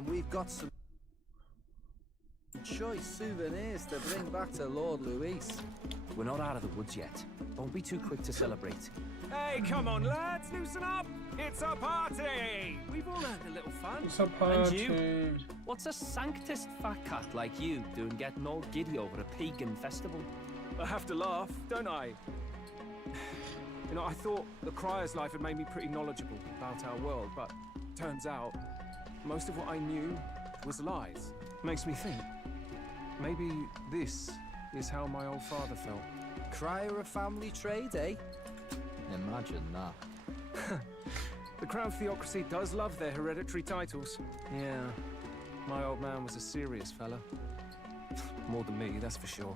And we've got some choice souvenirs to bring back to Lord Luis. We're not out of the woods yet. Don't be too quick to celebrate. Hey, come on, lads, loosen up! It's a party! We've all had a little fun. It's a And party. you? What's a sanctist fat cat like you doing getting all giddy over a pagan festival? I have to laugh, don't I? You know, I thought the Crier's life had made me pretty knowledgeable about our world, but turns out most of what I knew was lies. Makes me think, maybe this is how my old father felt. Crier a family trade, eh? Imagine that. The Crown Theocracy does love their hereditary titles. Yeah, my old man was a serious fella. More than me, that's for sure.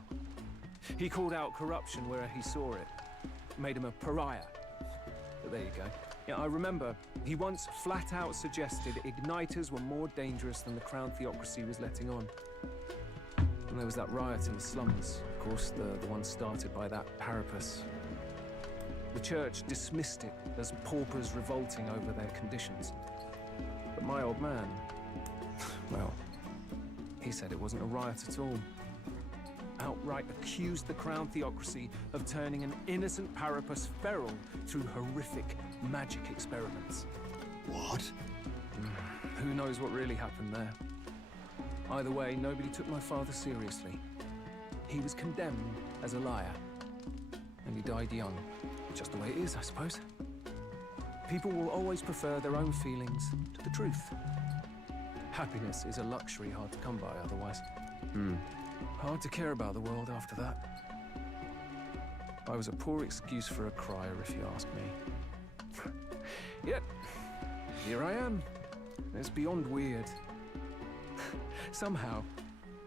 He called out corruption where he saw it. Made him a pariah. But there you go. Yeah, I remember he once flat out suggested igniters were more dangerous than the Crown Theocracy was letting on. And there was that riot in the slums, of course, the one started by that Parapus. The church dismissed it as paupers revolting over their conditions. But my old man, well, he said it wasn't a riot at all. Outright accused the Crown Theocracy of turning an innocent Parapus feral through horrific magic experiments. What? Who knows what really happened there? Either way, nobody took my father seriously. He was condemned as a liar, and he died young. Just the way it is, I suppose. People will always prefer their own feelings to the truth. Happiness is a luxury hard to come by otherwise. Hard to care about the world after that. I was a poor excuse for a crier, if you ask me. Yet, here I am. It's beyond weird. Somehow,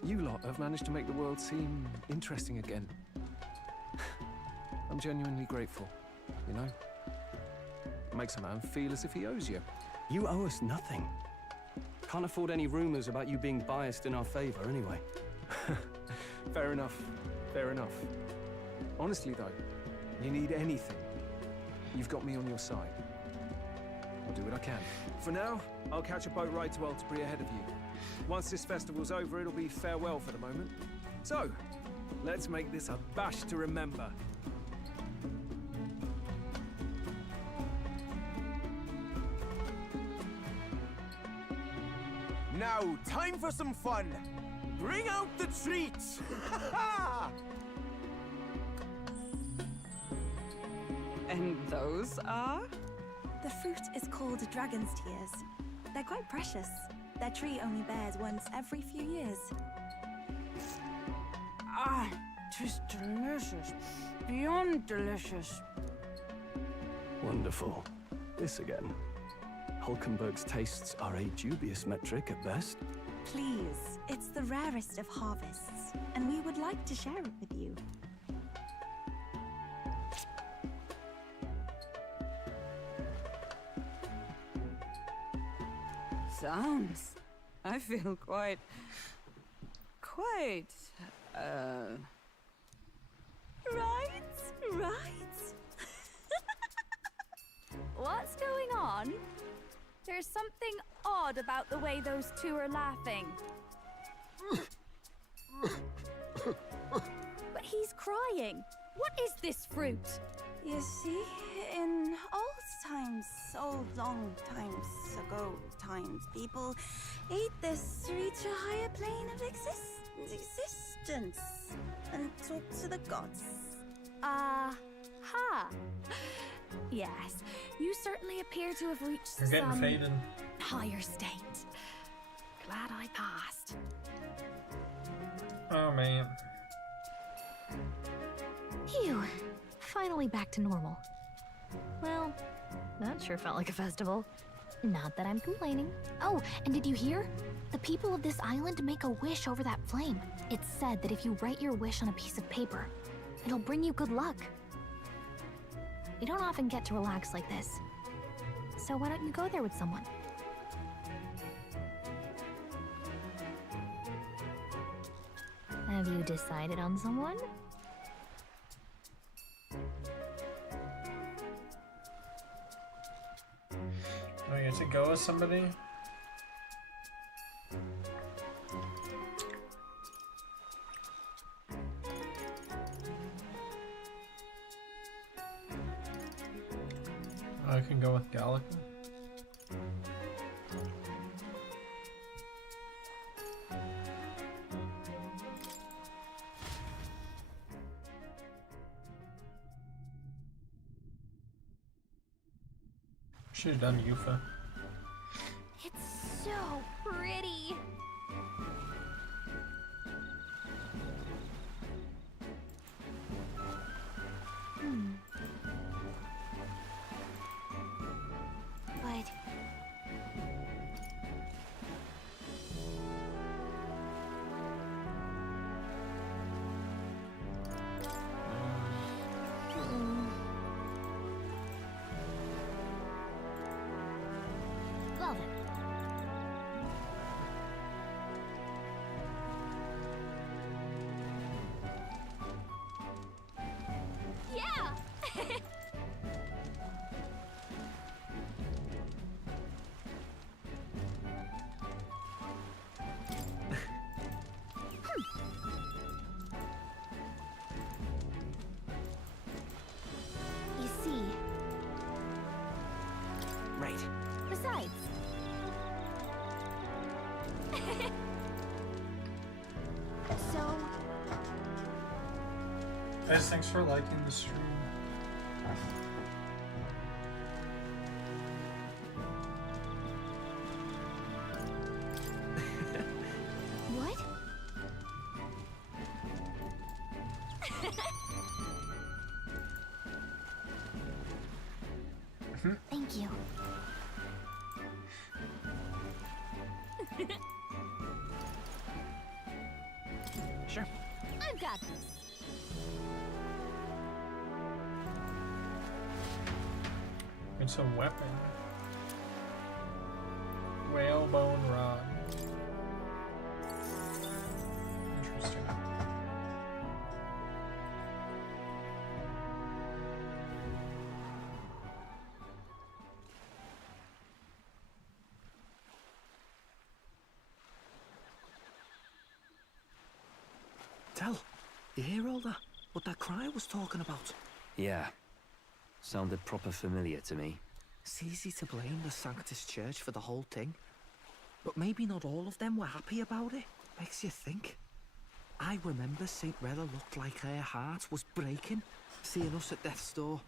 you lot have managed to make the world seem interesting again. I'm genuinely grateful, you know? Makes a man feel as if he owes you. You owe us nothing. Can't afford any rumors about you being biased in our favor, anyway. Fair enough. Fair enough. Honestly, though, you need anything, you've got me on your side. I'll do what I can. For now, I'll catch a boat ride to Altabury ahead of you. Once this festival's over, it'll be farewell for the moment. So, let's make this a bash to remember. Now, time for some fun. Bring out the treats! And those are? The fruit is called dragon's tears. They're quite precious. Their tree only bears once every few years. Ah, 'tis delicious. Beyond delicious. Wonderful. This again. Hulkenberg's tastes are a dubious metric at best. Please, it's the rarest of harvests, and we would like to share it with you. Sounds. I feel quite... Right? What's going on? There's something odd about the way those two are laughing. But he's crying. What is this fruit? You see, in old times, so long times ago people ate this to reach a higher plane of existence and talk to the gods. Ha! Yes, you certainly appear to have reached You're getting some faded. higher state. Glad I passed. Oh man. Phew. Finally back to normal. Well, that sure felt like a festival. Not that I'm complaining. Oh, and did you hear? The people of this island make a wish over that flame. It's said that if you write your wish on a piece of paper, it'll bring you good luck. You don't often get to relax like this. So why don't you go there with someone? Have you decided on someone? Oh, you have to go with somebody? I can go with Gallica. Should have done Yufa. It's so pretty. But Love it. Yeah! You see, Right. besides, so Guys, thanks for liking the stream. what? Thank you. Sure. I've got this. And some weapon. Whalebone rod. Interesting. Tell, you hear all that? What that cry was talking about? Yeah. Sounded proper familiar to me. It's easy to blame the Sanctus Church for the whole thing. But maybe not all of them were happy about it. Makes you think. I remember St. Rella looked like her heart was breaking, seeing us at death's door.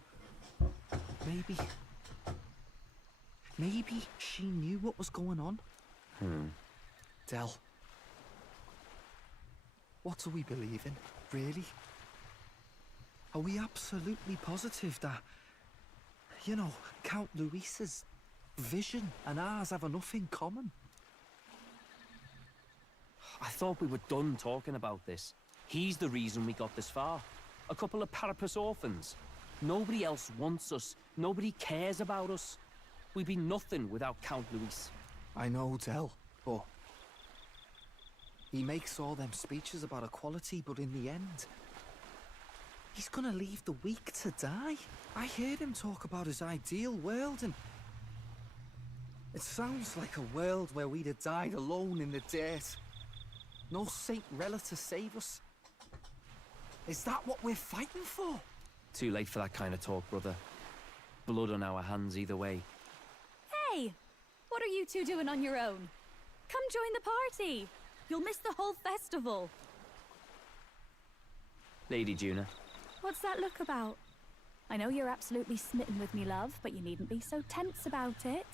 Maybe she knew what was going on. Del, what do we believe in, really? Are we absolutely positive that, you know, Count Luis's vision and ours have enough in common? I thought we were done talking about this. He's the reason we got this far. A couple of Parapus orphans. Nobody else wants us. Nobody cares about us. We'd be nothing without Count Luis. I know, Del, but he makes all them speeches about equality, but in the end, he's gonna leave the weak to die. I heard him talk about his ideal world, and it sounds like a world where we'd have died alone in the dirt. No Saint Rella to save us. Is that what we're fighting for? Too late for that kind of talk, brother. Blood on our hands either way. Hey! What are you two doing on your own? Come join the party! You'll miss the whole festival. Lady Juna. What's that look about? I know you're absolutely smitten with me, love, but you needn't be so tense about it.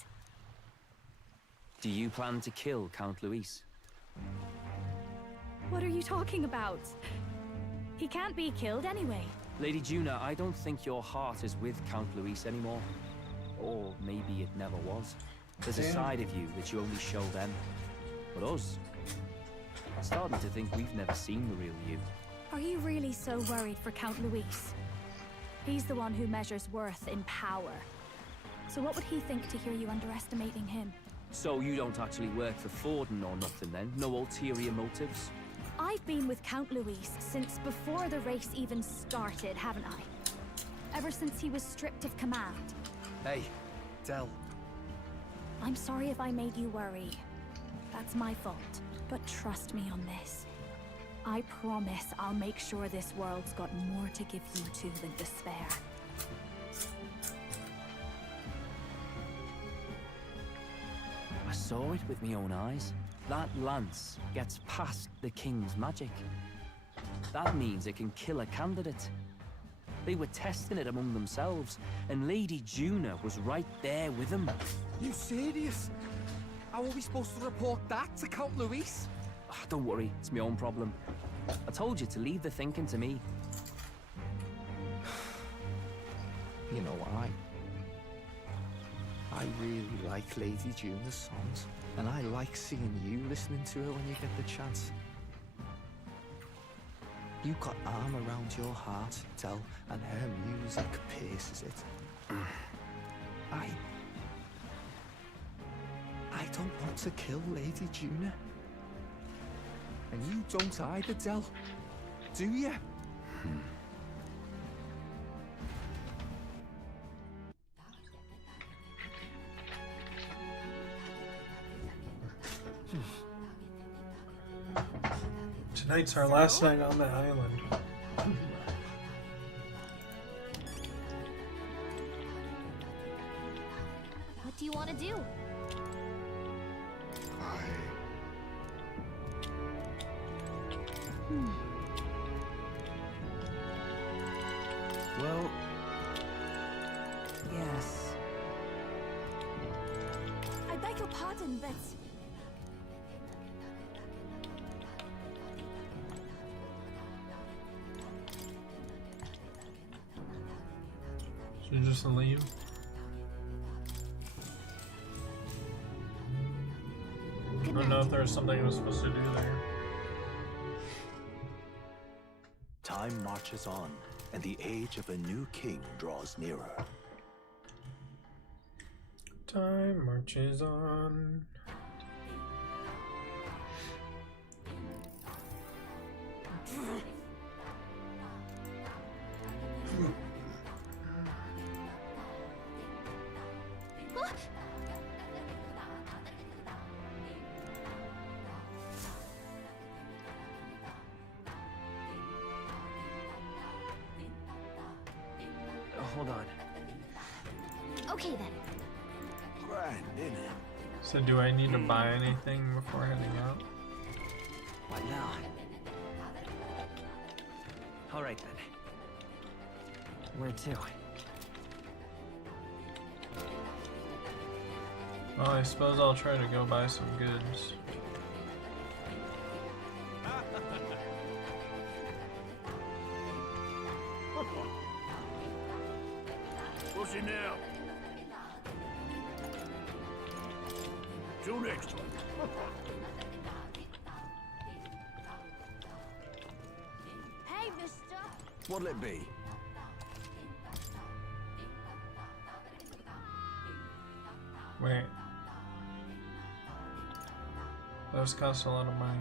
Do you plan to kill Count Luis? What are you talking about? He can't be killed anyway. Lady Juna, I don't think your heart is with Count Luis anymore. Or maybe it never was. There's a side of you that you only show them. But us, I'm starting to think we've never seen the real you. Are you really so worried for Count Luis? He's the one who measures worth in power. So what would he think to hear you underestimating him? So you don't actually work for Forden or nothing then? No ulterior motives? I've been with Count Luis since before the race even started, haven't I? Ever since he was stripped of command. Hey, Del. I'm sorry if I made you worry. That's my fault. But trust me on this. I promise I'll make sure this world's got more to give you two than despair. saw it with my own eyes. That lance gets past the king's magic. That means it can kill a candidate. They were testing it among themselves, and Lady Juna was right there with them. You serious? How are we supposed to report that to Count Luis? Don't worry, it's my own problem. I told you to leave the thinking to me. You know, I really like Lady Juna's songs, and I like seeing you listening to her when you get the chance. You've got arm around your heart, Del, and her music pierces it. I don't want to kill Lady Juna. And you don't either, Del. Do you? Tonight's our last night on the island. What do you want to do? Well, Yes. I beg your pardon, but Should we just leave? I don't know if there was something I was supposed to do there. Time marches on, and the age of a new king draws nearer. Time marches on. Hold on. Okay then. Grand, innit? So do I need to buy anything before heading out? What now? All right then. Where to? Well, I suppose I'll try to go buy some goods. What's it now? Till next time. Hey, mister. What'll it be? Wait. Those cost a lot of money.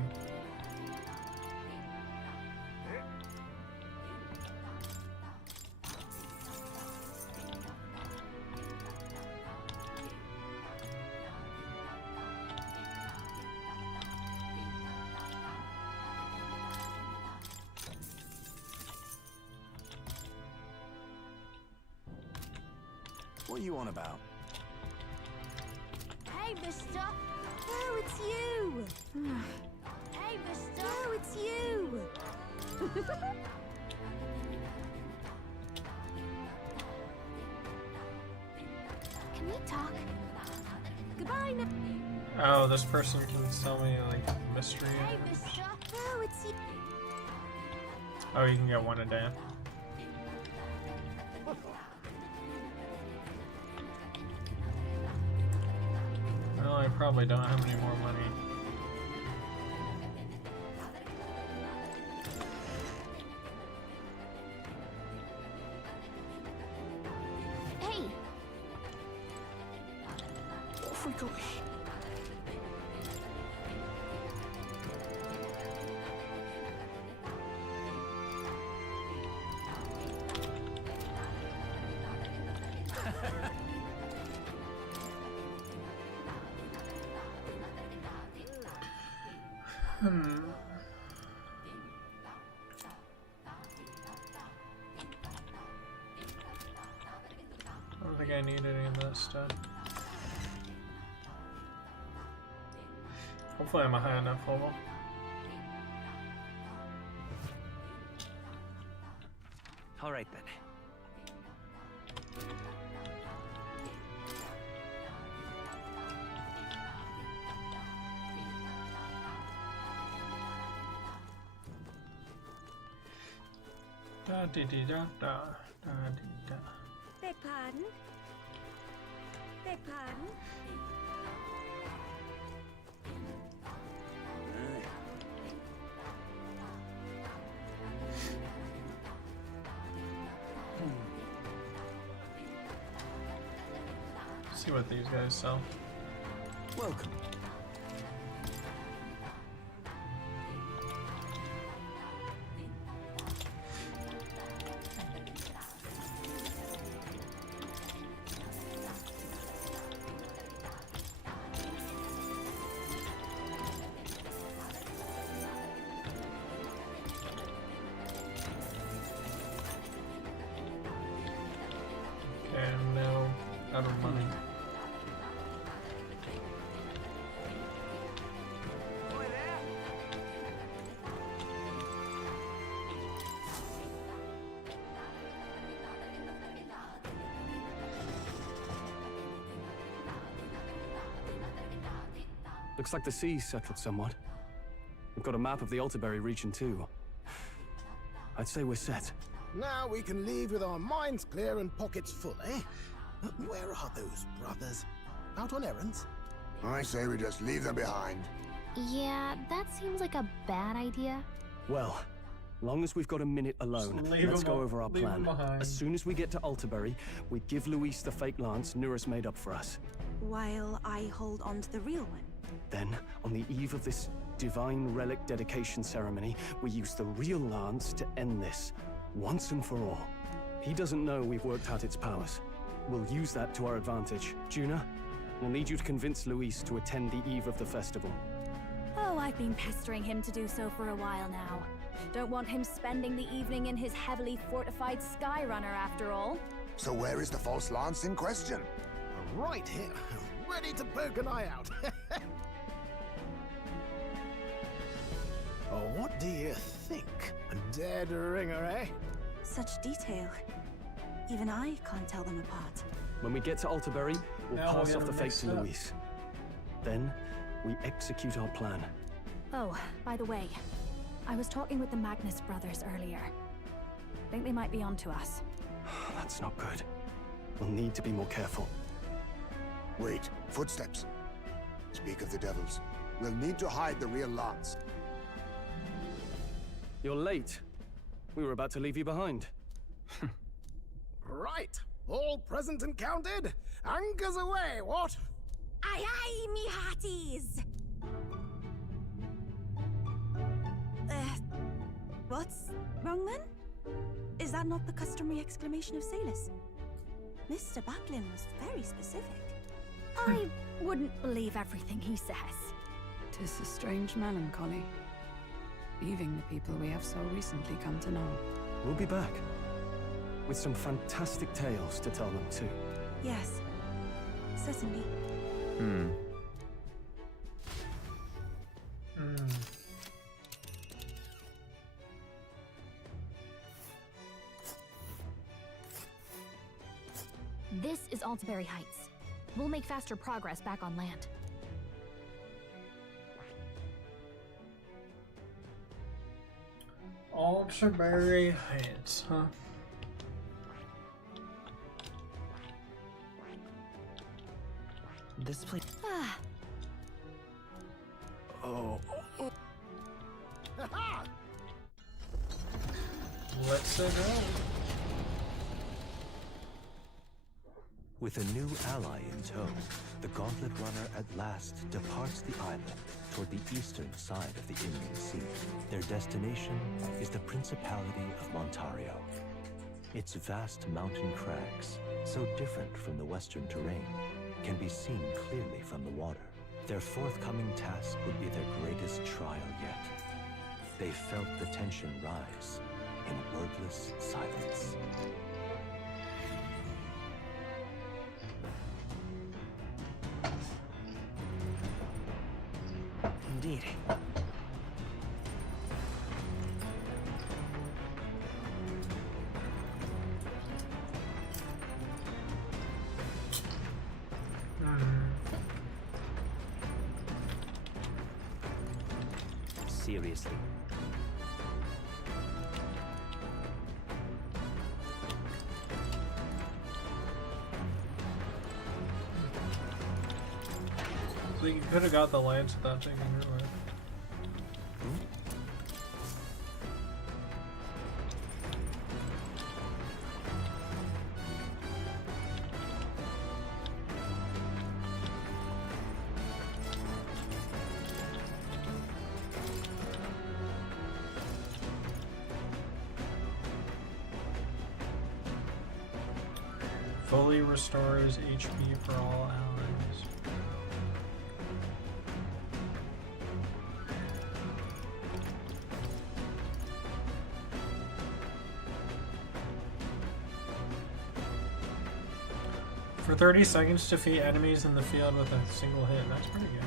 What are you on about? Hey, mister. Oh, it's you! Hey, mister. Oh, it's you! Can we talk? Goodbye now. Oh, this person can sell me like mystery Hey, items. mister. Oh, it's you. Oh, you can get one a day. Well, I probably don't have any more money. Hey. Off we go. I don't think I need any of that stuff. Hopefully I'm a high enough level. All right then. Da dee dee da da da dee da. Beg pardon? Beg pardon? See what these guys sell. Welcome. Okay, I'm now out of money. Looks like the sea's settled somewhat. We've got a map of the Altaberry region too. I'd say we're set. Now we can leave with our minds clear and pockets full, eh? Where are those brothers? Out on errands? I say we just leave them behind. Yeah, that seems like a bad idea. Well, long as we've got a minute alone, Leave let's them go over our leave them plan. behind. As soon as we get to Altaberry, we give Luis the fake lance Nurus made up for us. While I hold on to the real one. Then, on the eve of this divine relic dedication ceremony, we use the real lance to end this, once and for all. He doesn't know we've worked out its powers. We'll use that to our advantage. Juna, we'll need you to convince Luis to attend the eve of the festival. Oh, I've been pestering him to do so for a while now. Don't want him spending the evening in his heavily fortified Skyrunner after all. So where is the false lance in question? Right here, ready to poke an eye out. Oh, what do you think? A dead ringer, eh? Such detail. Even I can't tell them apart. When we get to Altaberry, we'll Now we'll pass get off the them fake mixed to up. Luis. Then, we execute our plan. Oh, by the way, I was talking with the Magnus brothers earlier. Think they might be onto us. That's not good. We'll need to be more careful. Wait, footsteps. Speak of the devils. We'll need to hide the real lance. You're late. We were about to leave you behind. Right, all present and counted? Anchors away, what? Aye aye, me hearties! What's wrong then? Is that not the customary exclamation of sailors? Mr. Buckland was very specific. I wouldn't believe everything he says. 'Tis a strange melancholy, leaving the people we have so recently come to know. We'll be back. With some fantastic tales to tell them too. Yes, certainly. This is Altaberry Heights. We'll make faster progress back on land. Altaberry Heights, huh? This place. Ah, Oh. Let's go. With a new ally in tow, the Gauntlet Runner at last departs the island toward the eastern side of the Inland Sea. Their destination is the Principality of Montario. Its vast mountain crags, so different from the western terrain, can be seen clearly from the water. Their forthcoming task would be their greatest trial yet. They felt the tension rise in wordless silence. Indeed. Seriously. So you could have got the lance without taking your life. Fully restores HP for all allies. For 30 seconds, defeat enemies in the field with a single hit. That's pretty good.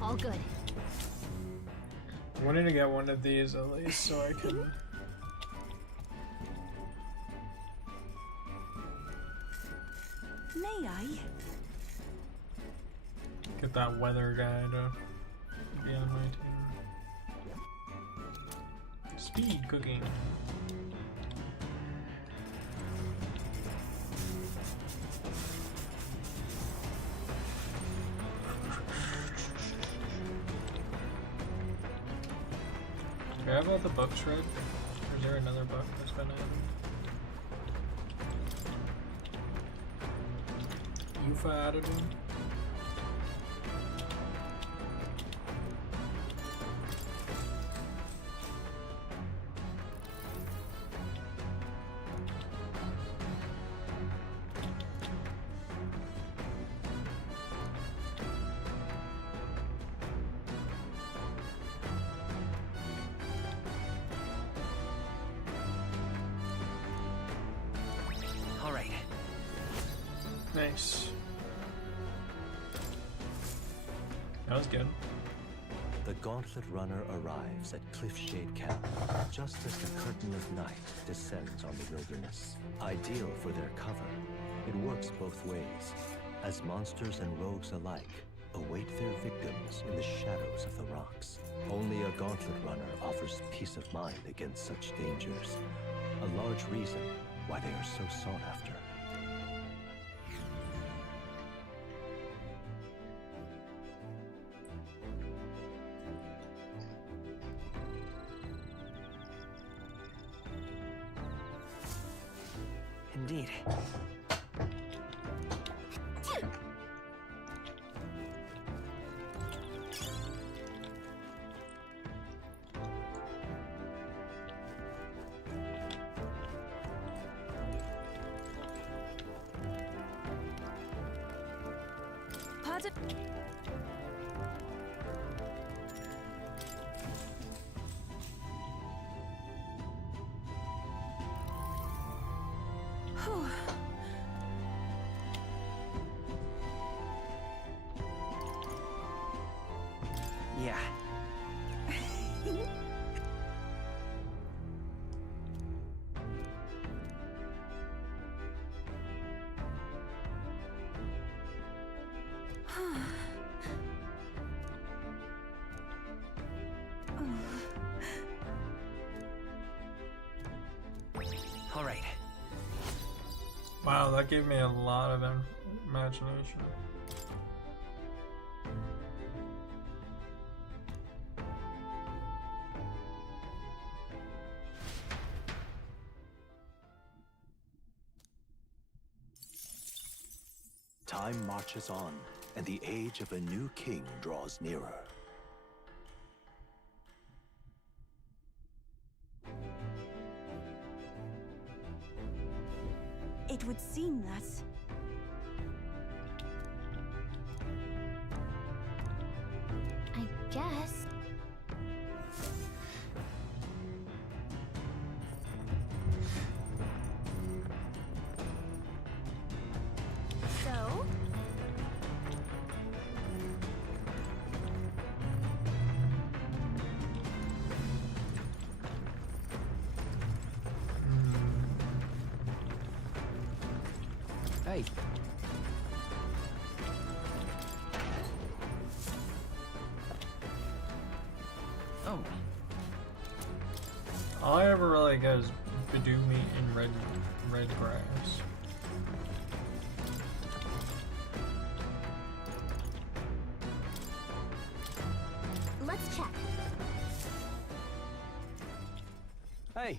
All good. I wanted to get one of these at least so I can May I? get that weather guy to be on my team. Speed cooking. Do I have all the books read? Or is there another book that's been added? Yufa added one? All right. Nice. That was good. The Gauntlet Runner arrives at Cliffshade Camp just as the curtain of night descends on the wilderness. Ideal for their cover, it works both ways, as monsters and rogues alike await their victims in the shadows of the rocks. Only a Gauntlet Runner offers peace of mind against such dangers, a large reason why they are so sought after. Indeed. Pardon? Whew. Yeah. All right. Wow, that gave me a lot of imagination. Time marches on, and the age of a new king draws nearer. It would seem that. I guess. Hey. Oh. All I ever really get is Bedoomy and red grass. Let's check. Hey.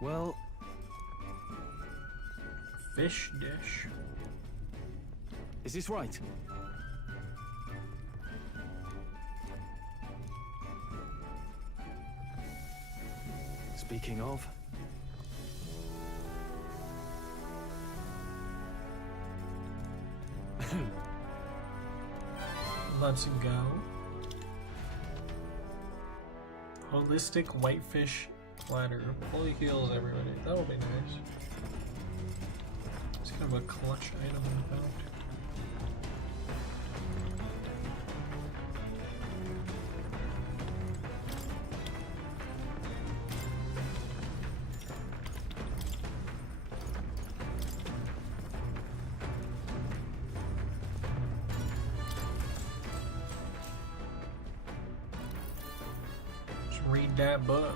Well, Fish dish. is this right? Speaking of, Let's go. Holistic whitefish platter. Fully heals everybody. That'll be nice. It's kind of a clutch item in fact. Read that book.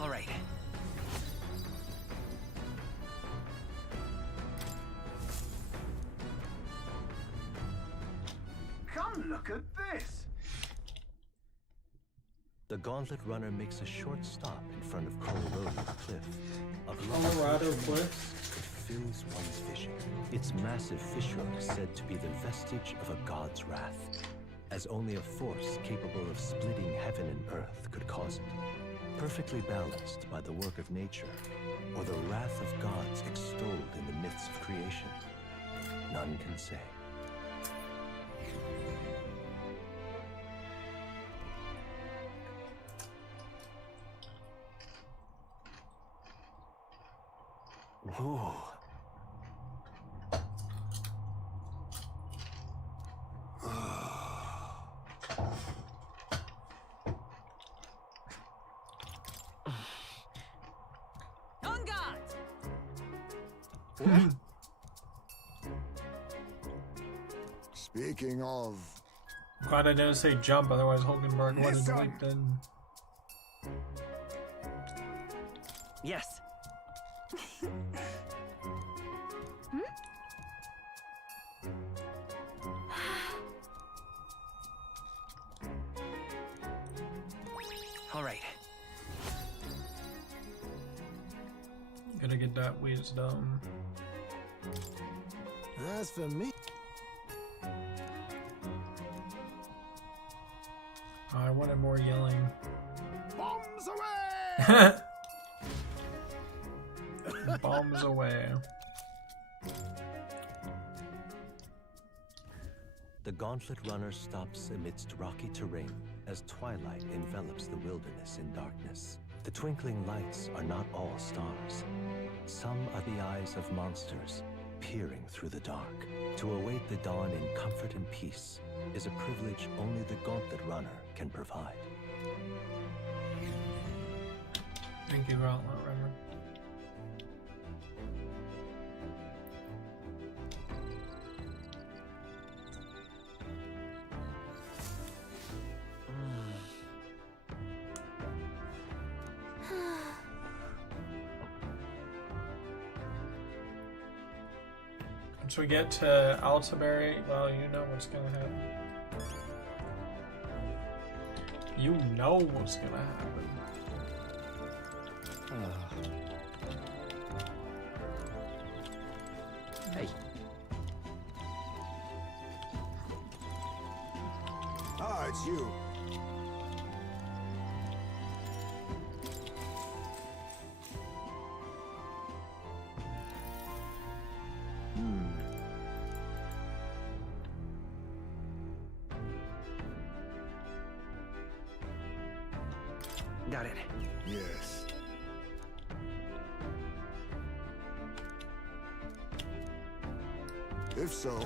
All right. Come look at this! The Gauntlet Runner makes a short stop in front of Colorado Cliff. Colorado Cliffs? It fills one's vision. Its massive fissure is said to be the vestige of a god's wrath, as only a force capable of splitting heaven and earth could cause it. Perfectly balanced by the work of nature, or the wrath of gods extolled in the myths of creation, none can say. whoa. On guard! Speaking of... Glad I didn't say jump, otherwise Hulkenberg would have leaped in. Yes. All right. Gotta get that wisdom. As for me... I wanted more yelling. Bombs away! Bombs away. The Gauntlet Runner stops amidst rocky terrain as twilight envelops the wilderness in darkness. The twinkling lights are not all stars. Some are the eyes of monsters peering through the dark. To await the dawn in comfort and peace is a privilege only the Gauntlet Runner can provide. Thank you, Gauntlet Runner. Once we get to Altaberry, well, you know what's gonna happen. You know what's gonna happen. Hey. Ah, it's you. Got it. Yes. If so...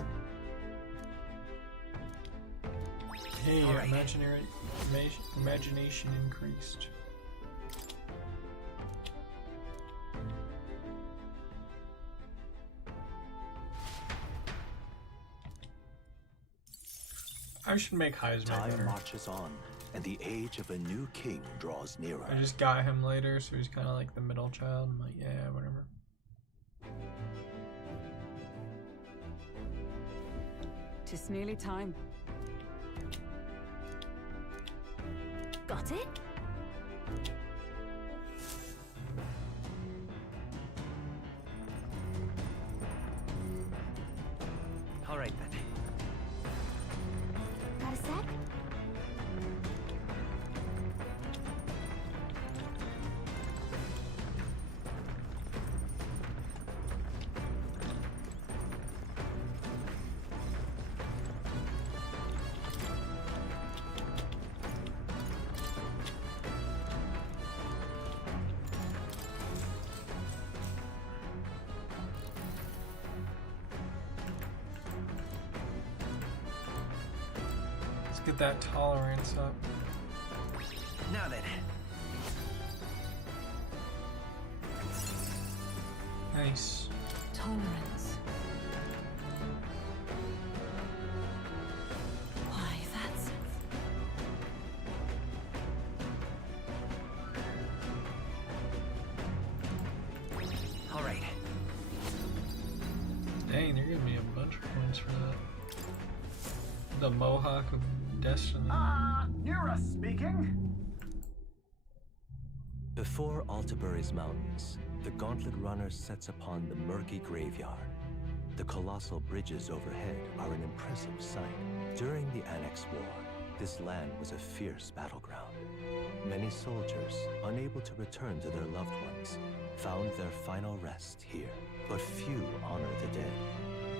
Hey, All right. imaginary Imagination increased. I should make Heisman Time better. marches on, and the age of a new king draws nearer. I just got him later, so he's kind of like the middle child. I'm like, yeah, whatever. Tis nearly time. Got it? All right then. Got a sec? Let's get that tolerance up. Now then. Nice. Tolerance. Why, that's... All right. Dang, they're giving me a bunch of points for that. The Mohawk of Destiny. Nura speaking. Before Altabury's mountains, the Gauntlet Runner sets upon the murky graveyard. The colossal bridges overhead are an impressive sight. During the Annex War, this land was a fierce battleground. Many soldiers, unable to return to their loved ones, found their final rest here. But few honor the dead.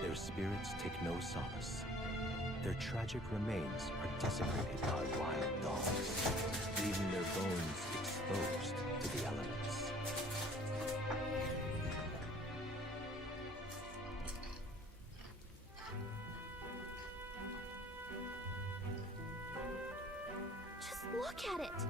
Their spirits take no solace. Their tragic remains are desecrated by wild dogs, leaving their bones exposed to the elements. Just look at it!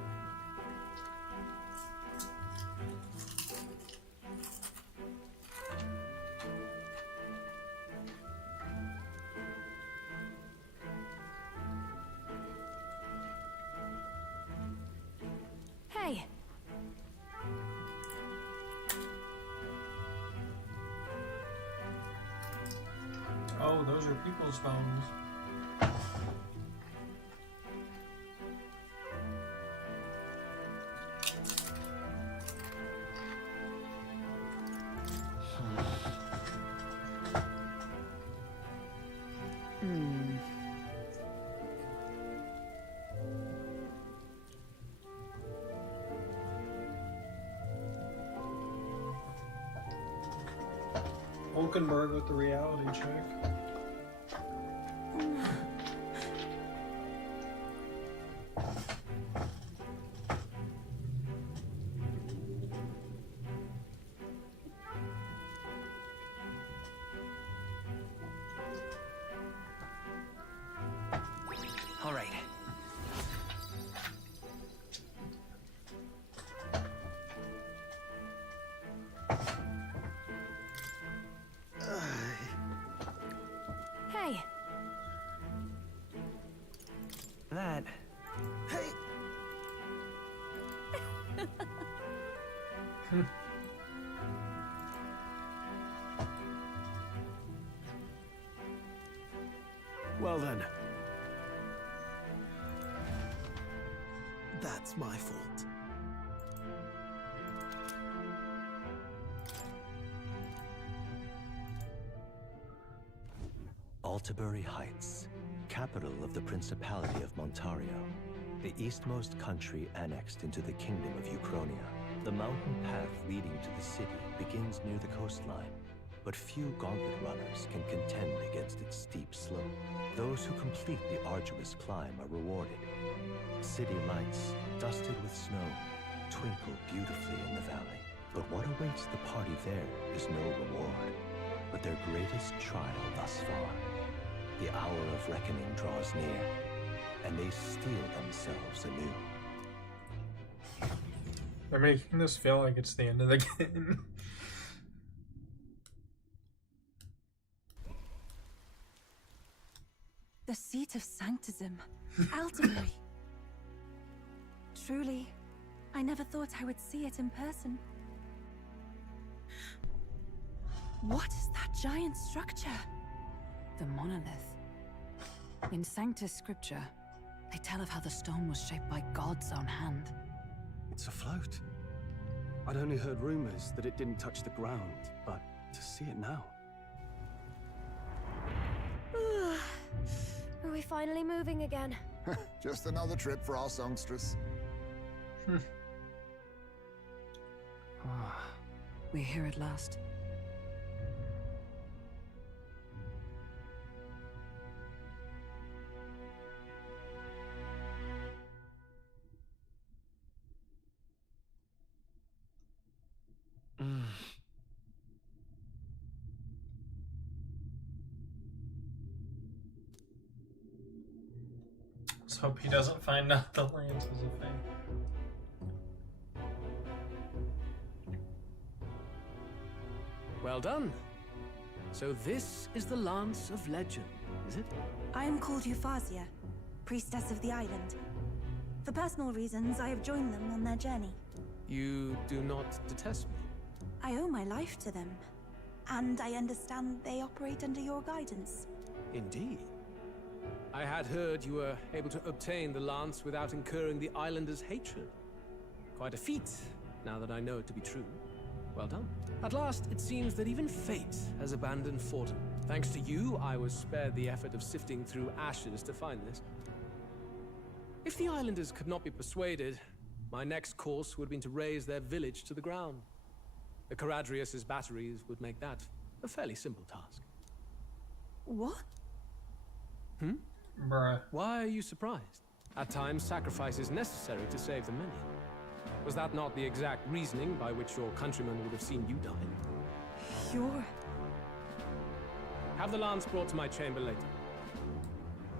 Hey, Oh, those are people's phones. Hulkenberg with the reality check. All right. hey, That. Hey! Well then, That's my fault. Altabury Heights, capital of the Principality of Montario, the eastmost country annexed into the Kingdom of Uchronia. The mountain path leading to the city begins near the coastline, but few Gauntlet runners can contend against its steep slope. Those who complete the arduous climb are rewarded. City lights, dusted with snow, twinkle beautifully in the valley. But what awaits the party there is no reward, but their greatest trial thus far. The hour of reckoning draws near. and they steel themselves anew. They're making this feel like it's the end of the game. The seat of Sanctism, Altenbury. Truly, I never thought I would see it in person. What is that giant structure? The monolith. In Sanctus Scripture, they tell of how the stone was shaped by God's own hand. It's afloat. I'd only heard rumors that it didn't touch the ground, but to see it now. Are we finally moving again? Just another trip for our songstress. We're here at last. Let's hope he doesn't find out the lance is a thing. Well done. So this is the Lance of Legend, is it? I am called Euphausia, priestess of the island. For personal reasons, I have joined them on their journey. You do not detest me? I owe my life to them, and I understand they operate under your guidance. Indeed. I had heard you were able to obtain the lance without incurring the islanders' hatred. Quite a feat, now that I know it to be true. Well done. At last, it seems that even fate has abandoned Fortin. Thanks to you, I was spared the effort of sifting through ashes to find this. If the islanders could not be persuaded, my next course would have been to raze their village to the ground. The Caradrius' batteries would make that a fairly simple task. What? Bruh. Why are you surprised? At times, sacrifice is necessary to save the many. Was that not the exact reasoning by which your countrymen would have seen you die? You're... Have the lance brought to my chamber later.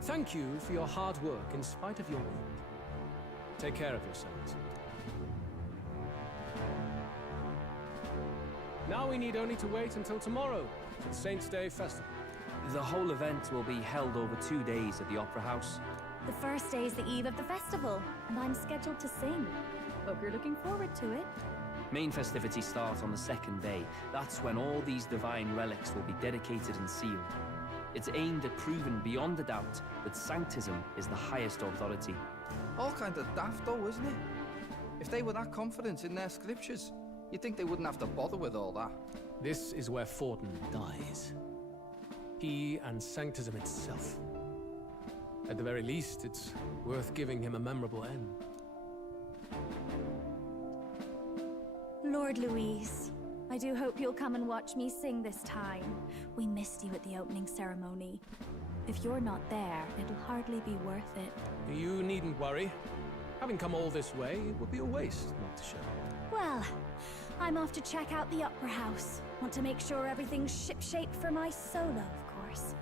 Thank you for your hard work in spite of your wound. Take care of yourselves. Now we need only to wait until tomorrow for the Saints' Day Festival. The whole event will be held over 2 days at the Opera House. The first day is the eve of the festival, and I'm scheduled to sing. Hope you're looking forward to it. Main festivities start on the second day. That's when all these divine relics will be dedicated and sealed. It's aimed at proving beyond a doubt that Sanctism is the highest authority. All kind of daft though, isn't it? If they were that confident in their scriptures, you'd think they wouldn't have to bother with all that. This is where Fortin dies. He and Sanctism itself. At the very least, it's worth giving him a memorable end. Lord Louise, I do hope you'll come and watch me sing this time. We missed you at the opening ceremony. If you're not there, it'll hardly be worth it. You needn't worry. Having come all this way, it would be a waste not to show. Well, I'm off to check out the Opera House. Want to make sure everything's shipshape for my solo, of course.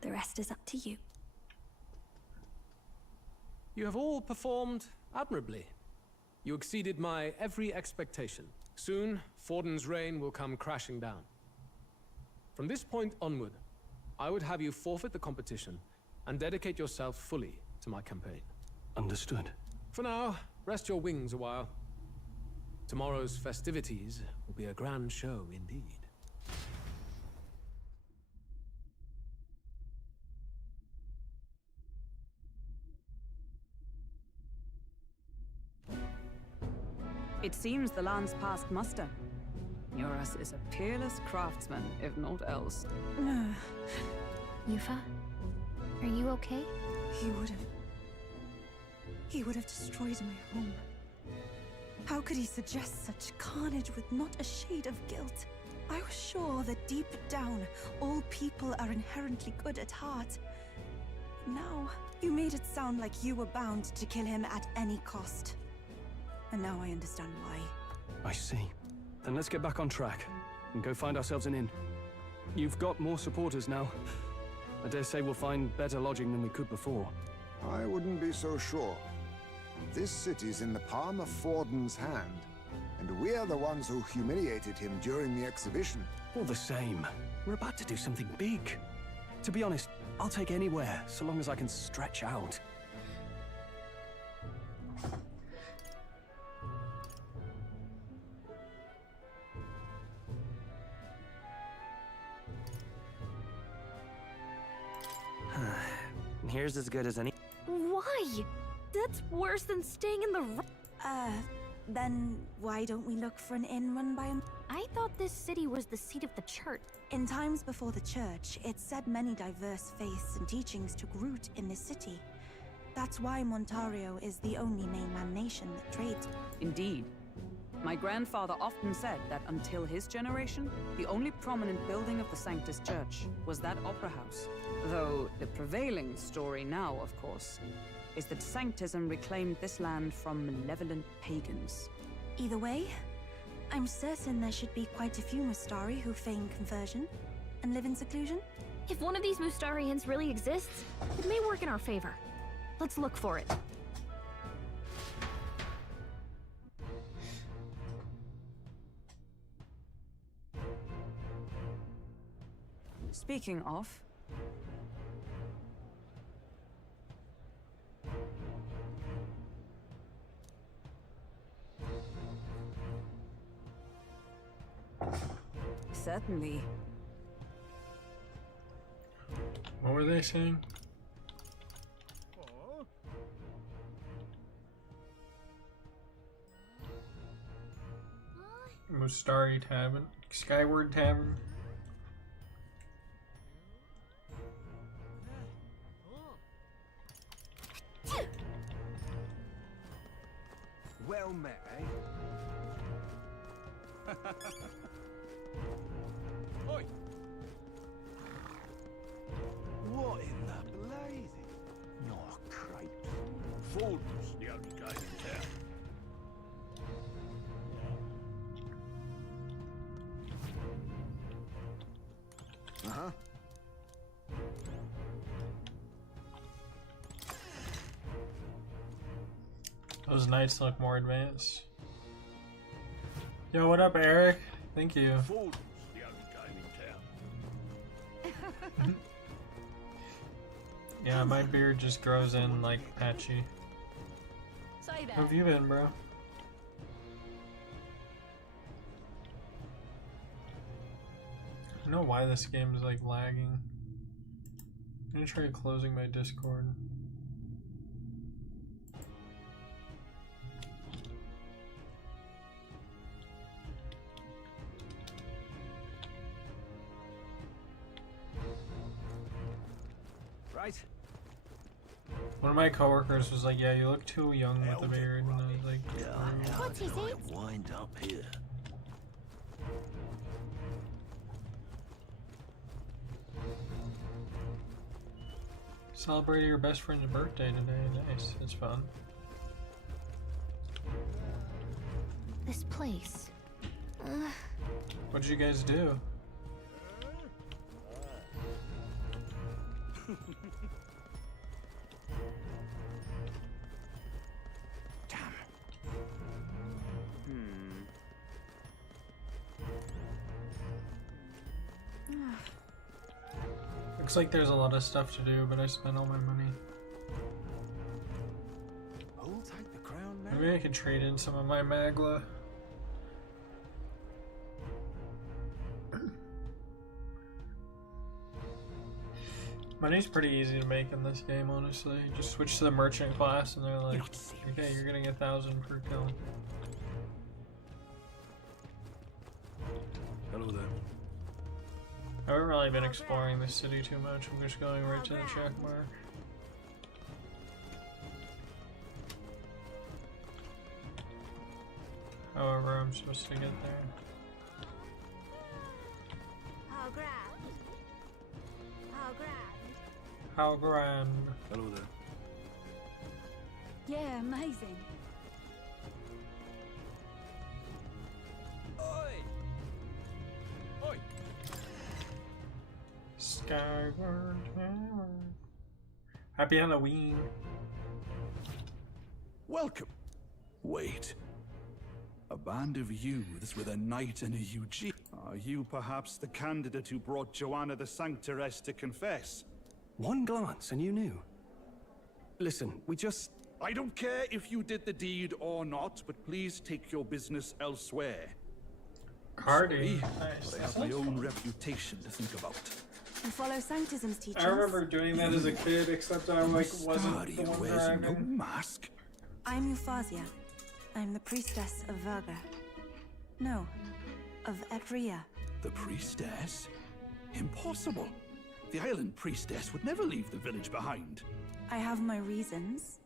The rest is up to you. You have all performed admirably. You exceeded my every expectation. Soon, Fortin's reign will come crashing down. From this point onward, I would have you forfeit the competition and dedicate yourself fully to my campaign. Understood. For now, rest your wings a while. Tomorrow's festivities will be a grand show indeed. It seems the lance passed muster. Eurus is a peerless craftsman, if not else. Yufa, are you okay? He would have destroyed my home. How could he suggest such carnage with not a shade of guilt? I was sure that deep down, all people are inherently good at heart. Now, you made it sound like you were bound to kill him at any cost. And now I understand why. I see. Then let's get back on track and go find ourselves an inn. You've got more supporters now. I dare say we'll find better lodging than we could before. I wouldn't be so sure. This city's in the palm of Forden's hand, and we're the ones who humiliated him during the exhibition. All the same, we're about to do something big. To be honest, I'll take anywhere, so long as I can stretch out. Here's as good as any. Why? That's worse than staying in the. Then why don't we look for an inn run by him? I thought this city was the seat of the church. In times before the church, it said many diverse faiths and teachings took root in this city. That's why Montario is the only mainland nation that trades. Indeed. My grandfather often said that until his generation, the only prominent building of the Sanctus Church was that opera house. Though the prevailing story now, of course, is that Sanctism reclaimed this land from malevolent pagans. Either way, I'm certain there should be quite a few Mustari who feign conversion and live in seclusion. If one of these Mustarians really exists, it may work in our favor. Let's look for it. Speaking of, certainly. What were they saying? Mustari Tavern? Skyward Tavern? Well met, eh? Oi! What in the blazing? Not crepes. Forden's the only game in town. Uh-huh. Those knights look more advanced. Yo, what up, Eric? Thank you. Forden's the only game in town. Yeah, my beard just grows in like patchy. How have you been, bro? I don't know why this game is like lagging. I'm gonna try closing my Discord. Right. One of my coworkers was like, "Yeah, you look too young with a beard," and I was like, What is it? Wind up here. "Celebrating your best friend's birthday today. Nice, it's fun." This place. What'd you guys do? Looks like there's a lot of stuff to do, but I spent all my money. Who'll take the crown now? Maybe I could trade in some of my Magla. Money's pretty easy to make in this game, honestly. Just switch to the merchant class and they're like, okay, you're getting 1,000 per kill. Hello there. I haven't really been exploring this city too much. I'm just going right to the check mark. However, I'm supposed to get there. How grand. How grand. How grand. Hello there. Yeah, amazing. Skyward Tower. Happy Halloween. Welcome. Wait. A band of youths with a knight and a Eugene. Are you perhaps the candidate who brought Joanna the Sanctoress to confess? One glance and you knew. Listen, we just... I don't care if you did the deed or not, but please take your business elsewhere. Cardi. Sorry, Nice. but I have my own reputation to think about. We follow Sanctism's teachings. I remember doing that as a kid, except I wasn't the one wears no dragging. mask. I'm Euphausia. I'm the priestess of Verga. No, of Etria. The priestess? Impossible. The island priestess would never leave the village behind. I have my reasons,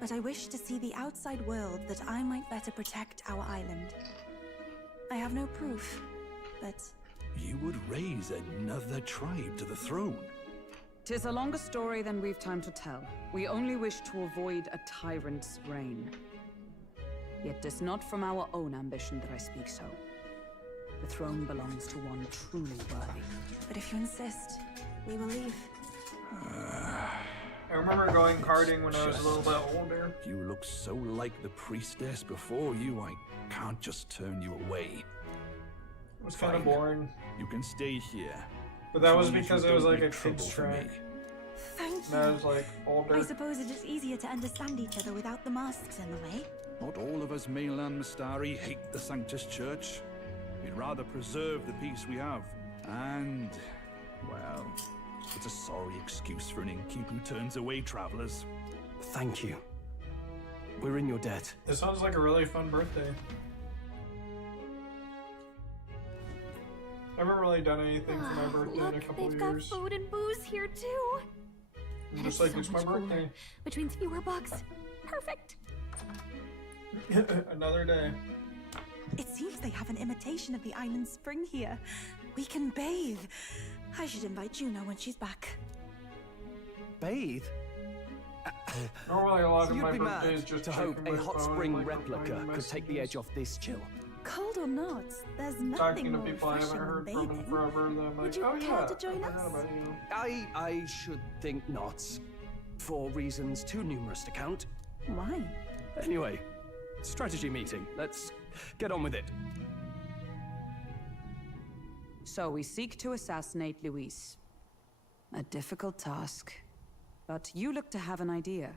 but I wish to see the outside world that I might better protect our island. I have no proof, but... You would raise another tribe to the throne. 'Tis a longer story than we've time to tell. We only wish to avoid a tyrant's reign. Yet 'tis not from our own ambition that I speak so. The throne belongs to one truly worthy. But if you insist, we will leave. I remember going karting when I was a little bit older. You look so like the priestess before you, I can't just turn you away. It was kind of boring. You can stay here. But that as was long as because you it was don't like a make trouble kid's for me. track. Thank And I was like older. I suppose it is easier to understand each other without the masks in the way. Not all of us mainland Mystari hate the Sanctus Church. We'd rather preserve the peace we have. And, well, it's a sorry excuse for an innkeep who turns away travelers. Thank you. We're in your debt. This sounds like a really fun birthday. I haven't really done anything for my birthday in a Look, couple they've of got years. food and booze here too. I'm And just like, so it's my much cooler, birthday. which means fewer bugs. Perfect. Another day. It seems they have an imitation of the island spring here. We can bathe. I should invite Juno when she's back. Bathe? Normally, a lot of You'd my be birthday is mad just to hope checking a my hot phone spring and, like, replica replying could take the messages. edge off this chill. Cold or not, there's Talking nothing to more people I haven't refreshing than heard from in bathing. forever, then I'm Would like, you oh care yeah, to join I us? forgot about you. I should think not. For reasons too numerous to count. Why? Anyway, strategy meeting. Let's get on with it. So we seek to assassinate Luis. A difficult task. But you look to have an idea.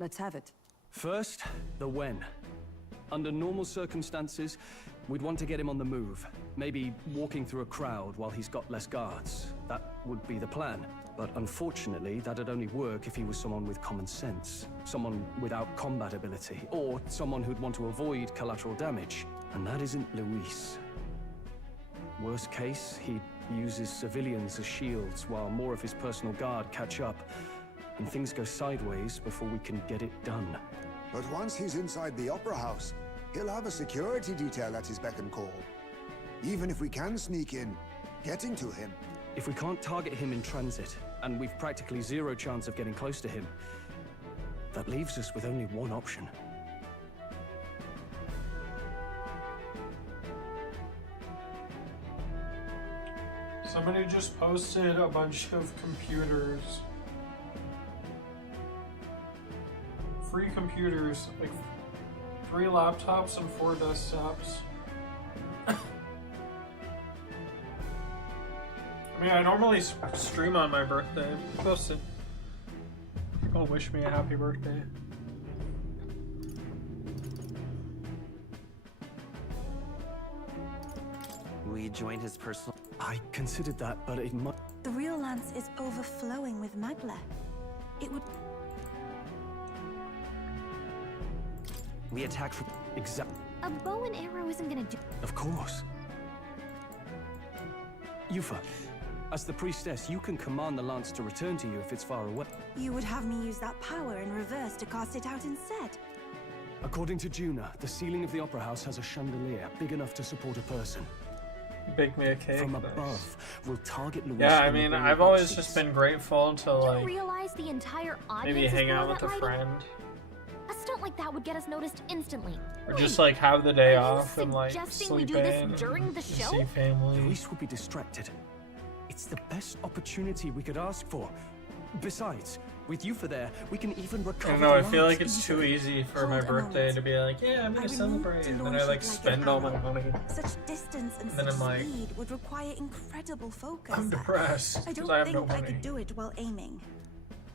Let's have it. First, the when. Under normal circumstances, we'd want to get him on the move. Maybe walking through a crowd while he's got less guards. That would be the plan. But unfortunately, that'd only work if he was someone with common sense. Someone without combat ability. Or someone who'd want to avoid collateral damage. And that isn't Luis. Worst case, he'd use his civilians as shields while more of his personal guard catch up. And things go sideways before we can get it done. But once he's inside the Opera House, he'll have a security detail at his beck and call. Even if we can sneak in, getting to him. If we can't target him in transit, and we've practically zero chance of getting close to him, that leaves us with only one option. Somebody just posted a bunch of computers. Free computers, like 3 laptops and 4 desktops. I mean, I normally stream on my birthday. People wish me a happy birthday. We joined his personal... I considered that, but it might... The real lance is overflowing with magla. It would... We attacked from... Exactly. A bow and arrow isn't gonna do. Of course. Yufa, as the priestess, you can command the lance to return to you if it's far away. You would have me use that power in reverse to cast it out instead. According to Juna, the ceiling of the Opera House has a chandelier big enough to support a person. Bake me a cake. From thanks. above, we'll target Luis. Yeah, I from the mean, very I've always boxes. just been grateful to, Do you like, realize the entire audience maybe is hang out below with a that lighting? friend. A stunt like that would get us noticed instantly. Or Wait, just, like, have the day are you off and, like, suggesting we sleep do this in during the and show? see family. Luis would be distracted. It's the best opportunity we could ask for. Besides, with Yufa there, we can even I recover don't know, I the feel lands. like it's too easy for my Hold a birthday moment. to be like, yeah, I'm gonna celebrate, and then I like spend all my money. Such distance and Then such I'm like, speed would require incredible focus. I'm depressed I because don't I have think no I money. could do it while aiming.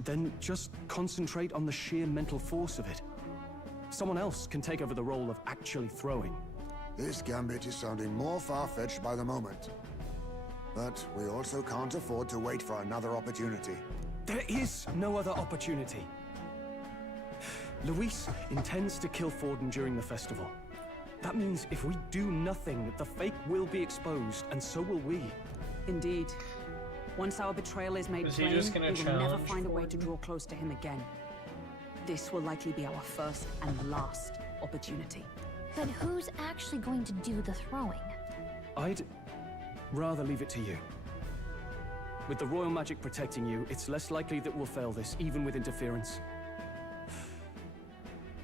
Then just concentrate on the sheer mental force of it. Someone else can take over the role of actually throwing. This gambit is sounding more far-fetched by the moment. But we also can't afford to wait for another opportunity. There is no other opportunity. Luis intends to kill Forden during the festival. That means if we do nothing, the fake will be exposed, and so will we. Indeed. Once our betrayal is made Is he plain, just gonna we will never challenge find a way to Forden? draw close to him again. This will likely be our first and last opportunity. But who's actually going to do the throwing? I'd rather leave it to you. With the royal magic protecting you, it's less likely that we'll fail this, even with interference.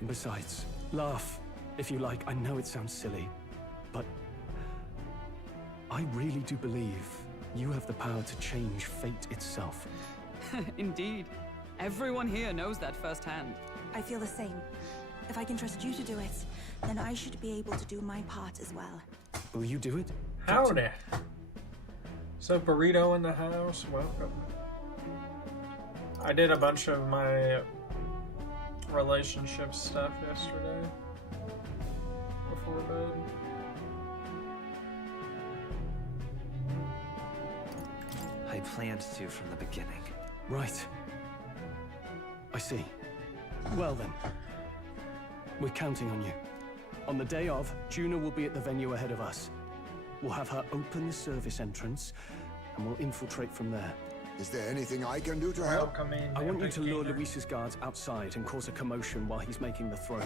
Besides, laugh, if you like. I know it sounds silly, but I really do believe you have the power to change fate itself. Indeed. Everyone here knows that firsthand. I feel the same. If I can trust you to do it, then I should be able to do my part as well. Will you do it? Howdy. So Burrito in the house, welcome. I did a bunch of my relationship stuff yesterday before bed. I planned to from the beginning. Right. I see. Well then. We're counting on you. On the day of, Juna will be at the venue ahead of us. We'll have her open the service entrance, and we'll infiltrate from there. Is there anything I can do to help? I want you to lure Luis's guards outside and cause a commotion while he's making the throw.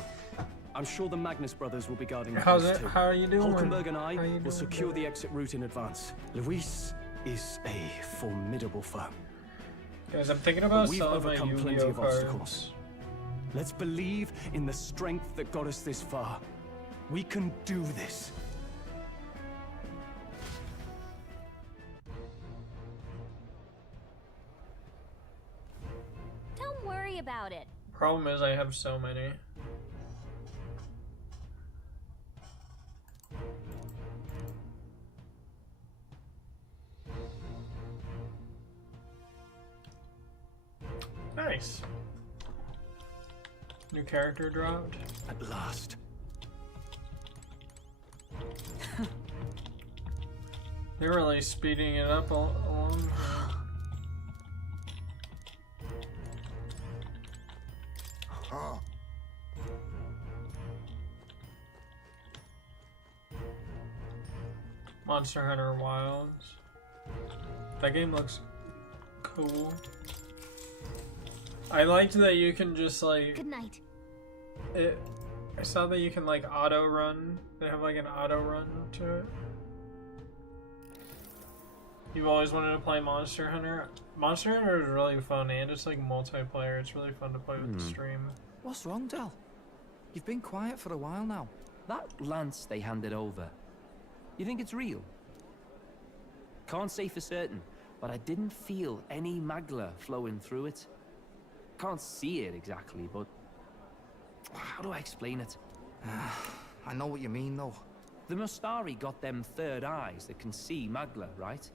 I'm sure the Magnus brothers will be guarding the How's place it? too. How are you doing? Hulkenberg and I How you will doing, secure bro? the exit route in advance. Luis is a formidable foe. Guys, I'm thinking But about we've selling my overcome plenty Yu-Gi-Oh of cards. obstacles. Let's believe in the strength that got us this far. We can do this. Don't worry about it. Problem is, I have so many. Nice. New character dropped. At last. They're really speeding it up along here. Huh. Monster Hunter Wilds. That game looks cool. I liked that you can just like Good night. I saw that you can like auto run. They have like an auto run to it. You've always wanted to play Monster Hunter. Monster Hunter is really fun and it's like multiplayer. It's really fun to play with the stream. What's wrong, Del? You've been quiet for a while now. That lance they handed over, you think it's real? Can't say for certain, but I didn't feel any magla flowing through it. Can't see it exactly, but how do I explain it? I know what you mean, though. The Mustari got them third eyes that can see magla, right?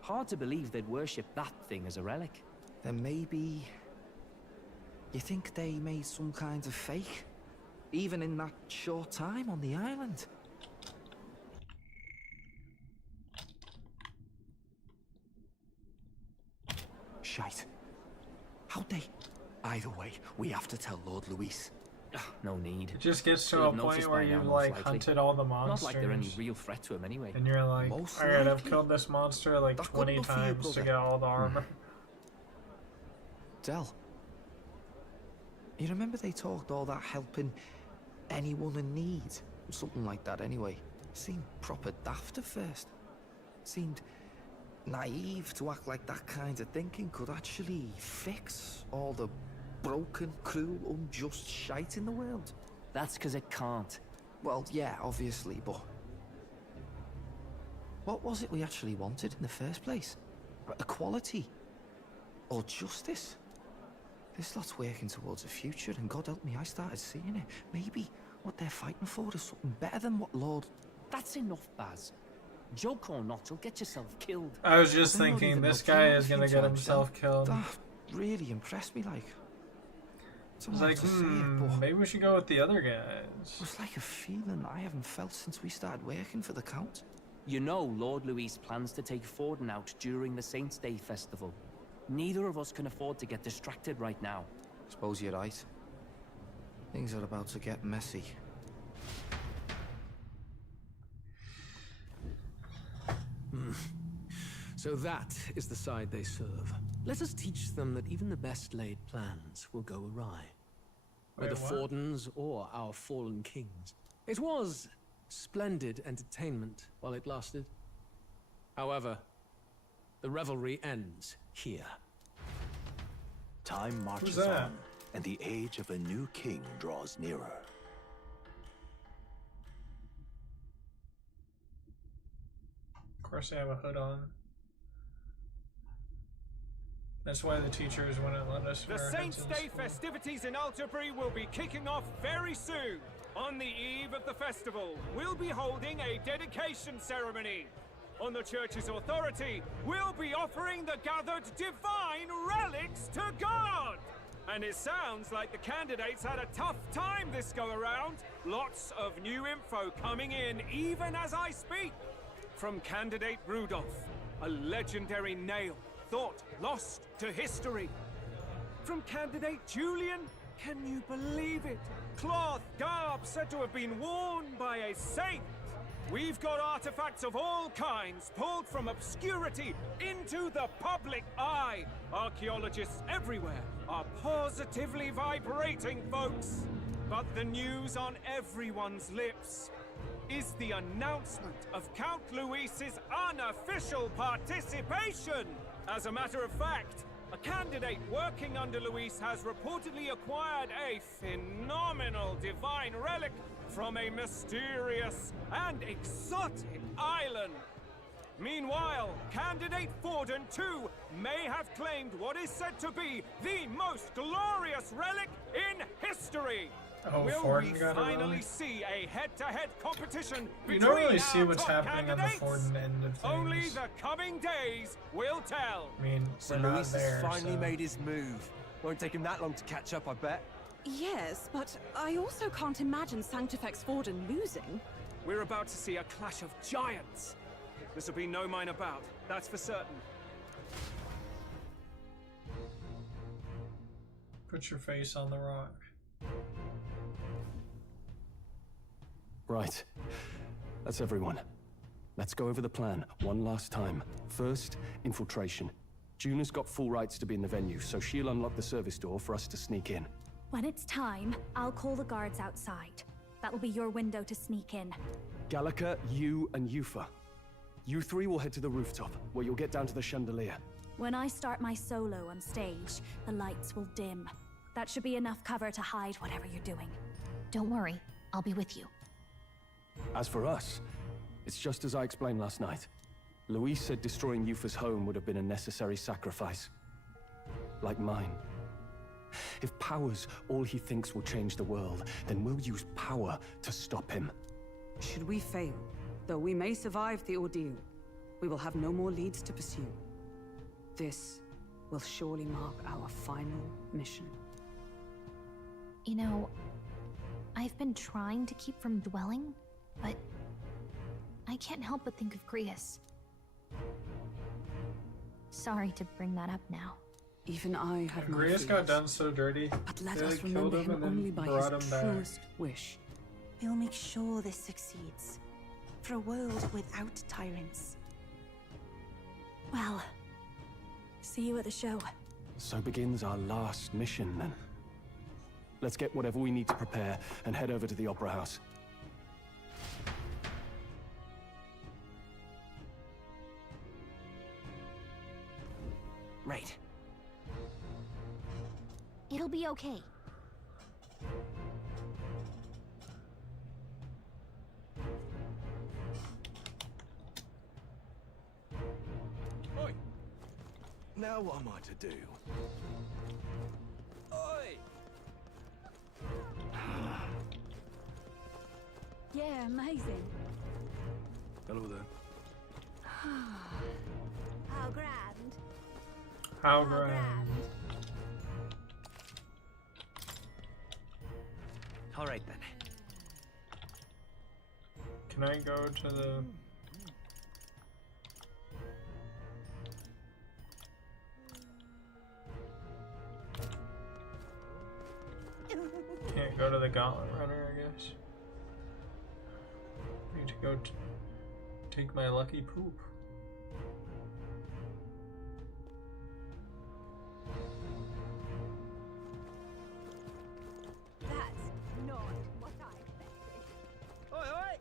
Hard to believe they'd worship that thing as a relic. Then maybe... You think they made some kind of fake? Even in that short time on the island? Shite. How'd they... Either way, we have to tell Lord Luis. No need. It just gets to Should a have point noticed where by now, you've most like likely. hunted all the monsters. Not like they're any real threat to him anyway. And you're like, Most alright, I've likely. killed this monster like That's good 20 enough for you, times to brother. get all the armor. Del, you remember they talked all that helping anyone in need? Something like that anyway. Seemed proper daft at first. Seemed naive to act like that kind of thinking could actually fix all the broken, cruel, unjust shite in the world. That's because it can't. Well, yeah, obviously, but... What was it we actually wanted in the first place? Equality? Or justice? This lot's working towards a future, and God help me, I started seeing it. Maybe what they're fighting for is something better than what Lord... That's enough, Baz. Joke or not, you'll get yourself killed. I was just thinking, this guy is gonna get himself killed. That really impressed me, like. I was like, maybe we should go with the other guys. It was like a feeling I haven't felt since we started working for the Count. You know Lord Luis plans to take Forden out during the Saints' Day festival. Neither of us can afford to get distracted right now. Suppose you're right. Things are about to get messy. So that is the side they serve. Let us teach them that even the best laid plans will go awry. Whether Fordens or our fallen kings. It was splendid entertainment while it lasted. However, the revelry ends here. Time marches on, and the age of a new king draws nearer. Of course they have a hood on. That's why the teachers wouldn't let us wear The hoods Saints' in Day school. festivities in Alterbury will be kicking off very soon. On the eve of the festival, we'll be holding a dedication ceremony. On the church's authority, we'll be offering the gathered divine relics to God. And it sounds like the candidates had a tough time this go around. Lots of new info coming in even as I speak. From candidate Rudolph, a legendary nail thought lost to history. From candidate Julian, can you believe it? Cloth garb said to have been worn by a saint. We've got artifacts of all kinds pulled from obscurity into the public eye. Archaeologists everywhere are positively vibrating, folks. But the news on everyone's lips is the announcement of Count Luis's unofficial participation. As a matter of fact, a candidate working under Luis has reportedly acquired a phenomenal divine relic from a mysterious and exotic island. Meanwhile, candidate Forden, too, may have claimed what is said to be the most glorious relic in history. Oh, Will Forden we got it wrong? finally see a head-to-head competition You between don't really our see what's top happening on the candidates? Forden end of things. Only the coming days will tell. I mean, So we're not Luis there, has finally so- made his move. Won't take him that long to catch up, I bet. Yes, but I also can't imagine Sanctifex Forden losing. We're about to see a clash of giants. This will be no minor bout, that's for certain. Put your face on the rock. Right. That's everyone. Let's go over the plan one last time. First, infiltration. Juna's got full rights to be in the venue, so she'll unlock the service door for us to sneak in. When it's time, I'll call the guards outside. That'll be your window to sneak in. Gallica, you, and Yufa. You three will head to the rooftop, where you'll get down to the chandelier. When I start my solo on stage, the lights will dim. That should be enough cover to hide whatever you're doing. Don't worry, I'll be with you. As for us, it's just as I explained last night. Luis said destroying Yufa's home would have been a necessary sacrifice. Like mine. If power's all he thinks will change the world, then we'll use power to stop him. Should we fail, though we may survive the ordeal, we will have no more leads to pursue. This will surely mark our final mission. You know, I've been trying to keep from dwelling, but I can't help but think of Grius. Sorry to bring that up now. Even I have my Grius got fears. done so dirty. But let They us killed remember him him and then only by brought his him back. truest wish. We'll make sure this succeeds. For a world without tyrants. Well, see you at the show. So begins our last mission, then. Let's get whatever we need to prepare and head over to the Opera House. Right. It'll be okay. Now what am I to do? Oi! Yeah, amazing. Hello there. How grand. How grand. All right then. Can I go to the... Can't go to the Gauntlet Runner, I guess. Need to go take my lucky poop. That's not what I expected. Oi, oi!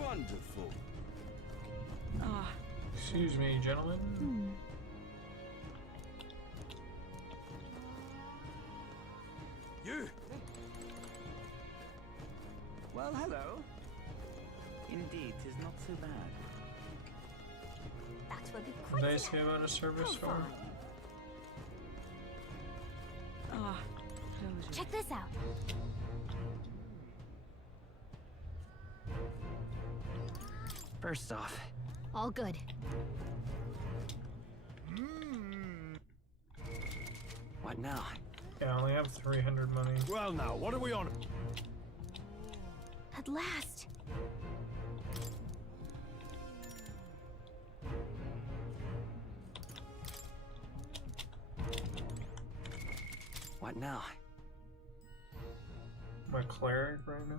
Wonderful. Ah. Excuse me, gentlemen. You! Well, hello. Indeed, 'tis not so bad. That will be quite Nice game out of service for. Ah. Check this out. First off, All good. what now? Yeah, I only have 300 money. Well now, what are we on? At last. What now? My cleric right now.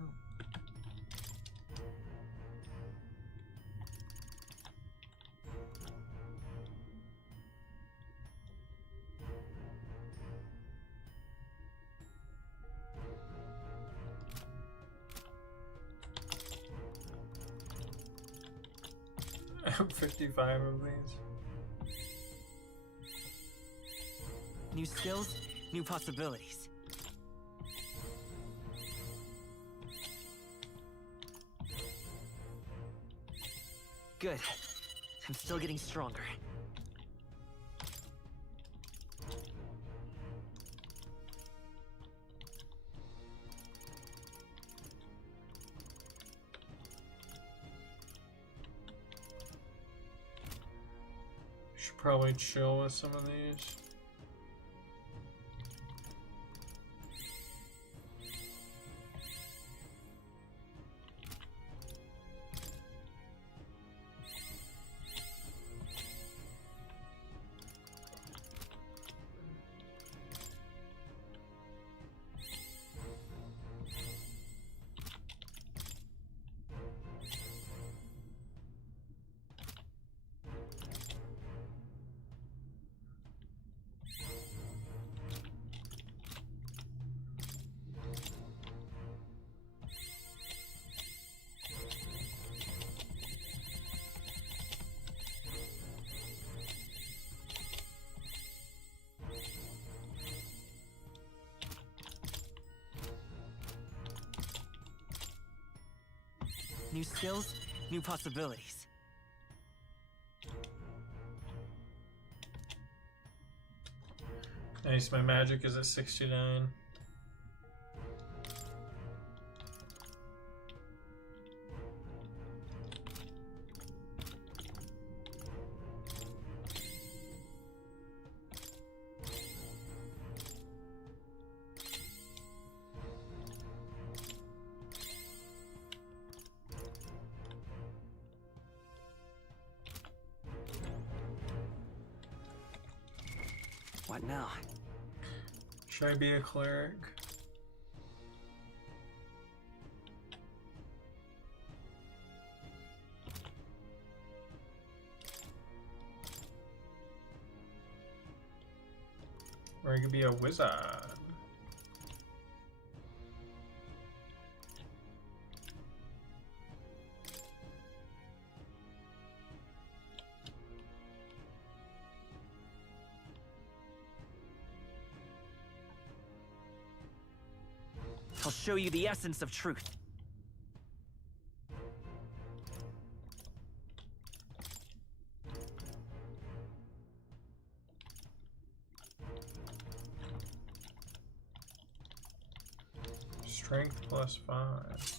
I have 55 of these. New skills, new possibilities. Good. I'm still getting stronger. Should probably chill with some of these. New skills, new possibilities. Nice, my magic is at 69. What now? Should I be a cleric? Or I could be a wizard. I'll show you the essence of truth. Strength +5.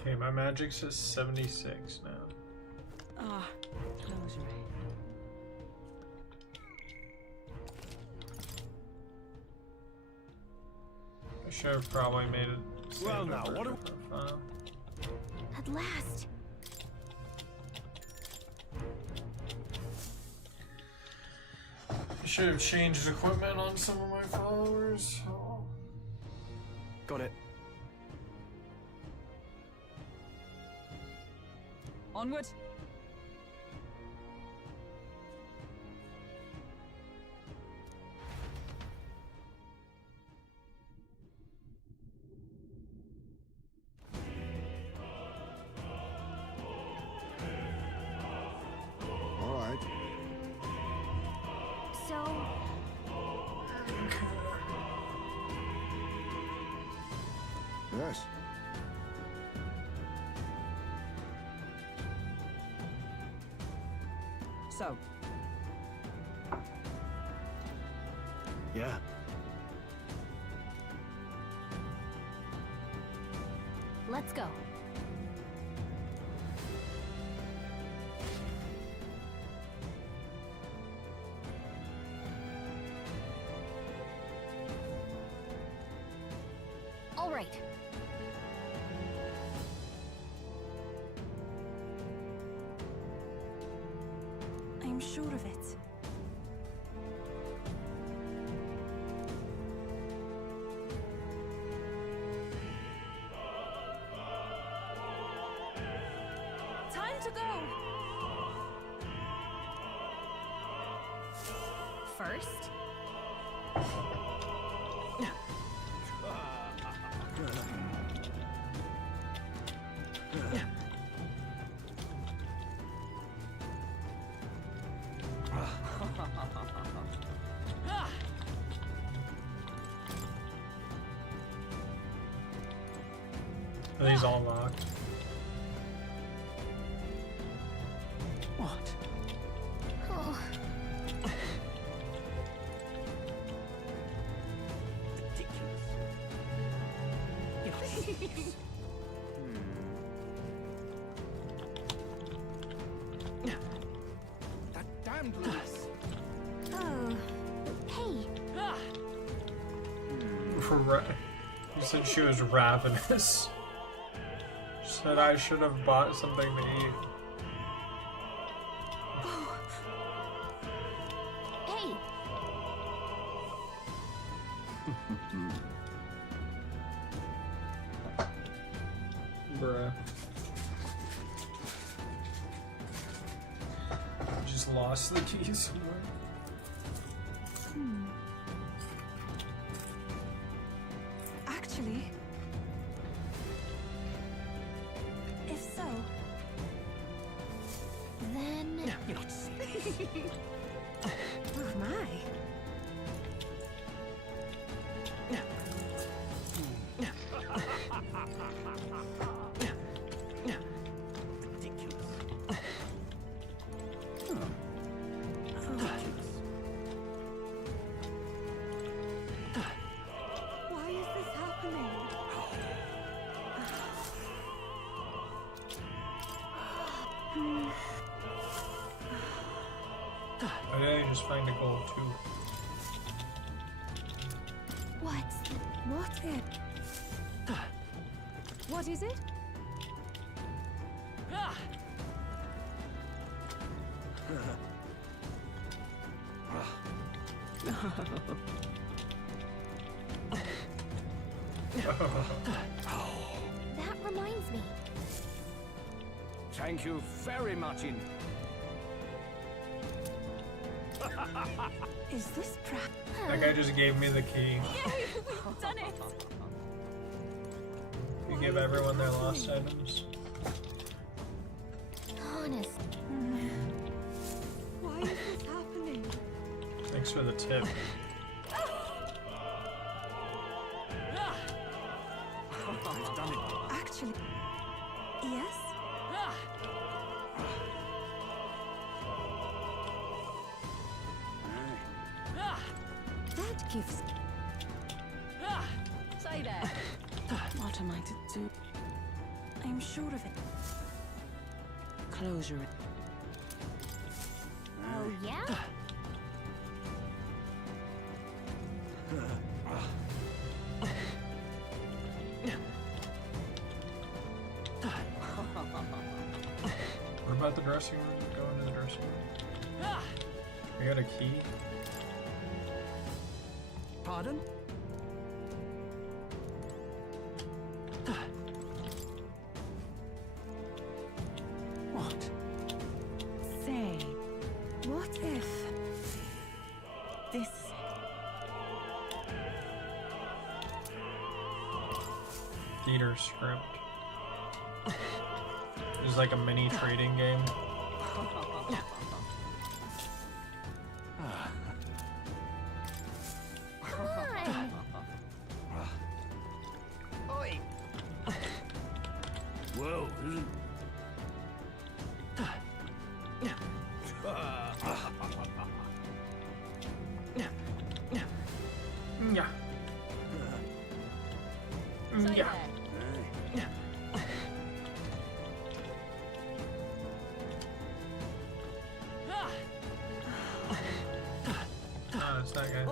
Okay, my magic says 76 now. Ah, close your eyes. I should have probably made it. Well, now, what do At last. I should have changed equipment on some of my followers. Oh. Got it. Onward. All right. So, Yes. So, Yeah. Let's go. All right. I'm sure of it. Time to go! First, Are these all locked? What? oh, That damned lass. oh, hey, You said she was ravenous. She said I should have bought something to eat. hey, Bruh. Just lost the keys somewhere. Actually, if so, then oh my. Why is this happening? Why did I just find a gold too? what's What it? What is it? That reminds me. Thank you very much in. Is this That guy just gave me the key. We've done it. You give everyone their lost items. Honest. Why is this happening? Thanks for the tip. Actually, yes. That gives. Say that. What am I to do? I'm sure of it. Closure. Oh, yeah? What about the dressing room? Go into the dressing room. I got a key. Pardon? What? Say, what if this Theater script. It's like a mini trading game. Oi. Whoa, isn't... Yeah. Yeah. Oh, it's that guy.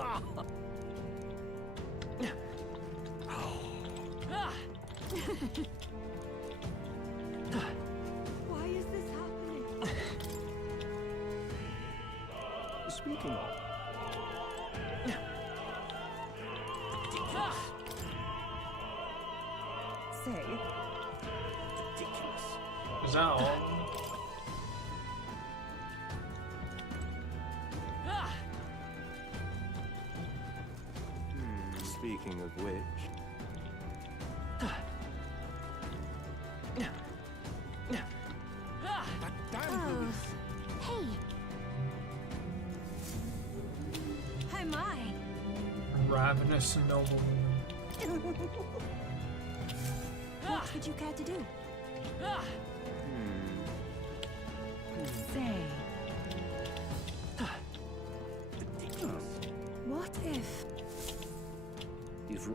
Why is this happening? Speaking of, Say, Is that all? Speaking of which, Oh. Hey. hi my. Ravenous nobleman. What would you care to do? Say, what if you've...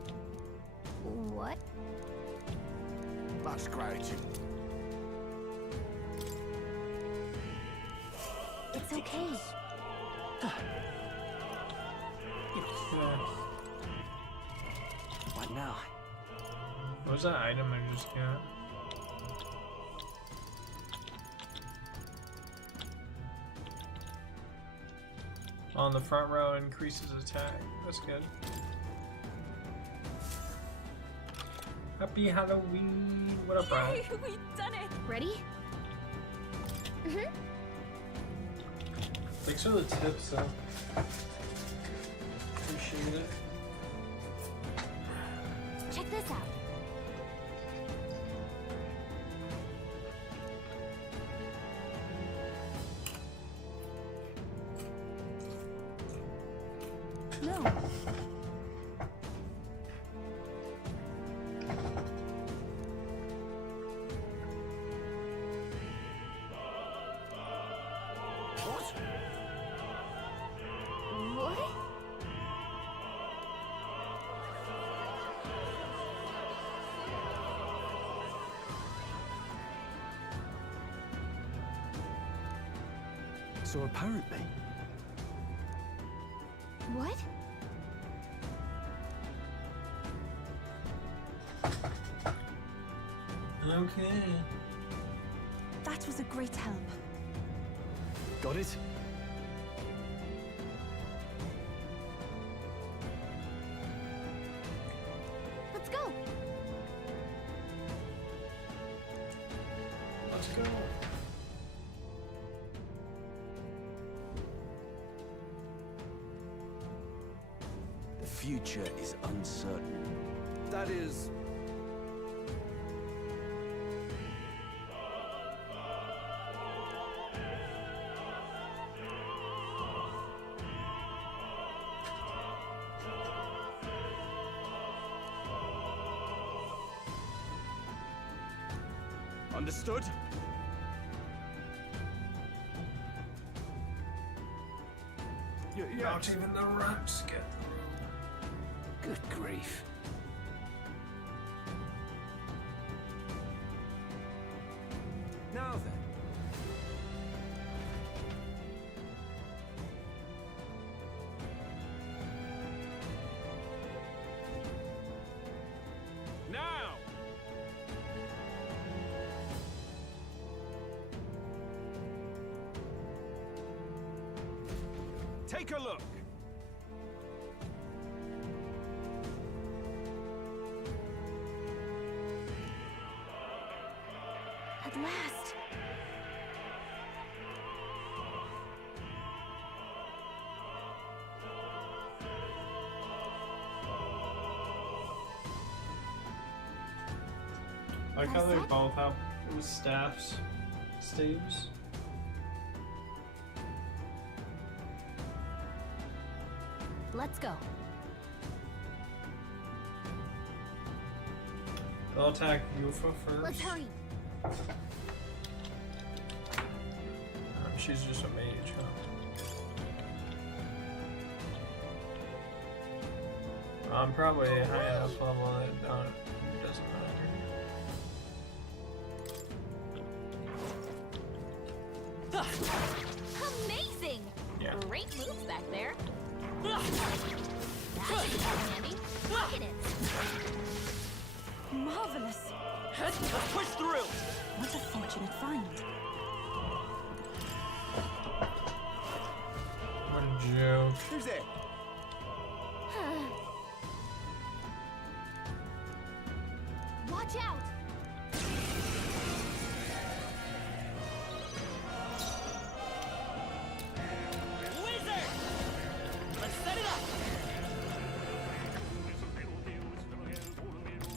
What? That's great. It's okay. What now? What was that item I just got? On the front row, increases attack. That's good. Happy Halloween! What up, bro? Yay, we've done it. Ready? Mm-hmm. Thanks for the tips, though. Appreciate it. Check this out. no? What? so apparently, What? Okay. That was a great help. got it? Let's go. Let's go. The future is uncertain. That is... Understood? Not even the rats get through. Good grief. Now then. Now! Take a look. At last. I like how they both have staffs, staves. Let's go. They'll attack Yufa first. Let's hurry. She's just a mage, huh? I'm probably high enough level that it doesn't matter. Amazing! Yeah. Great moves back there. That should be handy. Look at it. Marvelous. Let's push through. What a fortunate find. What a joke. Who's there? Watch out! Wizard! Let's set it up.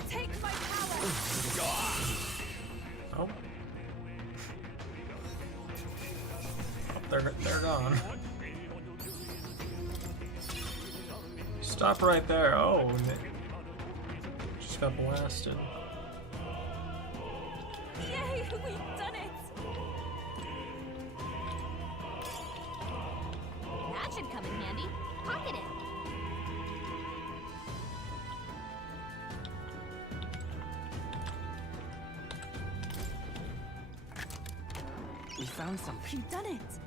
Take my power. Oh. They're gone. Stop right there. Oh, just got blasted. Yay, we've done it. That should come in handy. Pocket it. We found something. You've done it.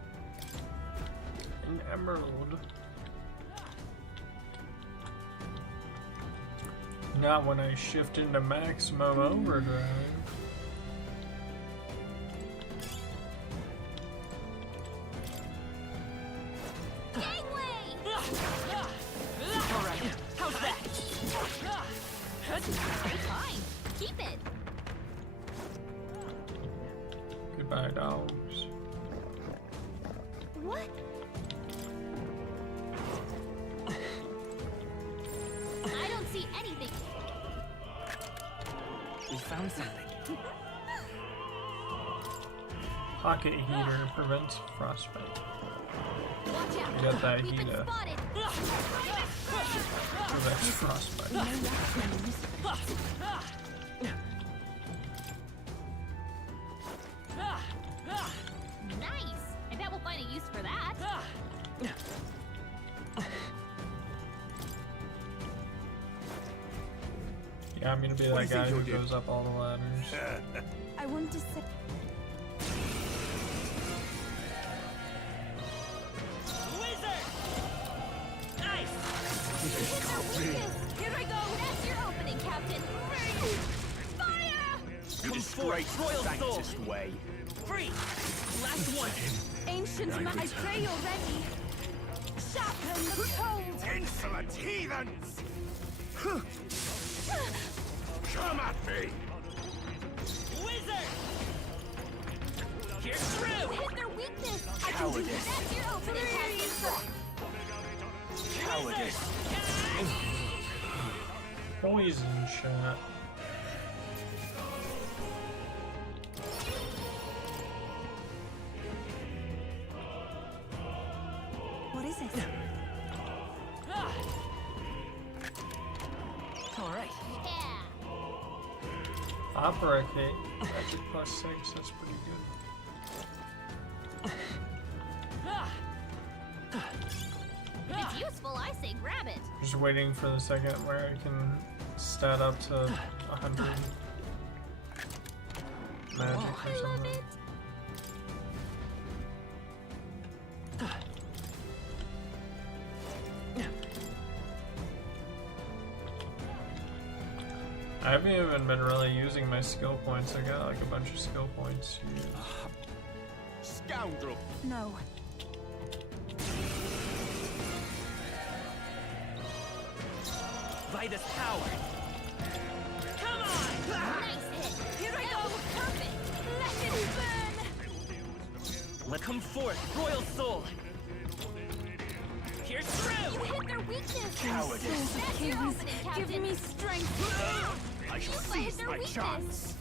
An emerald. Not when I shift into maximum overdrive. Alright, how's that? Fine. Keep it. Goodbye, dogs. What? I don't see anything. We found something. Pocket heater prevents frostbite. Watch out. I got that We've been heater. spotted. Prevents frostbite. Nice. I bet we'll find a use for that. Yeah, I'm gonna be that guy who goes up all the ladders. I want to say. Here I go. That's your opening, Captain. Fire! You disgrace the Sanctist way. Free! Last one! Ancient man, I pray you're ready. Sharpen the cold. Insolent heathens! Come at me! Wizard! Here's through! Hit their weakness! Cowardice. That's your opening, Captain! Cowardice. Poison shot. What is it? All right. Opera Kate. Magic +6. That's pretty good. If it's useful, I say grab it. Just waiting for the second where I can stat up to 100 magic or something. I haven't even been really using my skill points. I got like a bunch of skill points. Scoundrel! No. Vitus power! Come on! Nice hit. Here I go! Perfect. Let it burn! Let come forth, royal soul! Here's through! You hit their weakness! Cowardice. That's your opening, Captain. Give me strength! I shall You seize hit their my weakness. chance.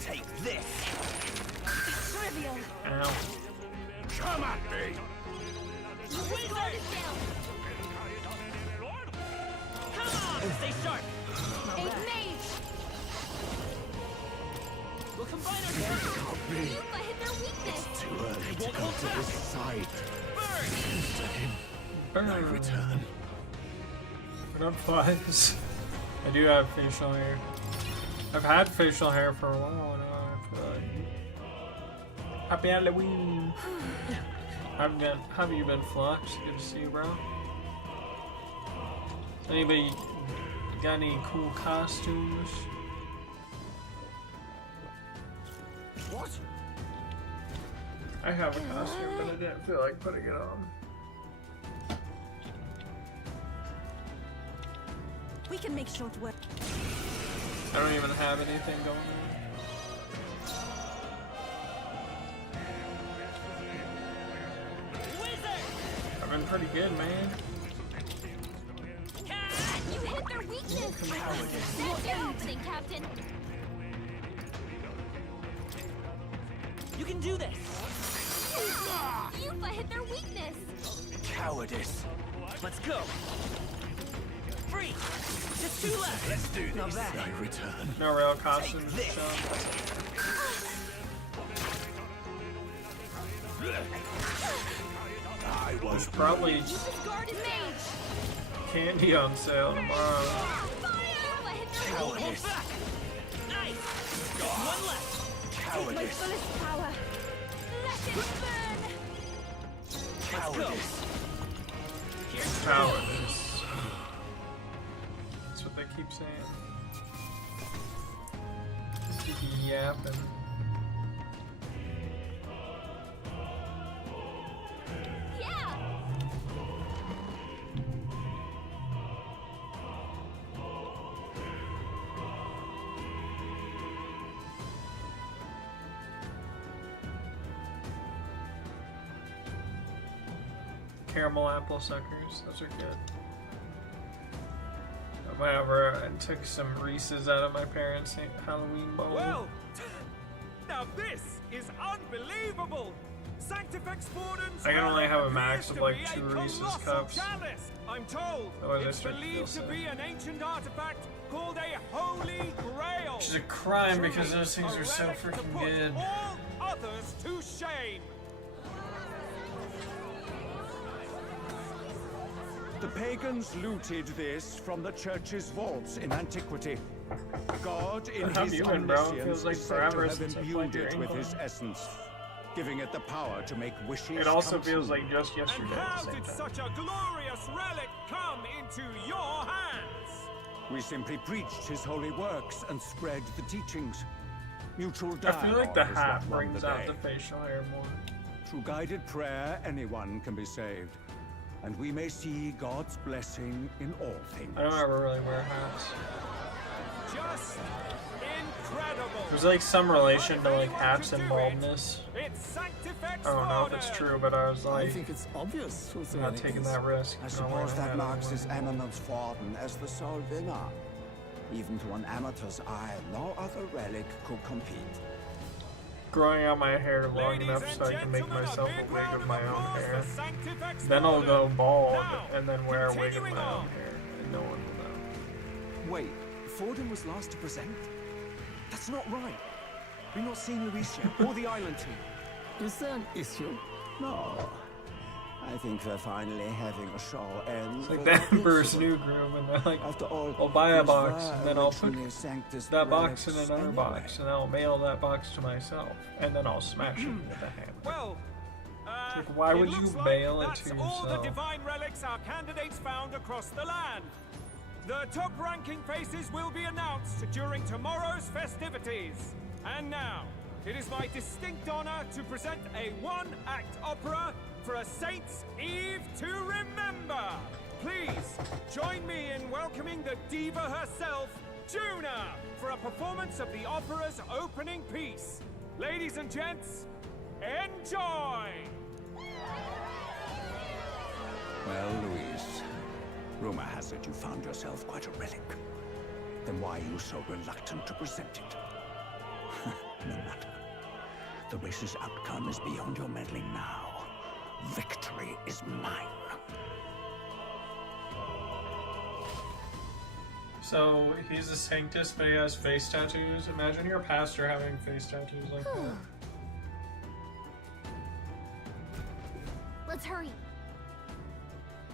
Take this. Trivial! Ow. Come at me. Guard is down. Come on! Stay sharp! A mage! We'll combine our strength! Yupa hit their weakness! Too early to Won't come hold to back. this side. Burn! To him, Burn. I return. What up, flies? I do have facial hair. I've had facial hair for a while now. I feel like. Happy Halloween! Have you been Flux? Good to see you, bro. Anybody got any cool costumes? What? I have a costume, but I didn't feel like putting it on. We can make short work. I don't even have anything going on. I've been pretty good, man. You hit their weakness! That's your opening, Captain! You can do this! Yupa hit their weakness! Cowardice. Let's go! Free! Just two left! Let's do Now this. that. I return. No real costumes to show. I was Probably Yupa's guard is mage! candy on sale tomorrow. Yupa hit their weakness! cowardice. Nice! One left! My Cowardice. fullest power! Let it burn! Cowardice. Here's Cowardice. That's what they keep saying. Keep yapping. Yeah! Caramel apple suckers, those are good. Whatever, I took some Reese's out of my parents' Halloween bowl. Well, now this is unbelievable. Sanctifex Fordens I can only have a appears max to of like be a 2 Reese's colossal cups. chalice. I'm told Otherwise I it's start to feel believed to sick. be an ancient artifact called a Holy Grail. Which is a crime because Truly, those things a are so relic to freaking put good. all others to shame. The pagans looted this from the church's vaults in antiquity. God, in How have his you been, bro? It omniscience, feels like is said forever to have since I imbued played your it with his England. essence, giving it the power to make wishes It also come feels true. like just And yesterday at how the same did time. such a glorious relic come into your hands? We simply preached his holy works and spread the teachings. Mutual I feel like the dialogue is hat what won brings the out day. the facial hair more. Through guided prayer, anyone can be saved. and we may see God's blessing in all things. I don't ever really wear hats. Just incredible. There's like some relation to like hats and baldness. I don't know if it's true, but I was like, I think it's obvious who's not taking that risk. I You don't wear suppose a that hat marks anymore. His Eminence Forden as the sole winner. Even to an amateur's eye, no other relic could compete. Growing out my hair long enough so I can make myself a wig of my own hair. Then I'll go bald and then wear a wig of my own hair, and no one will know. Wait, Forden was last to present? That's not right. We've not seen Luis yet, or the island team. Is there an issue? No. I think we're finally having a show, and It's like the Emperor's New Groom, and they're like, I'll buy a box, and then I'll put that box in another box, and I'll mail that box to myself, and then I'll smash it with a hammer. Well, It's like, why would you mail it to that's all the yourself? divine relics our candidates found across the land. The top-ranking faces will be announced during tomorrow's festivities. And now, it is my distinct honor to present a one-act opera for a Saint's Eve to remember. Please join me in welcoming the diva herself, Juna, for a performance of the opera's opening piece. Ladies and gents, enjoy! Well, Luis, rumor has it you found yourself quite a relic. Then why are you so reluctant to present it? No matter. The race's outcome is beyond your meddling now. Victory is mine. So, he's a Sanctus, but he has face tattoos. Imagine your pastor having face tattoos like that. Let's hurry.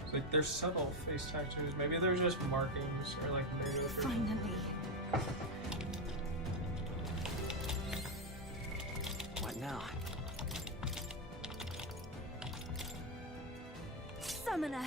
It's like, they're subtle face tattoos. Maybe they're just markings, or like maybe they're... Finally. What now? Summoner.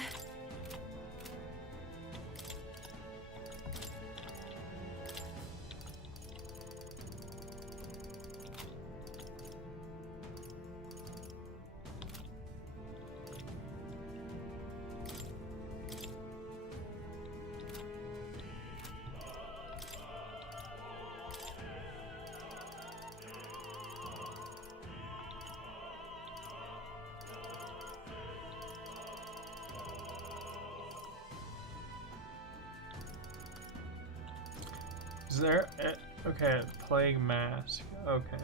Is there... okay, Plague Mask. Okay.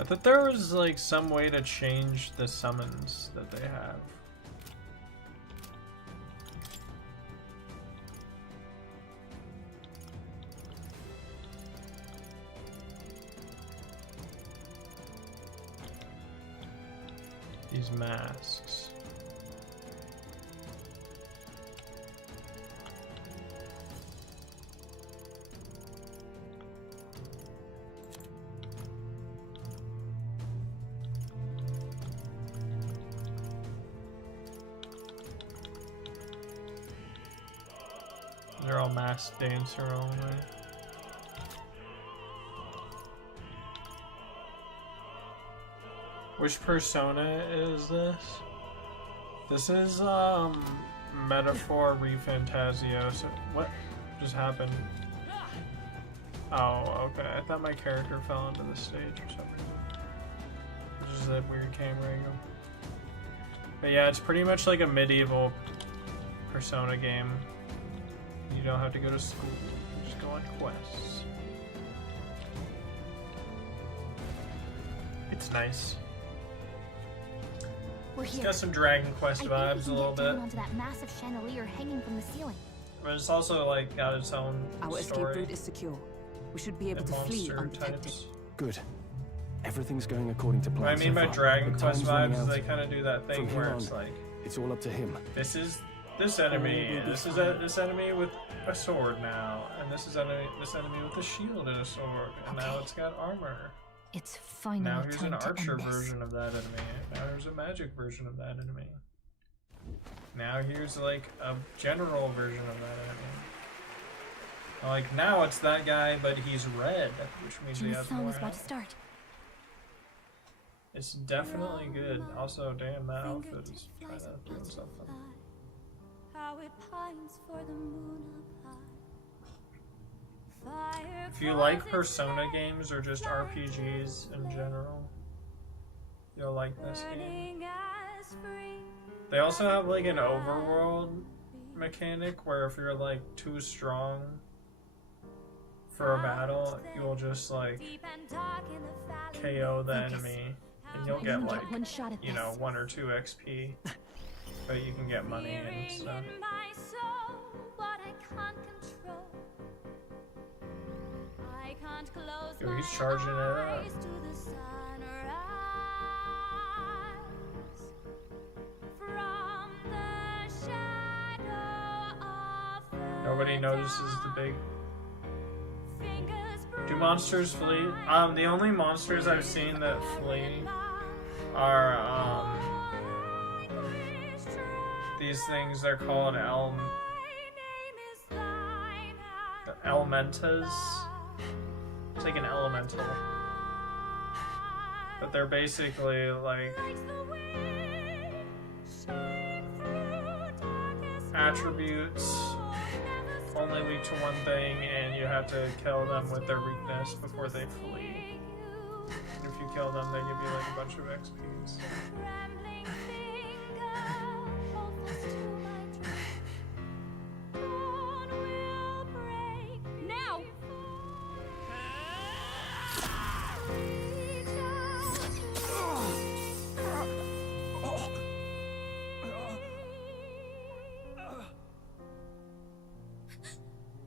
I thought there was, like, some way to change the summons that they have. These masks. They're all masked dancer only. Which persona is this? This is Metaphor Refantasio. So what just happened? Oh, okay. I thought my character fell into the stage for some reason. Which is that weird camera angle. But yeah, it's pretty much like a medieval Persona game. You don't have to go to school, you just go on quests. It's nice. We're It's here. got some Dragon Quest I think we vibes a can little get down bit. onto that massive chandelier hanging from the ceiling. But it's also like got its own Our escape story. route is secure. We should be able and to flee monster undetected. types. Good. Everything's going according to plan. What I mean so by far, Dragon but Quest time's running vibes is out. they kind of do that thing From here where on, it's like, it's all up to him. this is this enemy, will be this is fine. this enemy with a sword now, and this enemy with a shield and a sword, and now it's got armor. It's finally Now here's time an to archer end this. version of that enemy. Now here's a magic version of that enemy. Now here's like a general version of that enemy. Like now it's that guy, but he's red, which means he Jim's has song more is about to health. start. It's definitely good. Also, damn, that outfit is kind of doing something. How it pines for the moon up high. If you like Persona games or just RPGs in general, you'll like this game. They also have like an overworld mechanic where if you're like too strong for a battle, you'll just like KO the enemy and you'll get like, you know, 1 or 2 XP, but you can get money and stuff. Yo, he's charging it up. Nobody notices the big... Do monsters flee? The only monsters I've seen that flee are, these things are called elementas. It's like an elemental. But they're basically like attributes only weak to one thing, and you have to kill them with their weakness before they flee. And if you kill them, they give you like a bunch of XPs. Now!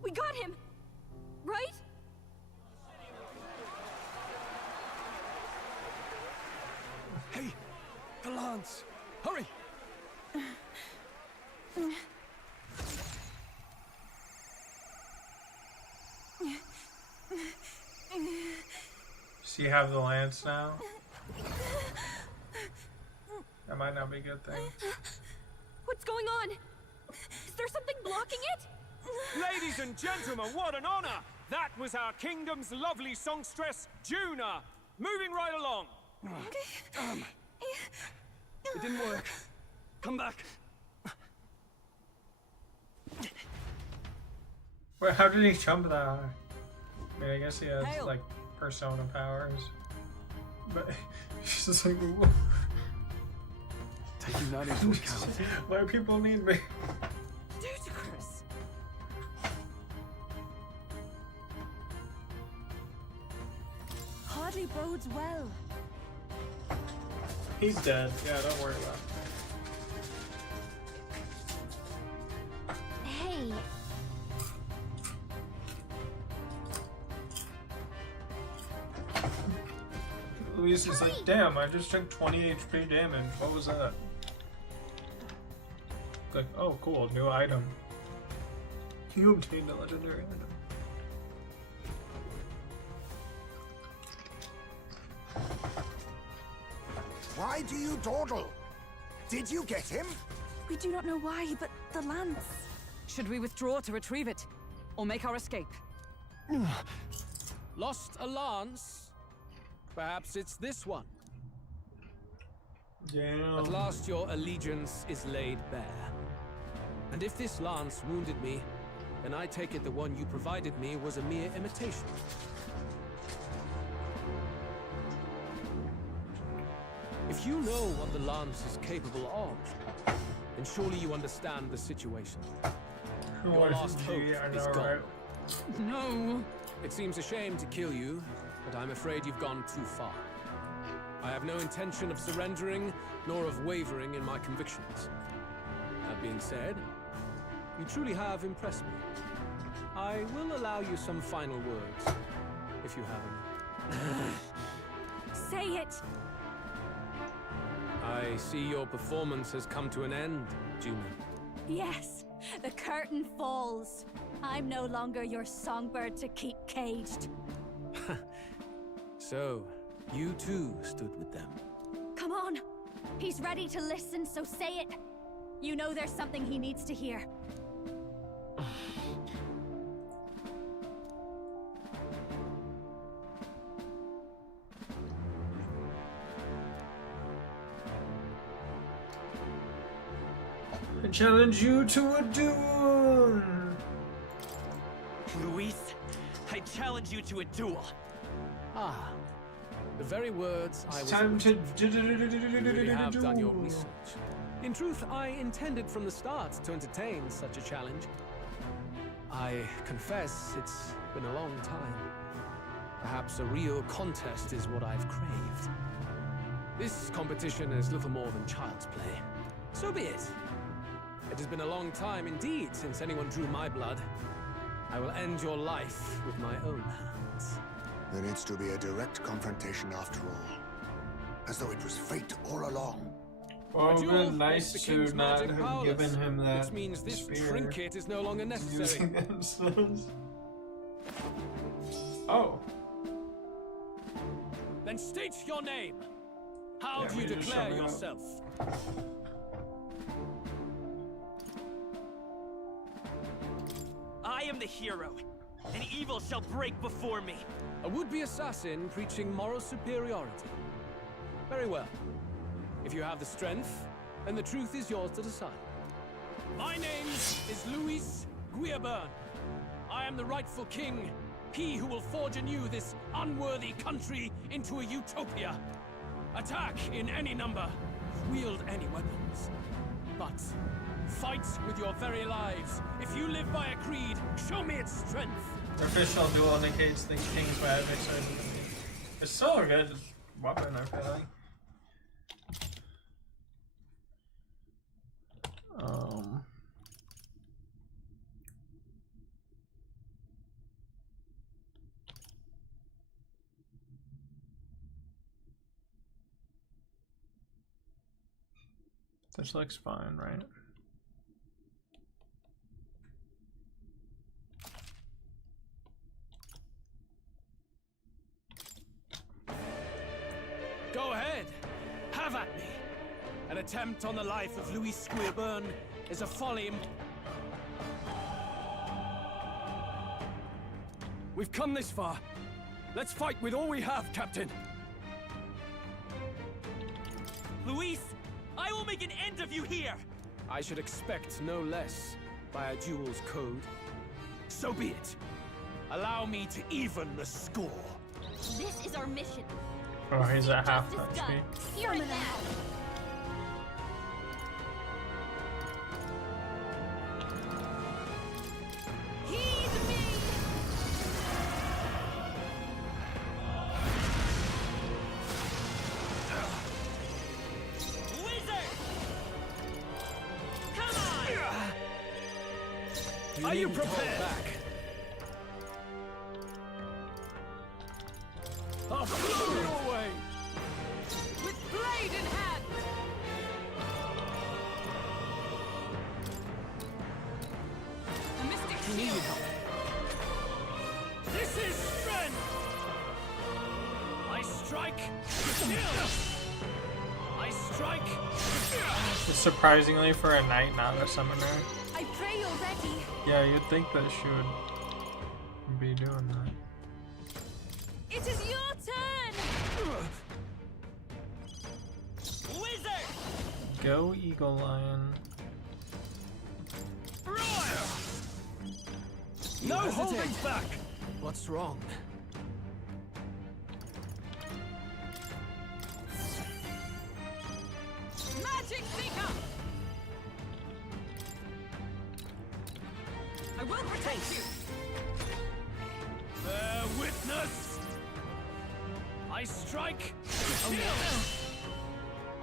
We got him! Right? Hey! The lance! Hurry! So you have the lance now? That might not be a good thing. What's going on? Is there something blocking it? Ladies and gentlemen, what an honor! That was our kingdom's lovely songstress, Juna. Moving right along. It didn't work. Come back. Wait, how did he jump that high? I mean, I guess he has like persona powers, but he's just like, whoa. Taking that into account. Why people need me? Ludicrous. Hardly bodes well. He's dead. Yeah, don't worry about it. Hey, Luis is like, damn, I just took 20 HP damage. What was that? Like, oh, cool, new item. You obtained a legendary item. Why do you dawdle? Did you get him? We do not know why, but the lance. Should we withdraw to retrieve it? Or make our escape? Lost a lance? Perhaps it's this one. Yeah. At last your allegiance is laid bare. And if this lance wounded me, then I take it the one you provided me was a mere imitation. If you know what the lance is capable of, then surely you understand the situation. Your last hope is gone. No. It seems a shame to kill you, but I'm afraid you've gone too far. I have no intention of surrendering, nor of wavering in my convictions. That being said, you truly have impressed me. I will allow you some final words, if you have any. Say it! I see your performance has come to an end, Juna. Yes, the curtain falls. I'm no longer your songbird to keep caged. So, you too stood with them. Come on! He's ready to listen, so say it! You know there's something he needs to hear. challenge you to a duel. Luis, I challenge you to a duel. Ah, the very words I was. Time to You have done your research. In truth, I intended from the start to entertain such a challenge. I confess it's been a long time. Perhaps a real contest is what I've craved. This competition is little more than child's play. So be it. It has been a long time indeed since anyone drew my blood. I will end your life with my own hands. There needs to be a direct confrontation after all. As though it was fate all along. Well, it would have been nice to not have given him that which means this spear. trinket is no longer necessary. Using themselves. Oh. Then state your name. How Yeah, do you we just declare shut it up. yourself? I am the hero, and evil shall break before me. A would-be assassin preaching moral superiority. Very well. If you have the strength, then the truth is yours to decide. My name is Luis Guiabern. I am the rightful king, he who will forge anew this unworthy country into a utopia. Attack in any number, wield any weapons. But fight with your very lives. If you live by a creed, show me its strength. The official duel indicates the king's magic, so it's still a good weapon, I feel like. This looks fine, right? Go ahead. Have at me. An attempt on the life of Luis Guiabern is a folly. We've come this far. Let's fight with all we have, Captain. Luis, I will make an end of you here. I should expect no less by a duel's code. So be it. Allow me to even the score. This is our mission. Oh, he's at half Justice HP. done. Here and now. Heed me! Wizard! Come on! Are you prepared? Back. I'll blow you away! With blade in hand! A mystic shield! This is strength! I strike, kill! I strike, It's surprisingly for a knight, not a summoner. I pray you're ready. Yeah, you'd think that she would be doing that. It is your turn. Wizard! Go, Eagle Lion. no holding back! What's wrong? Magic Seeker! I will protect you! Bear witness! I strike, kill!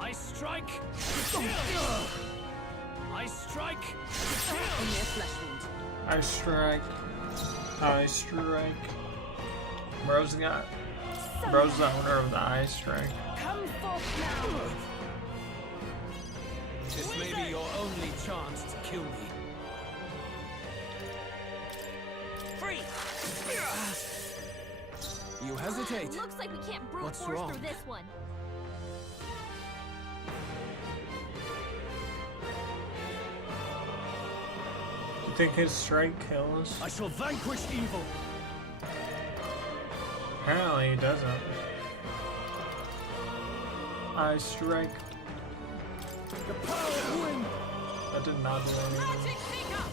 I strike, kill! I strike, kill! Only a flesh wound. I strike. I strike. Bro's the owner of the eye strike. Come forth now. This may be your only chance to kill me. Free! You hesitate. Looks like we can't brute What's force wrong? through this one. You think his strike kills? I shall vanquish evil. Apparently he doesn't. I strike. The power of wind. That did not do anything. Magic Seeker!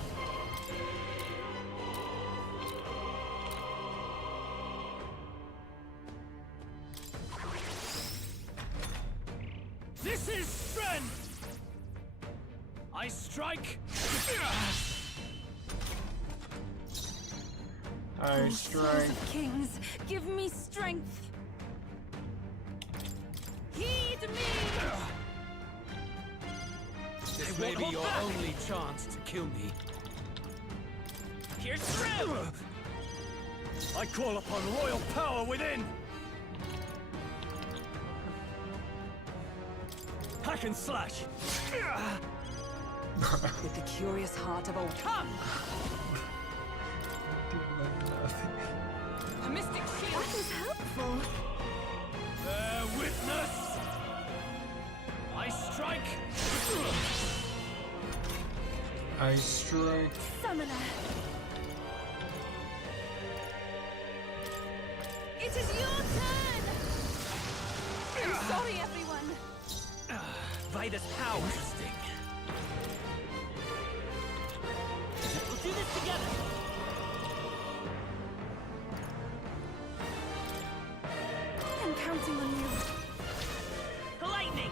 This is strength! I strike! I Sons strike. of kings, give me strength. Heed me! This may be your only chance to kill me. Here's through! I call upon royal power within! Hack and slash! With the curious heart of old. Come! A mystic shield. That was helpful. Bear witness! I strike! I strike. Summoner. It is your turn. I'm sorry, everyone. Vitus power. Interesting. We'll do this together. I'm counting on you. Lightning.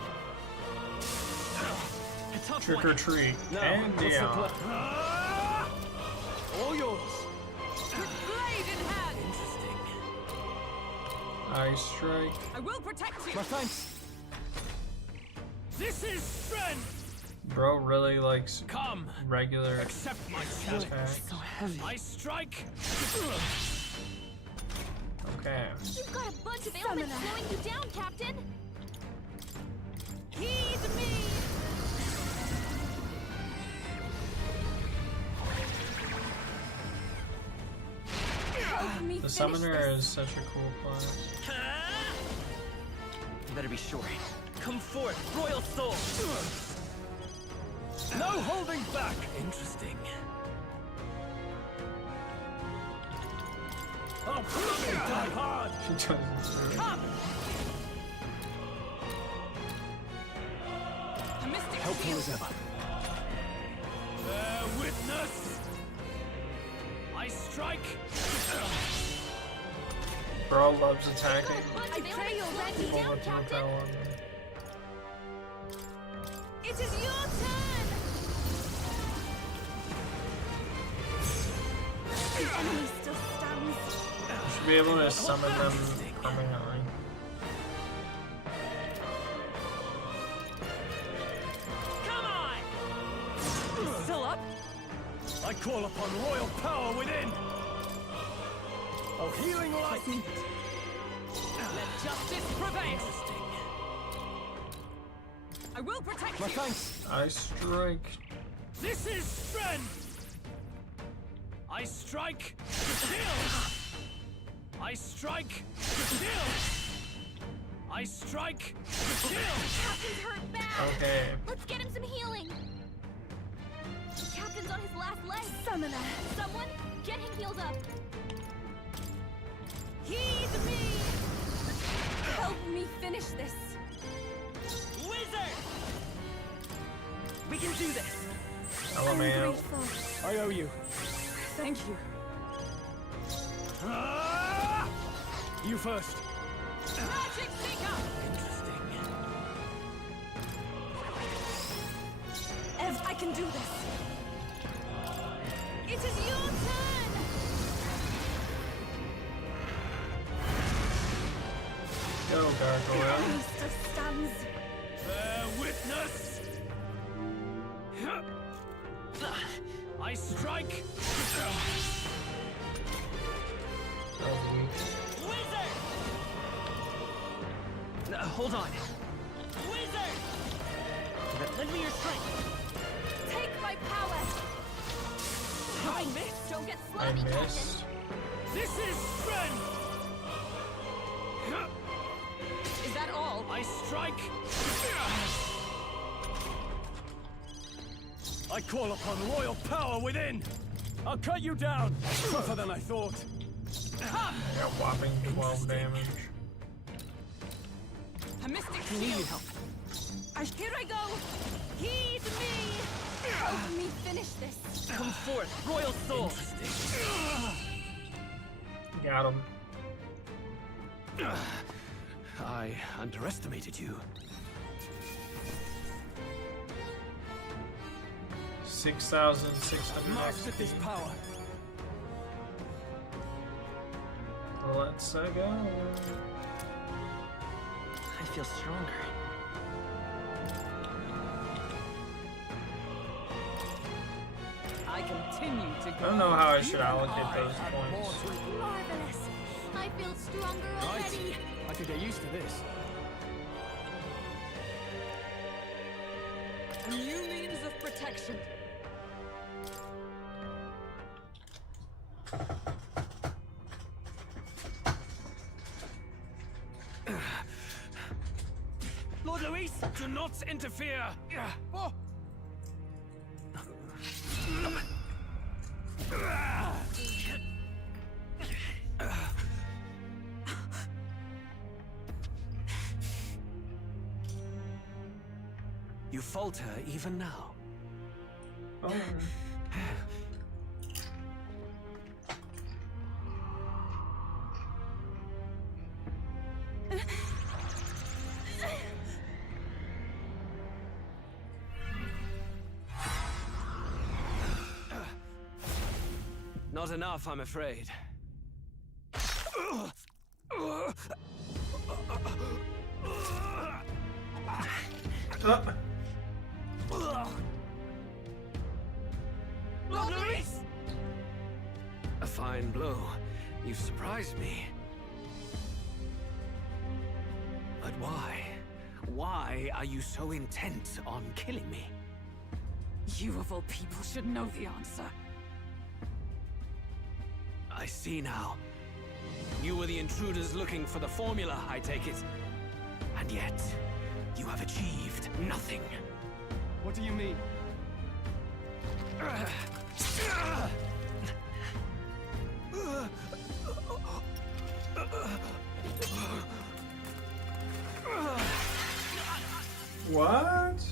A tough Trick one. or treat. Now, And what's the yeah. plan? All yours! With blade in hand. Interesting. I strike. I will protect you. My thanks! This is strength. Bro really likes Come. regular Accept my challenge. attack. So heavy. I strike. Okay. You've got a bunch of ailments slowing you down, Captain! Heed me. Help me The finish summoner this. is such a cool class. You better be sure. Come forth, royal soul. No holding back! Interesting. I'll prove you die hard! She doesn't. Come. A mystic Helpful shield. as ever. Bear witness. I strike. Bro loves attacking. I pray you're ready People down, with no Captain! power. It is your turn. The enemy still stands. Should be able to summon them permanently. Come on. Still up? I call upon royal power within! Oh, healing light! Let justice prevail. I will protect My you. thanks! I strike. This is strength. I strike. Kill. I strike. Kill. I strike. Kill. Captain's hurt bad! Okay. Let's get him some healing! Captain's on his last leg! Summoner. Someone, get him healed up! Heed me. Help me finish this. Wizard. We can do this. I'm LMAO. grateful. I owe you. Thank you. Ah! You first. Magic Seeker. Ev, I can do this. It is your turn. Go, The Gargoyle. enemy still stands. Bear witness. I strike. That was weak. Wizard. Hold on. Wizard. Lend me your strength. Take my power. I missed! Don't get I sloppy, Captain! missed. This is strength. Is that all? I strike. I call upon royal power within! I'll cut you down! Tougher than I thought. Come. I got whopping 12 damage. A mystic Need shield. help. Here I go. Heed me. Help me finish this. Come forth, royal soul. Got him. I underestimated you. 6,600. Master this power. Let's go. I feel stronger. I continue to go. I don't know how I should allocate those points. Marvelous. I feel stronger already. I could get used to this. A new means of protection. Lord Luis, do not interfere. Oh. You falter even now. Oh. Not enough, I'm afraid. Lord Luis! A fine blow. You've surprised me. But why? Why are you so intent on killing me? You of all people should know the answer. I see now. You were the intruders looking for the formula, I take it. And yet, you have achieved nothing. What do you mean? What?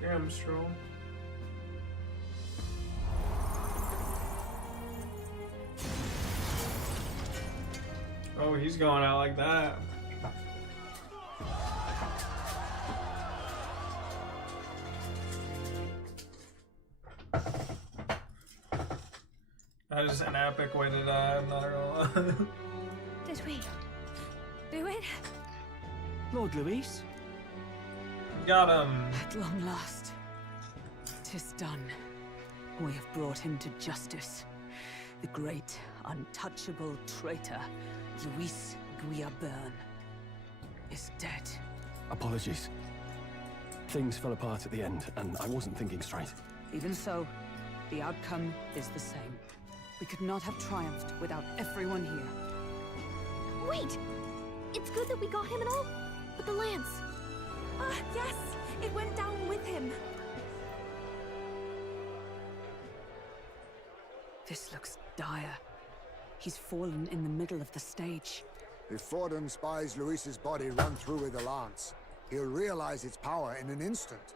Damn strong. Oh, he's going out like that. That is an epic way to die, I'm not gonna lie. Did we do it? Lord Luis? Got him. At long last, 'tis done. We have brought him to justice. The great, untouchable traitor, Luis Guillaburn, is dead. Apologies. Things fell apart at the end, and I wasn't thinking straight. Even so, the outcome is the same. We could not have triumphed without everyone here. Wait! It's good that we got him and all, but the lance. Ah, yes! It went down with him. This looks dire. He's fallen in the middle of the stage. If Forden spies Luis's body run through with the lance, he'll realize its power in an instant.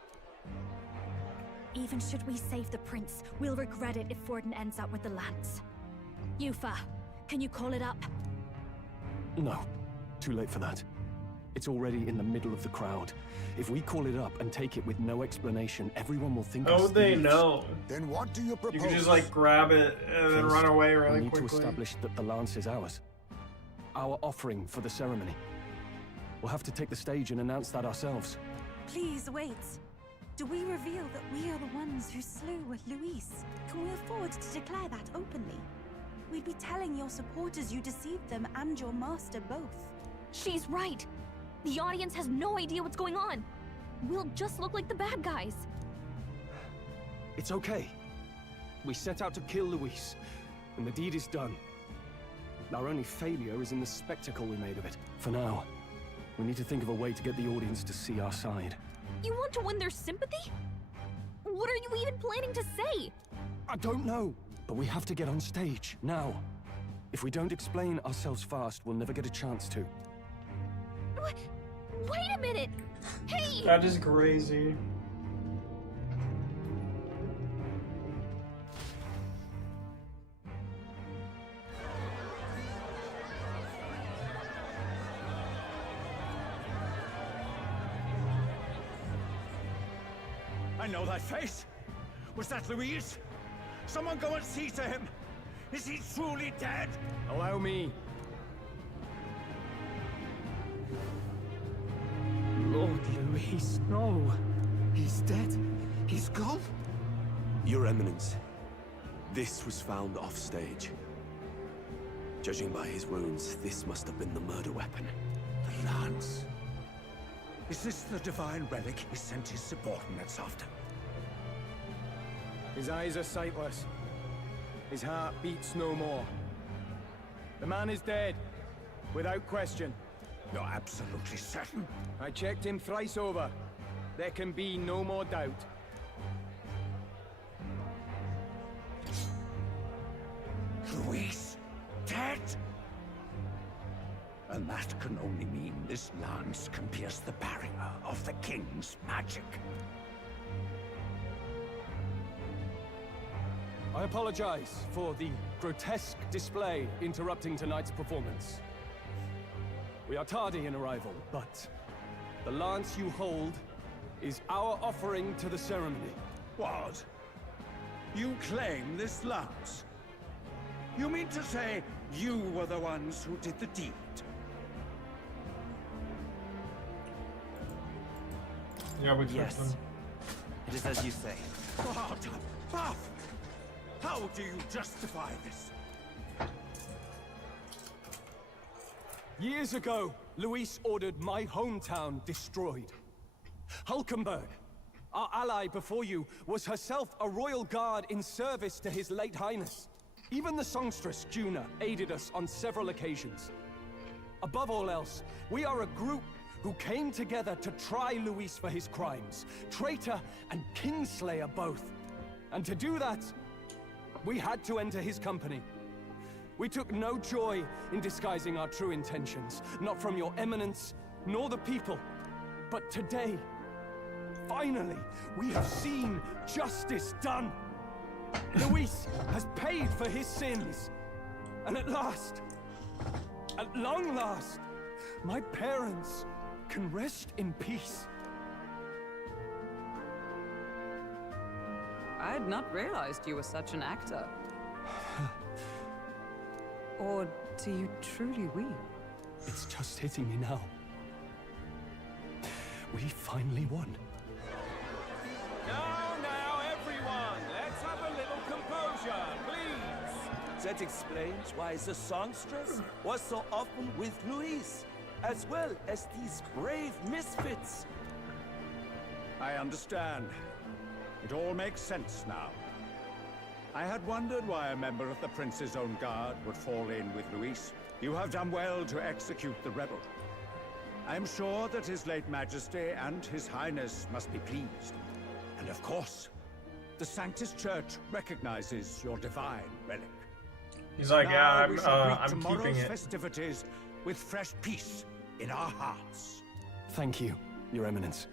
Even should we save the prince, we'll regret it if Forden ends up with the lance. Yufa, can you call it up? No. Too late for that. It's already in the middle of the crowd. If we call it up and take it with no explanation, everyone will think Oh, us they thieves. know. Then what do you propose? You can just like grab it and then First, run away we really need quickly. to establish that the lance is ours. Our offering for the ceremony. We'll have to take the stage and announce that ourselves. Please wait. Do we reveal that we are the ones who slew Luis? Can we afford to declare that openly? We'd be telling your supporters you deceived them and your master both. She's right. The audience has no idea what's going on. We'll just look like the bad guys. It's okay. We set out to kill Luis, and the deed is done. Our only failure is in the spectacle we made of it. For now, we need to think of a way to get the audience to see our side. You want to win their sympathy? What are you even planning to say? I don't know, but we have to get on stage, now. If we don't explain ourselves fast, we'll never get a chance to. Wait a minute! Hey! That is crazy. I know that face. Was that Louise? Someone go and see to him. Is he truly dead? Allow me. Lord Louis, no. He's dead. He's gone. Your Eminence, this was found off-stage. Judging by his wounds, this must have been the murder weapon. The lance. Is this the divine relic he sent his subordinates after? His eyes are sightless. His heart beats no more. The man is dead, without question. You're absolutely certain? I checked him thrice over. There can be no more doubt. Louis, dead? And that can only mean this lance can pierce the barrier of the king's magic. I apologize for the grotesque display interrupting tonight's performance. We are tardy in arrival, but the lance you hold is our offering to the ceremony. What? You claim this lance? You mean to say you were the ones who did the deed? Yeah, we Yes. them. It is as you say. What? Buff! How do you justify this? Years ago, Luis ordered my hometown destroyed. Hulkenberg, our ally before you, was herself a royal guard in service to his late highness. Even the songstress, Juna, aided us on several occasions. Above all else, we are a group who came together to try Luis for his crimes. Traitor and Kingslayer both. And to do that, we had to enter his company. We took no joy in disguising our true intentions, not from your eminence, nor the people. But today, finally, we have seen justice done. Luis has paid for his sins. And at last, at long last, my parents can rest in peace. I had not realized you were such an actor. Or do you truly weep? It's just hitting me now. We finally won. Now, everyone, let's have a little composure, please. That explains why the songstress was so often with Louise, as well as these brave misfits. I understand. It all makes sense now. I had wondered why a member of the Prince's own guard would fall in with Luis. You have done well to execute the rebel. I am sure that His late Majesty and His Highness must be pleased. And of course, the Sanctus Church recognizes your divine relic. He's like, Now yeah, we shall greet I'm tomorrow's keeping it. festivities with fresh peace in our hearts. Thank you, Your Eminence.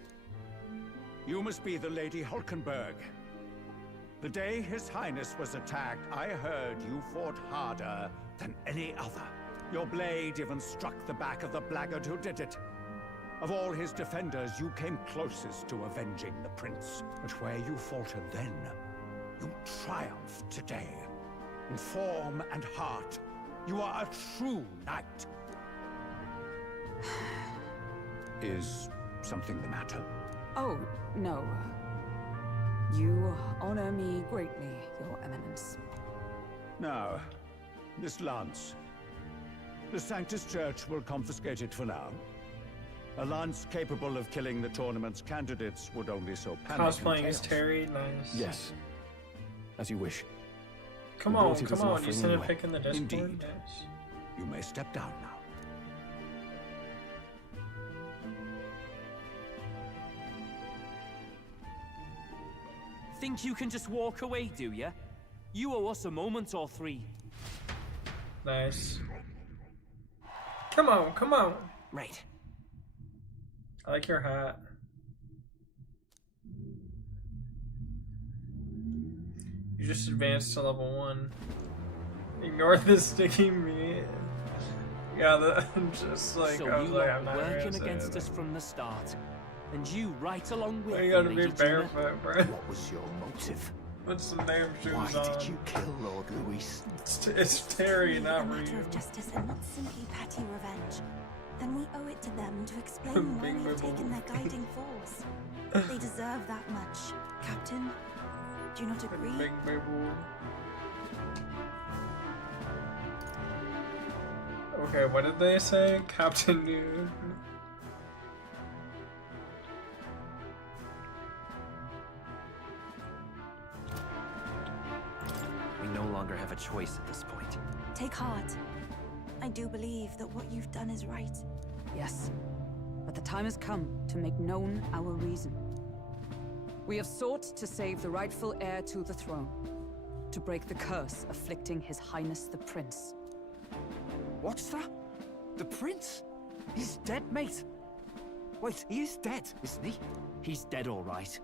You must be the Lady Hulkenberg. The day His Highness was attacked, I heard you fought harder than any other. Your blade even struck the back of the blackguard who did it. Of all his defenders, you came closest to avenging the prince. But where you faltered then, you triumphed today. In form and heart, you are a true knight. Is something the matter? Oh, no. You honor me greatly, Your Eminence. Now, this lance. The Sanctus Church will confiscate it for now. A lance capable of killing the tournament's candidates would only sow panic and Cosplaying as chaos. Terry, nice. Yes. As you wish. Come We on, brought it as come an on. You offering sent a anyway. pic in the Discord. Indeed. Yes. You may step down now. Think you can just walk away, do ya? You owe us a moment or three. Nice. Come on, come on. Right. I like your hat. You just advanced to level 1. Ignore the sticky meat. Yeah, just like, So I was you like, lot I'm not were gonna working say against it. us from the start, and you right along with You them, gotta be Lady Juna. barefoot, bro. What was your motive? Put some damn shoes Why on. did you kill Lord Luis? It's Terry, Really not a matter Ryu. of justice and not simply petty revenge, then we owe it to them to explain why Big we've bubble. taken their guiding force. They deserve that much. Captain, do you not agree? Big baby. Okay, what did they say? Captain dude. We no longer have a choice at this point. Take heart. I do believe that what you've done is right. Yes, but the time has come to make known our reason. We have sought to save the rightful heir to the throne, to break the curse afflicting His Highness the Prince. What's that? The prince? He's dead, mate. Wait, he is dead, isn't he? He's dead, all right.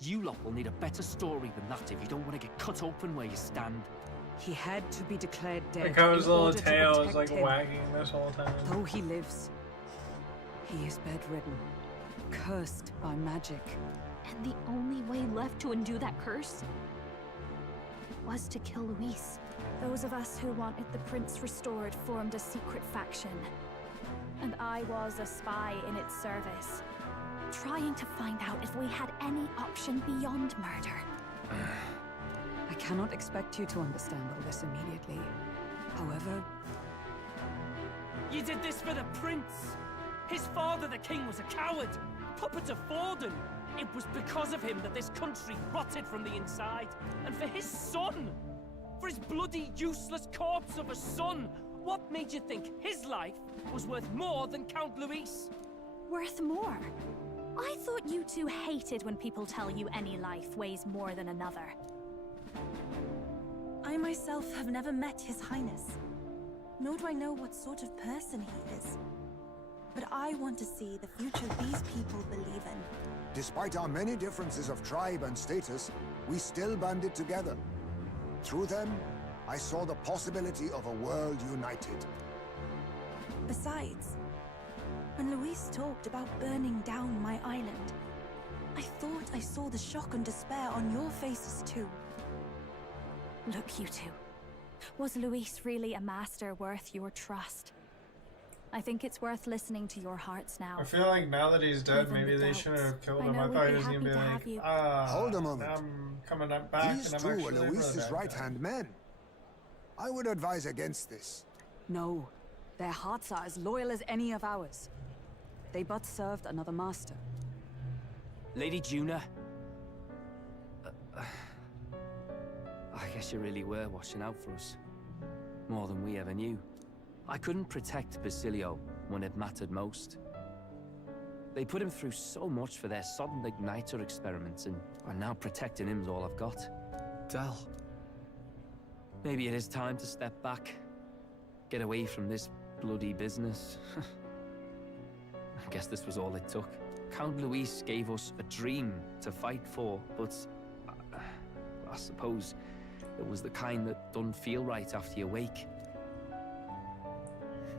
You lot will need a better story than that if you don't want to get cut open where you stand. He had to be declared dead. Like how his in little order to tail is protect like him. wagging this whole time. Though he lives, he is bedridden, cursed by magic. And the only way left to undo that curse was to kill Luis. Those of us who wanted the prince restored formed a secret faction. And I was a spy in its service, trying to find out if we had any option beyond murder. I cannot expect you to understand all this immediately. However, You did this for the prince. His father, the king, was a coward, puppet of Forden. It was because of him that this country rotted from the inside. And for his son, for his bloody, useless corpse of a son, what made you think his life was worth more than Count Luis? Worth more? I thought you two hated when people tell you any life weighs more than another. I myself have never met His Highness, nor do I know what sort of person he is. But I want to see the future these people believe in. Despite our many differences of tribe and status, we still banded together. Through them, I saw the possibility of a world united. Besides, when Luis talked about burning down my island, I thought I saw the shock and despair on your faces too. Look, you two. Was Luis really a master worth your trust? I think it's worth listening to your hearts now. I feel like now that he's dead, Even maybe the they doubts. shouldn't have killed I him. know I we'd thought be he was gonna happy be to like, have you. Hold a moment. I'm coming up back These and I'm two actually were there for the Luis's bad guy. right-hand men. I would advise against this. no, their hearts are as loyal as any of ours. They but served another master. Lady Juna. I guess you really were watching out for us. More than we ever knew. I couldn't protect Basilio when it mattered most. They put him through so much for their sudden igniter experiments, and now protecting him's all I've got. Del. Maybe it is time to step back. Get away from this bloody business. I guess this was all it took. Count Luis gave us a dream to fight for, but I suppose it was the kind that doesn't feel right after you wake.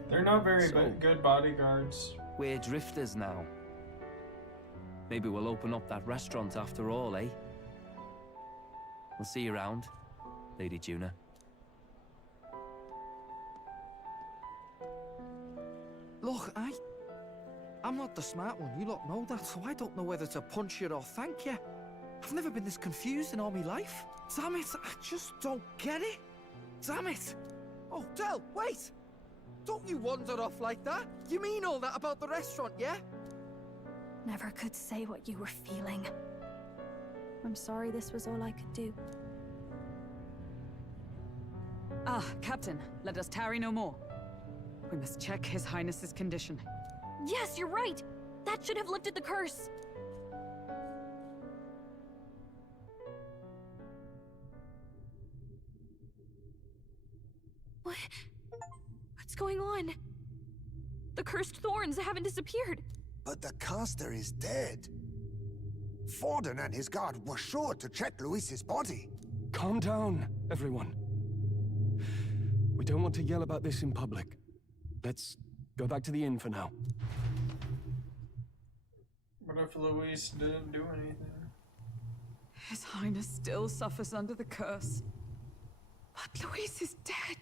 They're not very So- good bodyguards. We're drifters now. Maybe we'll open up that restaurant after all, eh? We'll see you around, Lady Juna. Look, I'm not the smart one, you lot know that, so I don't know whether to punch you or thank you. I've never been this confused in all my life. Damn it, I just don't get it. Damn it. Oh, Del, wait! Don't you wander off like that? You mean all that about the restaurant, yeah? Never could say what you were feeling. I'm sorry this was all I could do. Ah, Captain, let us tarry no more. We must check His Highness's condition. Yes, you're right! That should have lifted the curse! What's going on? The cursed thorns haven't disappeared. But the caster is dead. Forden and his guard were sure to check Luis's body. Calm down, everyone. We don't want to yell about this in public. Let's go back to the inn for now. What if Luis didn't do anything? His Highness still suffers under the curse. But Luis is dead.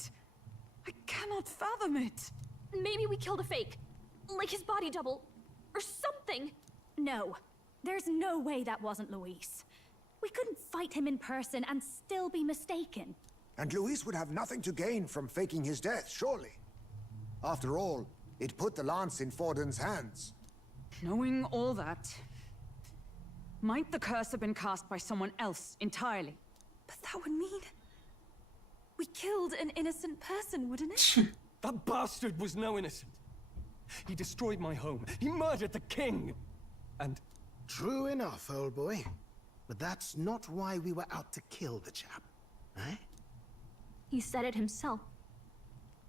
I cannot fathom it. Maybe we killed a fake. Like his body double. Or something. No. There's no way that wasn't Luis. We couldn't fight him in person and still be mistaken. And Luis would have nothing to gain from faking his death, surely. After all, it put the lance in Forden's hands. Knowing all that, might the curse have been cast by someone else entirely? But that would mean we killed an innocent person, wouldn't it? That bastard was no innocent. He destroyed my home. He murdered the king. And... True enough, old boy. But that's not why we were out to kill the chap, eh? He said it himself.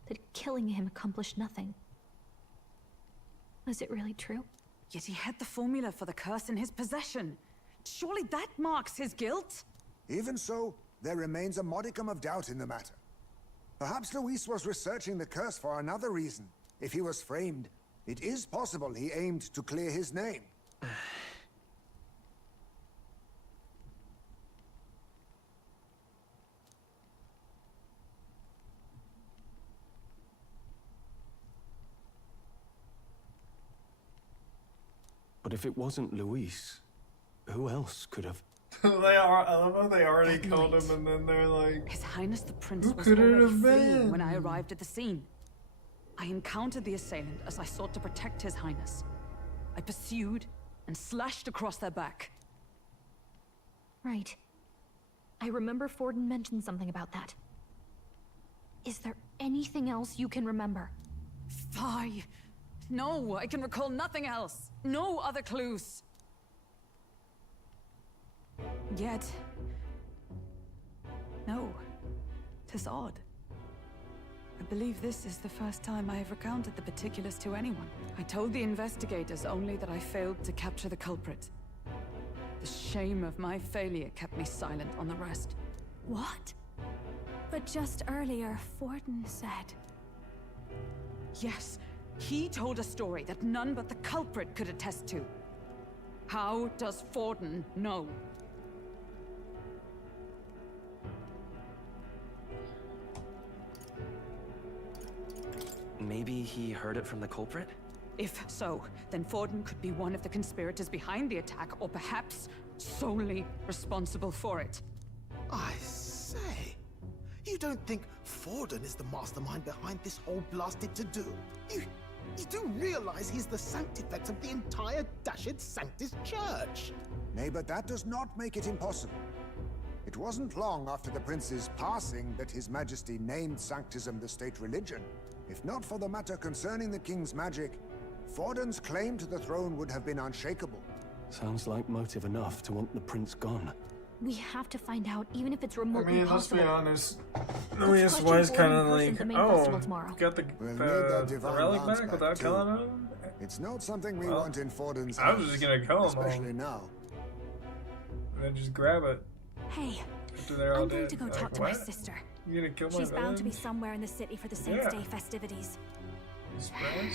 That killing him accomplished nothing. Was it really true? Yet he had the formula for the curse in his possession. Surely that marks his guilt? Even so, there remains a modicum of doubt in the matter. Perhaps Luis was researching the curse for another reason. If he was framed, it is possible he aimed to clear his name. But if it wasn't Luis, who else could have? I love how they already killed him, and then they're like, His Highness the Prince who was could it already have fleeing been? when I arrived at the scene. I encountered the assailant as I sought to protect His Highness. I pursued and slashed across their back. Right. I remember Forden mentioned something about that. Is there anything else you can remember? Fie! No, I can recall nothing else. No other clues. Yet... no. 'Tis odd. I believe this is the first time I have recounted the particulars to anyone. I told the investigators only that I failed to capture the culprit. The shame of my failure kept me silent on the rest. What? But just earlier, Forden said... Yes, he told a story that none but the culprit could attest to. How does Forden know? Maybe he heard it from the culprit? If so, then Forden could be one of the conspirators behind the attack, or perhaps solely responsible for it. I say, you don't think Forden is the mastermind behind this whole blasted to-do? You do realize he's the sanctifex of the entire Dashid Sanctus Church? Nay, but that does not make it impossible. It wasn't long after the prince's passing that His Majesty named Sanctism the state religion. If not for the matter concerning the king's magic, Forden's claim to the throne would have been unshakable. Sounds like motive enough to want the prince gone. We have to find out, even if it's remotely let's possible. be honest. Let's Luis question was Forden kind in of person like, at the main oh, festival tomorrow. got the relic back without killing him? It's not something we Well, want in Forden's I was hands, just gonna kill him especially all. now. And then just grab it. Hey, After they're all I'm going dead. to go Like, talk to my what? sister. You gonna kill my She's bound to be villains? somewhere in the city for the Saints' Yeah. Day festivities. Surprise?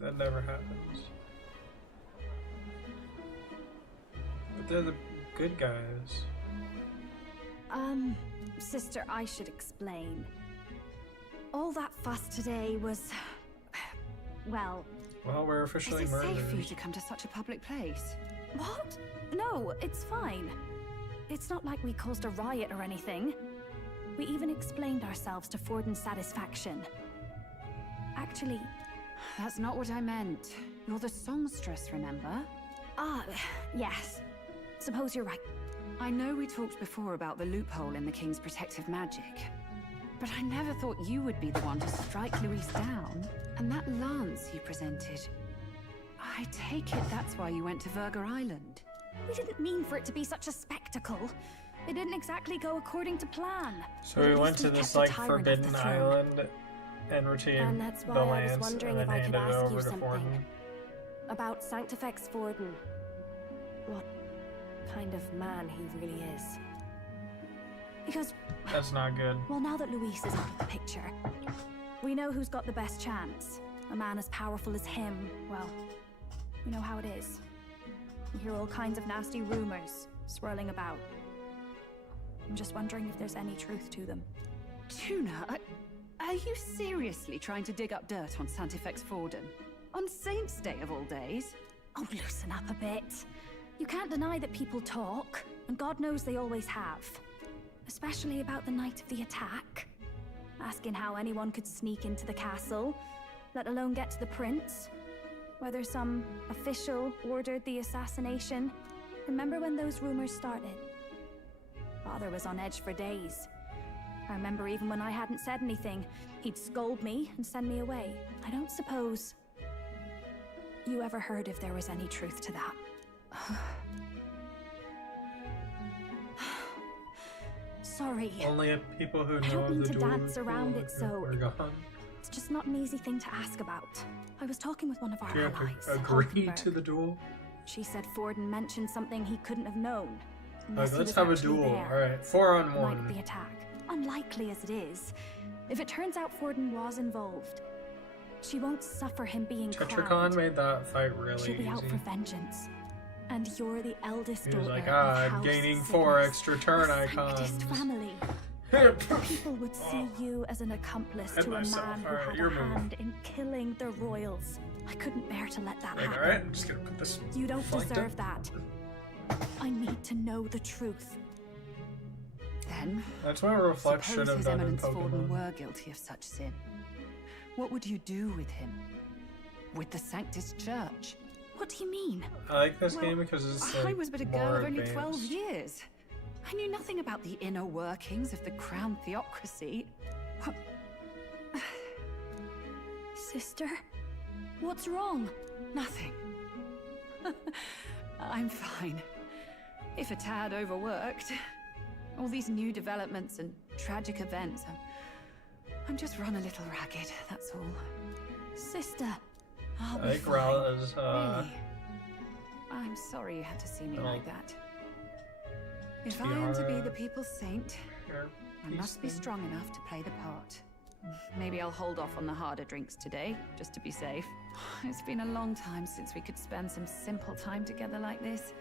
That never happens. But they're the good guys. Sister, I should explain. All that fuss today was... well... Well, we're officially Is it safe for you murderers. to come to such a public place? What? No, it's fine. It's not like we caused a riot or anything. We even explained ourselves to Forden's satisfaction. Actually... That's not what I meant. You're the songstress, remember? Ah, yes. Suppose you're right. I know we talked before about the loophole in the king's protective magic, but I never thought you would be the one to strike Luis down. And that lance you presented, I take it that's why you went to Verger Island. We didn't mean for it to be such a spectacle. It didn't exactly go according to plan. So we went to this like forbidden island and retain And that's the why I was lands and wondering then if I hand could it ask over you to something. Forden. About Sanctifex Forden. What kind of man he really is. Because, That's not good. well, now that Luis is out of the picture, we know who's got the best chance. A man as powerful as him, well, you know how it is. You hear all kinds of nasty rumors swirling about. I'm just wondering if there's any truth to them. Tuna, are you seriously trying to dig up dirt on Sanctifex Forden? On Saints' Day of all days? Oh, loosen up a bit. You can't deny that people talk, and God knows they always have. Especially about the night of the attack. Asking how anyone could sneak into the castle, let alone get to the prince. Whether some official ordered the assassination. Remember when those rumors started? Father was on edge for days. I remember even when I hadn't said anything, he'd scold me and send me away. I don't suppose you ever heard if there was any truth to that. Sorry. Only people who I know don't of mean the to duel dance around it so. are gone. It's just not an easy thing to ask about. I was talking with one of our Do you have allies, to agree Hulkenberg. to the duel? She said Forden mentioned something he couldn't have known. Like, unless he let's was have a actually duel. there. Alright, 4-on-1. Like the attack. Unlikely as it is. If it turns out Forden was involved, she won't suffer him being Tetracon crowned. made that fight really She'll be easy. out for vengeance. And you're the eldest He was daughter like, of I'm House gaining Cygnus, 4 extra turn the icons. Sanctist family. People would see you as an accomplice Hit to a myself. man who Alright, had your a move. hand in killing the royals. I couldn't bear to let that Like, happen. alright, I'm just gonna put this You don't flank deserve down. that. I need to know the truth. Then, That's what Reflect should suppose have His done in Eminence Forden Pokemon. were guilty of such sin. What would you do with him? With the Sanctus Church? What do you mean? I like this Well, game because it's I like, was but a more girl of only 12 advanced. years. I knew nothing about the inner workings of the Crown Theocracy. Sister? What's wrong? Nothing. I'm fine. If a tad overworked. All these new developments and tragic events. I'm just run a little ragged, that's all. Sister. I'll I be think fine. Rala is, Really? I'm sorry you had to see me Well, like that. If I am to be Tiara, the people's saint, I must be thing. strong enough to play the part. Maybe I'll hold off on the harder drinks today, just to be safe. It's been a long time since we could spend some simple time together like this.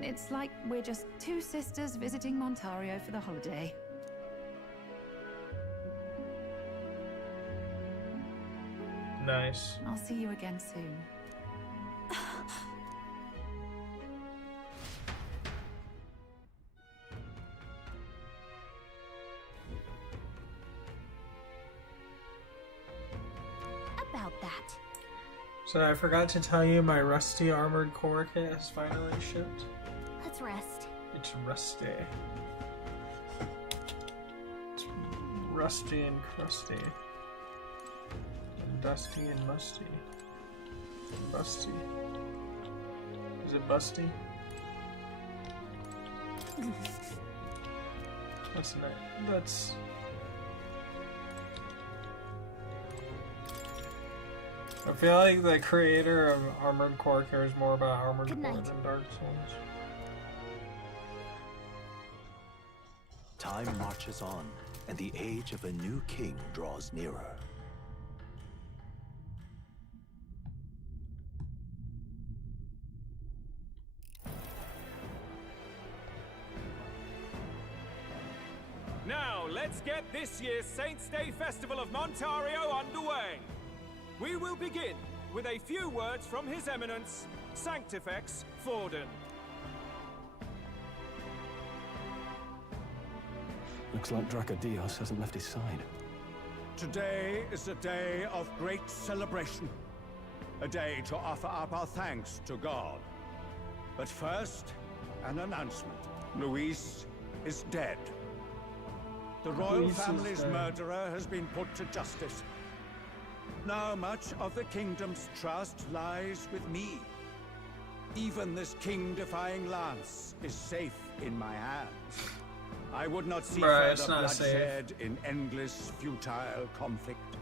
It's like we're just two sisters visiting Montario for the holiday. Nice. I'll see you again soon. About that. So I forgot to tell you my rusty armored core kit has finally shipped. Let's rest. It's rusty. It's rusty and crusty. And dusty and musty. Busty. Is it busty? That's not. That's. I feel like the creator of Armored Core cares more about Armored Good Core night. than Dark Souls. Time marches on, and the age of a new king draws nearer. Now, let's get this year's Saints' Day Festival of Montario underway. We will begin with a few words from His Eminence, Sanctifex Forden. Looks like Dracodios hasn't left his side. Today is a day of great celebration. A day to offer up our thanks to God. But first, an announcement. Luis is dead. The royal Luis is family's dead. murderer has been put to justice. Now much of the kingdom's trust lies with me. Even this king-defying lance is safe in my hands. I would not see Bruh, it's further not safe. bloodshed in endless, futile conflict.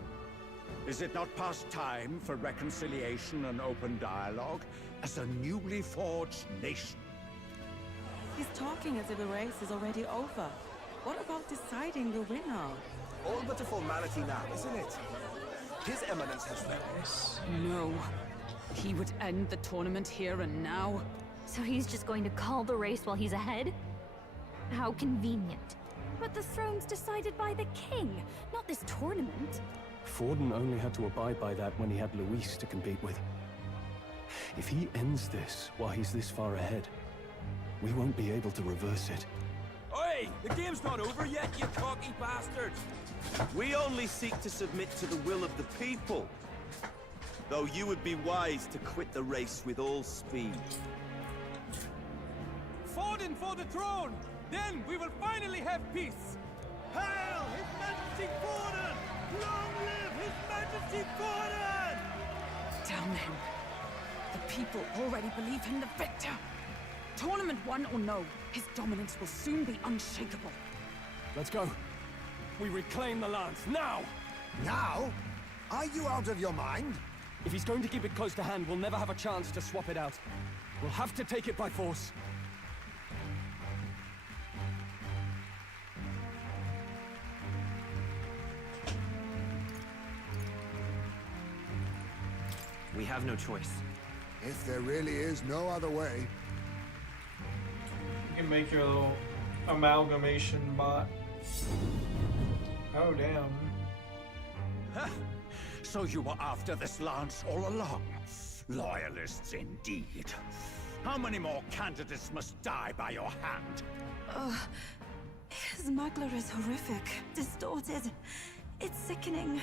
Is it not past time for reconciliation and open dialogue as a newly forged nation? He's talking as if the race is already over. What about deciding the winner? All but a formality now, isn't it? His Eminence has that. No. He would end the tournament here and now. So he's just going to call the race while he's ahead? How convenient. But the throne's decided by the king, not this tournament. Forden only had to abide by that when he had Luis to compete with. If he ends this while he's this far ahead, we won't be able to reverse it. Oi! The game's not over yet, you cocky bastards! We only seek to submit to the will of the people. Though you would be wise to quit the race with all speed. Forden for the throne! Then we will finally have peace! Hail His Majesty Forden! Long live His Majesty Forden! Damn him. The people already believe him the victor. Tournament won or no, his dominance will soon be unshakable. Let's go. We reclaim the lance, now! Now? Are you out of your mind? If he's going to keep it close to hand, we'll never have a chance to swap it out. We'll have to take it by force. We have no choice. If there really is no other way. You can make your little amalgamation bot. Oh, damn. So you were after this lance all along? Loyalists indeed. How many more candidates must die by your hand? His smuggler is horrific, distorted. It's sickening.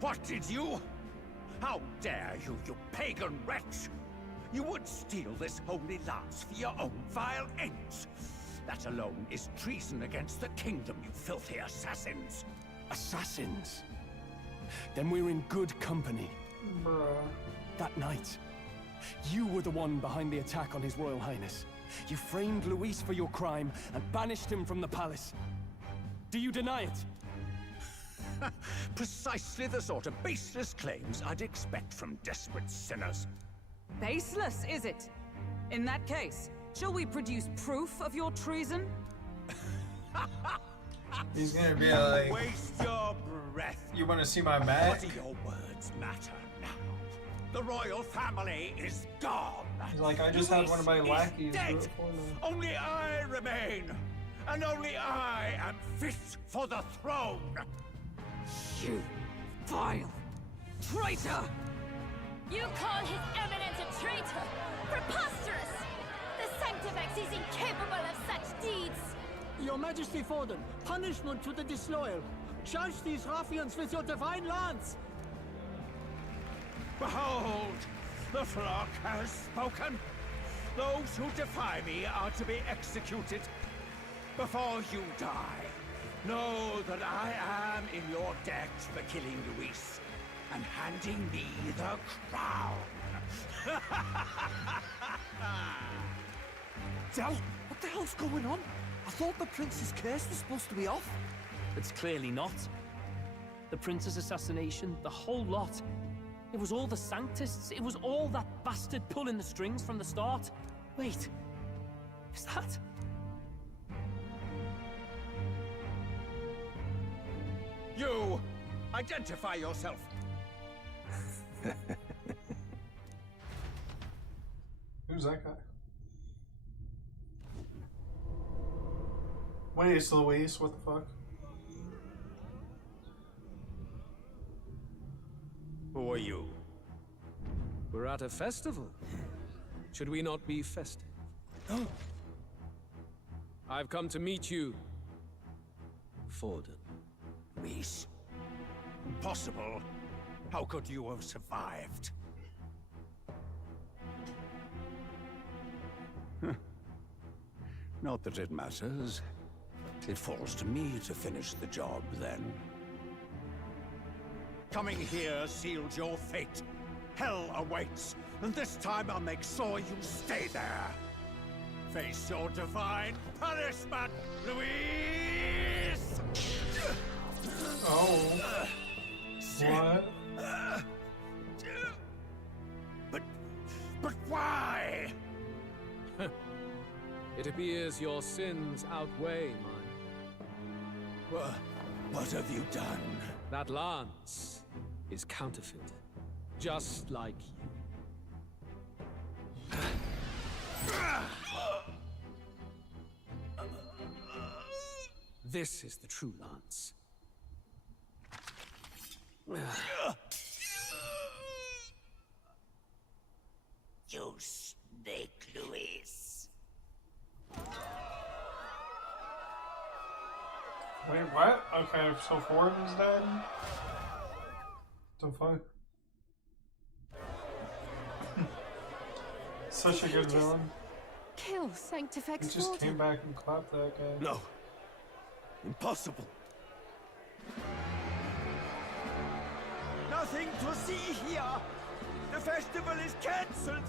What did you? How dare you, you pagan wretch! You would steal this holy lance for your own vile ends. That alone is treason against the kingdom, you filthy assassins. Assassins? Then we're in good company. Bruh. That night, you were the one behind the attack on His Royal Highness. You framed Luis for your crime and banished him from the palace. Do you deny it? Precisely the sort of baseless claims I'd expect from desperate sinners. Baseless, is it? In that case, shall we produce proof of your treason? He's gonna be like, waste your breath. You want to see my back? What do your words matter now? The royal family is gone. He's like, I just had one of my Luis is lackeys do dead. it for me. Only I remain, and only I am fit for the throne. You vile traitor! You call His Eminence a traitor? Preposterous! The Sanctifex is incapable of such deeds! Your Majesty Forden, punishment to the disloyal. Charge these ruffians with your divine lance! Behold, the flock has spoken. Those who defy me are to be executed. Before you die, know that I am in your debt for killing Luis and handing me the crown. Del, what the hell's going on? I thought the prince's case was supposed to be off. It's clearly not. The prince's assassination, the whole lot. It was all the Sanctists. It was all that bastard pulling the strings from the start. Wait, is that? You, identify yourself. Who's that guy? Wait, it's Luis? What the fuck? Who are you? We're at a festival. Should we not be festive? No. I've come to meet you, Forden. Luis? Impossible. How could you have survived? Not that it matters. It falls to me to finish the job, then. Coming here sealed your fate. Hell awaits, and this time I'll make sure you stay there. face your divine punishment, Luis! Oh. What? But why? It appears your sins outweigh mine. What have you done? That lance is counterfeit, just like you. This is the true lance. You snake, Luis. Wait, what? Okay, so Fordon's dead? The fuck? Such a good villain. Kill Sanctifex He just Fordon. came back and clapped that guy. No. Impossible. Nothing to see here. The festival is cancelled.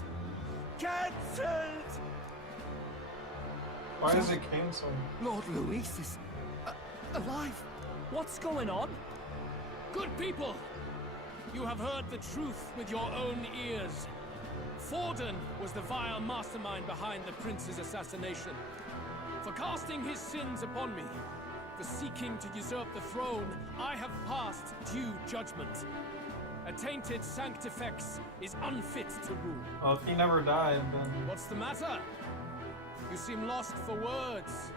Cancelled. Why is it cancelled? Lord Luis is alive. What's going on? Good people, you have heard the truth with your own ears. Fordon was the vile mastermind behind the prince's assassination. For casting his sins upon me, for seeking to usurp the throne, I have passed due judgment. A tainted Sanctifex is unfit to rule. Well, if he never died, then... What's the matter? You seem lost for words.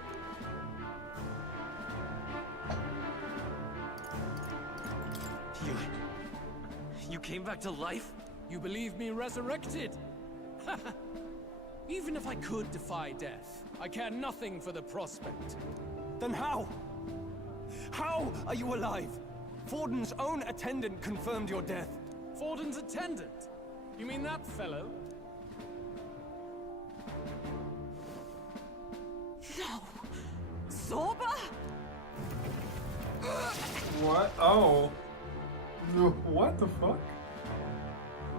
You came back to life? You believe me resurrected? Even if I could defy death, I care nothing for the prospect. Then how? How are you alive? Fordon's own attendant confirmed your death. Fordon's attendant? You mean that fellow? No! Zorba? What? Oh. What the fuck?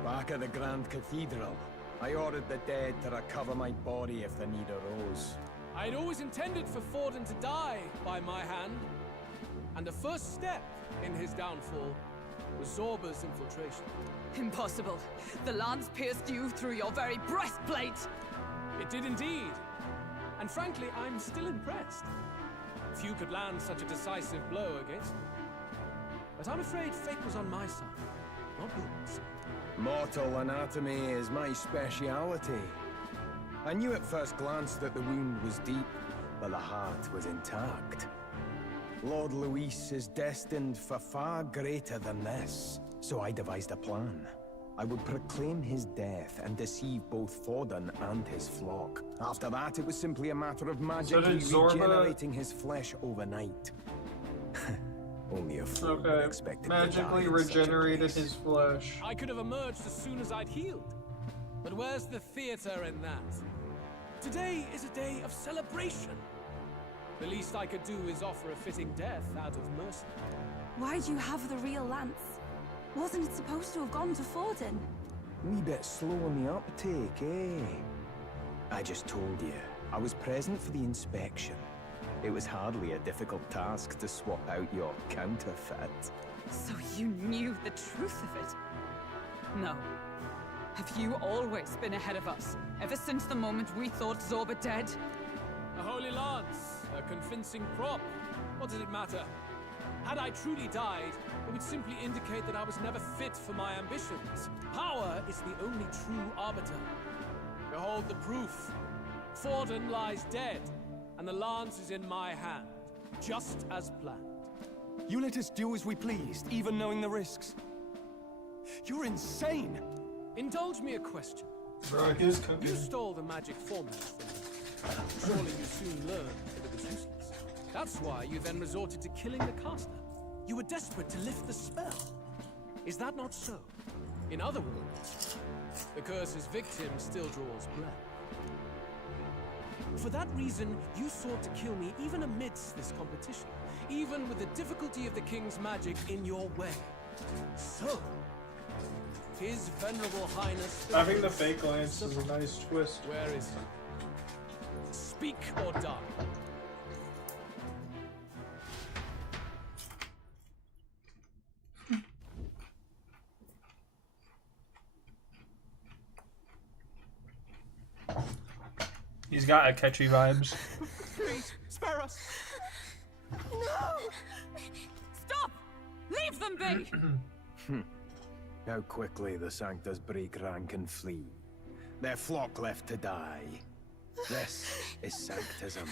Back at the Grand Cathedral, I ordered the dead to recover my body if the need arose. I'd always intended for Fordon to die by my hand. And the first step in his downfall was Zorba's infiltration. Impossible. The lance pierced you through your very breastplate! It did indeed. And frankly, I'm still impressed. Few could land such a decisive blow against me. But I'm afraid fate was on my side, not yours. Mortal anatomy is my speciality. I knew at first glance that the wound was deep, but the heart was intact. Lord Luis is destined for far greater than this, so I devised a plan. I would proclaim his death and deceive both Fordon and his flock. After that, it was simply a matter of magically regenerating his flesh overnight. Only a fool would expect it magically to die in such a regenerated place. his flesh. I could have emerged as soon as I'd healed. But where's the theater in that? Today is a day of celebration. The least I could do is offer a fitting death out of mercy. Why'd you have the real lance? Wasn't it supposed to have gone to Fordon? Wee bit slow on the uptake, eh? I just told you, I was present for the inspection. It was hardly a difficult task to swap out your counterfeit. So you knew the truth of it? No. Have you always been ahead of us, ever since the moment we thought Zorba dead? A holy lance, a convincing prop. What did it matter? Had I truly died, it would simply indicate that I was never fit for my ambitions. Power is the only true arbiter. Behold the proof. Fordon lies dead, and the lance is in my hand, just as planned. You let us do as we pleased, even knowing the risks. You're insane! Indulge me a question. Bro, he was cooking. You stole the magic format from me. Surely you soon learned that it was useless. That's why you then resorted to killing the caster. You were desperate to lift the spell. Is that not so? In other words, the curse's victim still draws breath. For that reason, you sought to kill me even amidst this competition, even with the difficulty of the king's magic in your way. So, His Venerable Highness... Having the fake lance is a nice twist. Where is he? Speak or die. He's got catchy vibes. Please, spare us. No! Stop! Leave them be! How quickly the Sanctus break rank and flee. Their flock left to die. This is Sanctism.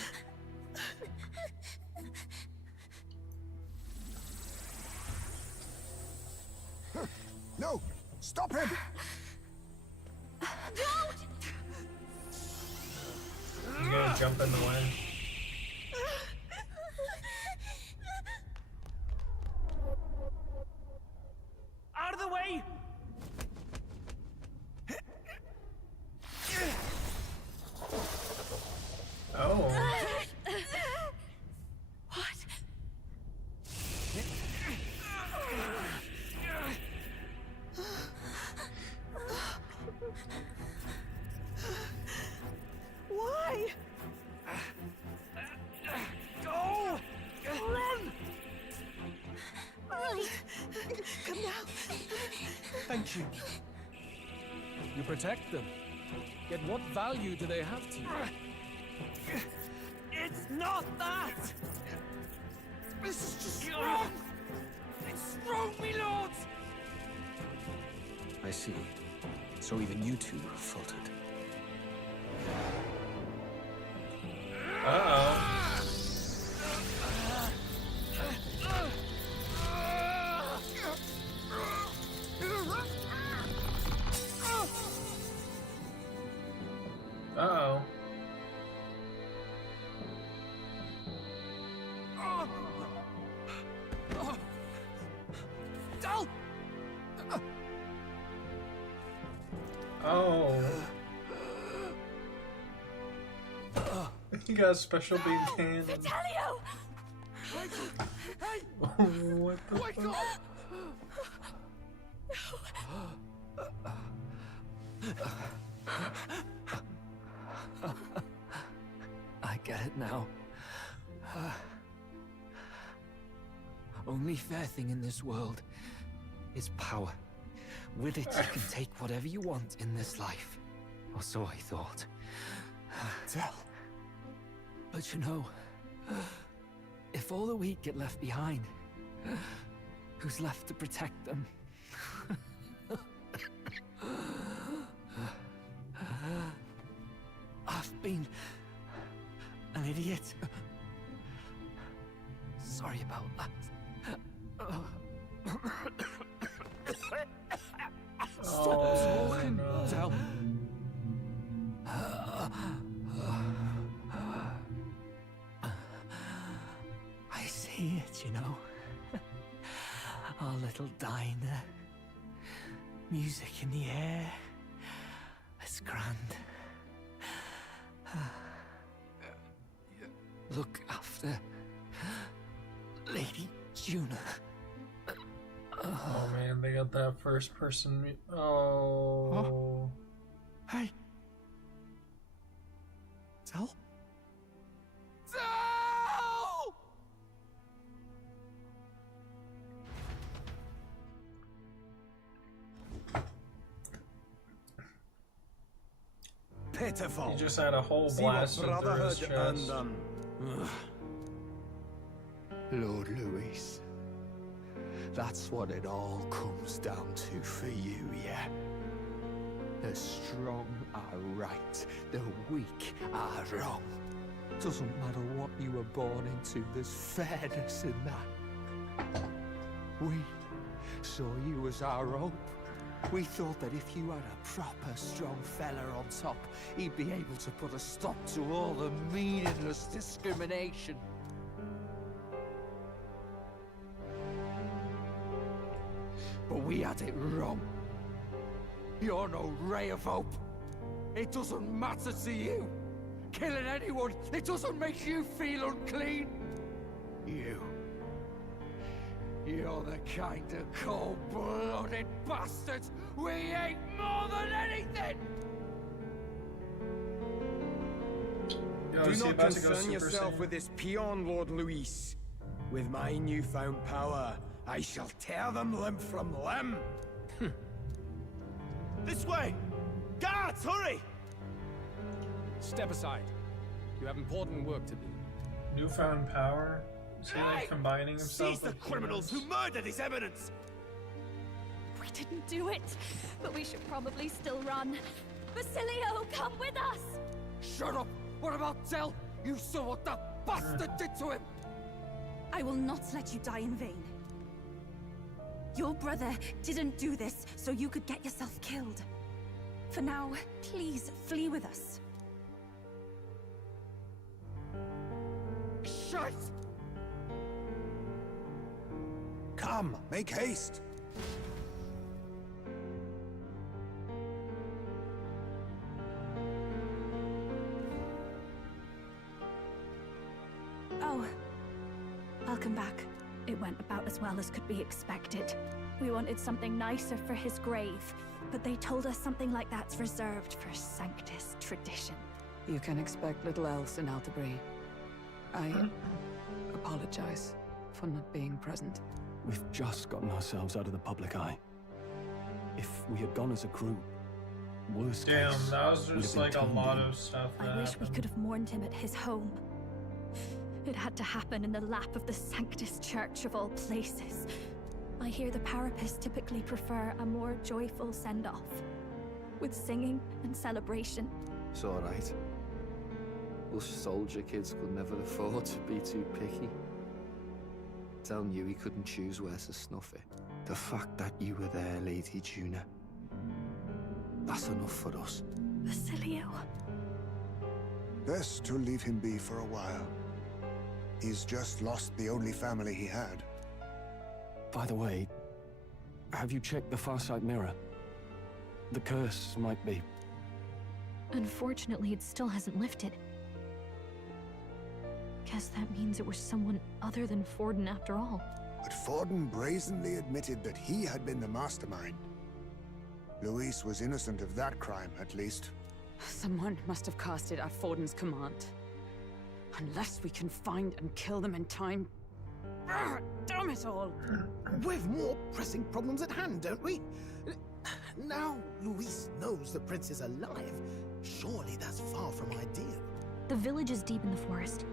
No! Stop him! He's gonna jump in the way. Out of the way! Oh. Why? Go! Run! Come now. Thank you. You protect them. Yet what value do they have to you? It's not that! This is just wrong! It's wrong, me lords! I see. So even you two faltered. Uh-oh. Uh-oh. Dal! Oh. He got a special beam cannon. Vitelio! What the fuck? I get it now. Only fair thing in this world is power. With it, you can take whatever you want in this life. Or so I thought. Tell. But you know, if all the weak get left behind, who's left to protect them? I've been an idiot. Sorry about that. Oh, talking, no. Del. I see it, you know. Our little diner. Music in the air. It's grand. Look after Lady Juna. Oh man, they got that first person. Oh. Hey. Del? Dal! Pitiful. He just had a whole See what blast through his brotherhood chest. and Lord Louis, that's what it all comes down to for you, yeah? The strong are right, the weak are wrong. Doesn't matter what you were born into, there's fairness in that. We saw you as our hope. We thought that if you had a proper strong fella on top, he'd be able to put a stop to all the meaningless discrimination. But we had it wrong. You're no ray of hope. It doesn't matter to you. Killing anyone, it doesn't make you feel unclean. You're the kind of cold-blooded bastards we hate more than anything! Oh, Do is he not about to go concern Super yourself Saiyan? with this peon, Lord Luis. With my newfound power, I shall tear them limb from limb. This way! Guards, hurry! Step aside. You have important work to do. Newfound power? Is he like combining himself Seize the with criminals who murdered His Eminence! We didn't do it, but we should probably still run. Basilio, come with us! Shut up! What about Zell? You saw what that bastard did to him! I will not let you die in vain. Your brother didn't do this so you could get yourself killed. For now, please flee with us. Shite! Come, make haste. Oh, welcome back. It went about as well as could be expected. We wanted something nicer for his grave, but they told us something like that's reserved for Sanctus tradition. You can expect little else in Altabri. I apologize for not being present. We've just gotten ourselves out of the public eye. If we had gone as a group, worst Damn, case, that was we'd have just been like a turned lot in. of stuff that I wish we happened. could have mourned him at his home. It had to happen in the lap of the Sanctus Church of all places. I hear the Parapists typically prefer a more joyful send-off, with singing and celebration. It's alright. Us soldier kids could never afford to be too picky. Telling you he couldn't choose where to snuff it. The fact that you were there, Lady Juna, that's enough for us. Basilio. Best to leave him be for a while. He's just lost the only family he had. By the way, have you checked the Farsight mirror? The curse might be... Unfortunately, it still hasn't lifted. Guess that means it was someone other than Forden after all. But Forden brazenly admitted that he had been the mastermind. Luis was innocent of that crime, at least. Someone must have cast it at Forden's command. Unless we can find and kill them in time. Damn it all! We've more pressing problems at hand, don't we? Now Luis knows the prince is alive. Surely that's far from ideal. The village is deep in the forest.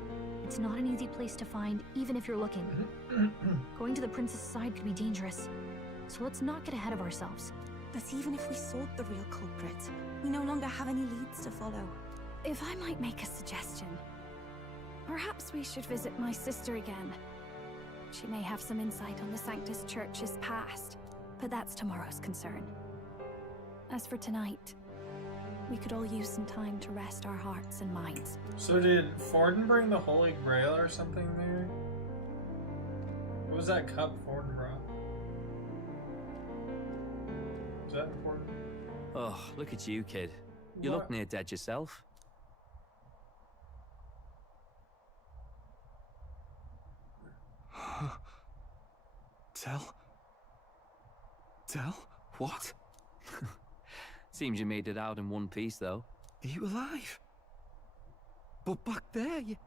It's not an easy place to find, even if you're looking. Going to the prince's side could be dangerous. So let's not get ahead of ourselves. But even if we sought the real culprit, we no longer have any leads to follow. If I might make a suggestion, perhaps we should visit my sister again. She may have some insight on the Sanctus Church's past, but that's tomorrow's concern. As for tonight, we could all use some time to rest our hearts and minds. So did Forden bring the Holy Grail or something there? What was that cup Forden brought? Is that important? Oh, look at you, kid. You look near dead yourself. Tell? What? Seems you made it out in one piece, though. Are you alive? But back there, you...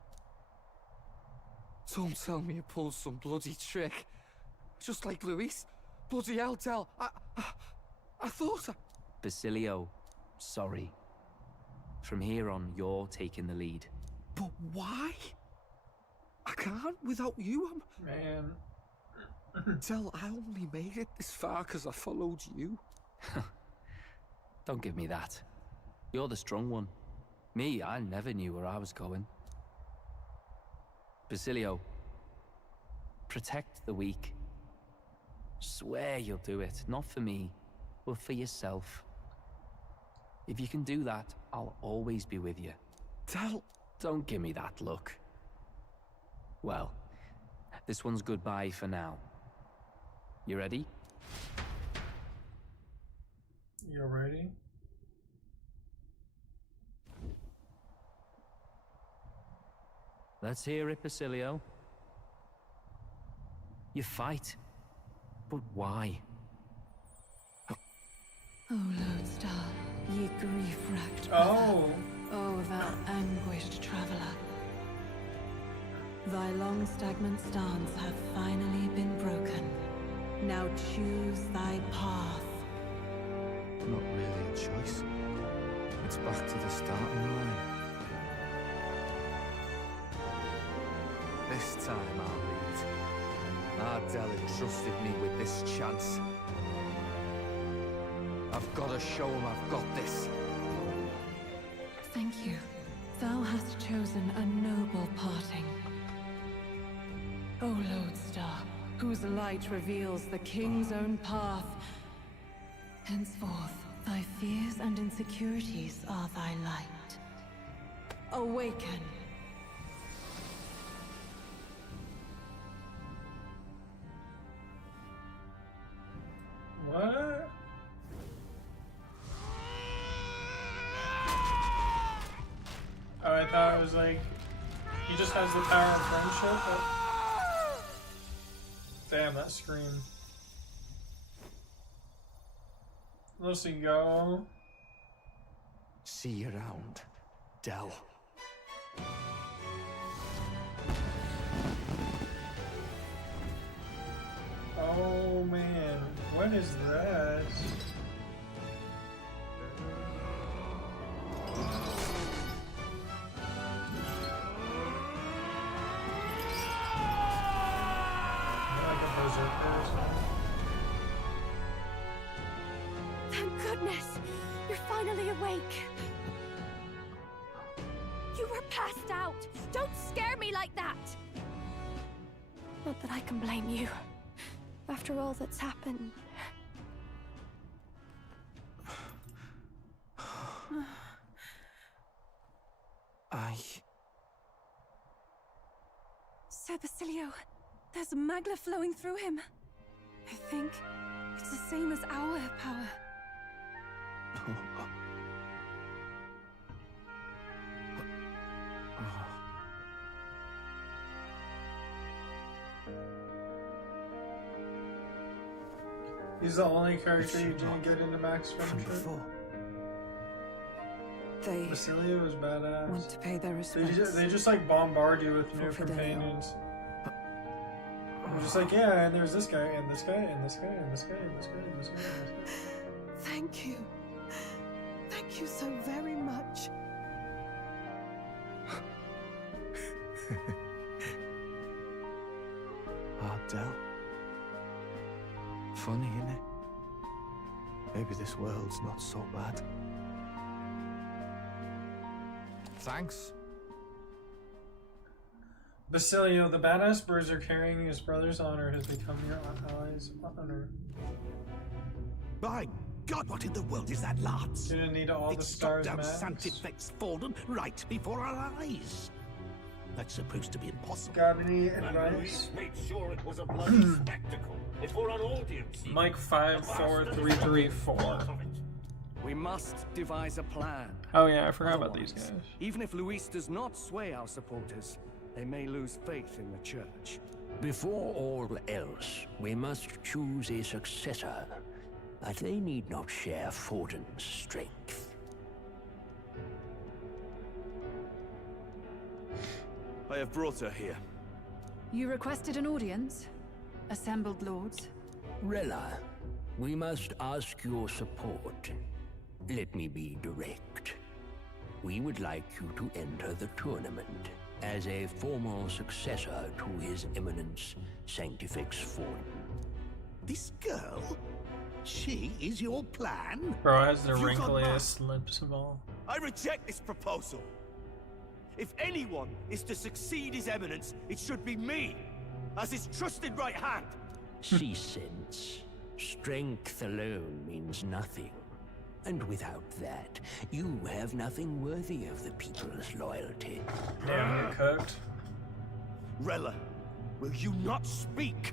Don't tell me you pulled some bloody trick. Just like Luis. Bloody hell, Tell. I thought I... Basilio, sorry. From here on, you're taking the lead. But why? I can't without you. Man. Tell, I only made it this far because I followed you. Don't give me that. You're the strong one. Me, I never knew where I was going. Basilio, protect the weak. Swear you'll do it, not for me, but for yourself. If you can do that, I'll always be with you. Tell... Don't give me that look. Well, this one's goodbye for now. You ready? You ready? Let's hear it, Basilio. You fight, but why? Oh, Lodestar, ye grief-racked Oh. Oh, thou anguished traveler. Thy long stagnant stance hath finally been broken. Now choose thy path. Not really a choice. It's back to the starting line. This time I'll lead. Ardell entrusted me with this chance. I've got to show him I've got this. Thank you. Thou hast chosen a noble parting. O Lodestar, whose light reveals the king's own path. Henceforth, thy fears and insecurities are thy light. Awaken. What? Oh, I thought it was like he just has the power of friendship. But... Damn, that scream. Let's go. See you around, Dell. Oh man, what is that? Thank goodness! You're finally awake! You were passed out! Don't scare me like that! Not that I can blame you. After all that's happened. Sir Basilio, there's magla flowing through him. I think it's the same as our power. He's the only character you didn't get into Max friendship. They Basilio was badass. want to pay their respects. They just like bombard you with new For Fidelio. companions. I'm just like, yeah, and there's this guy, and this guy, and this guy, and this guy, and this guy, and this guy, and this guy. Thank you. Thank you so very much. Ardell. Funny, innit? Maybe this world's not so bad. Thanks. Basilio, the badass bruiser carrying his brother's honor, has become your ally's honor. By God, what in the world is that, lads? You didn't need all the stars, down Max. Sanctifex Forden right before our eyes. That's supposed to be impossible. Got any advice? Made sure it was a bloody spectacle before an audience. Mike 54334. We must devise a plan. Oh yeah, I forgot about these guys. Even if Luis does not sway our supporters, they may lose faith in the church. Before all else, we must choose a successor, but they need not share Forden's strength. I have brought her here. You requested an audience? Assembled lords? Rella, we must ask your support. Let me be direct. We would like you to enter the tournament as a formal successor to His Eminence Sanctifex Forden. This girl? She is your plan? Bro has the You got wrinkliest lips of all. I reject this proposal. If anyone is to succeed His Eminence, it should be me, as his trusted right hand. She sense. Strength alone means nothing. And without that, you have nothing worthy of the people's loyalty. Damn, you're cooked. Rella, will you not speak?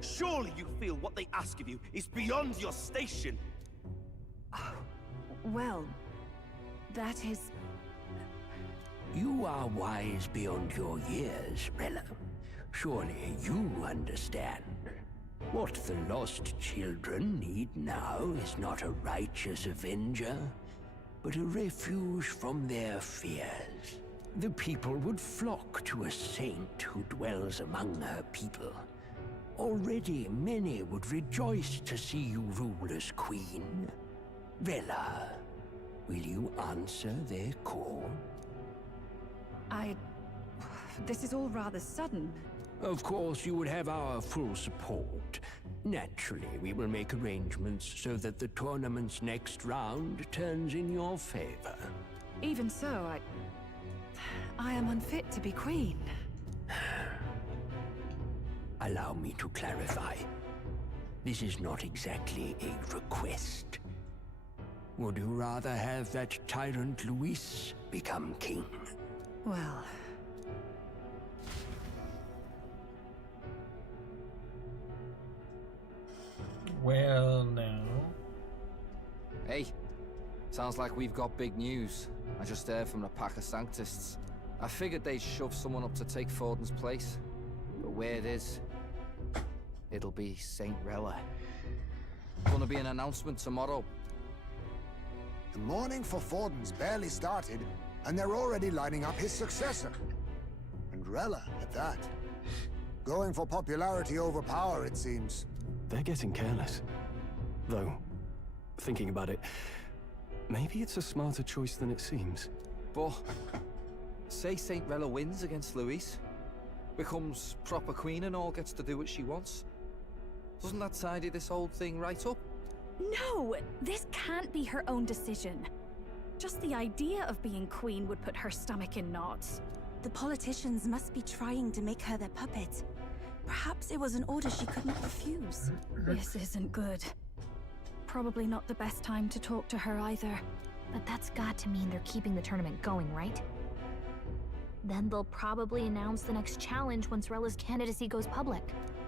Surely you feel what they ask of you is beyond your station. Well, that is... You are wise beyond your years, Rella. Surely you understand. What the lost children need now is not a righteous avenger, but a refuge from their fears. The people would flock to a saint who dwells among her people. Already many would rejoice to see you rule as queen. Rella, will you answer their call? This is all rather sudden. Of course, you would have our full support. Naturally, we will make arrangements so that the tournament's next round turns in your favor. Even so, I am unfit to be queen. Allow me to clarify. This is not exactly a request. Would you rather have that tyrant Luis become king? Well... Well, now. Hey, sounds like we've got big news. I just heard from the pack of Sanctists. I figured they'd shove someone up to take Forden's place. But where it is, it'll be Saint Rella. Gonna be an announcement tomorrow. The mourning for Forden's barely started, and they're already lining up his successor. And Rella, at that. Going for popularity over power, it seems. They're getting careless. Though, thinking about it, maybe it's a smarter choice than it seems. But, say Saint Rella wins against Luis, becomes proper queen and all gets to do what she wants. Doesn't that tidy this whole thing right up? No! This can't be her own decision. Just the idea of being queen would put her stomach in knots. The politicians must be trying to make her their puppet. Perhaps it was an order she couldn't refuse. This isn't good. Probably not the best time to talk to her either. But that's got to mean they're keeping the tournament going, right? Then they'll probably announce the next challenge once Rella's candidacy goes public.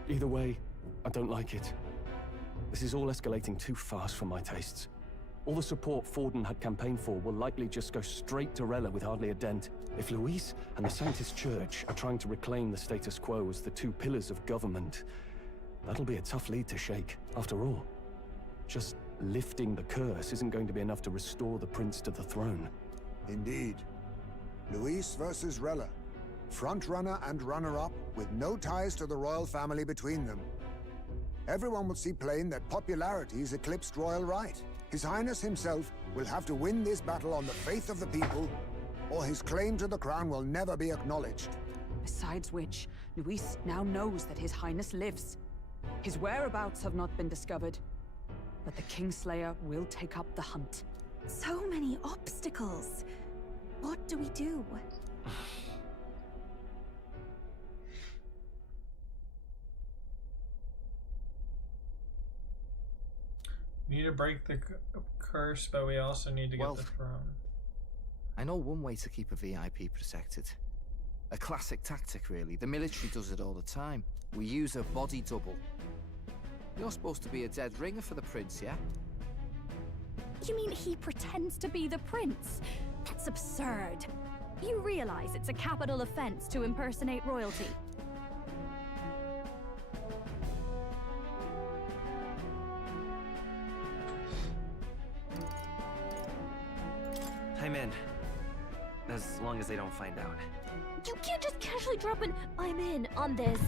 Either way, I don't like it. This is all escalating too fast for my tastes. All the support Forden had campaigned for will likely just go straight to Rella with hardly a dent. If Luis and the Sanctist Church are trying to reclaim the status quo as the two pillars of government, that'll be a tough lead to shake. After all, just lifting the curse isn't going to be enough to restore the prince to the throne. Indeed. Luis versus Rella. Frontrunner and runner-up, with no ties to the royal family between them. Everyone will see plain that popularity's eclipsed royal right. His Highness himself will have to win this battle on the faith of the people, or his claim to the crown will never be acknowledged. Besides which, Luis now knows that His Highness lives. His whereabouts have not been discovered, but the Kingslayer will take up the hunt. So many obstacles. What do we do? We need to break the curse, but we also need to get the throne. I know one way to keep a VIP protected. A classic tactic, really. The military does it all the time. We use a body double. You're supposed to be a dead ringer for the prince, yeah? You mean he pretends to be the prince? That's absurd. You realize it's a capital offense to impersonate royalty. I'm in. As long as they don't find out. You can't just casually drop an "I'm in" on this.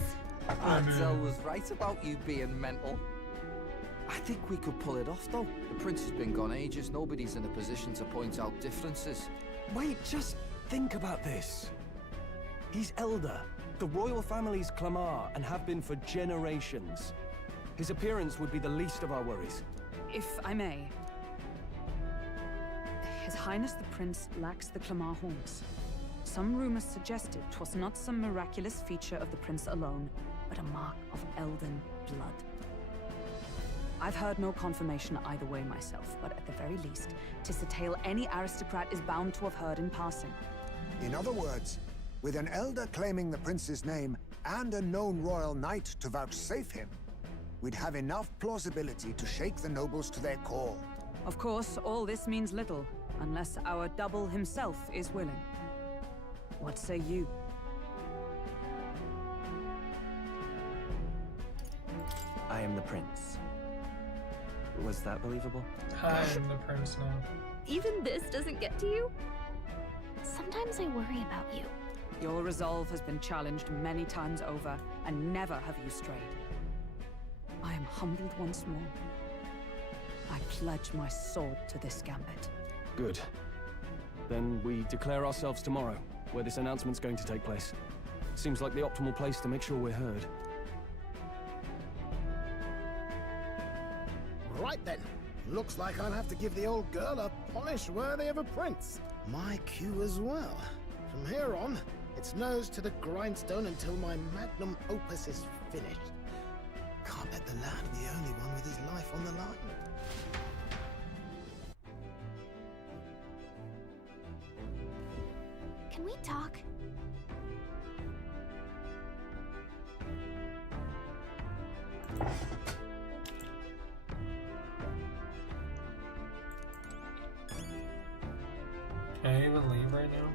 Ansel was right about you being mental. I think we could pull it off, though. The prince has been gone ages. Nobody's in a position to point out differences. Wait, just think about this. He's elder. The royal family's Clamar and have been for generations. His appearance would be the least of our worries. If I may. His Highness the Prince lacks the Clamar horns. Some rumors suggested 'twas not some miraculous feature of the prince alone, but a mark of Elden blood. I've heard no confirmation either way myself, but at the very least, 'tis a tale any aristocrat is bound to have heard in passing. In other words, with an elder claiming the prince's name and a known royal knight to vouchsafe him, we'd have enough plausibility to shake the nobles to their core. Of course, all this means little, unless our double himself is willing. What say you? I am the prince. Was that believable? I'm the prince now. Even this doesn't get to you? Sometimes I worry about you. Your resolve has been challenged many times over, and never have you strayed. I am humbled once more. I pledge my sword to this gambit. Good. Then we declare ourselves tomorrow, where this announcement's going to take place. Seems like the optimal place to make sure we're heard. Right then. Looks like I'll have to give the old girl a polish worthy of a prince. My cue as well. From here on, it's nose to the grindstone until my magnum opus is finished. Can't let the lad be the only one with his life on the line. Can we talk? Can I even leave right now?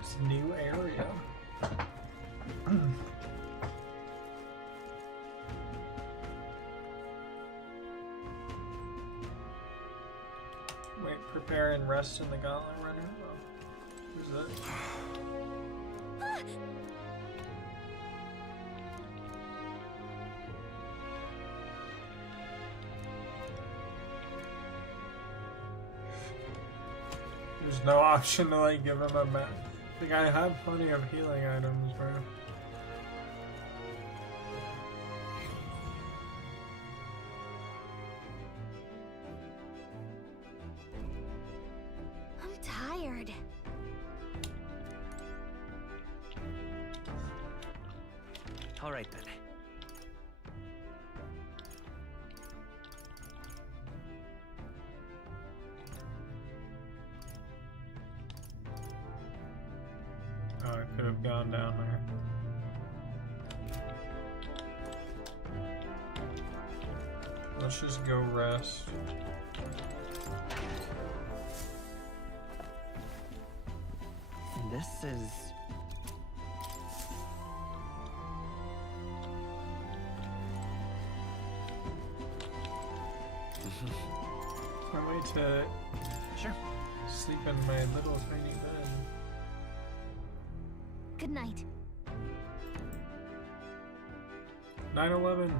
It's a new area. Wait, prepare and rest in the gauntlet runner? Oh, who's that? There's no option to like give him a map. Like I have plenty of healing items, bro. I'm tired. All right then. Oh, I could have gone down there. Let's just go rest. This is... Can't wait to sleep in my little tiny bed. Good night. 9/11.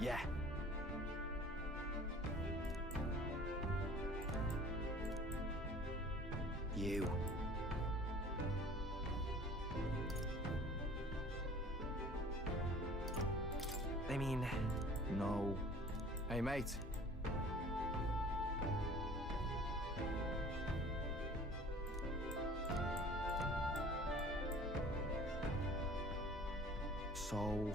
Yeah. You. I mean... No. Hey, mate. So...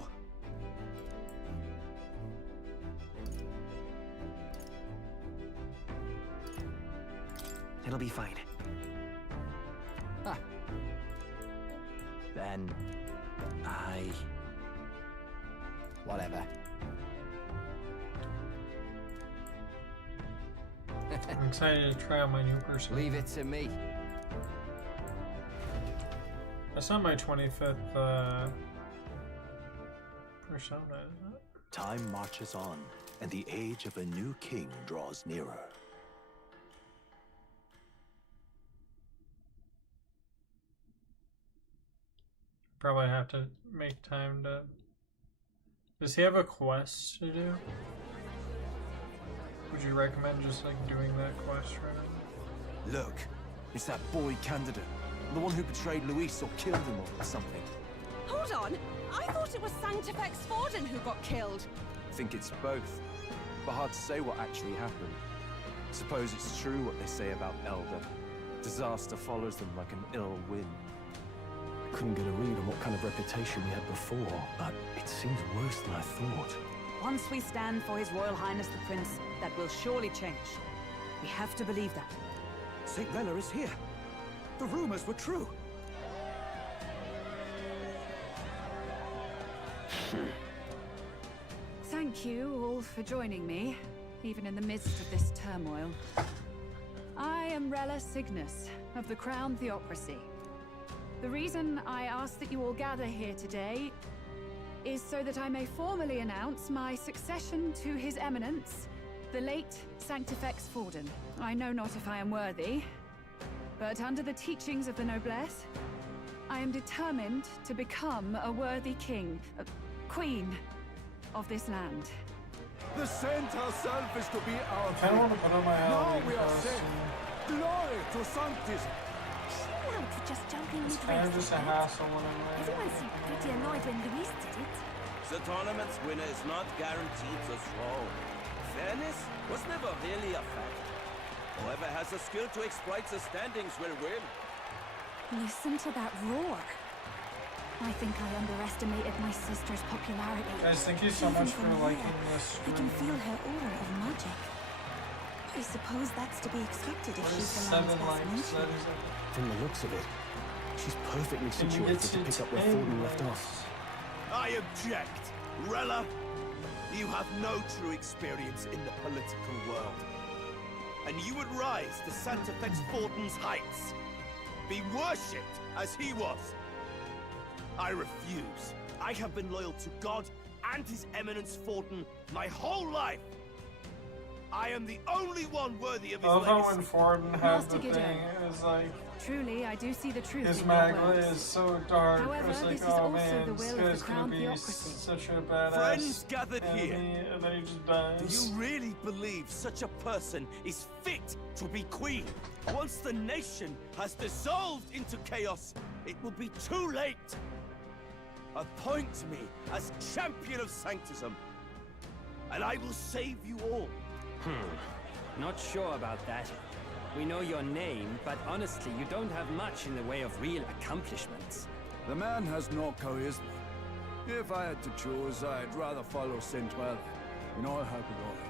It'll be fine. Ah. Then... Whatever. I'm excited to try out my new person. Leave it to me. That's not my 25th persona, is it? Time marches on, and the age of a new king draws nearer. Probably have to make time to... Does he have a quest to do? Would you recommend just like doing that quest right now? Look, it's that boy candidate. The one who betrayed Luis or killed him or something. Hold on! I thought it was Sanctifex Forden who got killed. I think it's both. But hard to say what actually happened. Suppose it's true what they say about Elder. Disaster follows them like an ill wind. Couldn't get a read on what kind of reputation we had before, but it seems worse than I thought. Once we stand for His Royal Highness the Prince, that will surely change. We have to believe that. St. Rella is here. The rumors were true. Thank you all for joining me, even in the midst of this turmoil. I am Rella Cygnus, of the Crown Theocracy. The reason I ask that you all gather here today is so that I may formally announce my succession to His Eminence, the late Sanctifex Forden. I know not if I am worthy, but under the teachings of the noblesse, I am determined to become a worthy king, queen of this land. The saint herself is to be our I don't want to put on my Now Halloween we are costume. safe. Glory to Sanctism. Chill out with just jumping It's with kind of race, just a right? hassle when I'm like, Everyone seemed pretty annoyed when Luis did it. The tournament's winner is not guaranteed the throne. Fairness was never really a fact. Whoever has the skill to exploit the standings will win. Listen to that roar. I think I underestimated my sister's popularity. guys, thank you so Even much for from liking here, this I can stream. feel her aura of magic. I suppose that's to be expected if What is she's the land's 7 best likes? matron. That is From the looks of it, she's perfectly Can you get situated to to pick up where 10 Forden left likes? off. I object. Rella, you have no true experience in the political world. And you would rise to Sanctifex Forden's heights. Be worshipped as he was. I refuse. I have been loyal to God and His Eminence Forden my whole life. I am the only one worthy of I his love how legacy. when Forden had Master the Gideon. thing, it was like, Truly, I do see the truth his in your magma words. is so dark. However, I was like, this is oh also man, the this will of guy's the gonna Crown be Theocracy. such a badass Friends gathered enemy, here. and then he just Do dies. you really believe such a person is fit to be queen? Once the nation has dissolved into chaos, it will be too late. Appoint me as champion of Sanctism, and I will save you all. Not sure about that. We know your name, but honestly, you don't have much in the way of real accomplishments. The man has no charisma. If I had to choose, I'd rather follow Saint Well in all her glory.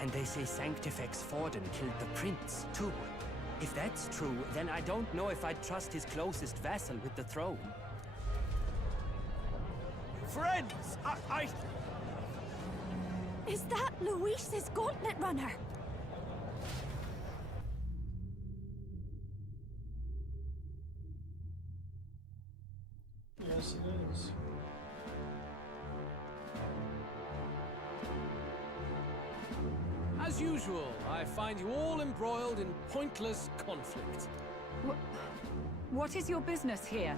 And they say Sanctifex Forden killed the prince, too. If that's true, then I don't know if I'd trust his closest vassal with the throne. Friends, I... Is that Luis's gauntlet runner? Yes, it is. As usual, I find you all embroiled in pointless conflict. What is your business here?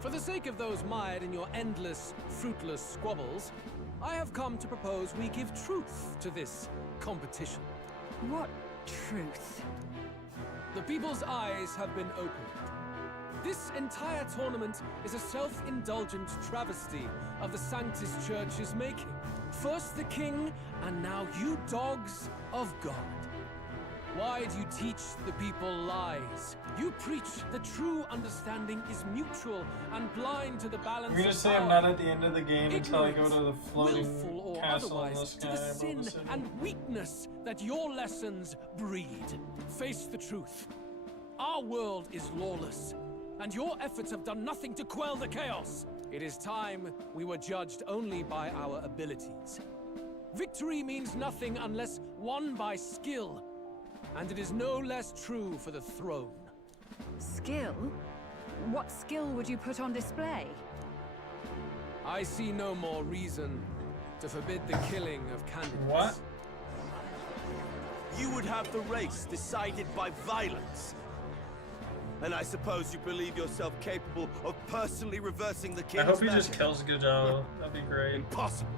For the sake of those mired in your endless, fruitless squabbles, I have come to propose we give truth to this competition. What truth? The people's eyes have been opened. This entire tournament is a self-indulgent travesty of the Sanctus Church's making. First the king, and now you dogs of God. Why do you teach the people lies? You preach that true understanding is mutual and blind to the balance I'm gonna of say I'm power. not at the end of the game until I go to the floating Willful or castle in the otherwise, to sky the above sin the city. and weakness that your lessons breed. Face the truth. Our world is lawless, and your efforts have done nothing to quell the chaos. It is time we were judged only by our abilities. Victory means nothing unless won by skill, and it is no less true for the throne. Skill? What skill would you put on display? I see no more reason to forbid the killing of candidates. What? You would have the race decided by violence. And I suppose you believe yourself capable of personally reversing the king's I hope he just magic. kills Gajal. That'd be great. Impossible.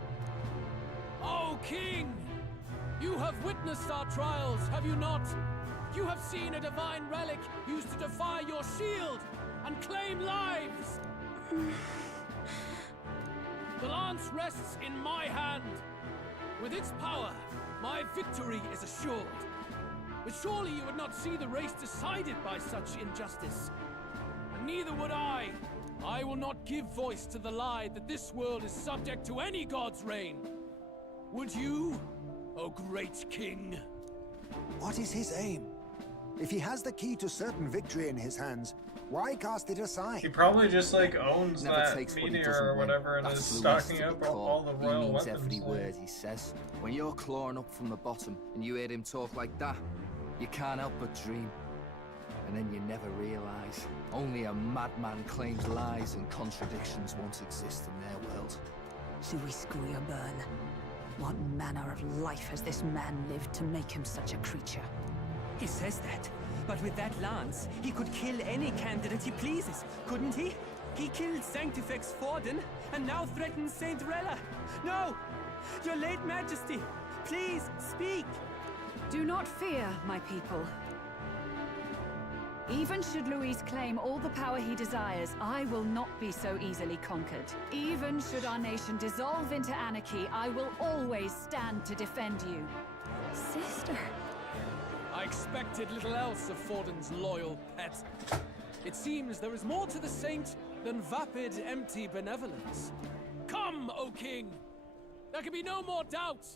O King! You have witnessed our trials, have you not? You have seen a divine relic used to defy your shield and claim lives! The lance rests in my hand. With its power, my victory is assured. But surely you would not see the race decided by such injustice. And neither would I. I will not give voice to the lie that this world is subject to any god's reign. Would you, O great king? What is his aim? If he has the key to certain victory in his hands, Why cast it aside? He probably just like owns Never that takes what he meteor doesn't or win. whatever and That's is Luis stocking to the up core. all the He royal means weapons. every word he says. When you're clawing up from the bottom and you hear him talk like that, you can't help but dream. And then you never realize. Only a madman claims lies and contradictions won't exist in their world. Luis Grierburn. What manner of life has this man lived to make him such a creature? He says that, but with that lance, he could kill any candidate he pleases, couldn't he? He killed Sanctifex Forden, and now threatens Saint Rella. No! Your late Majesty, please, speak! Do not fear, my people. Even should Luis claim all the power he desires, I will not be so easily conquered. Even should our nation dissolve into anarchy, I will always stand to defend you. Sister. I expected little else of Forden's loyal pet. It seems there is more to the saint than vapid, empty benevolence. Come, O King! There can be no more doubt.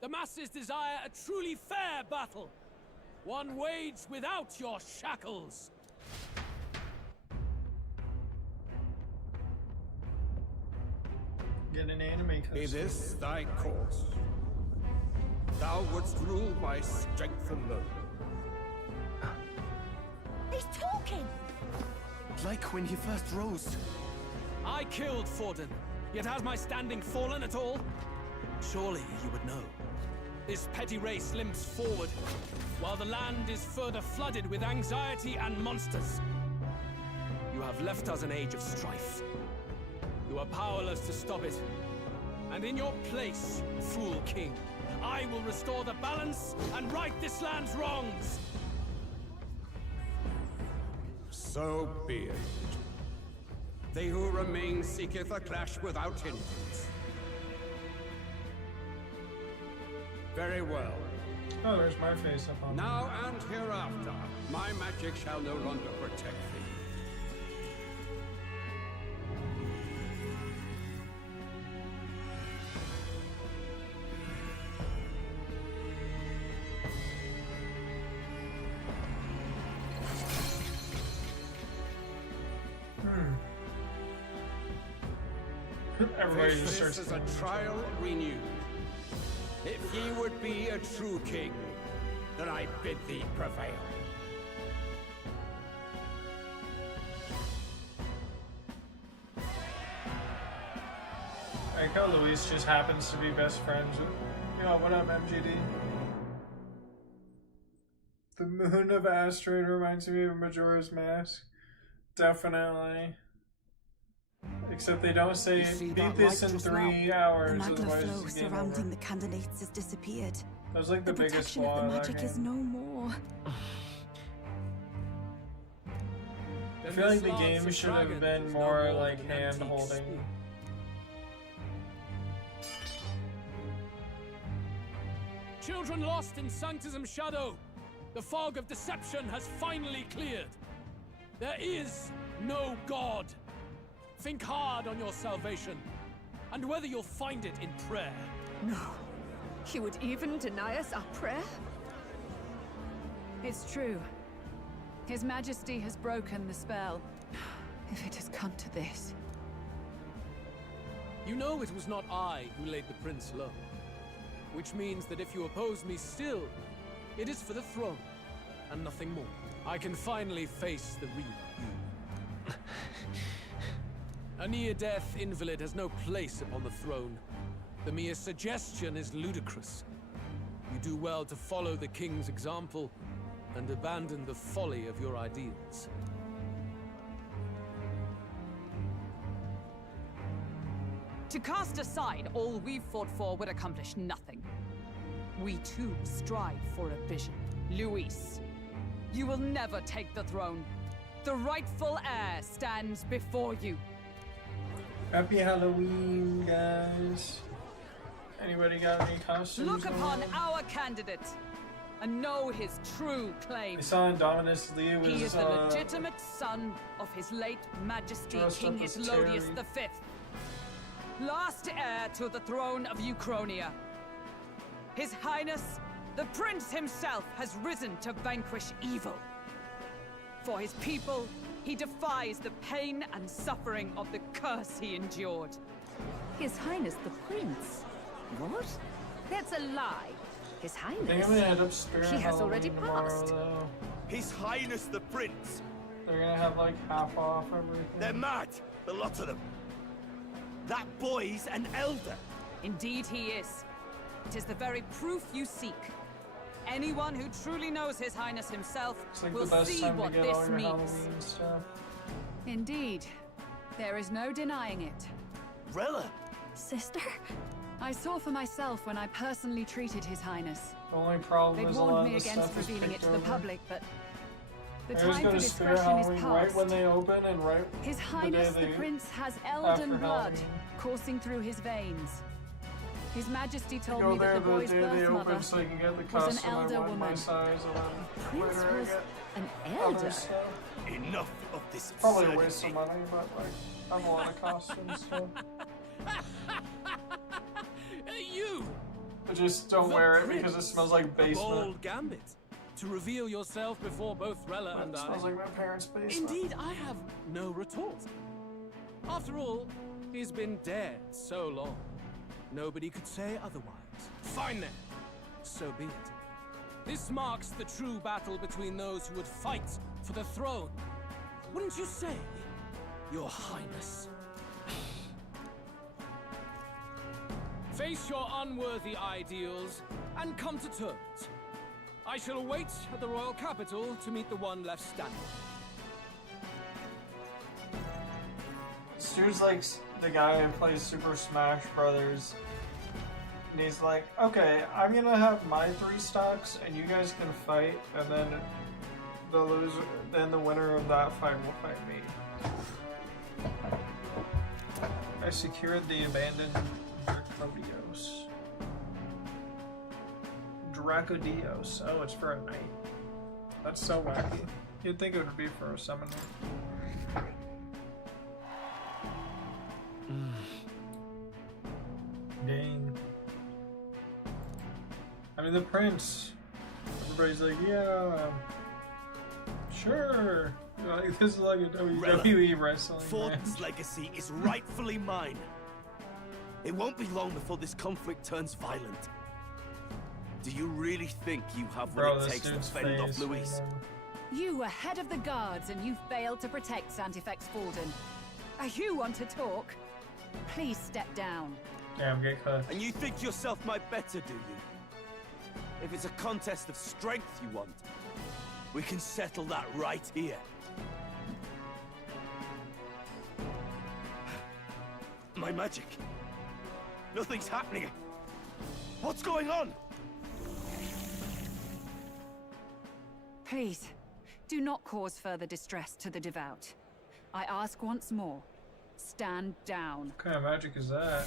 The masses desire a truly fair battle. One waged without your shackles. Get an anime Be custom. this thy course. Thou wouldst rule by strength alone. He's talking! Like when he first rose. I killed Forden, yet has my standing fallen at all? Surely you would know. This petty race limps forward, while the land is further flooded with anxiety and monsters. You have left us an age of strife. You are powerless to stop it. And in your place, fool king, I will restore the balance and right this land's wrongs! So be it. They who remain seeketh a clash without hindrance. Very well. Oh, there's my face up on Now and hereafter, my magic shall no longer protect thee. Everybody This just starts is a trial renewed. If ye would be a true king, then I bid thee prevail. I like how Luis just happens to be best friends with... Yo, what up, MGD? The moon of Asteroid reminds me of Majora's Mask. Definitely. Except they don't say, You see beat that this light in just 3 now? hours, The magma otherwise flow it's game surrounding over. the candidates has disappeared. That was like the biggest protection flaw of in the that magic game. is no more. I feel like the game should have been more like hand-holding. Children lost in Sanctism Shadow! The fog of deception has finally cleared! There is no God! Think hard on your salvation, and whether you'll find it in prayer. No. He would even deny us our prayer? It's true. His Majesty has broken the spell. If it has come to this. You know it was not I who laid the prince low. Which means that if you oppose me still, it is for the throne, and nothing more. I can finally face the real you. A near-death invalid has no place upon the throne. The mere suggestion is ludicrous. You do well to follow the king's example and abandon the folly of your ideals. To cast aside all we've fought for would accomplish nothing. We too strive for a vision. Luis, you will never take the throne. The rightful heir stands before you. Happy Halloween, guys. Anybody got any costumes? Look upon on? our candidate and know his true claim. I saw Indominus Lee was He is the legitimate son of his late Majesty dressed King up as Isolodius Terry. V, last heir to the throne of Uchronia. His Highness, the Prince himself, has risen to vanquish evil. For his people He defies the pain and suffering of the curse he endured. His Highness the Prince? What? That's a lie. His I Highness? think I'm gonna end up Spirit He has already Halloween tomorrow, passed. though. His Highness the Prince. They're gonna have like half off everything. They're mad, the lot of them. That boy's an elder. Indeed he is. It is the very proof you seek. Anyone who truly knows His Highness himself It's like will the best see time what to get all this your means. Halloween stuff. Indeed. There is no denying it. Rella! Sister? I saw for myself when I personally treated His Highness. The only problem They'd is a lot warned of me the against stuff is revealing it picked to the over. public, but the I always time go for to Spirit discretion is Halloween right past. when they open and right His the Highness day the they Prince has after elden blood Halloween. coursing through his veins. His Majesty told Go me there that the the boy's day they birth mother open so you can get the was an custom I elder want my woman. size and then Prince later I was get an other elder? stuff. Enough of this Probably a absurdity. waste of money, but like I have a lot of costumes so You! I just don't The wear it because it Prince. smells like A basement. bold gambit. To reveal yourself before both Rella and It I. smells like my parents' basement. Indeed, I have no retort. After all, he's been dead so long. Nobody could say otherwise. Fine then. So be it. This marks the true battle between those who would fight for the throne. Wouldn't you say, Your Highness? Face your unworthy ideals and come to terms. I shall await at the royal capital to meet the one left standing. This dude's like the guy who plays Super Smash Brothers. And he's like, okay, I'm gonna have my 3 stocks and you guys can fight and then the winner of that fight will fight me. I secured the abandoned Dracodios. Oh, it's for a knight. That's so wacky. You'd think it would be for a summoner. Dang. I mean, the prince. Everybody's like, yeah, sure. Like, this is like a WWE wrestling Fortin's match. legacy is rightfully mine. It won't be long before this conflict turns violent. Do you really think you have what Bro, it this takes to dude's fend off face, Luis? man. You were head of the guards and you failed to protect Santifex Forden. You want to talk? Please step down. Damn, get cut. And you think yourself my better, do you? If it's a contest of strength you want, we can settle that right here. My magic. Nothing's happening. What's going on? Please, do not cause further distress to the devout. I ask once more, stand down. What kind of magic is that?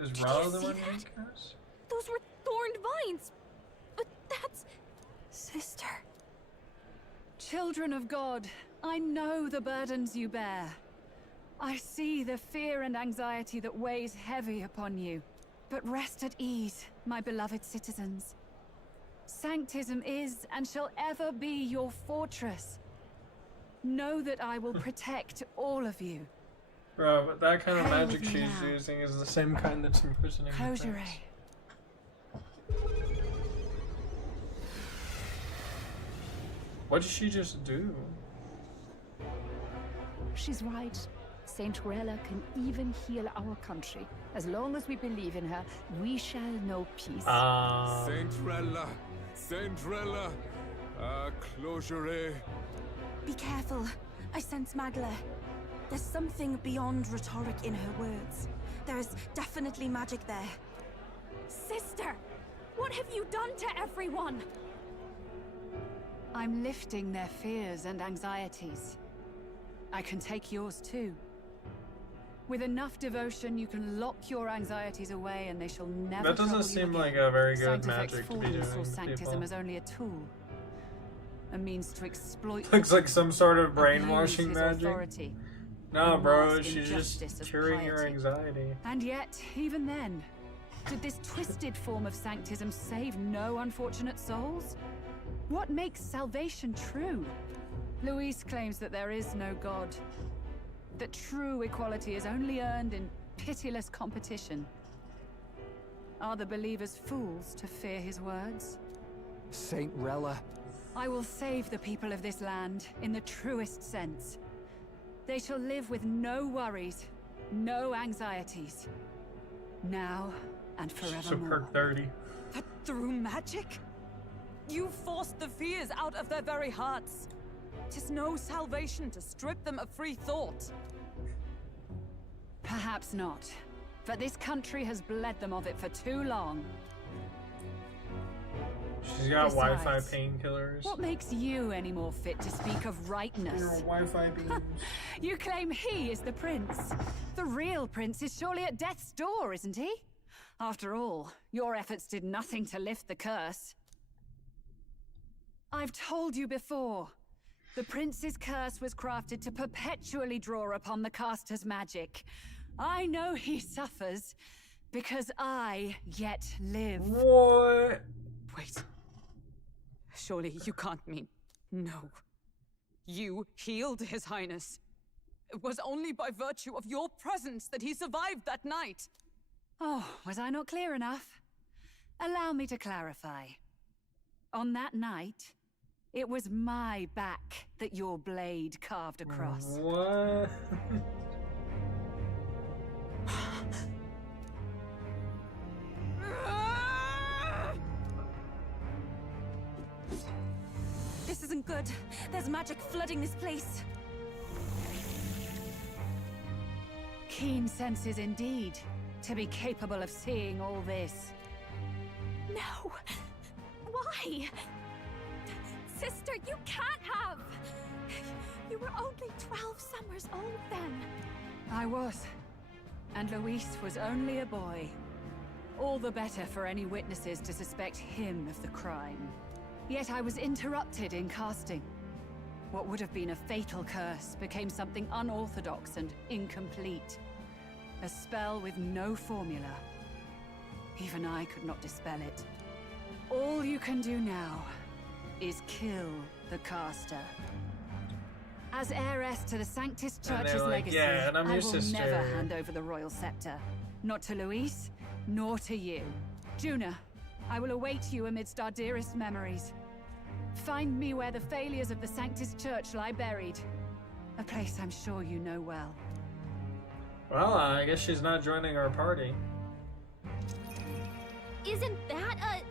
Is Did Rala you the see one that? who cares? Those were thorned vines. But that's... Sister. Children of God, I know the burdens you bear. I see the fear and anxiety that weighs heavy upon you. But rest at ease, my beloved citizens. Sanctism is and shall ever be your fortress. Know that I will protect all of you. Bro, but that kind of Pray magic with me she's now. using is the same kind that's imprisoning the Close your prince. What did she just do? She's right. Saint Rella can even heal our country. As long as we believe in her, we shall know peace. Saint Rella, closure. Be careful. I sense Magla. There's something beyond rhetoric in her words. There's definitely magic there. Sister! What have you done to everyone? I'm lifting their fears and anxieties. I can take yours too. With enough devotion, you can lock your anxieties away and they shall never That doesn't trouble you seem again. like a very good Sanctifex magic to be Forden doing saw to sanctism people. as only a tool. A means to exploit Looks like some sort of abuse brainwashing his magic. authority, No, and bro, mask she's injustice just as curing your piety. anxiety. And yet, even then, did this twisted form of sanctism save no unfortunate souls? What makes salvation true? Luis claims that there is no god. That true equality is only earned in pitiless competition. Are the believers fools to fear his words? Saint Rella. I will save the people of this land in the truest sense. They shall live with no worries, no anxieties. Now and So forevermore. perk 30. But through magic? You forced the fears out of their very hearts. 'Tis no salvation to strip them of free thought. Perhaps not. But this country has bled them of it for too long. She's got Besides, Wi-Fi painkillers. What makes you any more fit to speak of rightness? Your Wi-Fi beams. You claim he is the prince. The real prince is surely at death's door, isn't he? After all, your efforts did nothing to lift the curse. I've told you before. The prince's curse was crafted to perpetually draw upon the caster's magic. I know he suffers because I yet live. What? Wait. Surely you can't mean... No. You healed His Highness. It was only by virtue of your presence that he survived that night. Oh, was I not clear enough? Allow me to clarify. On that night, it was my back that your blade carved across. What? This isn't good. There's magic flooding this place. Keen senses indeed, to be capable of seeing all this. No! Why? Sister, you can't have! You were only 12 summers old then. I was. And Luis was only a boy. All the better for any witnesses to suspect him of the crime. Yet I was interrupted in casting. What would have been a fatal curse became something unorthodox and incomplete. A spell with no formula. Even I could not dispel it. All you can do now is kill the caster. As heiress to the Sanctus And they're Church's like, legacy, "Yeah, and I'm I your will sister." never hand over the royal scepter. Not to Luis, nor to you. Juna, I will await you amidst our dearest memories. Find me where the failures of the Sanctus Church lie buried. A place I'm sure you know well. Well, I guess she's not joining our party. Isn't that a...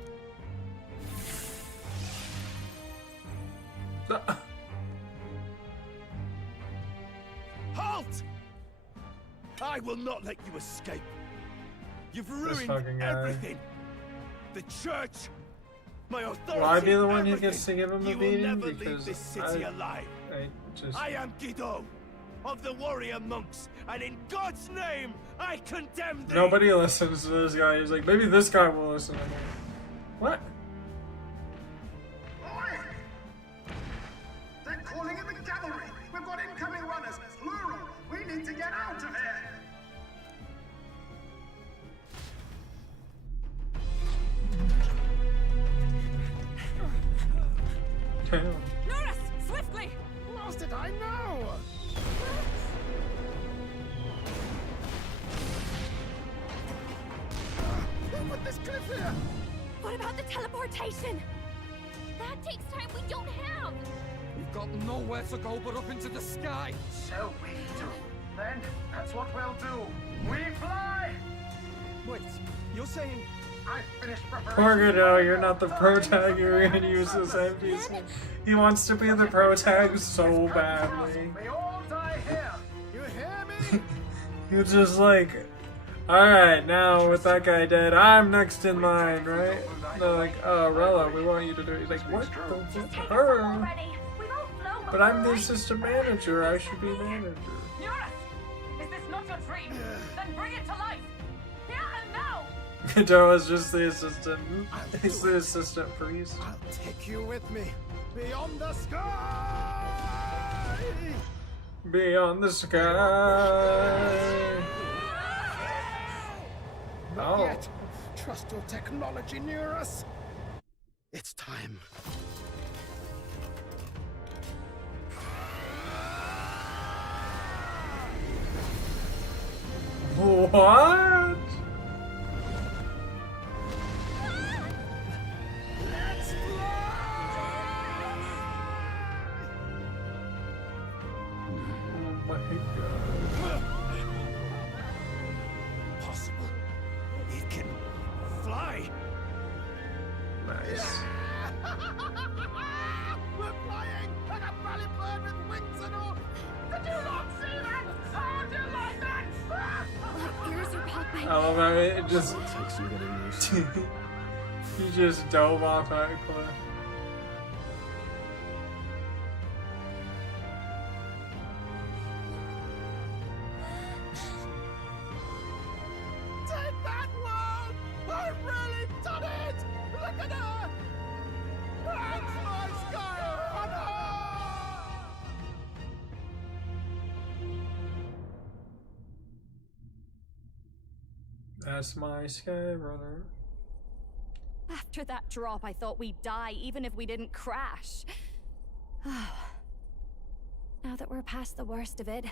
Halt! I will not let you escape. You've fucking ruined guy. everything. The church, my authority. Will I be the one who everything. gets to give him a You will beating? never Because leave this city alive. I am Guido, of the warrior monks, and in God's name, I condemn thee. Nobody listens to this guy. He's like, maybe this guy will listen to me. What? They're calling in the cavalry! We've got incoming runners! Plural! We need to get out of here! Norris, swiftly! Lost it, I know! Who put this cliff here? What about the teleportation? That takes time we don't have. We've got nowhere to go but up into the sky. So we do. Then, that's what we'll do. We fly! Wait, you're saying... I finished preparation. Poor Godot, you're not the protag. You're gonna use this NPC. He wants to be the protag so badly. We all die here. You hear me? He's just like, alright, now with that guy dead, I'm next in line, right? They're like, oh, Rella, we want you to do it. He's like, what the fuck? Her? But I'm the assistant manager. I should be manager. Norris! Is this not your dream? Then bring it to life! Here and now! Godot is just the assistant. He's the assistant priest. I'll take you with me. Beyond the sky! Beyond the sky. Not Oh. yet. Trust your technology near us. It's time. What? Oh my god. Possible. It can fly. Nice. We're flying like a bally bird with wings and all. Did you not see that? How do you like that? My ears are popping. I love how it just takes some getting used to. he just dove off that cliff. Take that one! I've really done it! Look at her! That's my Sky Runner! That's my Sky Runner. After that drop, I thought we'd die, even if we didn't crash. Now that we're past the worst of it,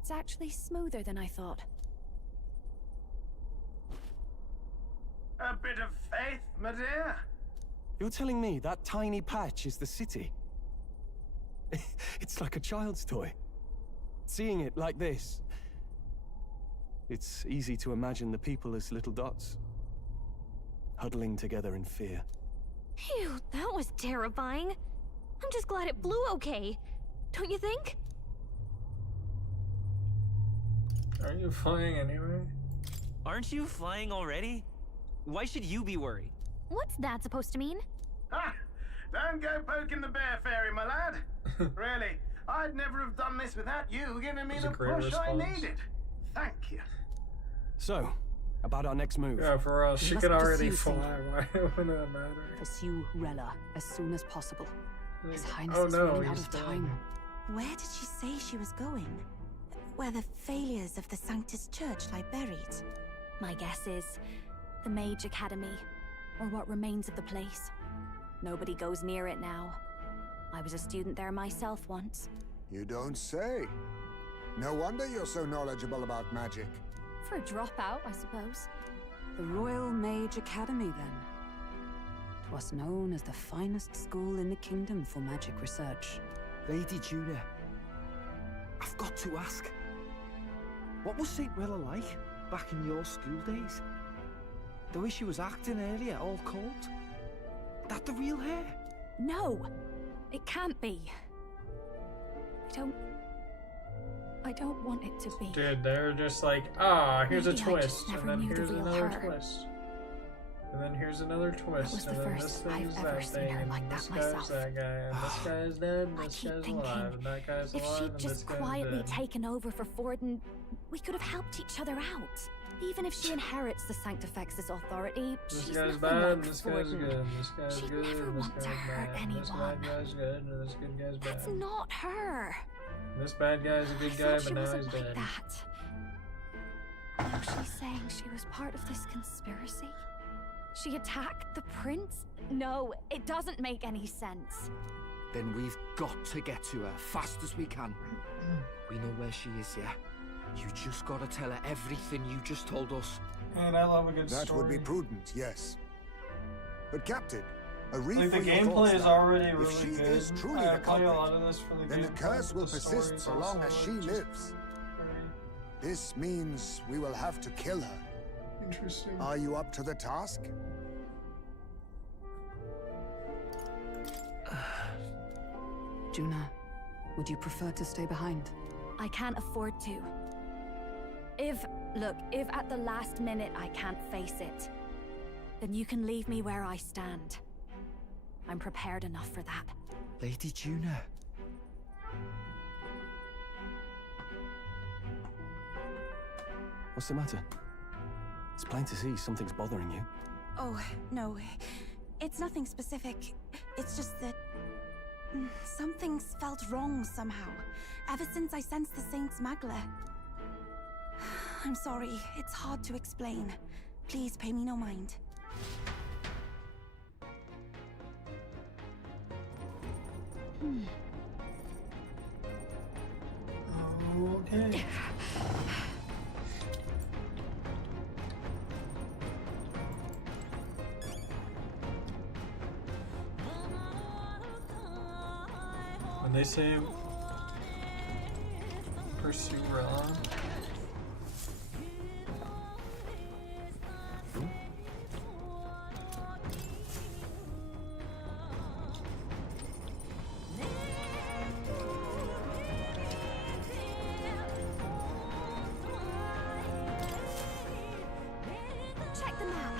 it's actually smoother than I thought. A bit of faith, my dear. You're telling me that tiny patch is the city? It's like a child's toy. Seeing it like this, it's easy to imagine the people as little dots, huddling together in fear. Phew, that was terrifying. I'm just glad it blew okay. Don't you think? Aren't you flying anyway? Aren't you flying already? Why should you be worried? What's that supposed to mean? Ha! Don't go poking the bear fairy, my lad. Really, I'd never have done this without you giving me That's the a great push I response. needed. Thank you. So, about our next move. Yeah, for us, she must could already pursue fly. Saint- Why would that matter? Pursue Rella as soon as possible. His Highness Oh is no, running out he's of dead. time. Where did she say she was going? Where the failures of the Sanctus Church lie buried? My guess is the Mage Academy, or what remains of the place. Nobody goes near it now. I was a student there myself once. You don't say. No wonder you're so knowledgeable about magic. For a dropout, I suppose. The Royal Mage Academy, then. 'Twas known as the finest school in the kingdom for magic research. Lady Juna, I've got to ask. What was St. Rella like back in your school days? The way she was acting earlier, all cold? That the real hair? No! It can't be. I don't want it to be. Dude, they're just like, ah, here's a Maybe I twist, just and never then knew the here's real another her. twist. And then here's another twist, was the and then this first thing's I've ever that seen thing, her and like this that guy's myself. that guy, and this guy's dead, and this keep guy's thinking, alive, and that guy's If alive, she'd and this just guy's quietly dead. taken over for Forden, we could have helped each other out. Even if she inherits the Sanctifex's authority, This she's guy's nothing bad, like and this guy's Forden. good, and this guy's She'd good, never and this want to guy's hurt bad, and this anyone. bad guy's good, and this good guy's bad. That's not her. This bad guy's a good I guy, thought but she now wasn't he's like dead. that. Now she's saying she was part of this conspiracy? She attacked the prince? No, it doesn't make any sense. Then we've got to get to her fast as we can. We know where she is, yeah? You just gotta tell her everything you just told us. Man, I love a good That story. would be prudent, yes. But Captain, a read Like, the for your gameplay thoughts is now. already If really she good. is truly I the play a culprit, lot of this for the then the gameplay, curse but will the persist story's so long also, as she like, just lives. This means we will have to kill her. Interesting. Are you up to the task? Juna, would you prefer to stay behind? I can't afford to. If at the last minute I can't face it, then you can leave me where I stand. I'm prepared enough for that. Lady Juna. What's the matter? It's plain to see something's bothering you. Oh, no. It's nothing specific. It's just that... something's felt wrong somehow. Ever since I sensed the Saint's Magla. I'm sorry. It's hard to explain. Please pay me no mind. Okay. And they say pursue Rella. Check the map.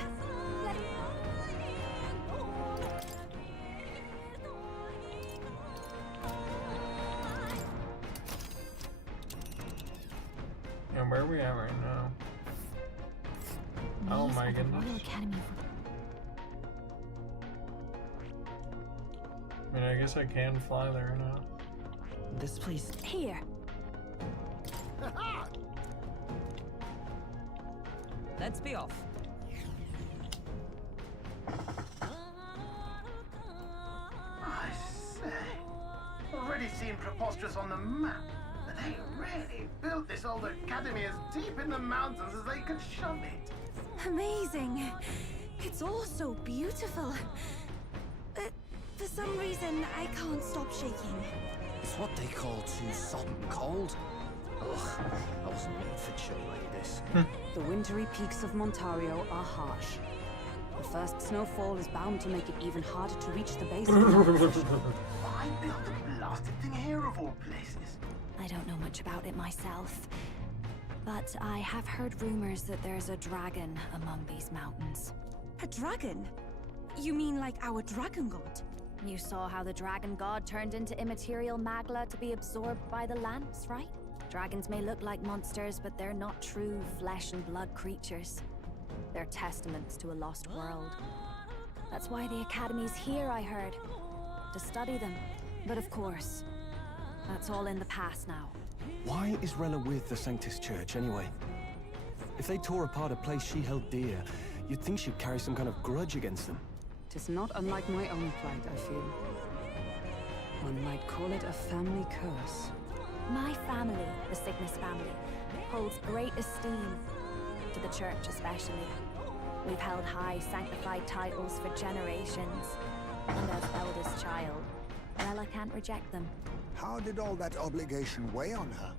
And where are we at right now? Oh my goodness. I mean, I guess I can fly there now. This place. Here. Let's be off. I say, already seemed preposterous on the map, but they really built this old academy as deep in the mountains as they could shove it. Amazing. It's all so beautiful. But for some reason, I can't stop shaking. It's what they call too sodden cold. Ugh, I wasn't made for chill like this. The wintry peaks of Montario are harsh. The first snowfall is bound to make it even harder to reach the base of the mountain. Why build a blasted thing here of all places? I don't know much about it myself, but I have heard rumors that there's a dragon among these mountains. A dragon? You mean like our dragon god? You saw how the dragon god turned into immaterial Magla to be absorbed by the Lance, right? Dragons may look like monsters, but they're not true flesh and blood creatures. They're testaments to a lost world. That's why the Academy's here, I heard. To study them. But of course, that's all in the past now. Why is Rella with the Sanctus Church, anyway? If they tore apart a place she held dear, you'd think she'd carry some kind of grudge against them. Tis not unlike my own plight, I feel. One might call it a family curse. My family, the Cygnus family, holds great esteem, to the church especially. We've held high sanctified titles for generations, and as eldest child, Rella can't reject them. How did all that obligation weigh on her?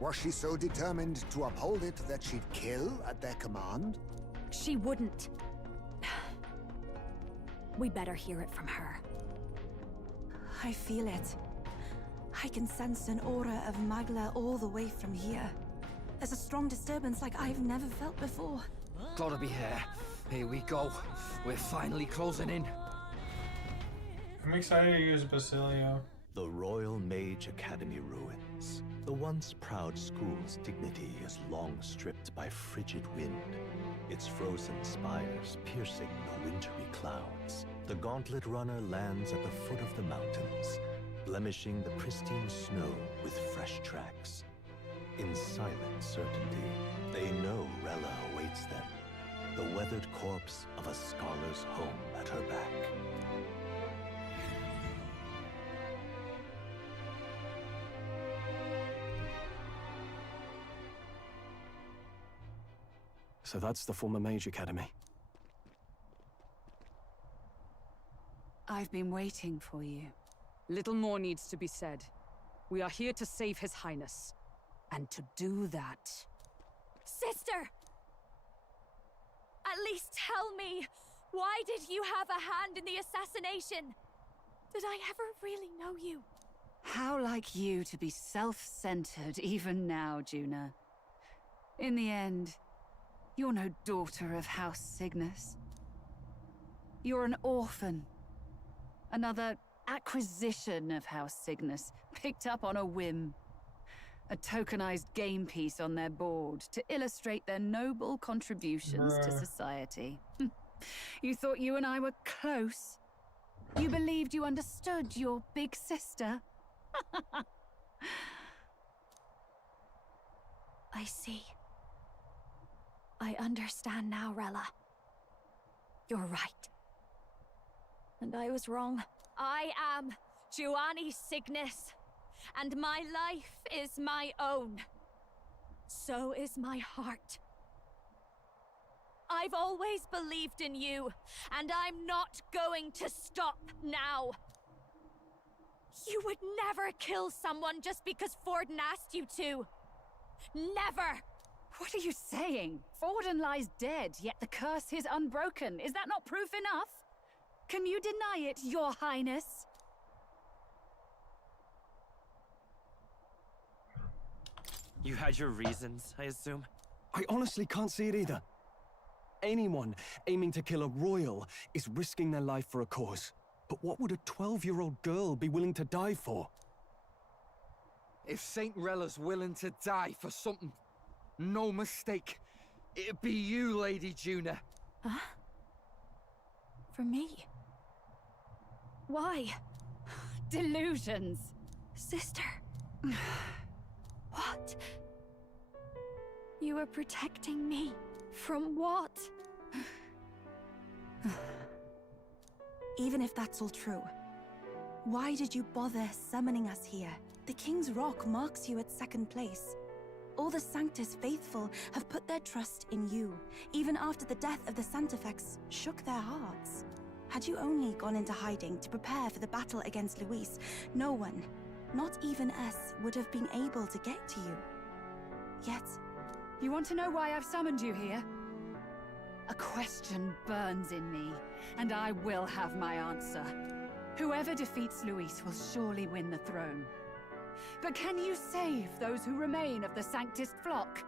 Was she so determined to uphold it that she'd kill at their command? She wouldn't. We better hear it from her. I feel it. I can sense an aura of Magla all the way from here. There's a strong disturbance like I've never felt before. Gotta be here. Here we go. We're finally closing in. I'm excited to use Basilio. The Royal Mage Academy ruins. The once proud school's dignity is long stripped by frigid wind, its frozen spires piercing the wintry clouds. The Gauntlet Runner lands at the foot of the mountains, blemishing the pristine snow with fresh tracks. In silent certainty, they know Rella awaits them, the weathered corpse of a scholar's home at her back. So that's the former Mage Academy. I've been waiting for you. Little more needs to be said. We are here to save His Highness. And to do that... Sister! At least tell me, why did you have a hand in the assassination? Did I ever really know you? How like you to be self-centered even now, Juna. In the end, you're no daughter of House Cygnus. You're an orphan. Another acquisition of House Cygnus, picked up on a whim. A tokenized game piece on their board to illustrate their noble contributions to society. You thought you and I were close? You believed you understood your big sister? I see. I understand now, Rella. You're right. And I was wrong. I am Juani Cygnus, and my life is my own. So is my heart. I've always believed in you, and I'm not going to stop now. You would never kill someone just because Forden asked you to. Never! What are you saying? Forden lies dead, yet the curse is unbroken. Is that not proof enough? Can you deny it, Your Highness? You had your reasons, I assume? I honestly can't see it either. Anyone aiming to kill a royal is risking their life for a cause. But what would a 12-year-old girl be willing to die for? If Saint Rella's willing to die for something, no mistake, it'd be you, Lady Juna. Huh? For me? Why? Delusions. Sister. What? You were protecting me. From what? Even if that's all true, why did you bother summoning us here? The King's Rock marks you at second place. All the Sanctus faithful have put their trust in you, even after the death of the Santefex shook their hearts. Had you only gone into hiding to prepare for the battle against Luis, no one, not even us, would have been able to get to you. Yet... You want to know why I've summoned you here? A question burns in me, and I will have my answer. Whoever defeats Luis will surely win the throne. But can you save those who remain of the Sanctist flock?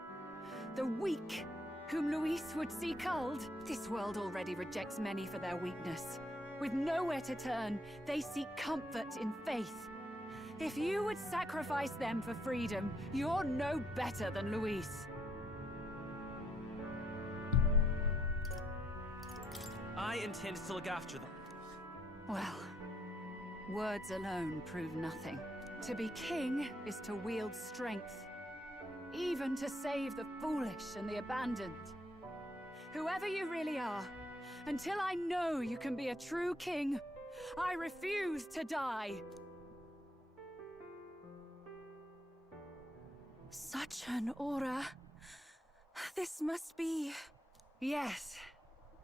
The weak, whom Luis would see culled? This world already rejects many for their weakness. With nowhere to turn, they seek comfort in faith. If you would sacrifice them for freedom, you're no better than Luis. I intend to look after them. Well, words alone prove nothing. To be king is to wield strength, even to save the foolish and the abandoned. Whoever you really are, until I know you can be a true king, I refuse to die. Such an aura. This must be... Yes.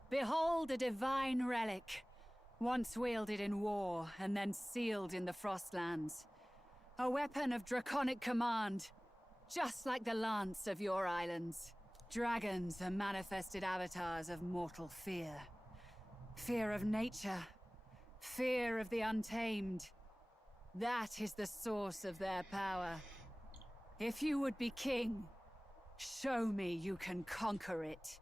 Behold a divine relic, once wielded in war and then sealed in the Frostlands. A weapon of draconic command, just like the lance of your islands. Dragons are manifested avatars of mortal fear. Fear of nature, fear of the untamed. That is the source of their power. If you would be king, show me you can conquer it.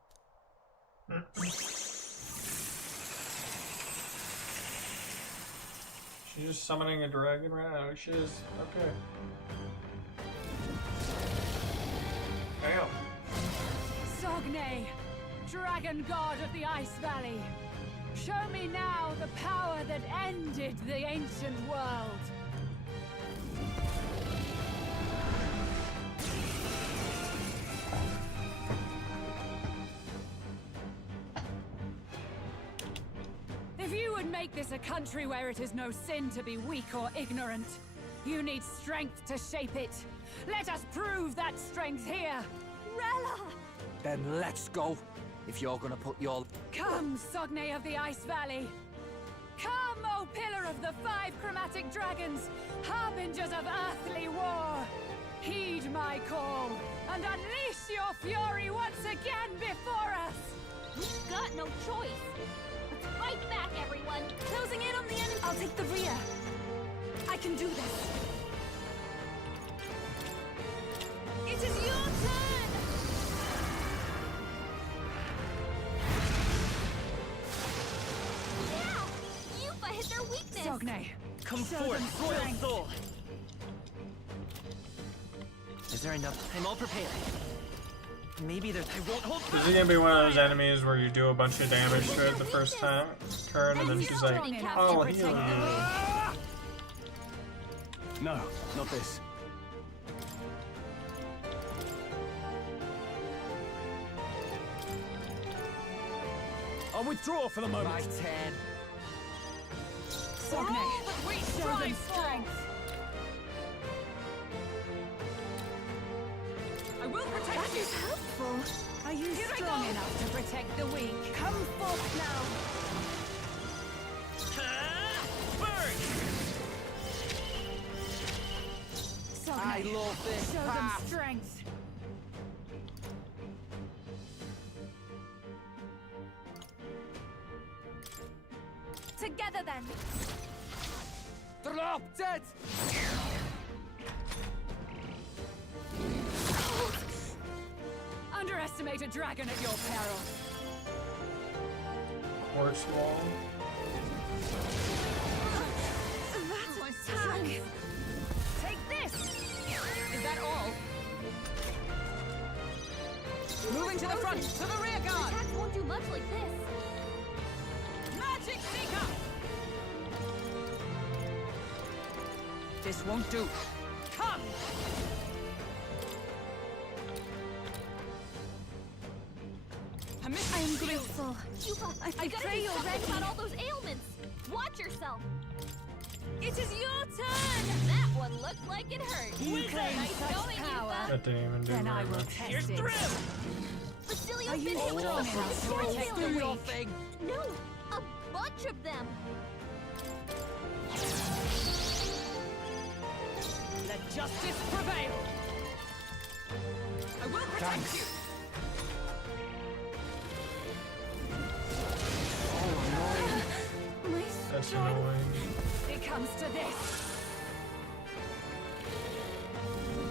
She's just summoning a dragon right now. She is. Okay. Damn. Sogne, dragon god of the Ice Valley. Show me now the power that ended the ancient world. If you would make this a country where it is no sin to be weak or ignorant, you need strength to shape it. Let us prove that strength here. Rella! Then let's go. If you're gonna put your... Come, Sogne of the Ice Valley. Come, O Pillar of the 5 Chromatic Dragons, harbingers of earthly war. Heed my call, and unleash your fury once again before us. We've got no choice. Let's fight back, everyone. Closing in on the enemy. I'll take the rear. I can do this. It is your turn! Yeah! Yuffie hit their weakness! Sogne, come show forth, them Royal strength. Soul! Is there enough? I'm all prepared. Maybe there's... I won't hold Is he gonna be one of those enemies where you do a bunch of damage to it the first turn, and then she's like, "Oh, I'll heal you." No, not this. I'll withdraw for the moment. My turn. Sogne, show them strength. I will protect That you. is helpful. Are you strong enough to protect the weak? Come forth now. Burn! I love this Show them path. strength. Together then. Drop dead. Underestimate a dragon at your peril. Horse wall. That's my attack. Take this. Is that all? Moving to the front, to the rear guard. Attacks won't do much like this. Magic Seeker! This won't do. Come! I am grateful. Yuba, I gotta pray do you're something ready. about all those ailments. Watch yourself. It is your turn. That one looked like it hurt. You Nice claim such going, power. That didn't even do Then I very will much. test it. Basilio's Are you been hit with strong a bunch enough of to stress protect the ailments. weak? No, a bunch of them. Let justice prevail! I will protect you! My That's strength. annoying. It comes to this.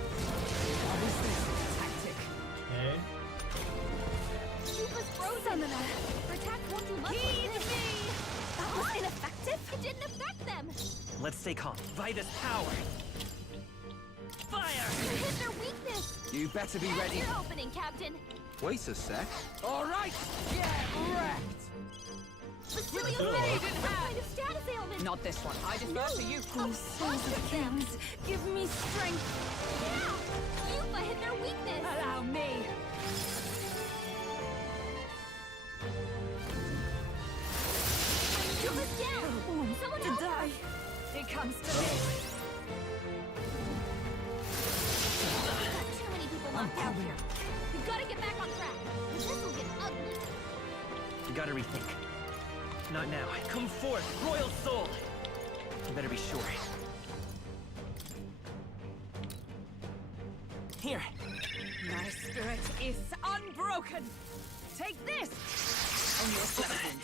What is this tactic? Okay. Yuba's frozen. Summoner. Her attack won't do much Heed like this. me. That was ineffective. It didn't affect them. Let's stay calm. Vitus power. Fire! You hit their weakness. You better be That's ready. your opening, Captain. Wait a sec. All right, get wrecked. Basilio's Ugh. ready. What kind of status ailment? Not this one. I defer to you. A bunch of them. Give me strength. Yeah! Yuba hit their weakness. Allow me. Yuba's down. Someone To help her. die. It comes to this. Got too many people knocked out here. We gotta get back on track. This will get ugly. You gotta rethink. Not now. Come forth, royal soul. You better be sure. Here. My spirit is unbroken. Take this. Only a second.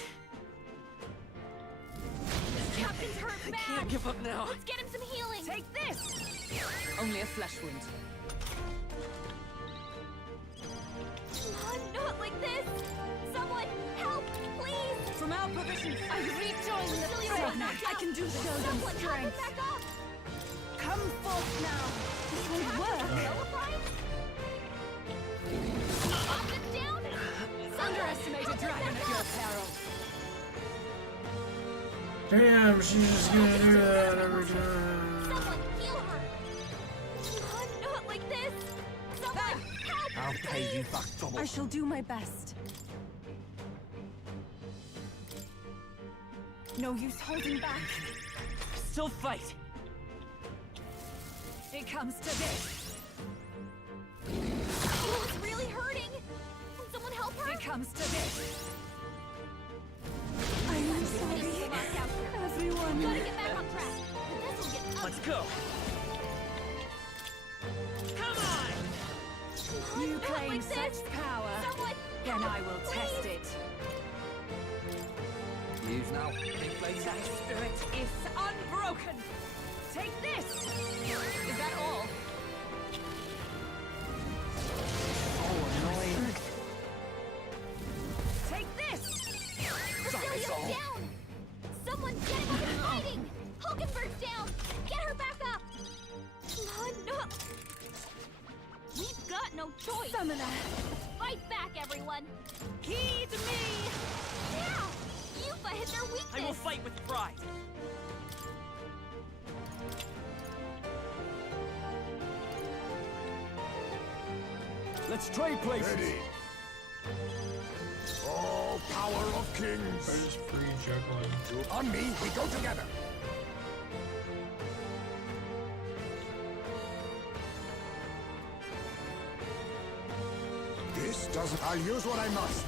Captain's hurt bad. Can't give up now. Let's get him some healing. Take this. Only a flesh wound. Not like this. Someone help, please. From our provision, I rejoin the Basilio fray. got knocked I out. can do this. Show them Someone help him strength. back up. Come forth now. This will work. Nullified? Optics down? Underestimate a dragon at your peril. Damn, she's just gonna do that every time. Someone heal her. Not like this. Someone help. I'll pay you back double. I shall do my best. No use holding back. Still fight. It comes to this. Oh, it's really hurting. Can someone help her? It comes to this. I am Too many people sorry. knocked out here. Everyone. Gotta get back on track. This will get ugly. Let's go. Come on! You Not claim like such this. power. Someone Then help, I will test please. it. Use now. Think later. Thy spirit is unbroken. Take this. is that all? Take this. Basilio's down. Someone get him out of fighting. Hulkenberg's down. Get her back up. No. We've got no choice. Summoner. Fight back, everyone. Heed me. Yeah. Yuba hit their weakness. I will fight with pride. Let's trade places. Ready. Oh, power of They're kings. just free juggling. On me, we go together. This doesn't... I'll use what I must.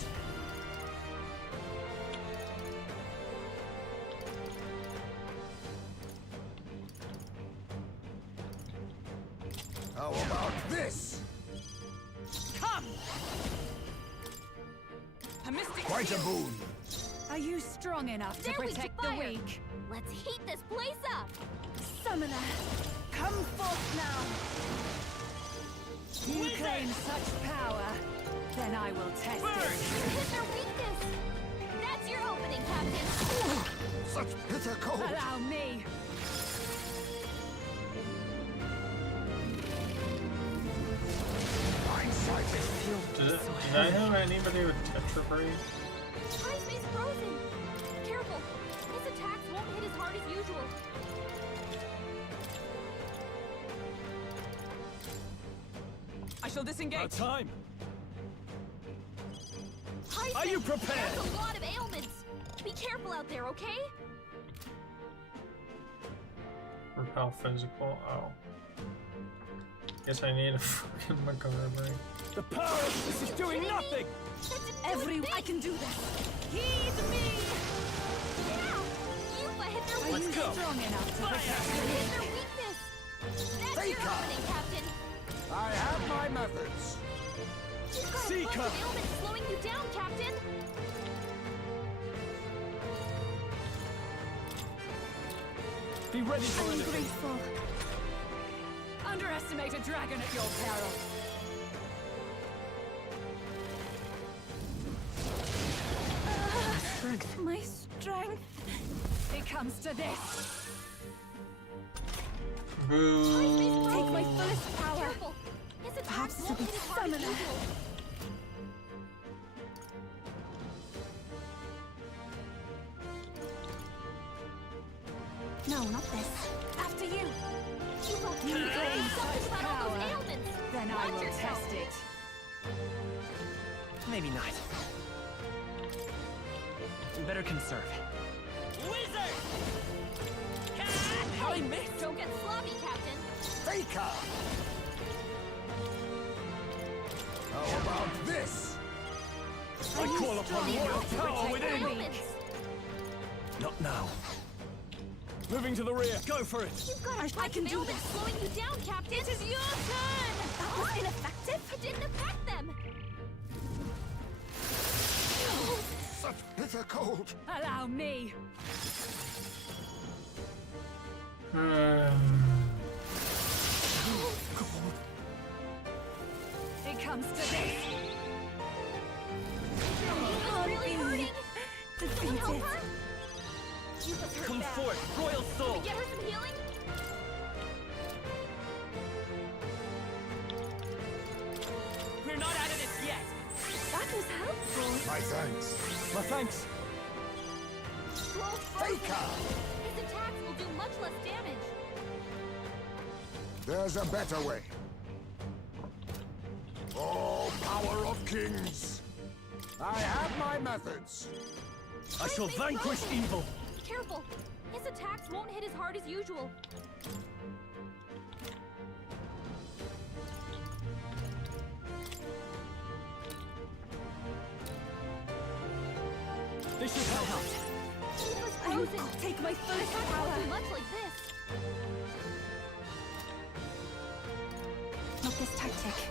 Quite a boon. Are you strong enough to They're weak to protect the fire. weak? Let's heat this place up! Summoner, come forth now. You claim such power, then I will test it. Hit their weakness! That's your opening, Captain! Such bitter cold. Allow me. Did I have anybody with Tetra Break? Ice Mace frozen! Careful! His attacks won't hit as hard as usual. I shall disengage. About time. Ice Are you Mace, prepared? There's a lot of ailments! Be careful out there, okay? Repel physical. Oh. Guess I need a fucking MacGyver. The power of this is doing nothing! I can do this. Heed me! Yeah! Yupa hit their Are you weakness! strong enough to protect the Hit weak? their weakness! That's your Faker. opening, Captain! I have my methods. You've got a bunch Seeker. of ailments slowing you down, Captain! Be ready for I'm anything. grateful. Underestimate a dragon at your peril. My strength. It comes to this. Boo. Take my fullest power. Careful! His attacks Perhaps won't it'll be hit as hard as summoner. usual. No, not this. After you. Yupa, You do claim something such about all those power, ailments! then I Watch will yourself. test it. Maybe not. Better conserve. Wizard! How I missed! Don't get sloppy, Captain! Faker. How about this? I call upon the royal power Protect within! their ailments. Not now. Moving to the rear. Go for it. You've got a bunch of ailments slowing you down, Captain! It is your turn! That was ineffective. It didn't affect them! Such bitter cold. Allow me. It comes to this. Yupa's really hurting! Someone help Defeated. her? Yupa's hurt Come bad. forth, Royal Can Soul! we get her some healing? We're not out of this yet! That was helpful. My thanks. My thanks. Scroll's frozen. Faker. His attacks will do much less damage. There's a better way. Oh, power of kings. I have my methods. I shall Ice Mace vanquish frozen. evil. Careful! His attacks won't hit as hard as usual. This should help. Yupa's I will frozen. take my His fullest attacks power. won't do much like this. Not this tactic.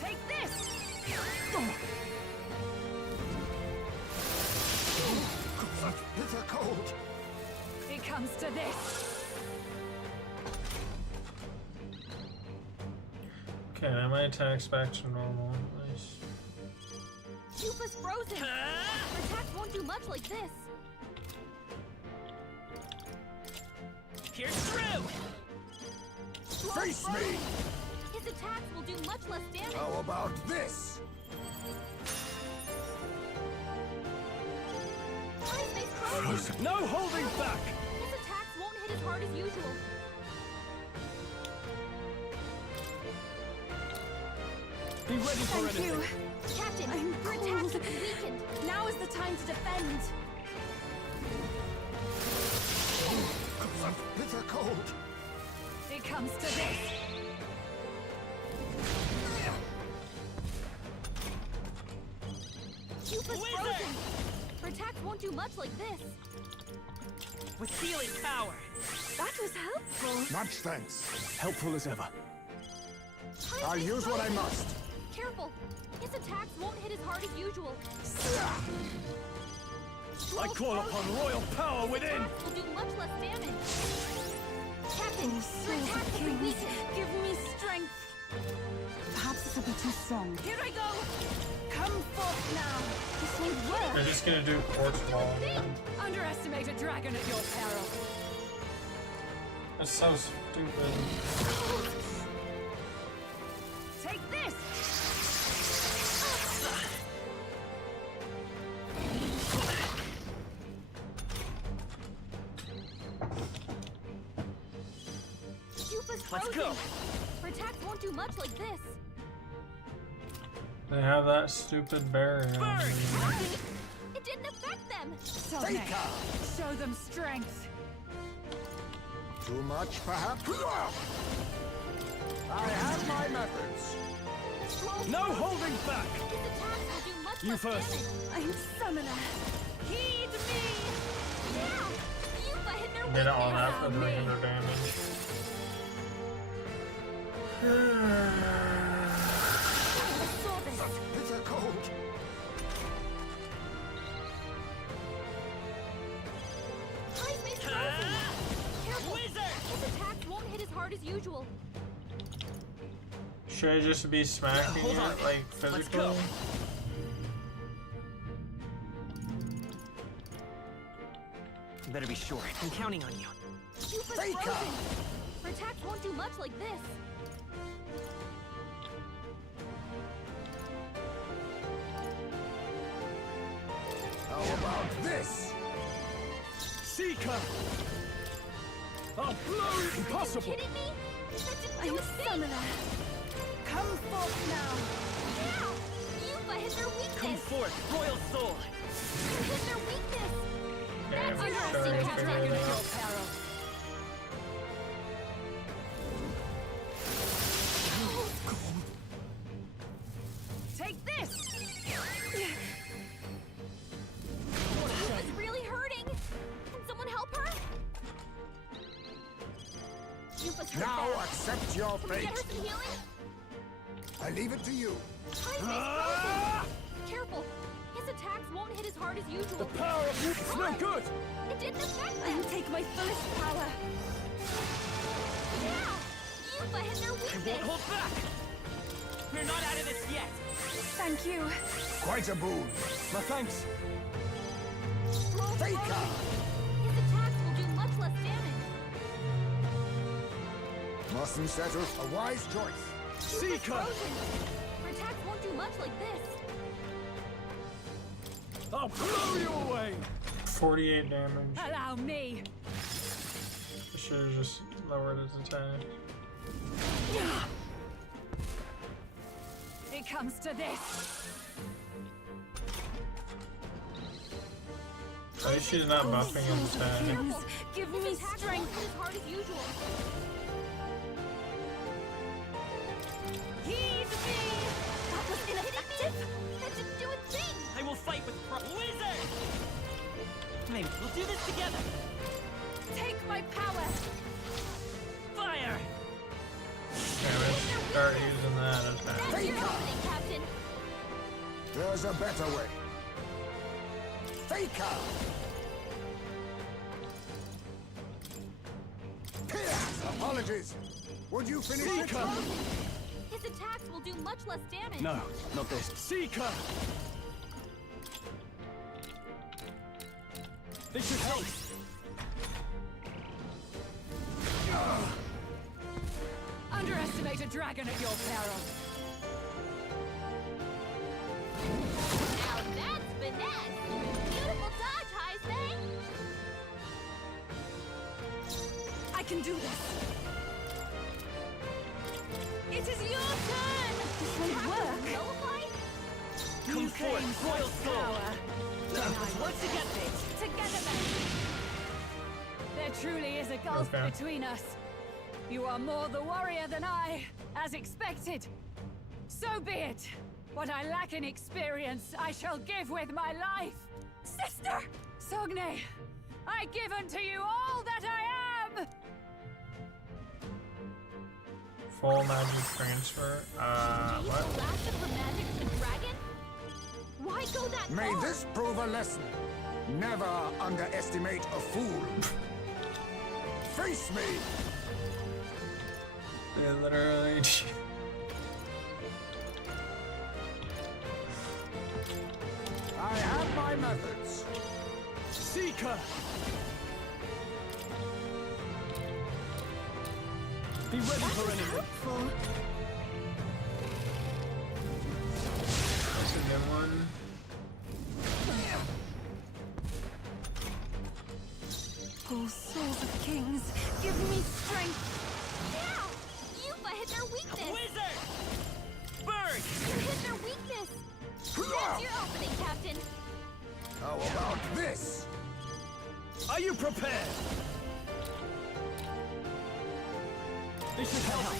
Take this. Such bitter cold. It comes to this. Okay, now my attack's back to normal. Nice. Yupa's frozen. Her attacks won't do much like this. Here's through! Scroll's Face me. frozen. His attacks will do much less damage. How about this? Ice Mace frozen. No holding back. His attacks won't hit as hard as usual. Be ready for Thank anything. you. Captain, I'm your attacks cold. have been weakened. Now is the time to defend. Such bitter cold. It comes to this. Yupa's frozen. Her attacks won't do much like this. With healing power! That was helpful. Much thanks. Helpful as ever. I'll use what I must. Careful! His attacks won't hit as hard as usual. I call upon royal power within! Attacks will do much less damage. Captain, Oh, your attacks will be Kings, weakened. give me strength. Perhaps this will be too strong. Here I go! Come forth now. This won't work. They're just gonna do quartz wall. Underestimate a dragon at your peril. That's so stupid. Take this! Yupa's Let's frozen. go. Her attacks won't do much like this. They have that stupid barrier. It didn't affect them. Sogne, show them strength. Too much, perhaps? I have my methods. No holding back! His attacks will do much You less first. damage. I'm summoner. Heed me! Yeah! Yupa hit their Did all weakness. that for 300 damage. Bitter cold. Heisman's frozen. Careful! His attacks won't hit as hard as usual. Should I just be smacking Hold on. it, like, Let's physically? go. You better be sure. I'm counting on you. Yupa's frozen. Her attacks won't do much like this. How about this? Seeker! I'll blow you! Impossible! Kidding me? That didn't I'm do a thing. summoner. Come forth now. Now! Yupa hit their weakness. Come forth, royal soul. You hit their weakness. Yeah, That's we underestimate should a dragon figure at it your out. peril. Take this! Yupa's really hurting. Can someone help her? Yupa's hurt Now bad. accept your Can we get fate. her some healing? I leave it to you. Heisman's frozen. Careful. His attacks won't hit as hard as usual. The power of you is no good! It didn't affect I'll them. take my fullest power. Now! Yupa hit their I won't weakness. hold back. We're not out of this yet. Thank you. Quite a boon. My thanks! Faker! His attacks will do much less damage. Mustn't settle. A wise choice. Yupa's Seeker! frozen. Her attacks won't do much like this. I'll blow you away! 48 damage. Allow me! I should have just lowered his attack. It comes to this. At least she's not buffing his attack. Careful. Give His me attacks strength. won't hit as hard as usual. Heed me! That was ineffective. That didn't do a thing. I will fight with Wizard! Maybe we'll do this together. Take my power! Fire! Yeah, let's start using that attack. That's your opening, Captain. There's a better way. Faker! Here! Apologies. Would you finish it? His attacks will do much less damage. No, not this. Seeker! This should help! Underestimate a dragon at your peril. Now that's finesse. Beautiful dodge, Heisman. I can do this. It is your turn! This won't work. Nullified? Come You forth, claim royal such soul. power. Once again, Together then! There truly is a gulf Okay. between us. You are more the warrior than I, as expected. So be it. What I lack in experience, I shall give with my life. Sister! Sogne, I give unto you all that I am! Full magic transfer. What? Blast of her magic to the dragon? Why go that May far? this prove a lesson. Never underestimate a fool. Face me! Yeah, literally. I have my methods. Seeker! Be ready for anything. That's a good one. Oh, souls of kings, give me strength. Yeah! Yuffie hit their weakness! Wizard! Bird! You hit their weakness! That's your opening, Captain! How about this? Are you prepared? This should help.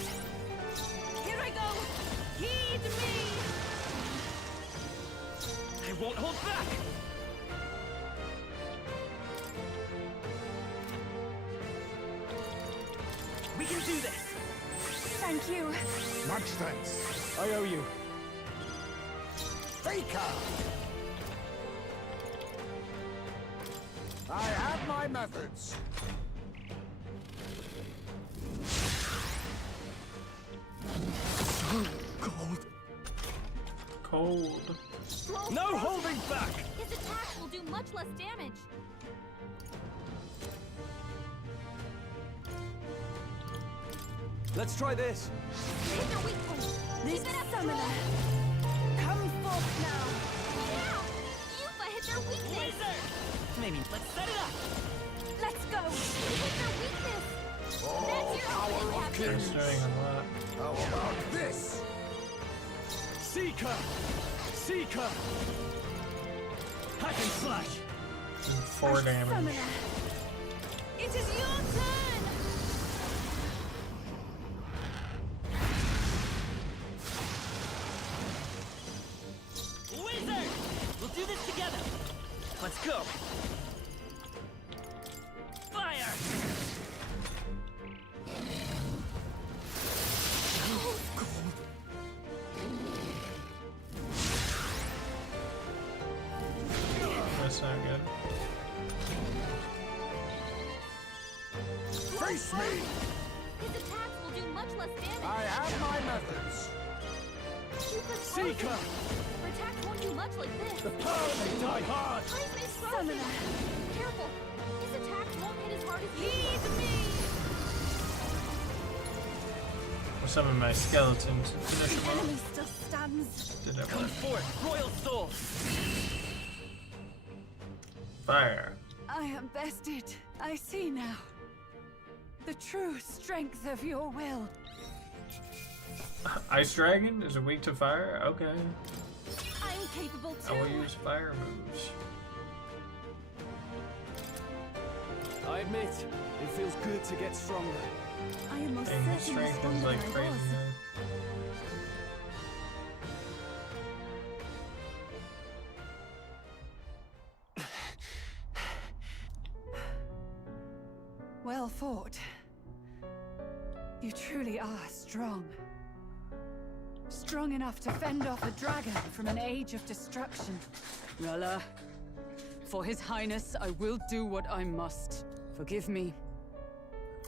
Here I go! Heed me! I won't hold back! We can do this! Thank you. Much thanks. I owe you. Faker! I have my methods. Cold. Cold. No holding back! His attack will do much less damage. Let's try this. Hit their weak point. This Keep it up, summoner. Troll. Come forth now. Yeah! Yuffie hit their weakness! Wizard! Maybe let's set it up! Let's go. Hit their weakness! Oh, That's your power opening, of Captain! It's doing a lot. How about this? Seeker! Seeker! Hack and slash! And 4 damage. Summoner. It is your turn. Wizard! We'll do this together! Let's go! Fire! That's not good. Face me! His attacks will do much less damage. I have my methods. Yuffie's Seeker! frozen. Her attacks won't do much like this. The power may die hard! Praise me, frozen. Careful. His attacks won't hit as hard as you. Heed me. Or some of my skeletons to finish The them enemy off. still stands. Did it Come work? forth, Royal Soul! Fire. I am bested. I see now. The true strength of your will. Ice Dragon is weak to fire? Okay. I'm capable too. I will use fire moves. I admit, it feels good to get stronger. I am most And certainly strength stronger is like than I crazy. was. Well fought. You truly are strong. Strong enough to fend off a dragon from an age of destruction. Rella, for His Highness, I will do what I must. Forgive me.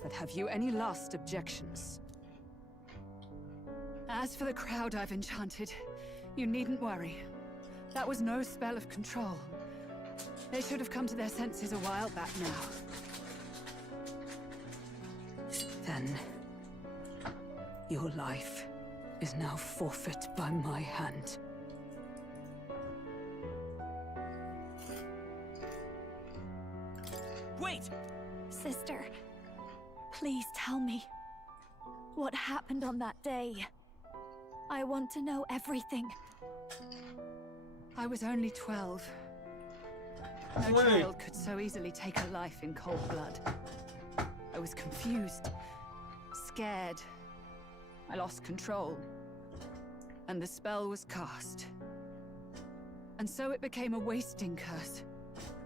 But have you any last objections? As for the crowd I've enchanted, you needn't worry. That was no spell of control. They should have come to their senses a while back now. Then, your life is now forfeit by my hand. Wait! Sister, please tell me. What happened on that day? I want to know everything. I was only 12. No Wait. child could so easily take a life in cold blood. I was confused, scared. I lost control. And the spell was cast. And so it became a wasting curse.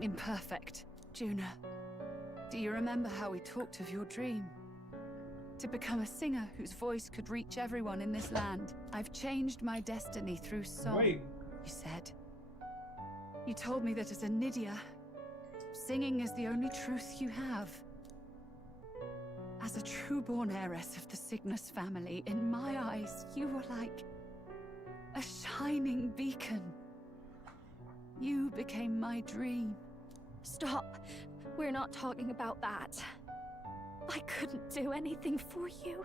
Imperfect. Juna, do you remember how we talked of your dream? To become a singer whose voice could reach everyone in this land. I've changed my destiny through song, Wait. you said. You told me that as a Nydia, singing is the only truth you have. As a true-born heiress of the Cygnus family, in my eyes, you were like a shining beacon. You became my dream. Stop. We're not talking about that. I couldn't do anything for you.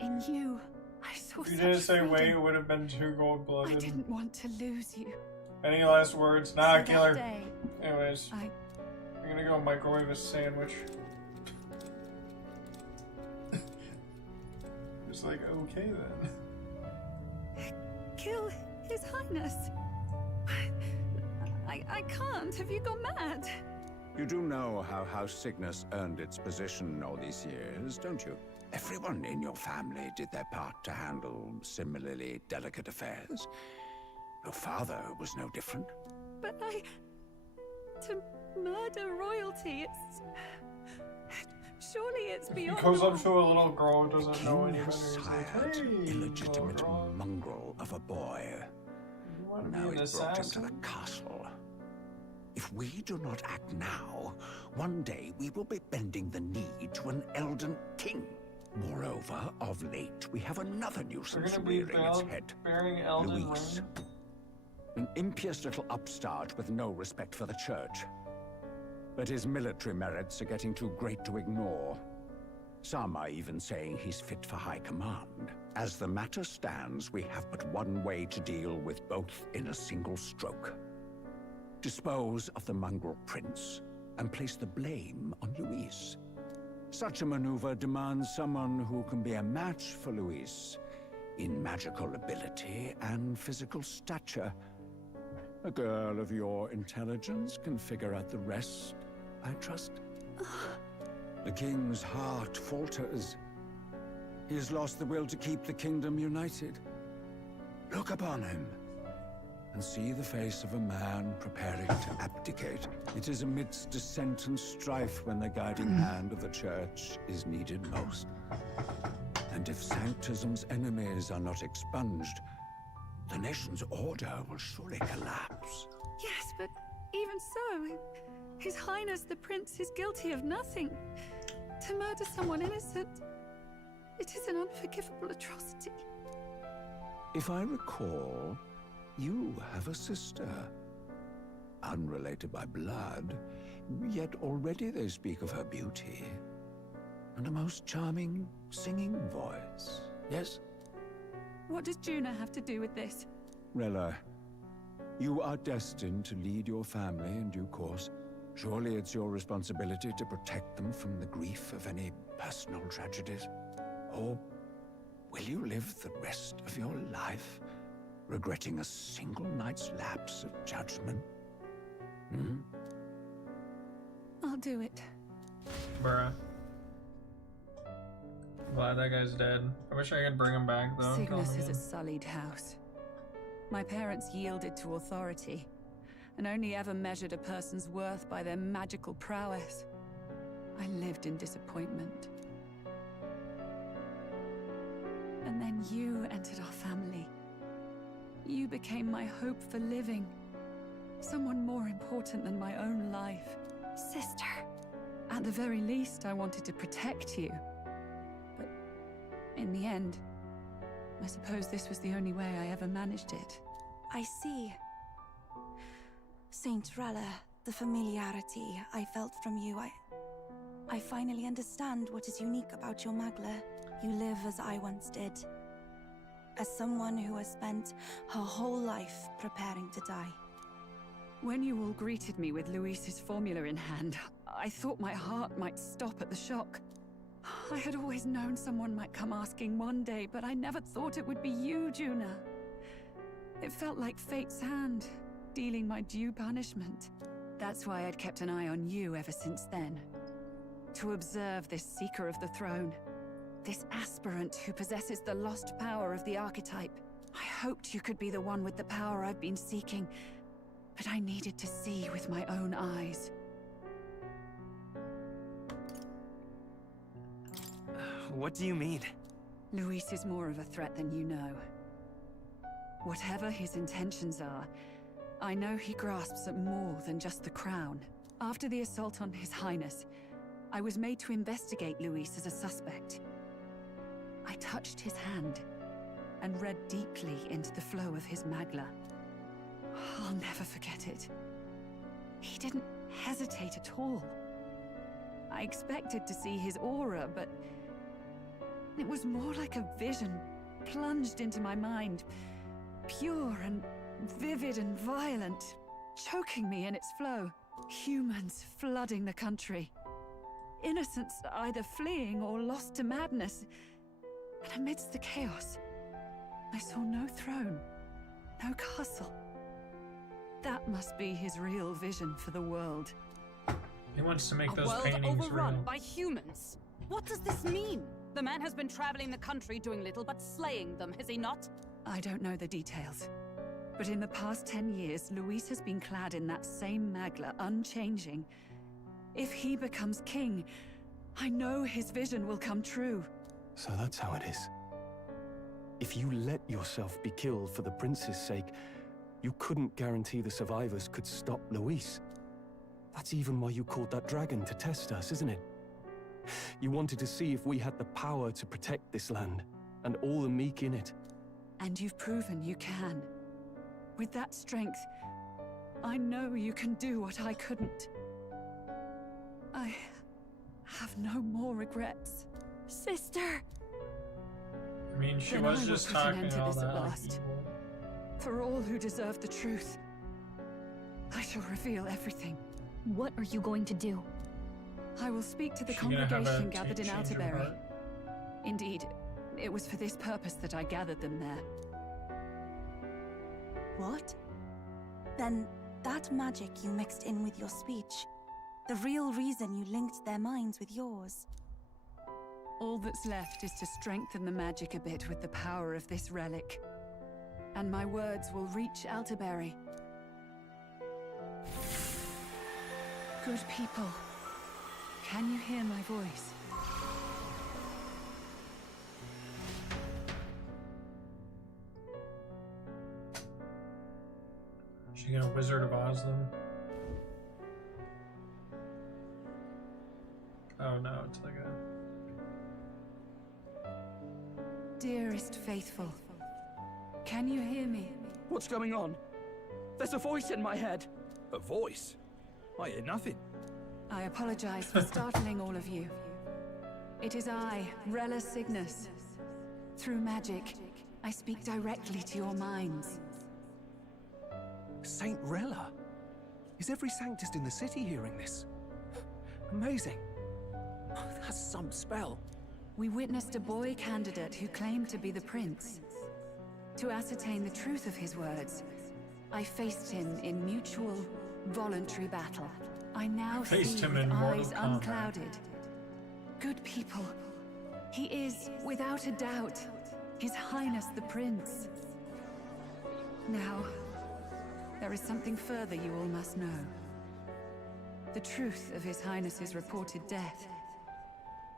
In you, I saw If you such didn't say freedom. wait, it would have been too I gold-blooded. didn't want to lose you. Any last words? Nah, So that killer. day, Anyways, I'm gonna go microwave a sandwich. Just like, okay then. Kill His Highness. I can't. Have you gone mad? You do know how House Cygnus earned its position all these years, don't you? Everyone in your family did their part to handle similarly delicate affairs. Your father was no different. But to murder royalty, surely it's He beyond. goes up all- to a little girl who doesn't know any better. has He's like, sired hey, an illegitimate little girl. mongrel of a boy. You want to Now be an it brought him to the assassin? castle. If we do not act now, one day we will be bending the knee to an Elden king. Moreover, of late, we have another We're nuisance gonna be rearing its head. bearing Elden Luis. Ring. An impious little upstart with no respect for the church. But his military merits are getting too great to ignore. Some are even saying he's fit for high command. As the matter stands, we have but one way to deal with both in a single stroke. Dispose of the mongrel prince and place the blame on Luis. Such a maneuver demands someone who can be a match for Luis in magical ability and physical stature. A girl of your intelligence can figure out the rest, I trust. The king's heart falters. He has lost the will to keep the kingdom united. Look upon him and see the face of a man preparing to abdicate. It is amidst dissent and strife when the guiding hand of the church is needed most. And if Sanctism's enemies are not expunged, the nation's order will surely collapse. Yes, but even so, His Highness the Prince is guilty of nothing. To murder someone innocent, it is an unforgivable atrocity. If I recall, you have a sister. Unrelated by blood, yet already they speak of her beauty. And a most charming singing voice, yes? What does Juna have to do with this? Rella, you are destined to lead your family in due course. Surely it's your responsibility to protect them from the grief of any personal tragedies. Or will you live the rest of your life regretting a single night's lapse of judgment? Hmm? I'll do it. Bruh. Glad that guy's dead. I wish I could bring him back though. Cygnus is a sullied house. My parents yielded to authority, and only ever measured a person's worth by their magical prowess. I lived in disappointment. And then you entered our family. You became my hope for living. Someone more important than my own life. Sister. At the very least, I wanted to protect you. But in the end, I suppose this was the only way I ever managed it. I see. Saint Rella, the familiarity I felt from you, I finally understand what is unique about your Magla. You live as I once did. As someone who has spent her whole life preparing to die. When you all greeted me with Luis's formula in hand, I thought my heart might stop at the shock. I had always known someone might come asking one day, but I never thought it would be you, Juna. It felt like fate's hand, dealing my due punishment. That's why I'd kept an eye on you ever since then. To observe this seeker of the throne. This aspirant who possesses the lost power of the archetype. I hoped you could be the one with the power I've been seeking, but I needed to see with my own eyes. What do you mean? Luis is more of a threat than you know. Whatever his intentions are, I know he grasps at more than just the crown. After the assault on His Highness, I was made to investigate Luis as a suspect. I touched his hand and read deeply into the flow of his magla. I'll never forget it. He didn't hesitate at all. I expected to see his aura, but it was more like a vision plunged into my mind, pure and vivid and violent, choking me in its flow. Humans flooding the country. Innocents either fleeing or lost to madness. And amidst the chaos, I saw no throne, no castle. That must be his real vision for the world. He wants to make A those world paintings overrun real. by humans. What does this mean? The man has been traveling the country doing little but slaying them, has he not? I don't know the details. But in the past 10 years, Luis has been clad in that same magla, unchanging. If he becomes king, I know his vision will come true. So that's how it is. If you let yourself be killed for the prince's sake, you couldn't guarantee the survivors could stop Luis. That's even why you called that dragon to test us, isn't it? You wanted to see if we had the power to protect this land, and all the meek in it. And you've proven you can. With that strength, I know you can do what I couldn't. I have no more regrets. Sister! I mean, she Then was I will just put an talking end to all this at that like last. evil. For all who deserve the truth, I shall reveal everything. What are you going to do? I will speak to the She gonna have congregation a gathered in change of Altaberry. heart? Indeed, it was for this purpose that I gathered them there. What? Then that magic you mixed in with your speech, the real reason you linked their minds with yours. All that's left is to strengthen the magic a bit with the power of this relic. And my words will reach Altaberry. Good people, can you hear my voice? She gonna Wizard of Oz them? Oh no, it's like a... Dearest faithful, can you hear me? What's going on? There's a voice in my head. A voice? I hear nothing. I apologize for startling all of you. It is I, Rella Cygnus. Through magic, I speak directly to your minds. Saint Rella? Is every Sanctist in the city hearing this? Amazing. That's some spell. We witnessed a boy candidate who claimed to be the prince. To ascertain the truth of his words, I faced him in mutual, voluntary battle. I now Faced see him with in Mortal eyes Kombat. unclouded. Good people, he is, without a doubt, His Highness the Prince. Now, there is something further you all must know. The truth of His Highness's reported death,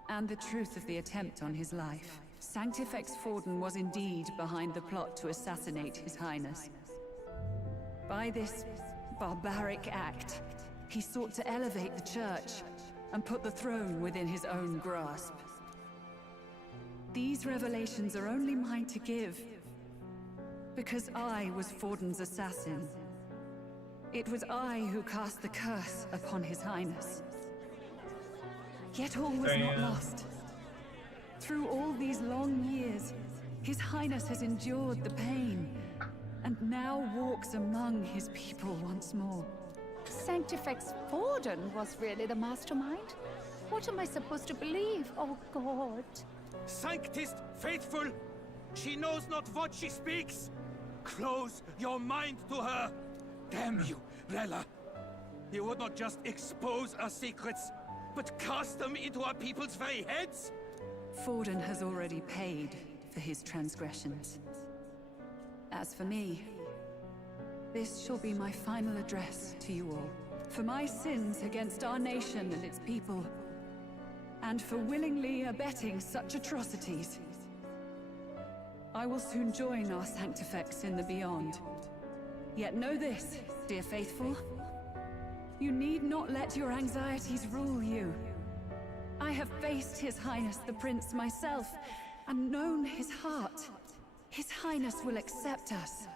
and the truth of the attempt on his life. Sanctifex Forden was indeed behind the plot to assassinate His Highness. By this barbaric act, he sought to elevate the Church and put the throne within his own grasp. These revelations are only mine to give, because I was Forden's assassin. It was I who cast the curse upon His Highness. Yet all was not lost. Through all these long years, His Highness has endured the pain, and now walks among his people once more. Sanctifex Forden was really the mastermind? What am I supposed to believe? Oh, God. Sanctist faithful! She knows not what she speaks! Close your mind to her! Damn you, Rella! You would not just expose our secrets, but cast them into our people's very heads? Forden has already paid for his transgressions. As for me, this shall be my final address to you all. For my sins against our nation and its people, and for willingly abetting such atrocities. I will soon join our Sanctifex in the Beyond. Yet know this, dear faithful. You need not let your anxieties rule you. I have faced His Highness the Prince myself, and known his heart. His Highness will accept us.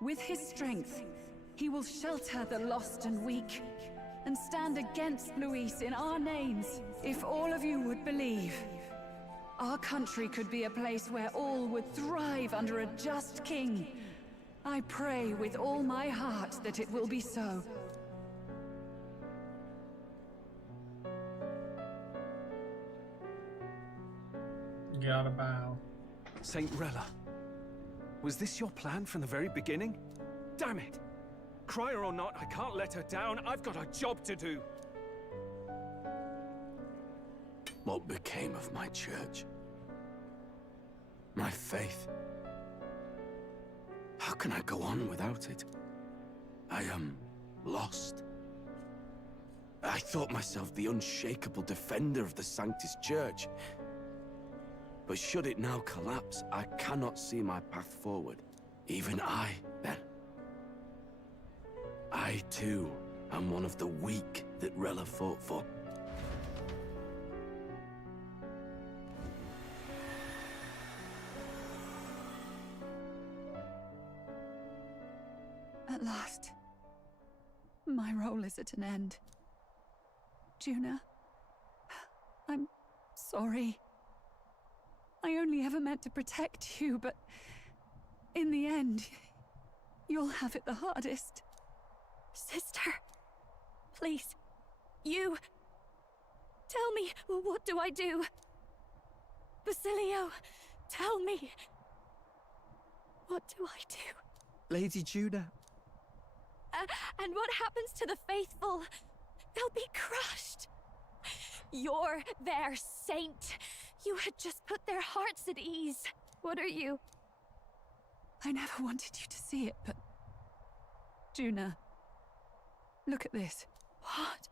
With his strength, he will shelter the lost and weak, and stand against Luis in our names, if all of you would believe. Our country could be a place where all would thrive under a just king. I pray with all my heart that it will be so. Gotta bow. Saint Rella, was this your plan from the very beginning? Damn it! Crier or not, I can't let her down. I've got a job to do. What became of my church? My faith? How can I go on without it? I am lost. I thought myself the unshakable defender of the Sanctus Church. But should it now collapse, I cannot see my path forward. Even I, then. I, too, am one of the weak that Rella fought for. At last, my role is at an end. Juna, I'm sorry. I only ever meant to protect you, but in the end, you'll have it the hardest. Sister, please, you... Tell me, what do I do? Basilio, tell me. What do I do? Lady Juna. And what happens to the faithful? They'll be crushed. You're their saint. You had just put their hearts at ease. What are you? I never wanted you to see it, but... Juna, look at this. What?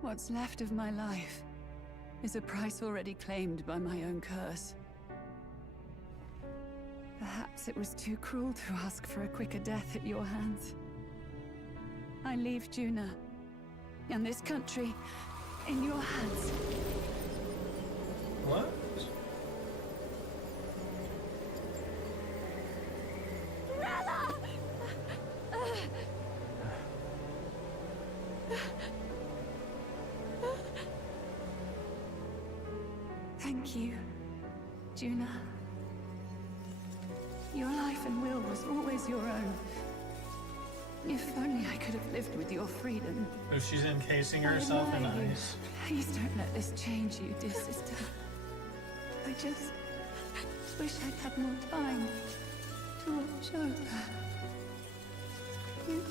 What's left of my life is a price already claimed by my own curse. Perhaps it was too cruel to ask for a quicker death at your hands. I leave Juna and this country in your hands. What? Rella! Thank you, Juna. Your life and will was always your own. If only I could have lived with your freedom. So she's encasing herself in ice. Please don't let this change you, dear sister. I just wish I'd had more time to watch over you.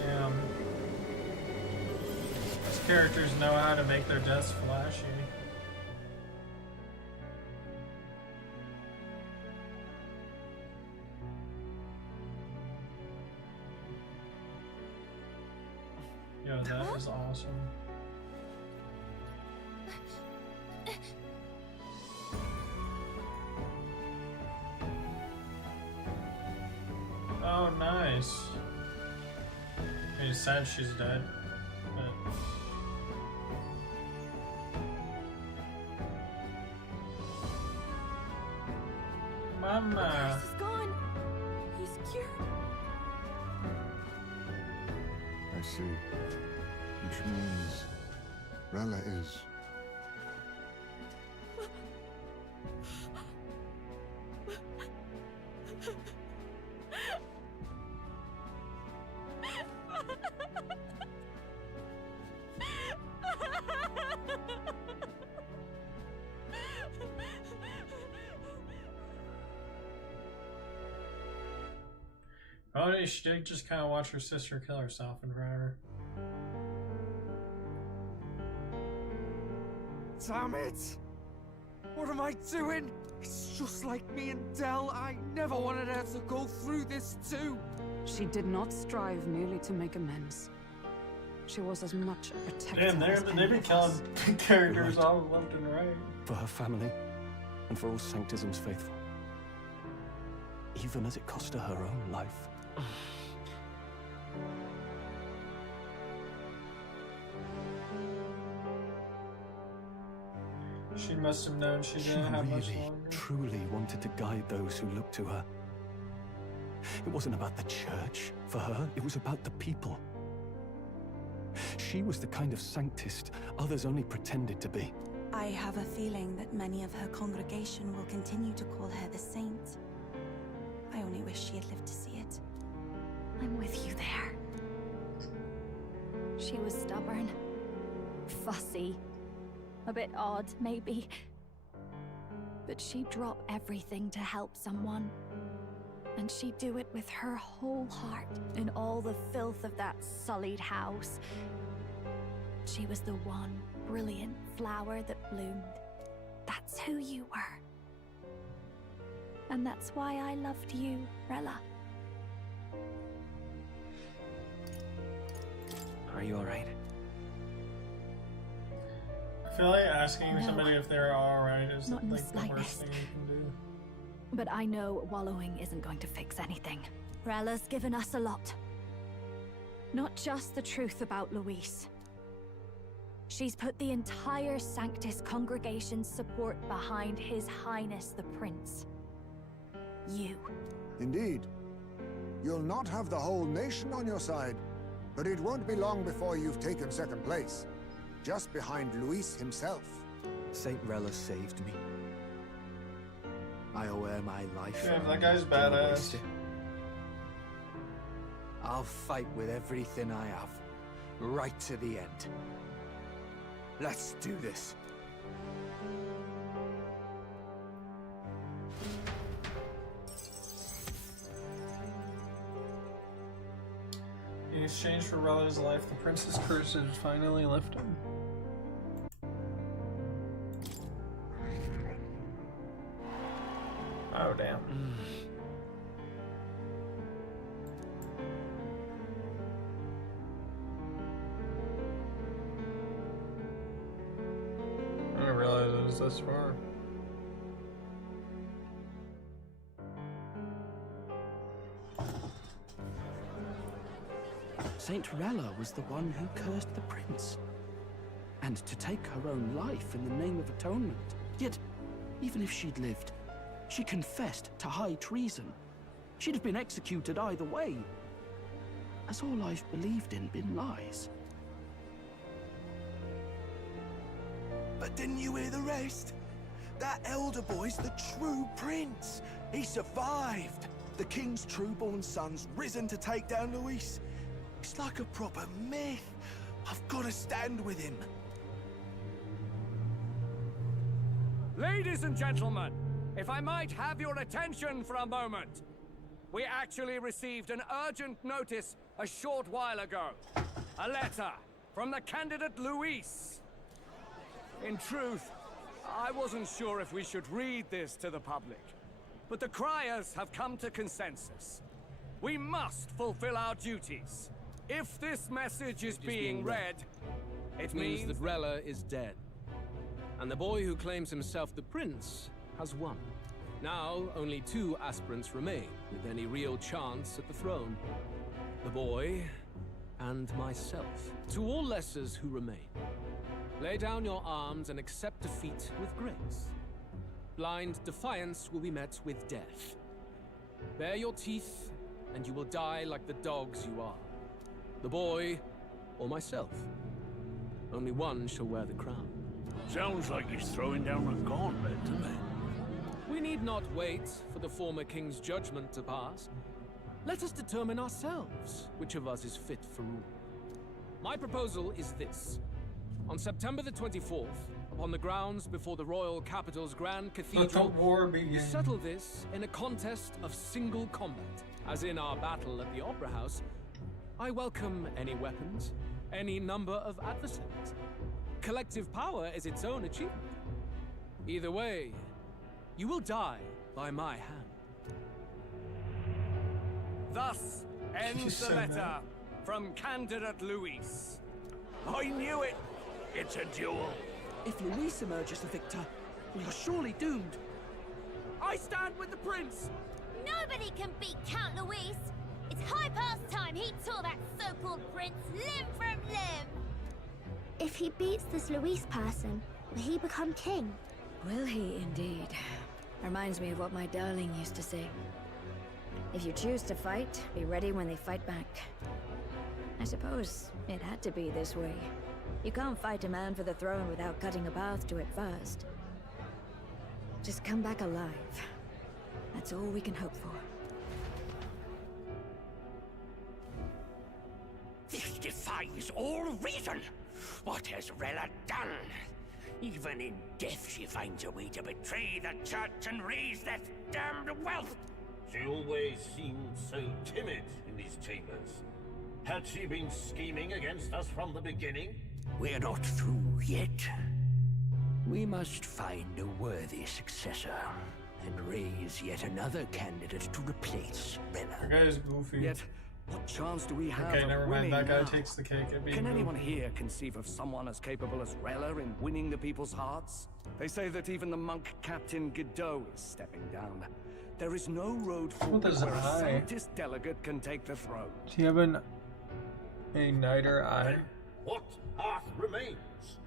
Damn. These characters know how to make their deaths flashy. Yo, that is awesome. Oh, nice. I mean, it's sad she's dead, but... Mama! He's gone. He's cured. I see. Which means Rella is... Oh, she did just kind of watch her sister kill herself in front of her. Damn it! What am I doing? It's just like me and Del. I never wanted her to go through this too. She did not strive merely to make amends. She was as much a protector Damn, as they've any been of killing us. characters all left and right. For her family, and for all Sanctism's faithful. Even as it cost her her own life. She must have known she She didn't have much really, longer. truly wanted to guide those who looked to her. It wasn't about the church. For her, it was about the people. She was the kind of Sanctist others only pretended to be. I have a feeling that many of her congregation will continue to call her the saint. I only wish she had lived to see it. I'm with you there. She was stubborn, fussy, a bit odd, maybe. But she'd drop everything to help someone. And she'd do it with her whole heart, in all the filth of that sullied house. She was the one brilliant flower that bloomed. That's who you were. And that's why I loved you, Rella. Are you alright? I feel like asking No. somebody if they're alright is Not in the like the worst slightest. thing you can do. But I know wallowing isn't going to fix anything. Rella's given us a lot. Not just the truth about Luis. She's put the entire Sanctus congregation's support behind His Highness the Prince. You. Indeed. You'll not have the whole nation on your side, but it won't be long before you've taken second place, just behind Luis himself. Saint Rella saved me. I owe her my life. Yeah, that guy's Didn't badass. waste it. I'll fight with everything I have, right to the end. Let's do this. In exchange for Rella's life, the prince's curse is finally lifted. Oh, damn. I didn't realize it was this far. Saint Rella was the one who cursed the prince. And to take her own life in the name of atonement. Yet, even if she'd lived, she confessed to high treason. She'd have been executed either way. Has all I've believed in been lies? But didn't you hear the rest? That elder boy's the true prince. He survived. The king's true-born son's risen to take down Luis. It's like a proper myth. I've got to stand with him. Ladies and gentlemen, if I might have your attention for a moment. We actually received an urgent notice a short while ago. A letter from the candidate Luis. In truth, I wasn't sure if we should read this to the public, but the criers have come to consensus. We must fulfill our duties. If this message is being read, it means that Rella is dead. And the boy who claims himself the prince has won. Now, only 2 aspirants remain, with any real chance at the throne. The boy and myself. To all lessers who remain, lay down your arms and accept defeat with grace. Blind defiance will be met with death. Bare your teeth, and you will die like the dogs you are. The boy, or myself. Only one shall wear the crown. Sounds like he's throwing down a gauntlet to me. We need not wait for the former king's judgment to pass. Let us determine ourselves which of us is fit for rule. My proposal is this. On September the 24th, upon the grounds before the royal capital's grand cathedral, war we begins. settle this in a contest of single combat. As in our battle at the Opera House, I welcome any weapons, any number of adversaries. Collective power is its own achievement. Either way, you will die by my hand. Thus ends the letter from Candidate Luis. I knew it! It's a duel. If Luis emerges the victor, we are surely doomed. I stand with the prince! Nobody can beat Count Luis! It's high past time he tore that so-called prince limb from limb! If he beats this Luis person, will he become king? Will he indeed? Reminds me of what my darling used to say. If you choose to fight, be ready when they fight back. I suppose it had to be this way. You can't fight a man for the throne without cutting a path to it first. Just come back alive. That's all we can hope for. This defies all reason. What has Rella done? Even in death she finds a way to betray the church and raise that damned wealth. She always seemed so timid in these chambers. Had she been scheming against us from the beginning? We're not through yet. We must find a worthy successor and raise yet another candidate to replace Rella. That guy is goofy. Yet, what chance do we have Okay, of never mind. winning That guy now? takes the cake at being Can anyone goofy. here conceive of someone as capable as Rella in winning the people's hearts? They say that even the monk Captain Godot is stepping down. There is no road forward does where an a eye? Sanctus delegate can take the throne. Do you have a niter eye? What path remains?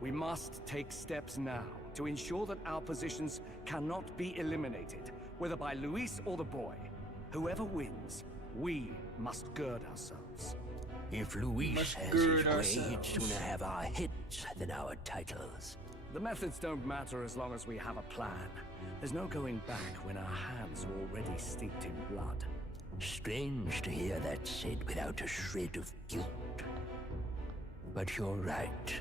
We must take steps now to ensure that our positions cannot be eliminated, whether by Luis or the boy. Whoever wins, we must gird ourselves. If Luis Must has gird his way, he'd ourselves. sooner have our heads than our titles. The methods don't matter as long as we have a plan. There's no going back when our hands are already steeped in blood. Strange to hear that said without a shred of guilt. But you're right.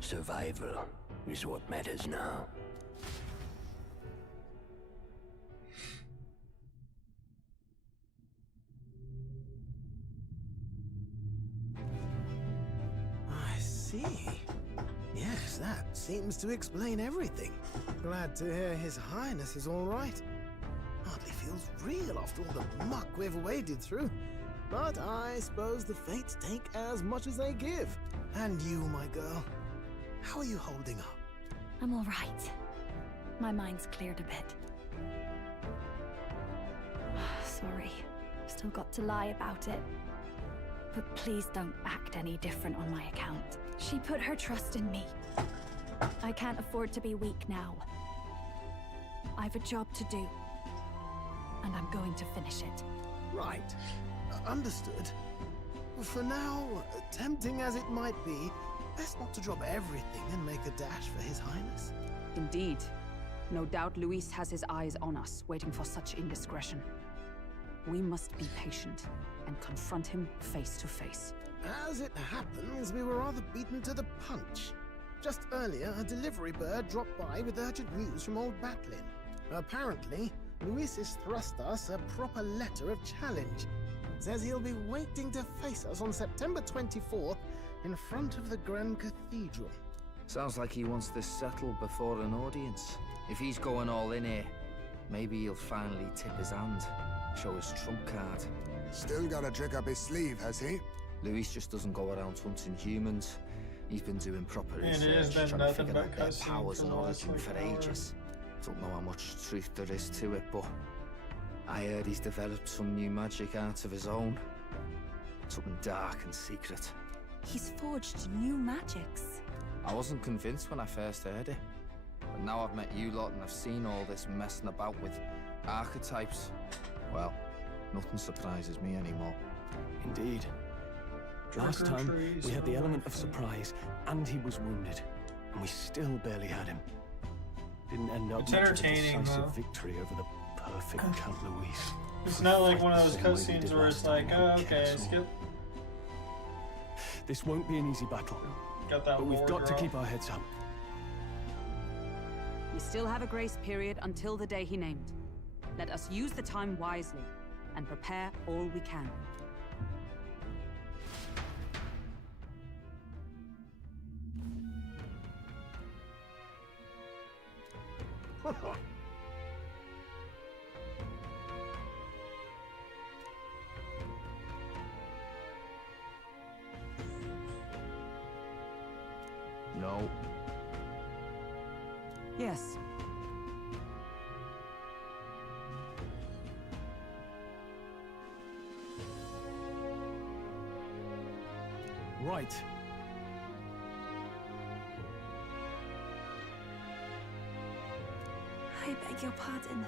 Survival is what matters now. I see. Yes, that seems to explain everything. Glad to hear His Highness is all right. Hardly feels real after all the muck we've waded through. But I suppose the fates take as much as they give. And you, my girl, how are you holding up? I'm all right. My mind's cleared a bit. Sorry. Still got to lie about it. But please don't act any different on my account. She put her trust in me. I can't afford to be weak now. I've a job to do. And I'm going to finish it. Right. Understood. For now, tempting as it might be, best not to drop everything and make a dash for His Highness. Indeed. No doubt Luis has his eyes on us, waiting for such indiscretion. We must be patient and confront him face to face. As it happens, we were rather beaten to the punch. Just earlier, a delivery bird dropped by with urgent news from Old Batlin. Apparently, Luis has thrust us a proper letter of challenge. Says he'll be waiting to face us on September 24th in front of the Grand Cathedral. Sounds like he wants this settled before an audience. If he's going all in here, maybe he'll finally tip his hand, show his trump card. Still got a trick up his sleeve, has he? Luis just doesn't go around hunting humans. He's been doing proper It has research, been trying to nothing figure but out their cutscenes powers for and the last, origin like, for hour. ages. Don't know how much truth there is to it, but I heard he's developed some new magic out of his own. Something dark and secret. He's forged new magics. I wasn't convinced when I first heard it. But now I've met you lot and I've seen all this messing about with archetypes. Well, nothing surprises me anymore. Indeed. Last time, we had the element of surprise, and he was wounded. And we still barely had him. Didn't end up It's much of a entertaining, decisive though. victory over the perfect Count Luis. It's not like one of those Fight the same way we cutscenes did where last it's like, time oh, on okay, Castle. skip. This won't be an easy battle. Got that But we've war got to drop. keep our heads up. We still have a grace period until the day he named. Let us use the time wisely and prepare all we can. No. Yes. Right. I beg your pardon.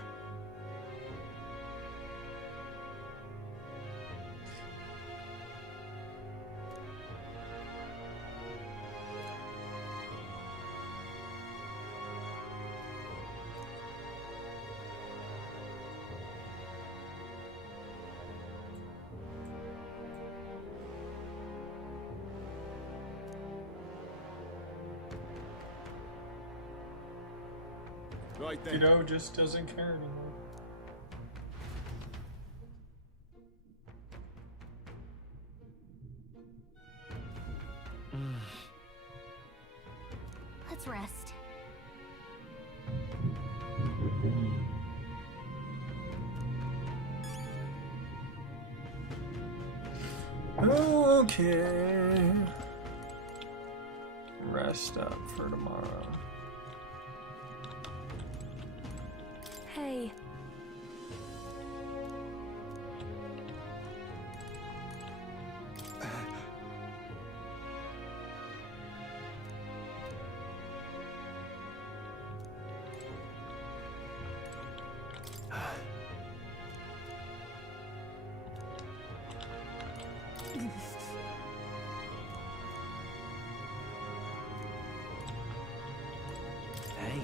Right then. Tito just doesn't care anymore. Let's rest. Okay. Rest up for tomorrow. Hey. Hey.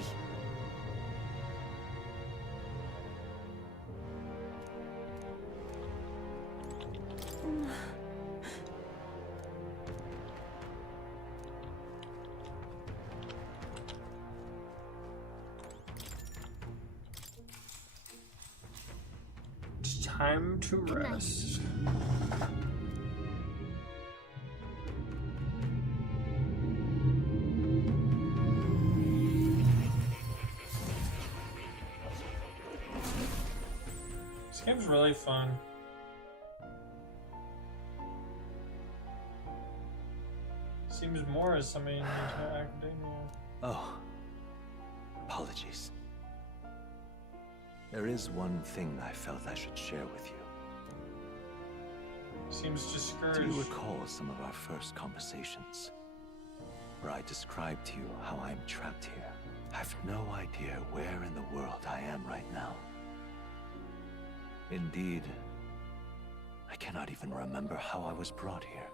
It's time to rest. This game's really fun. Seems more as somebody new to academia. Oh, apologies. There is one thing I felt I should share with you. Seems discouraged. Do you recall some of our first conversations? Where I described to you how I'm trapped here. I've no idea where in the world I am right now. Indeed, I cannot even remember how I was brought here.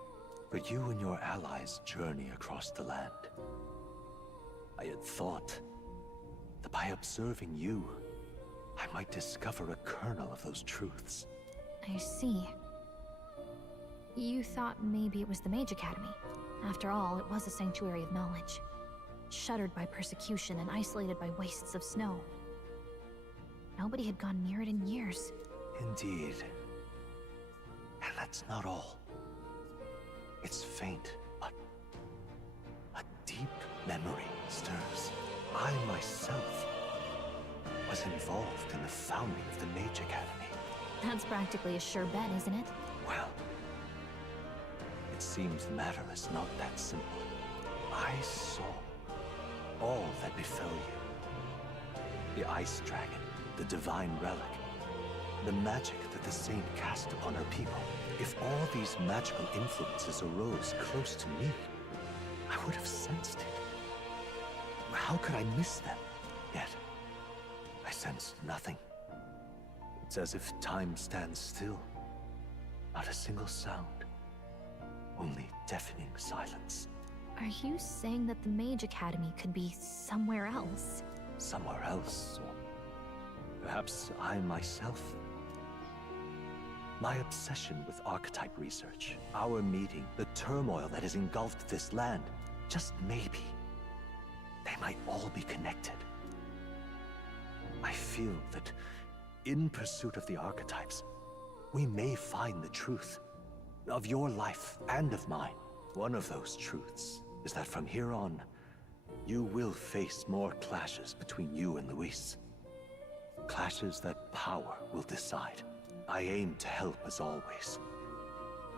But you and your allies journey across the land. I had thought that by observing you, I might discover a kernel of those truths. I see. You thought maybe it was the Mage Academy. After all, it was a sanctuary of knowledge. Shuttered by persecution and isolated by wastes of snow. Nobody had gone near it in years. Indeed. And that's not all. It's faint, but a deep memory stirs. I myself was involved in the founding of the Mage Academy. That's practically a sure bet, isn't it? Well, it seems the matter is not that simple. I saw all that befell you. The Ice Dragon, the Divine Relic, the magic that the Saint cast upon her people. If all these magical influences arose close to me, I would have sensed it. How could I miss them? Yet, I sensed nothing. It's as if time stands still. Not a single sound. Only deafening silence. Are you saying that the Mage Academy could be somewhere else? Somewhere else, or perhaps I myself. My obsession with archetype research, our meeting, the turmoil that has engulfed this land, just maybe, they might all be connected. I feel that in pursuit of the archetypes, we may find the truth of your life and of mine. One of those truths is that from here on, You will face more clashes between you and Luis. Clashes that power will decide. I aim to help as always.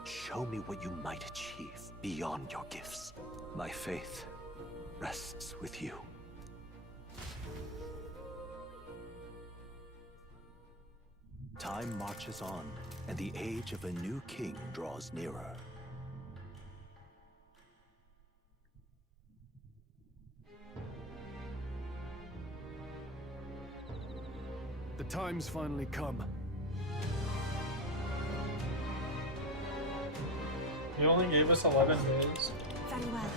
Show me what you might achieve beyond your gifts. My faith rests with you. Time marches on, and the age of a new king draws nearer. The time's finally come. You only gave us 11 days. Very well.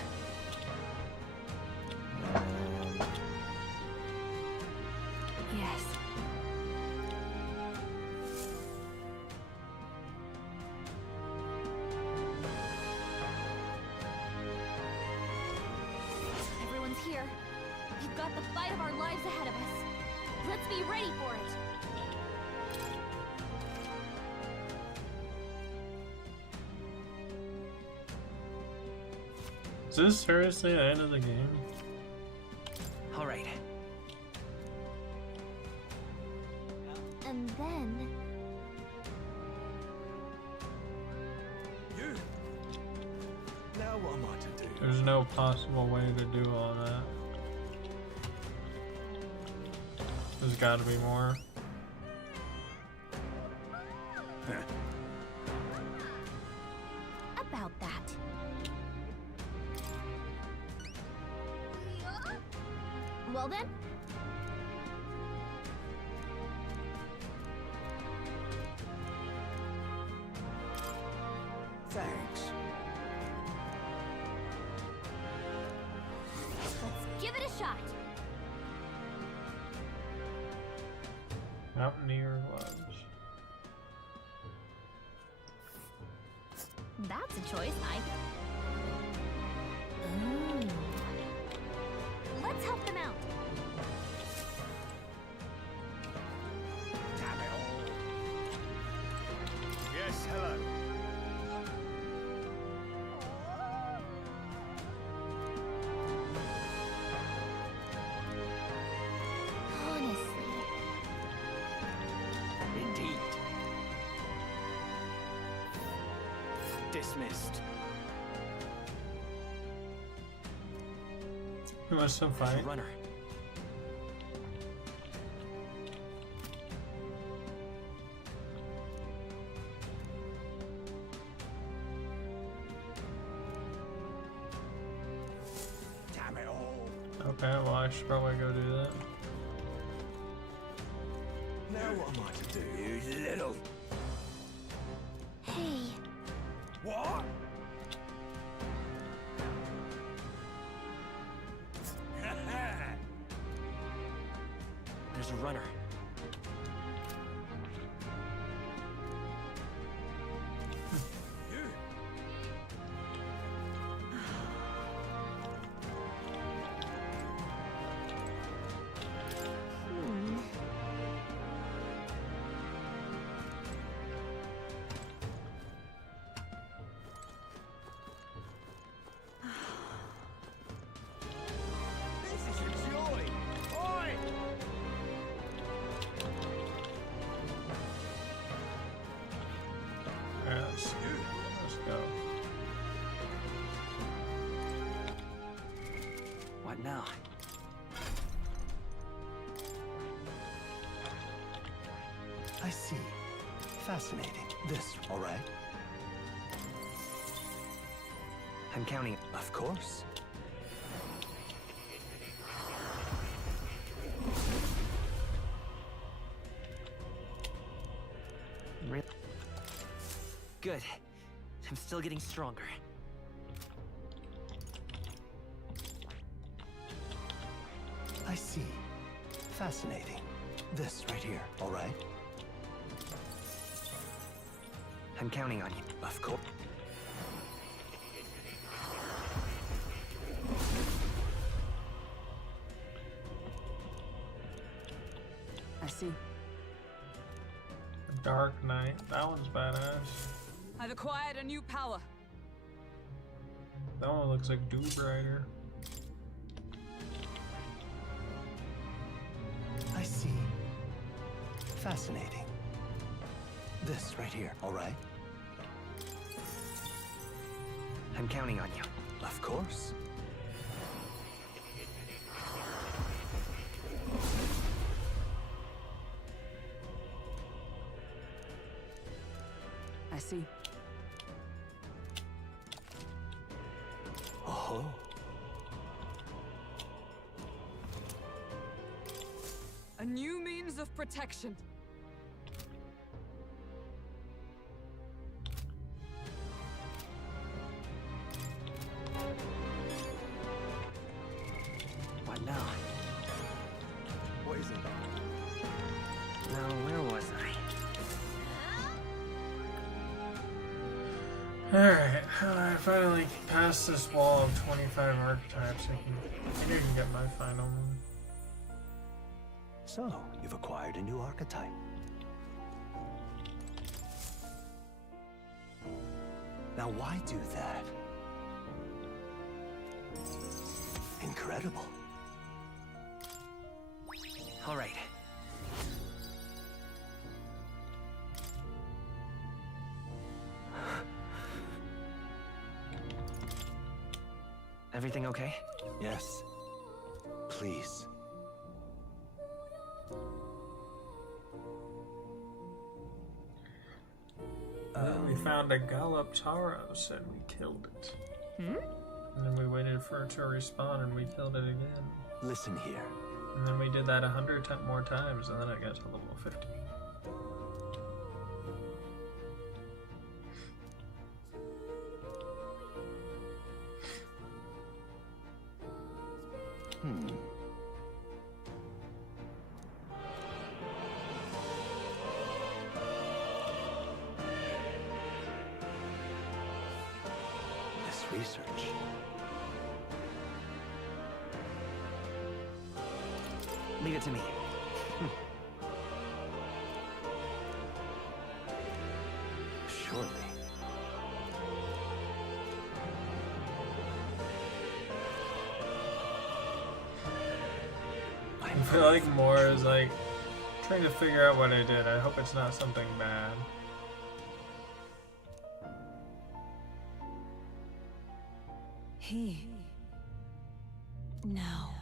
Yes. Everyone's here. We've got the fight of our lives ahead of us. Let's be ready for it. Is this seriously the end of the game? All right. And then... You? Now what am I to do? There's no possible way to do all that. There's gotta be more. About that. Well then? Thanks. Let's give it a shot. Mountaineer gloves. That's a choice Let's help them out. Damn it all. Yes, hello. Honestly. Indeed. Dismissed. Who wants to fight? Runner. Damn it all. Okay, well I should probably go do that. Now what am I to do? You little... Hey. What? There's a runner. This is a joy. Oi! Alright, let's go. What now? I see. Fascinating. This, all right? I'm counting. Of course. Really? Good. I'm still getting stronger. I see. Fascinating. This right here, all right? I'm counting on you. Of course. I see. Dark Knight. That one's badass. I've acquired a new power. That one looks like Doom Rider. I see. Fascinating. This right here, all right? I'm counting on you. Of course. I see. Oh. A new means of protection. What now? Poison. Now, where was I? Alright, I finally passed this wall of 25 archetypes. I can get my final one. So, you've acquired a new archetype. Now, why do that? Incredible. All right. Everything okay? Yes. Please. We found a Galaptaros and we killed it. And then we waited for it to respawn and we killed it again. Listen here. And then we did that 100 more times and then it got to level 50. This research. Leave it to me. Surely. I feel like more is like trying to figure out what I did. I hope it's not something bad. He. Now.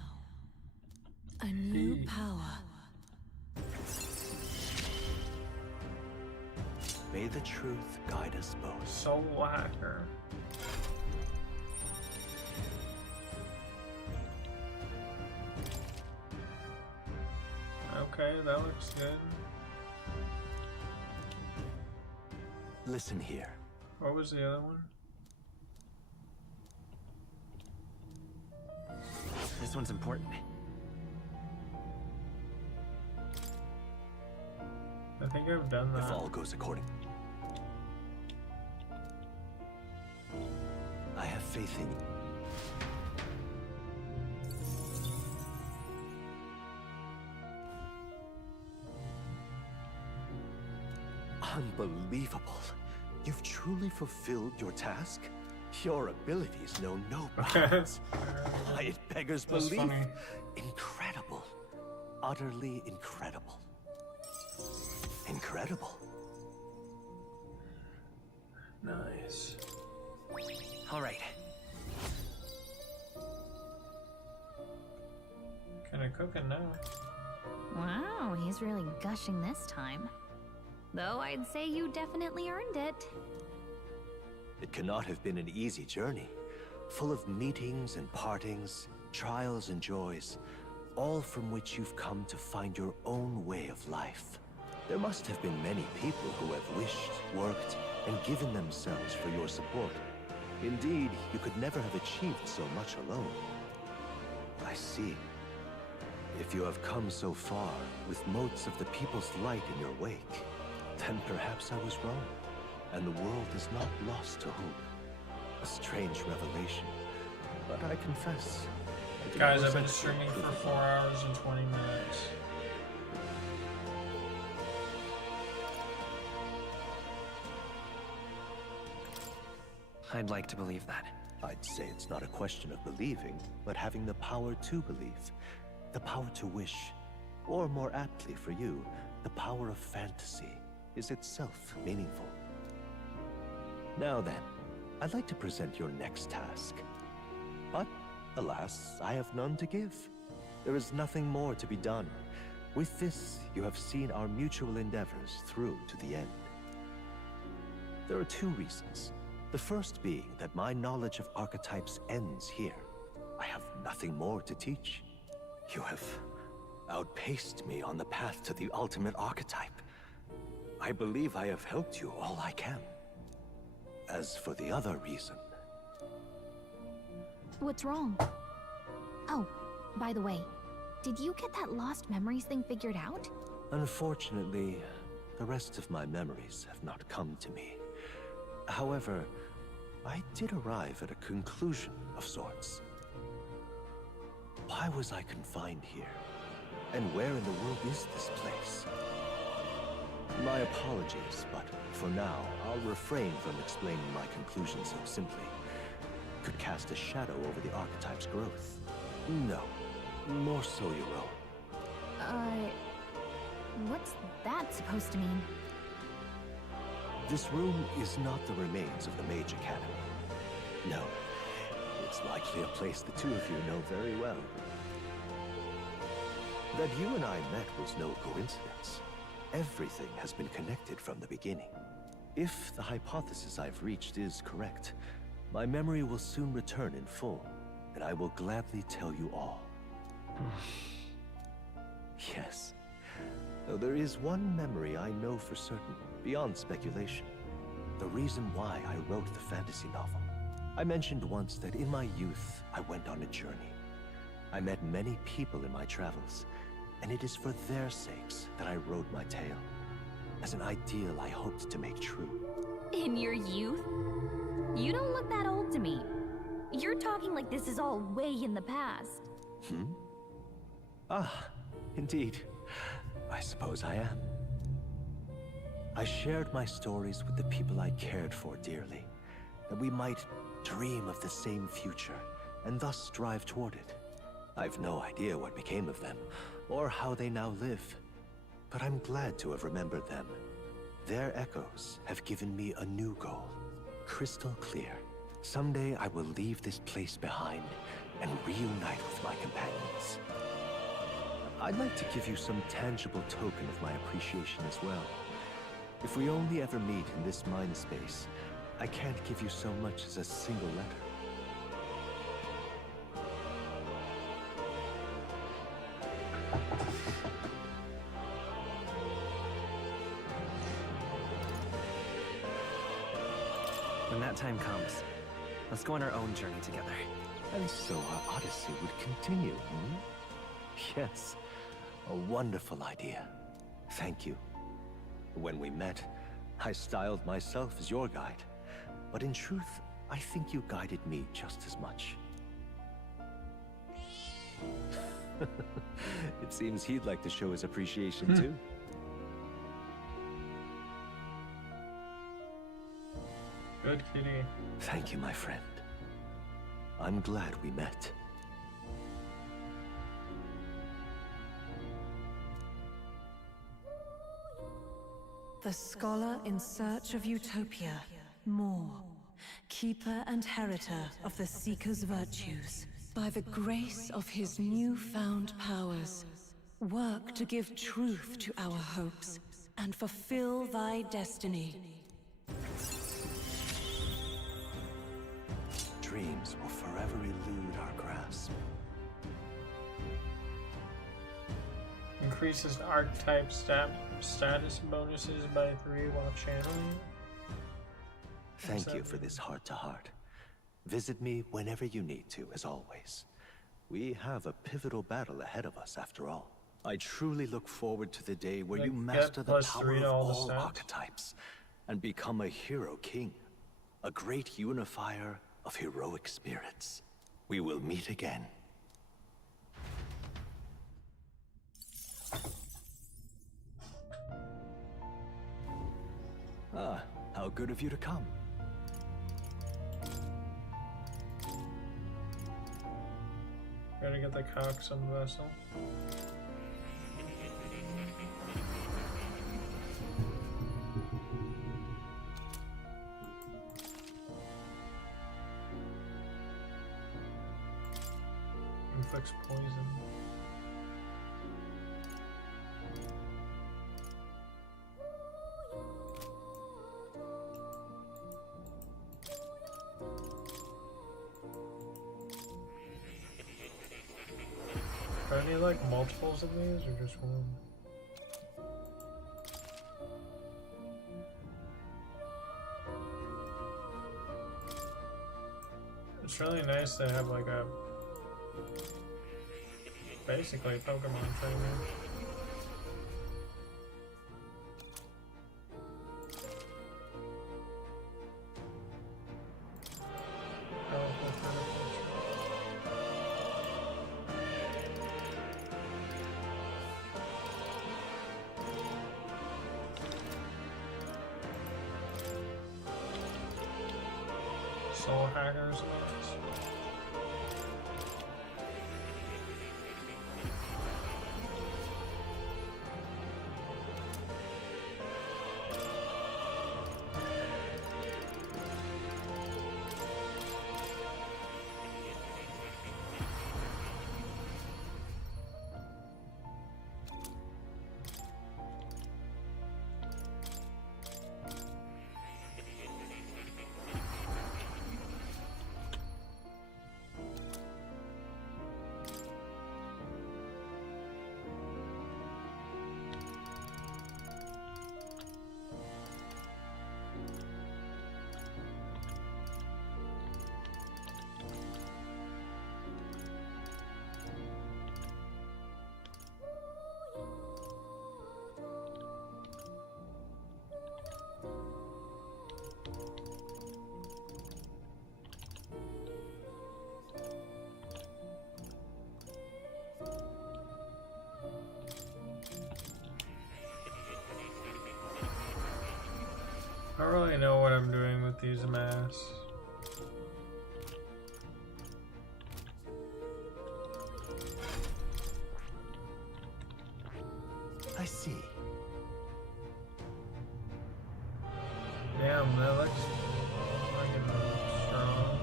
A new power. May the truth guide us both. Soul Hacker. Okay, that looks good. Listen here. What was the other one? This one's important. I think I've done that. If all goes according. I have faith in you. Unbelievable. You've truly fulfilled your task? Your abilities know no bounds. Why, it beggars That's belief. funny. Incredible. Utterly incredible. Incredible. Nice. All right. Kinda cooking now. Wow, he's really gushing this time. Though I'd say you definitely earned it. It cannot have been an easy journey, full of meetings and partings, trials and joys, all from which you've come to find your own way of life. There must have been many people who have wished, worked, and given themselves for your support. Indeed, you could never have achieved so much alone. I see. If you have come so far, with motes of the people's light in your wake, then perhaps I was wrong, and the world is not lost to hope. A strange revelation, but I confess. it Guys, I've wasn't been so streaming for provable. 4 hours and 20 minutes. I'd like to believe that. I'd say it's not a question of believing, but having the power to believe. The power to wish. Or more aptly for you, the power of fantasy is itself meaningful. Now then, I'd like to present your next task. But, alas, I have none to give. There is nothing more to be done. With this, you have seen our mutual endeavors through to the end. There are two reasons. The first being that my knowledge of archetypes ends here. I have nothing more to teach. You have outpaced me on the path to the ultimate archetype. I believe I have helped you all I can. As for the other reason... What's wrong? Oh, by the way, did you get that lost memories thing figured out? Unfortunately, the rest of my memories have not come to me. However, I did arrive at a conclusion of sorts. Why was I confined here? And where in the world is this place? My apologies, but for now, I'll refrain from explaining my conclusion so simply. Could cast a shadow over the archetype's growth. No, more so your own. What's that supposed to mean? This room is not the remains of the Mage Academy. No, it's likely a place the two of you know very well. That you and I met was no coincidence. Everything has been connected from the beginning. If the hypothesis I've reached is correct, my memory will soon return in full, and I will gladly tell you all. Yes, though there is one memory I know for certain, beyond speculation. The reason why I wrote the fantasy novel. I mentioned once that in my youth, I went on a journey. I met many people in my travels, and it is for their sakes that I wrote my tale, as an ideal I hoped to make true. In your youth? You don't look that old to me. You're talking like this is all way in the past. Ah, indeed. I suppose I am. I shared my stories with the people I cared for dearly, that we might dream of the same future, and thus strive toward it. I've no idea what became of them, or how they now live, but I'm glad to have remembered them. Their echoes have given me a new goal, crystal clear. Someday I will leave this place behind and reunite with my companions. I'd like to give you some tangible token of my appreciation as well. If we only ever meet in this mind space, I can't give you so much as a single letter. When that time comes, let's go on our own journey together. And so our odyssey would continue, Yes, a wonderful idea. Thank you. When we met, I styled myself as your guide. But in truth, I think you guided me just as much. It seems he'd like to show his appreciation too. Good kitty. Thank you, my friend. I'm glad we met. The scholar in search of utopia, More, keeper and heriter of the Seeker's virtues. By the grace of his newfound powers, work to give truth to our hopes and fulfill thy destiny. Dreams will forever elude our grasp. Increases archetype status bonuses by 3 while channeling. Thank you for this heart-to-heart. Visit me whenever you need to, as always. We have a pivotal battle ahead of us, after all. I truly look forward to the day where you master the power of all archetypes and become a hero king, a great unifier of heroic spirits. We will meet again. Ah, how good of you to come. Gotta get the coxswain vessel. inflicts poison. Are any like multiples of these or just one? It's really nice to have like a basically Pokemon trainer. Soul hackers. I don't really know what I'm doing with these masks. I see. Damn, that looks fucking strong.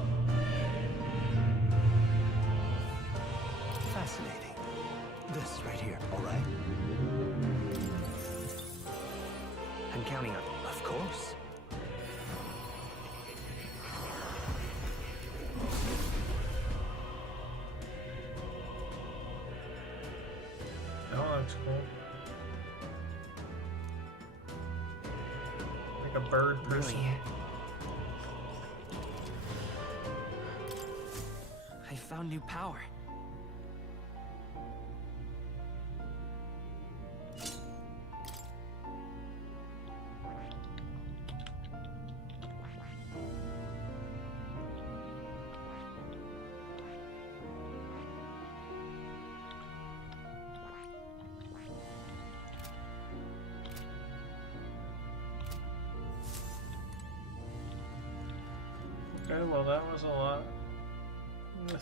Fascinating. This right here, all right? I'm counting on you. Of course. That looks cool. Like a bird person. Really? I found new power. Okay, well that was a lot. That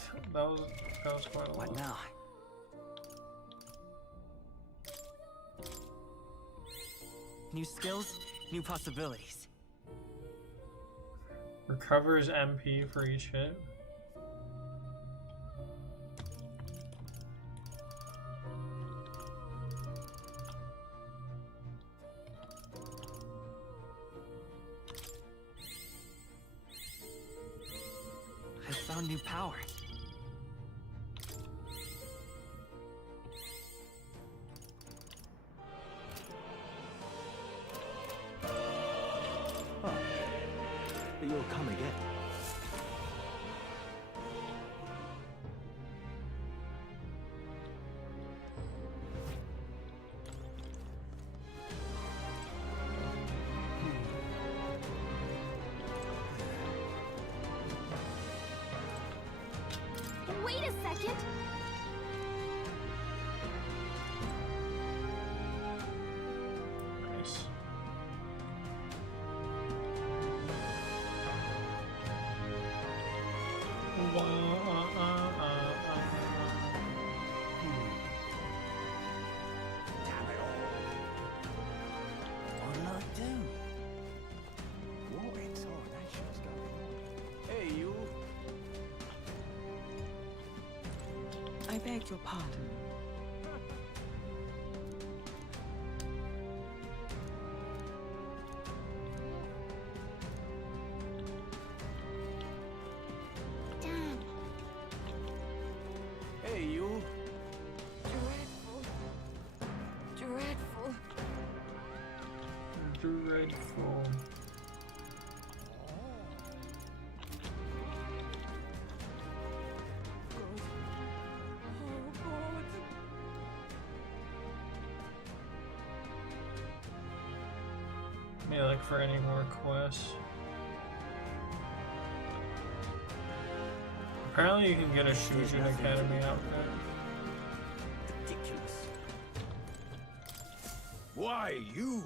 was quite a lot. What now? New skills, new possibilities. Recovers MP for each hit. I found new power. Oh, but you'll come again. Wait a second! Nice. What'll I do? What in tarnation's going on? Hey, you. I beg your pardon. Dan. Hey, you. Dreadful. Dreadful. Dreadful. Oh, God. May I look for any more quests. Apparently you can get a Shujin Academy outfit. Ridiculous. Why, you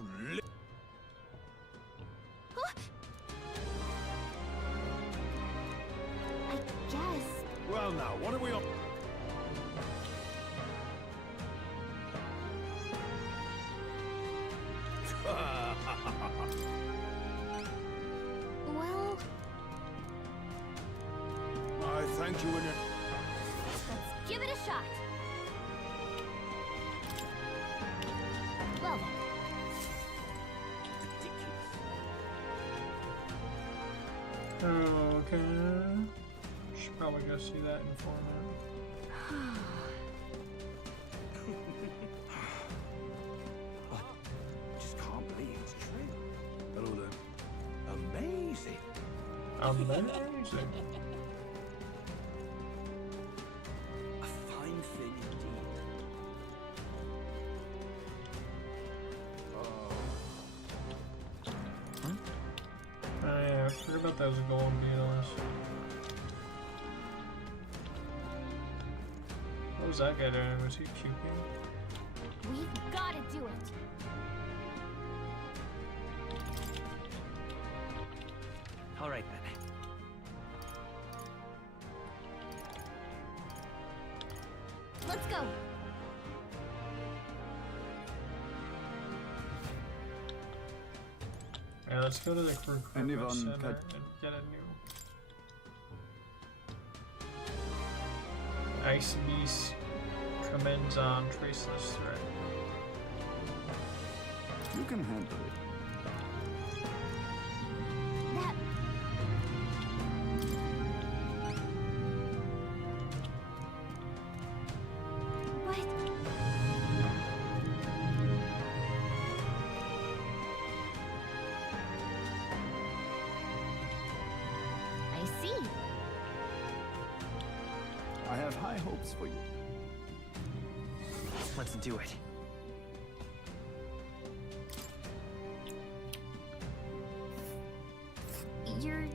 I guess. Well now, what are we on? Well, I thank you in it. Let's give it a shot. Well then. Okay. Should probably go see that informant. I just can't believe it's true. Hello then. Amazing. Amazing. A fine thing indeed. Oh yeah, I forgot about those gold beetles. What was that guy doing? Was he puking? We've got to do it. All right then. Let's go. Yeah, let's go to the recruitment Anyone center could- and get a new Ice Beast commends on traceless threat. You can handle it. That. What? I see. I have high hopes for you. Let's do it. You're.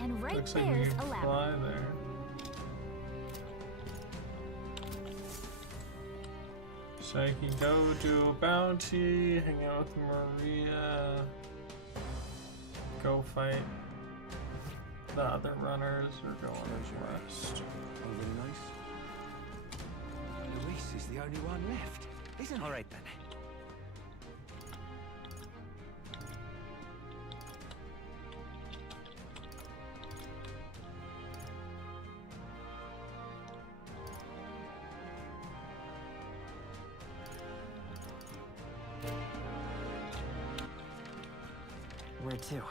And right Looks like there's you a can lab. fly there. So I can go do a bounty, hang out with Maria, go fight the other runners, or go on a quest. Oh, really nice. Luis is the only one left, isn't he? All right then. Where to?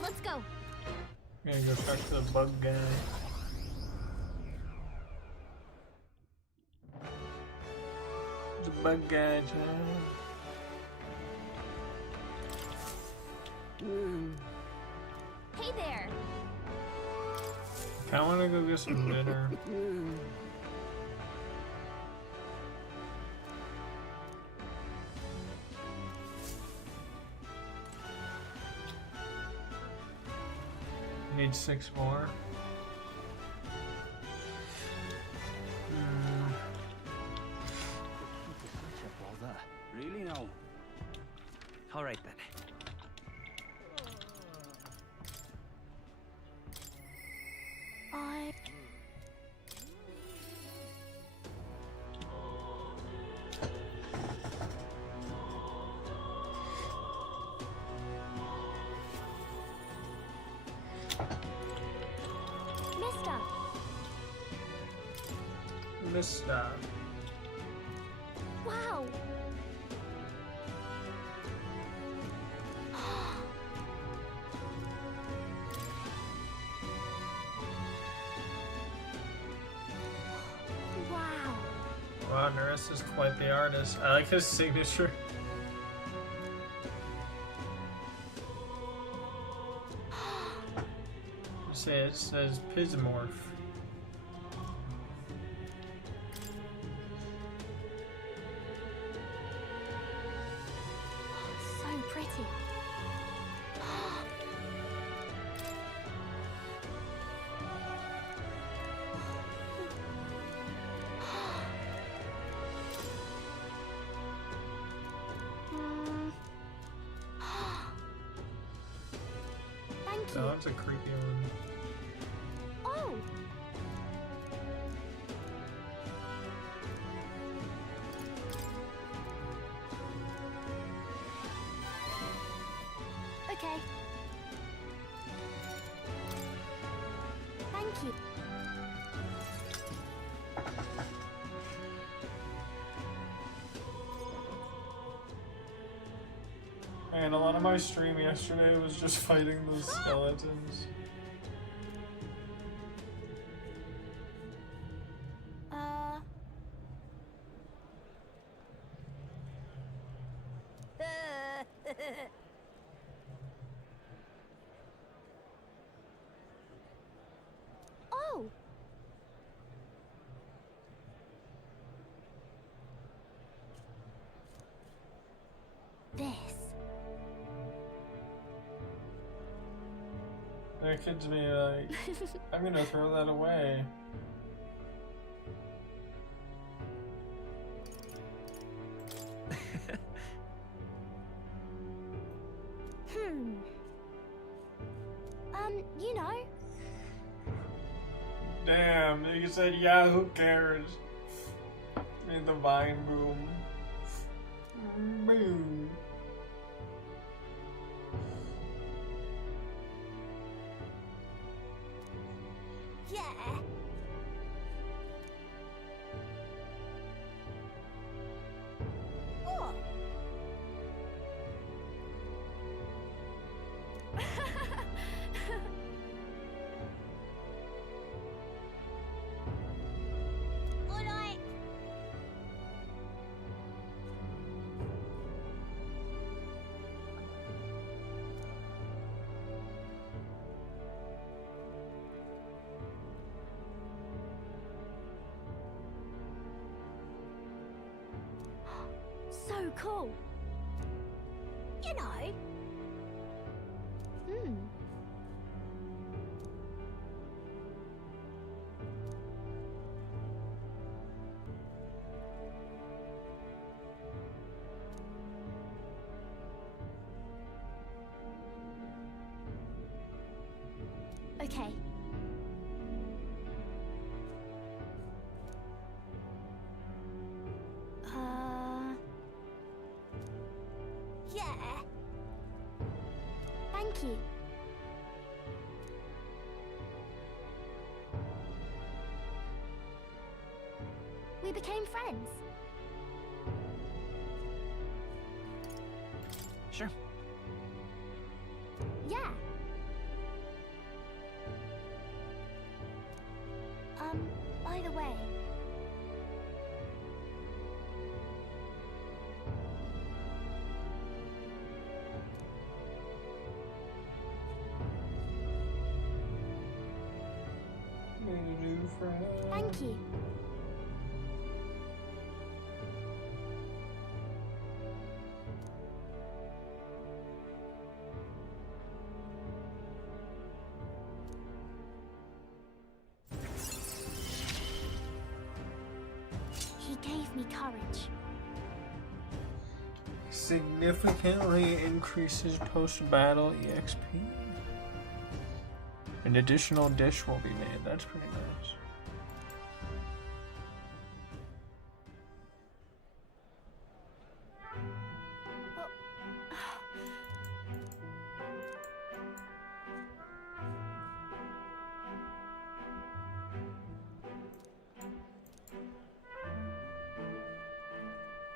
Let's go. I'm gonna go talk to the bug guy. The bug guy, John. Hey there. I wanna go get some dinner. Need 6 more. Really now? All right then. Mr. Wow. Wow. Wow, Nerys is quite the artist. I like his signature. You say it says Pismorph. So pretty. Thank you. Oh, that's a creepy one. Oh. Okay. Thank you. And a lot of my stream yesterday was just fighting those skeletons. Oh. This. That kid's me like, I'm gonna throw that away. You know. Damn, you said, yeah, who cares? Made the vine boom. Boom. Yeah. Oh. All right. So cool. You know. Okay. Yeah. Thank you. We became friends. Sure. Yeah. By the way. Made a new friend. Thank you. He gave me courage. Significantly increases post-battle EXP. An additional dish will be made. That's pretty nice.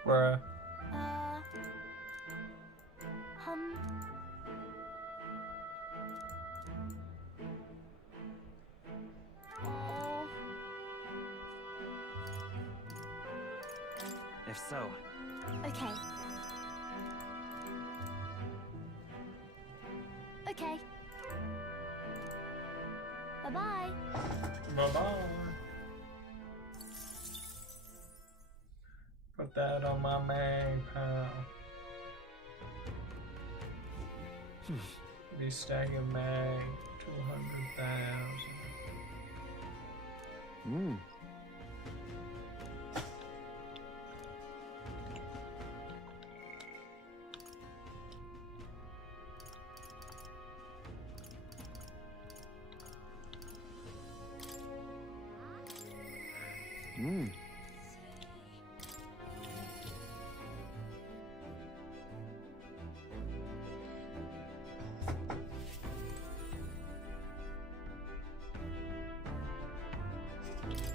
Bruh. If so. Okay. Okay. Bye-bye. Bye-bye. Put that on my main pal. Be stacking mag 200,000.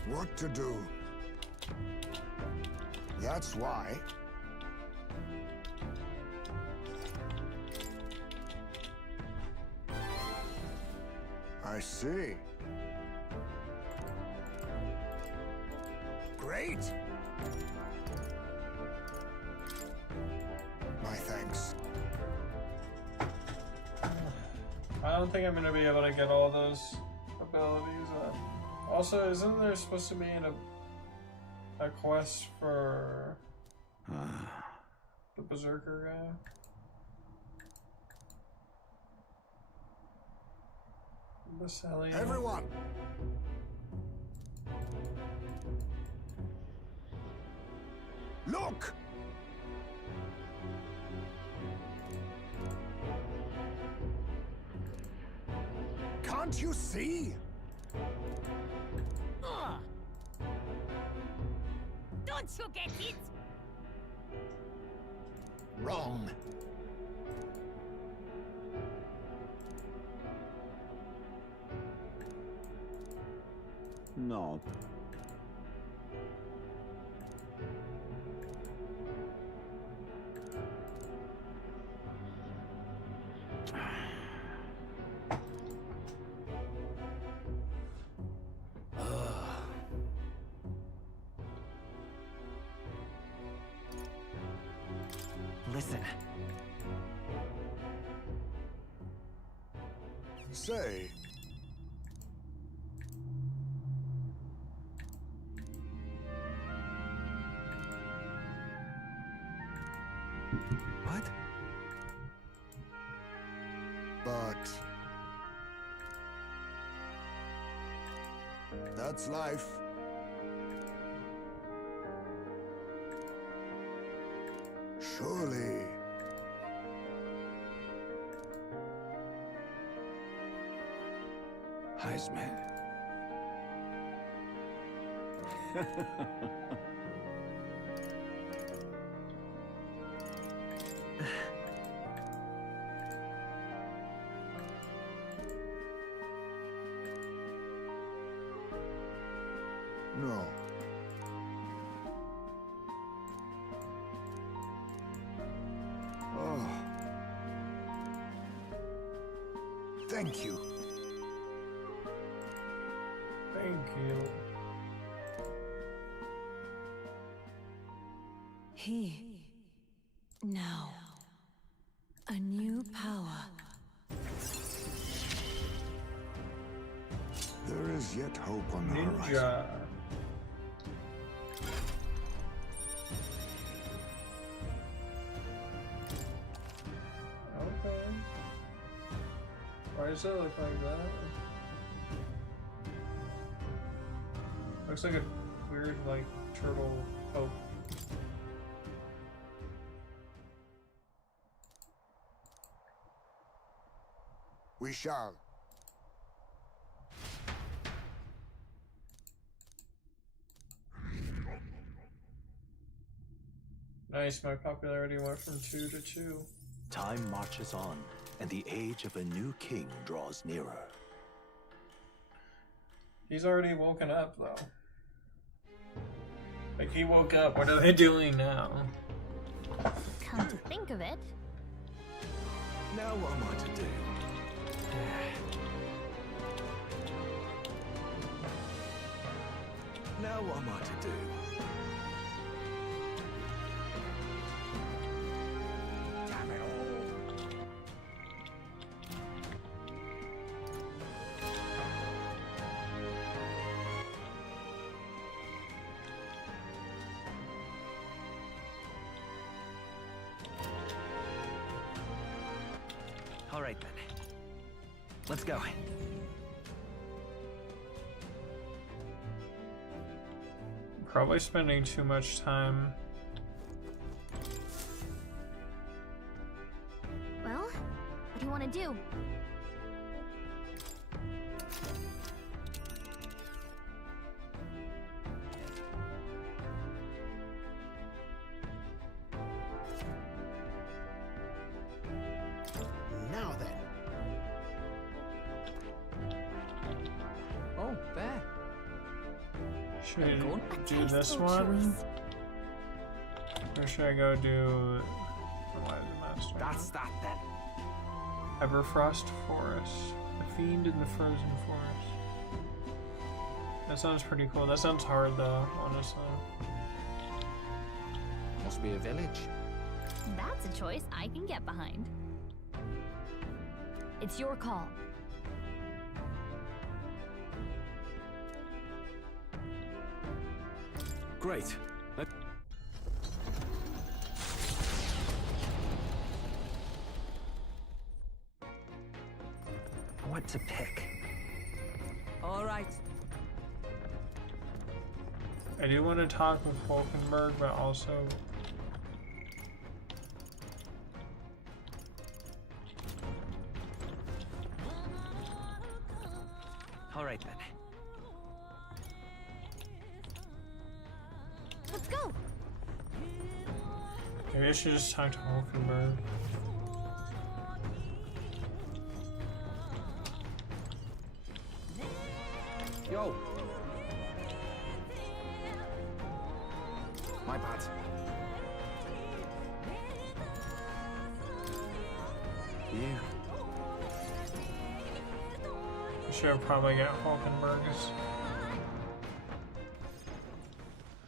What to do? That's why. I see. Great. My thanks. I don't think I'm gonna be able to get all those abilities. Also, isn't there supposed to be a quest for the Berserker guy? Basilian. Everyone! Look! Can't you see? Don't you get it? Wrong. No. Listen. Say. What? But that's life. Surely. Heisman. No. Oh. Thank you. Thank you. He. Now. A new power. There is yet hope on the horizon. Ninja. Okay. Why does it look like that? Looks like a weird, like, turtle poke. We shall. Nice, my popularity went from 2 to 2. Time marches on, and the age of a new king draws nearer. He's already woken up, though. Like, he woke up. What are they doing now? Come to think of it. Now what am I to do? Now what am I to do? Damn it all. All right, then. Let's go. Probably spending too much time. Well, what do you want to do? Now then. Oh, there. Should I do this one? Or should I go do the Master? That's that then. Everfrost Forest. The Fiend in the Frozen Forest. That sounds pretty cool. That sounds hard though, honestly. Must be a village. That's a choice I can get behind. It's your call. Great. What to pick? All right. I do want to talk with Hulkenberg, but also All right, then. Let's go. maybe I should just talk to Hulkenberg. Yo. My bad. You. I should probably get Hulkenberg's.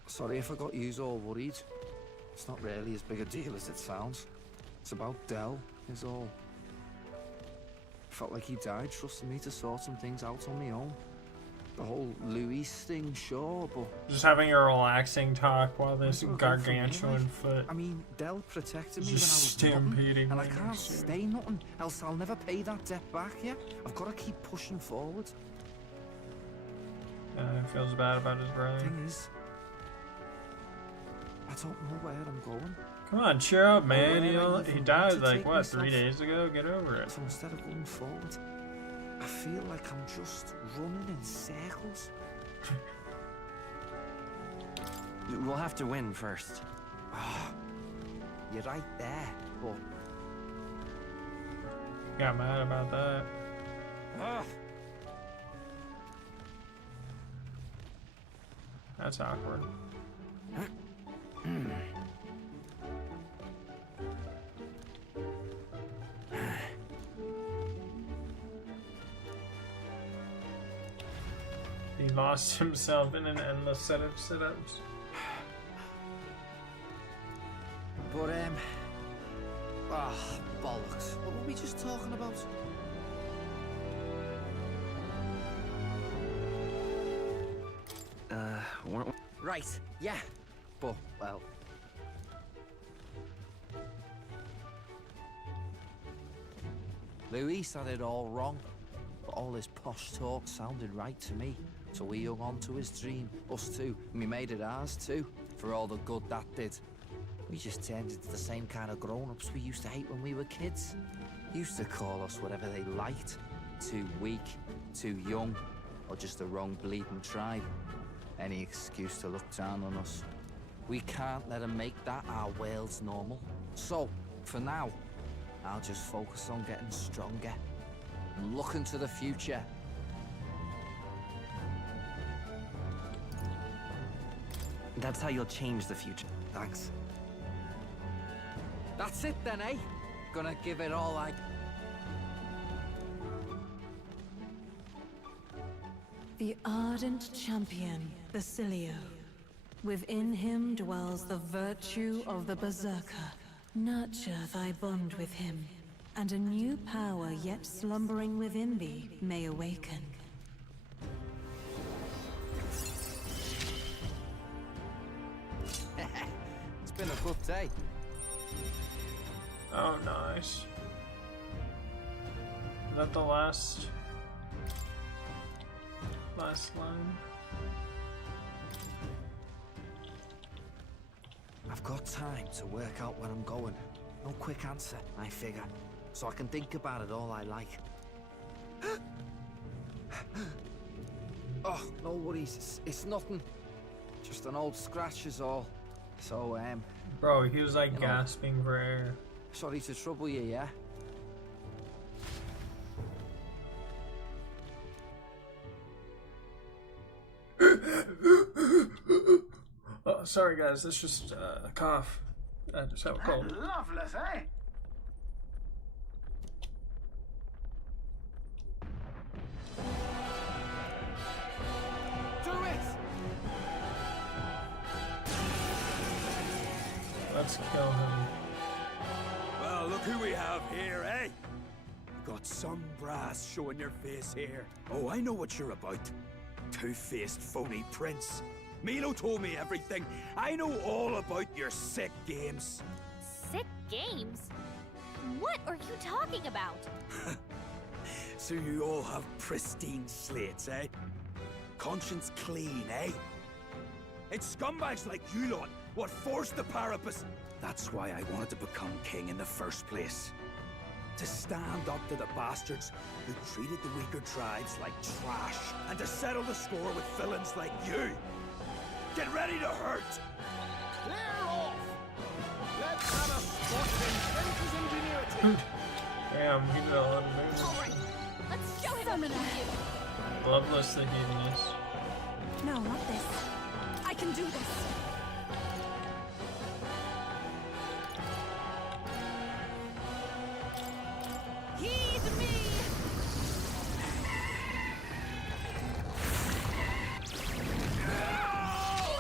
Sorry if I got yous all worried. It's not really as big a deal as it sounds. It's about Del, is all. Felt like he died trusting me to sort some things out on my own. The whole Louis thing, sure, but... Just having a relaxing talk while this Where's it gargantuan going, foot I mean, Del protected me when I just was nothing, stampeding and I me can't next year. stay nothing, else I'll never pay that debt back, yeah? I've got to keep pushing forward. Feels bad about his brother. Thing is, I don't know where I'm going. Come on, cheer up, man. where You know, I he even died to like, take what, 3 myself. days ago? Get over it. So instead of going forward, I feel like I'm just running in circles. We'll have to win first. You're right there, but... Got mad about that. That's awkward. He lost himself in an endless set of sit-ups. But, bollocks. What were we just talking about? Weren't we? Right, yeah. But, well... Luis had it all wrong. But all his posh talk sounded right to me. So we hung on to his dream, us two, and we made it ours too, for all the good that did. We just turned into the same kind of grown-ups we used to hate when we were kids. Used to call us whatever they liked. Too weak, too young, or just the wrong bleeding tribe. Any excuse to look down on us. We can't let them make that our world's normal. So, for now, I'll just focus on getting stronger and looking to the future. That's how you'll change the future. Thanks. That's it then, eh? Gonna give it all I... The ardent champion, Basilio. Within him dwells the virtue of the Berserker. Nurture thy bond with him, and a new power yet slumbering within thee may awaken. It's been a good day. Oh, nice. Is that the last line? I've got time to work out where I'm going. No quick answer, I figure. So I can think about it all I like. Oh, no worries. It's nothing. Just an old scratch is all. So, Bro, he was like gasping for air. Sorry to trouble you, yeah? Oh, sorry guys, that's just a cough. I just have a cold. Loveless, eh? Do it! Let's kill him. Well, look who we have here, eh? Got some brass showing your face here. Oh, I know what you're about. Two-faced phony prince. Milo told me everything. I know all about your sick games. Sick games? What are you talking about? So you all have pristine slates, eh? Conscience clean, eh? It's scumbags like you lot what forced the Parapus. That's why I wanted to become king in the first place. To stand up to the bastards who treated the weaker tribes like trash, and to settle the score with villains like you. Get ready to hurt! Clear off! Let's have a spot in Prince's ingenuity! Damn, he did a lot of moves. Alright, let's show him what we can do. Loveless the Hedonist. No, not this. I can do this. Heed me!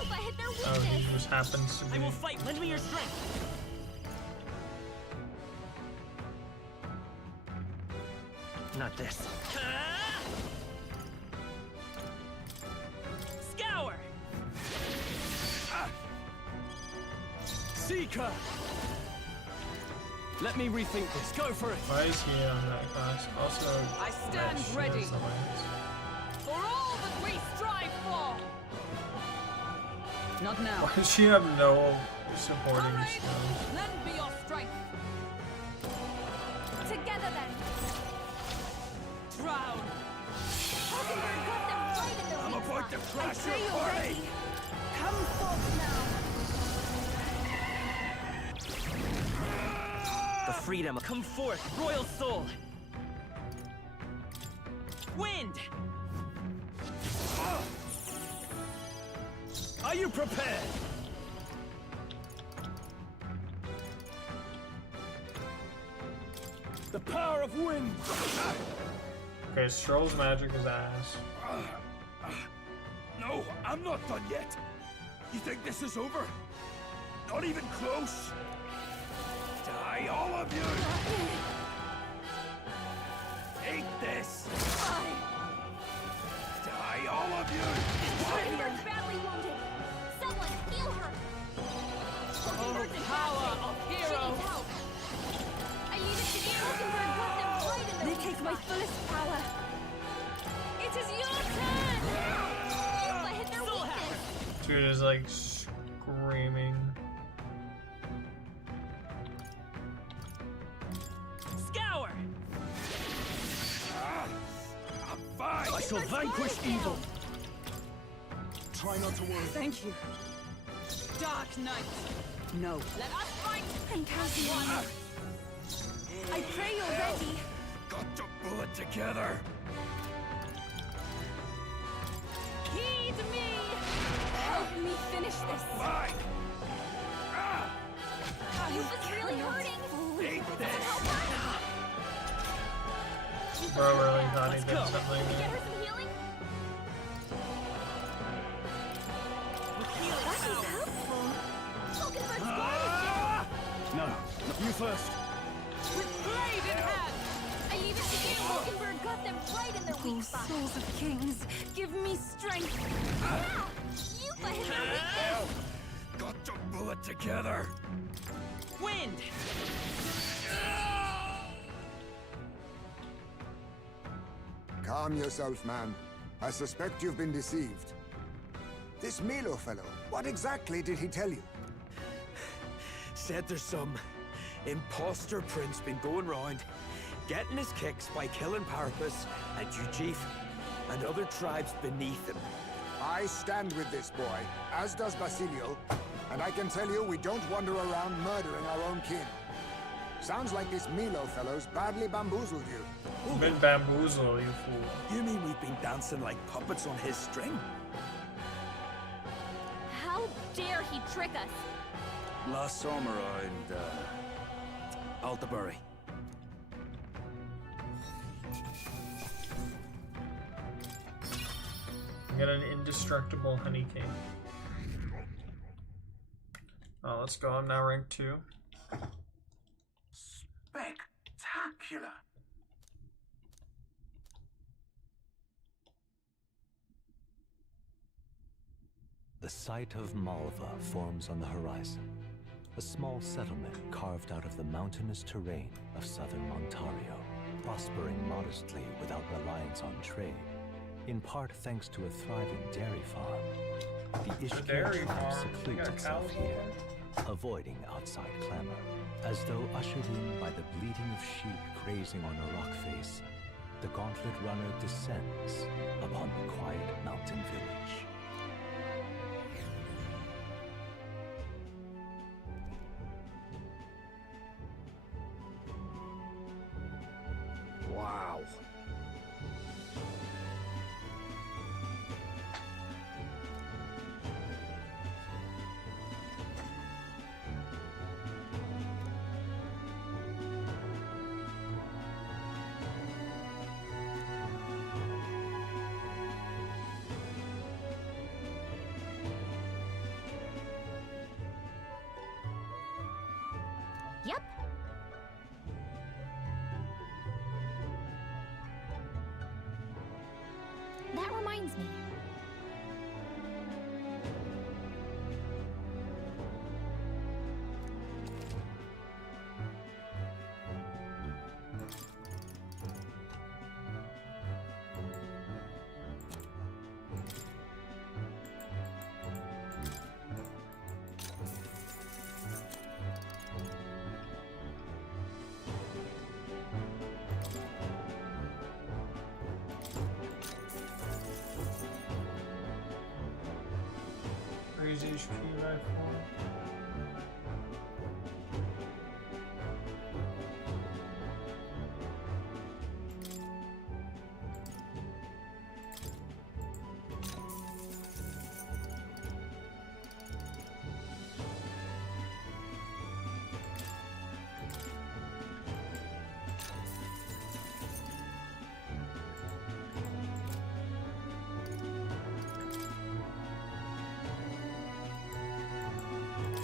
If I hit their Oh, weakness. he just happens to be. I will fight. Lend me your strength. Not this. Scour! Seeker! Let me rethink this. Go for it! Why is he on that class? Also, I stand that ready. shields the lance. For all that we strive for! Not now. Why does she have no supporting Comrades, skills? lend me your strength. Together then. Drown. Hulkenberg got them right in the I'm weak about to spot. crash I pray your you're party! ready. Come forth now. The freedom. Come forth, royal soul. Wind. Are you prepared? The power of wind! Okay, Stroll's magic is ass. No, I'm not done yet. You think this is over? Not even close. Die, all of you! Take this! Die, all of you! Hulkenberg's badly wounded. Someone heal her. Hulkenberg's in power bad of shape. hero. She needs help. I need it to be Hulkenberg got them right in the They weak take my spot. fullest power. It is your turn! If I hit their weakness. Dude is like screaming. Scour. I'm fine! I shall vanquish evil! Try not to worry. Thank you. Dark Knight. No. Let us fight. I'm counting on you. I pray you're ready. Got to pull it together. Heed me. Let me finish this. Fine. He was really hurting. Take this. Bro really thought he did Get something. her some healing? That is helpful. Falkenberg's guard is down. No, you first. With blade in hand. I even think Falkenberg got them right in their Oh, weak spot. souls of kings, give me strength. Now, you let him their weakness. Got to pull it together. Wind! Calm yourself, man. I suspect you've been deceived. This Milo fellow, what exactly did he tell you? Said there's some imposter prince been going round, getting his kicks by killing Parpus and Ujif and other tribes beneath him. I stand with this boy, as does Basilio, and I can tell you we don't wander around murdering our own kin. Sounds like this Milo fellow's badly bamboozled you. Been bamboozled, you fool. You mean we've been dancing like puppets on his string? How dare he trick us? Last summer around, Altabury. Get an indestructible honey king. Oh, let's go. I'm now rank 2. Spectacular. The site of Malva forms on the horizon, a small settlement carved out of the mountainous terrain of southern Ontario, prospering modestly without reliance on trade, in part thanks to a thriving dairy farm. The Ishkir dairy tribe farm. secludes You got itself cows here, over avoiding outside clamor, as though ushered in by the bleating of sheep grazing on a rock face. The gauntlet runner descends upon the quiet mountain village. Wow. Yep. That reminds me. Raise HP by 4.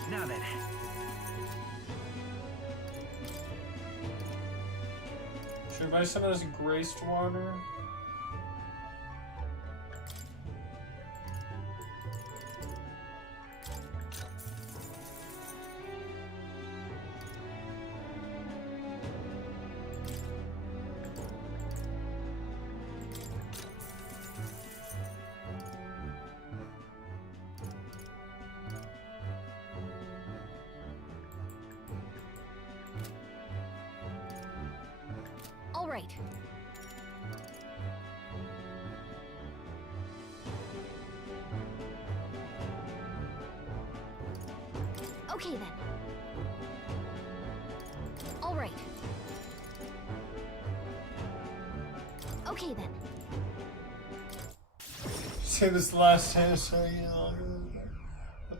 Now then. Should we buy some of this graced water? All right. Okay then. All right. Okay then. Say this last hit so you longer.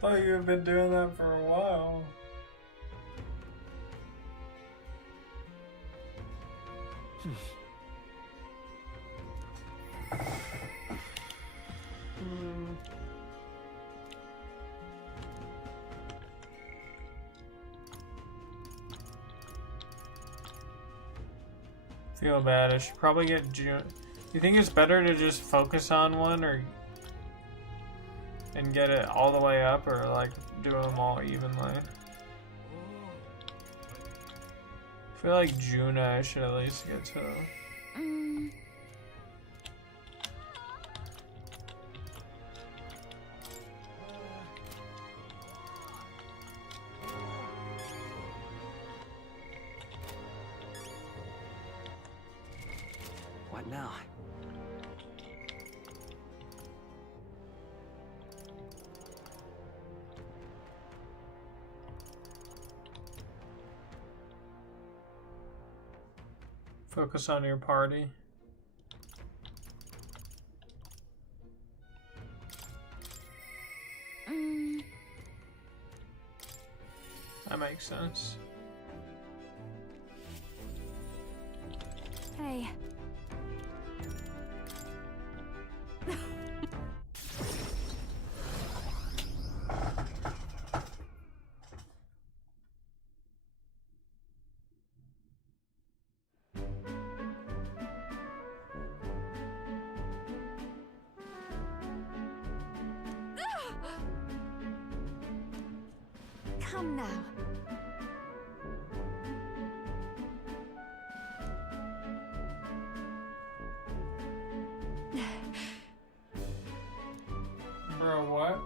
thought you had been doing that for a while. Feel bad. I should probably get June. You think it's better to just focus on one and get it all the way up, or like do them all evenly? I feel like Juna I should at least get to. What now? Focus on your party. That makes sense. Hey. Come now. Bro, what?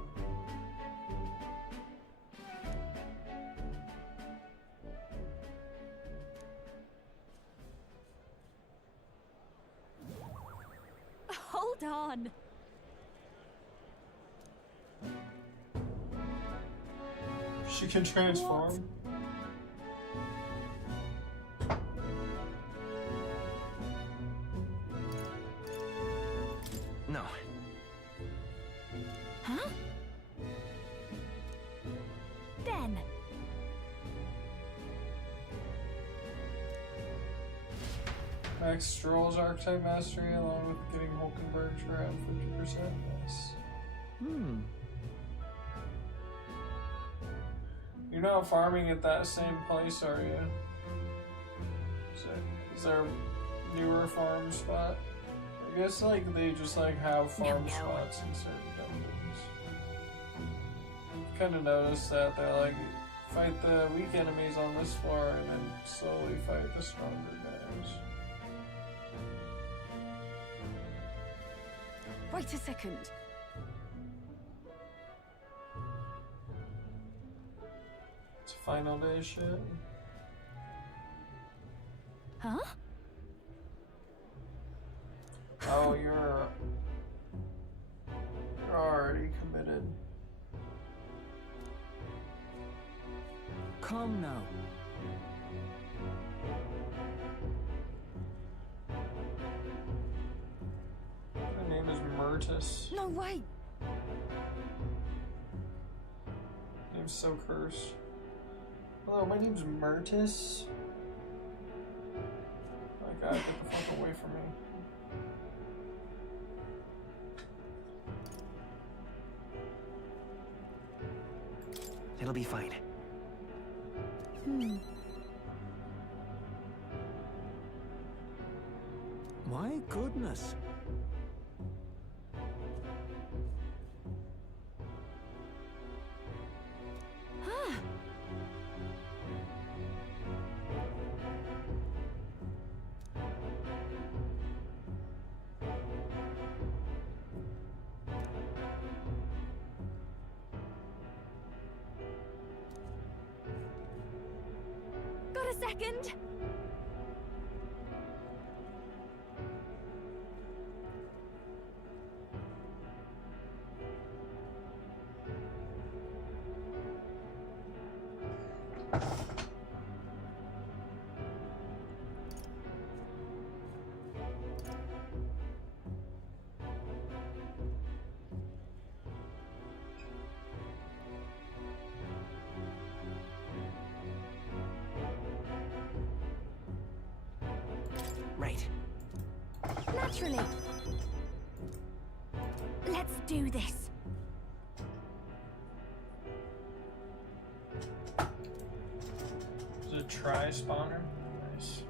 Hold on. She can transform. No. Huh? Den. Max Stroll's Archetype Mastery along with getting Hulkenberg for around 50%. Nice. You're not farming at that same place, are you? Is there a newer farm spot? I guess like they just like have farm spots in certain dungeons. I've kind of noticed that they're like fight the weak enemies on this floor and then slowly fight the stronger guys. Wait a second. It's final day shit. Huh? Oh, you're already committed. Come now. My name is Myrtus. No way. Name's so cursed. Hello, my name's Myrtus. My God, get the fuck away from me. It'll be fine. My goodness. Huh. Got a second? Right. Naturally. Let's do this. Is it a tri-spawner? Nice.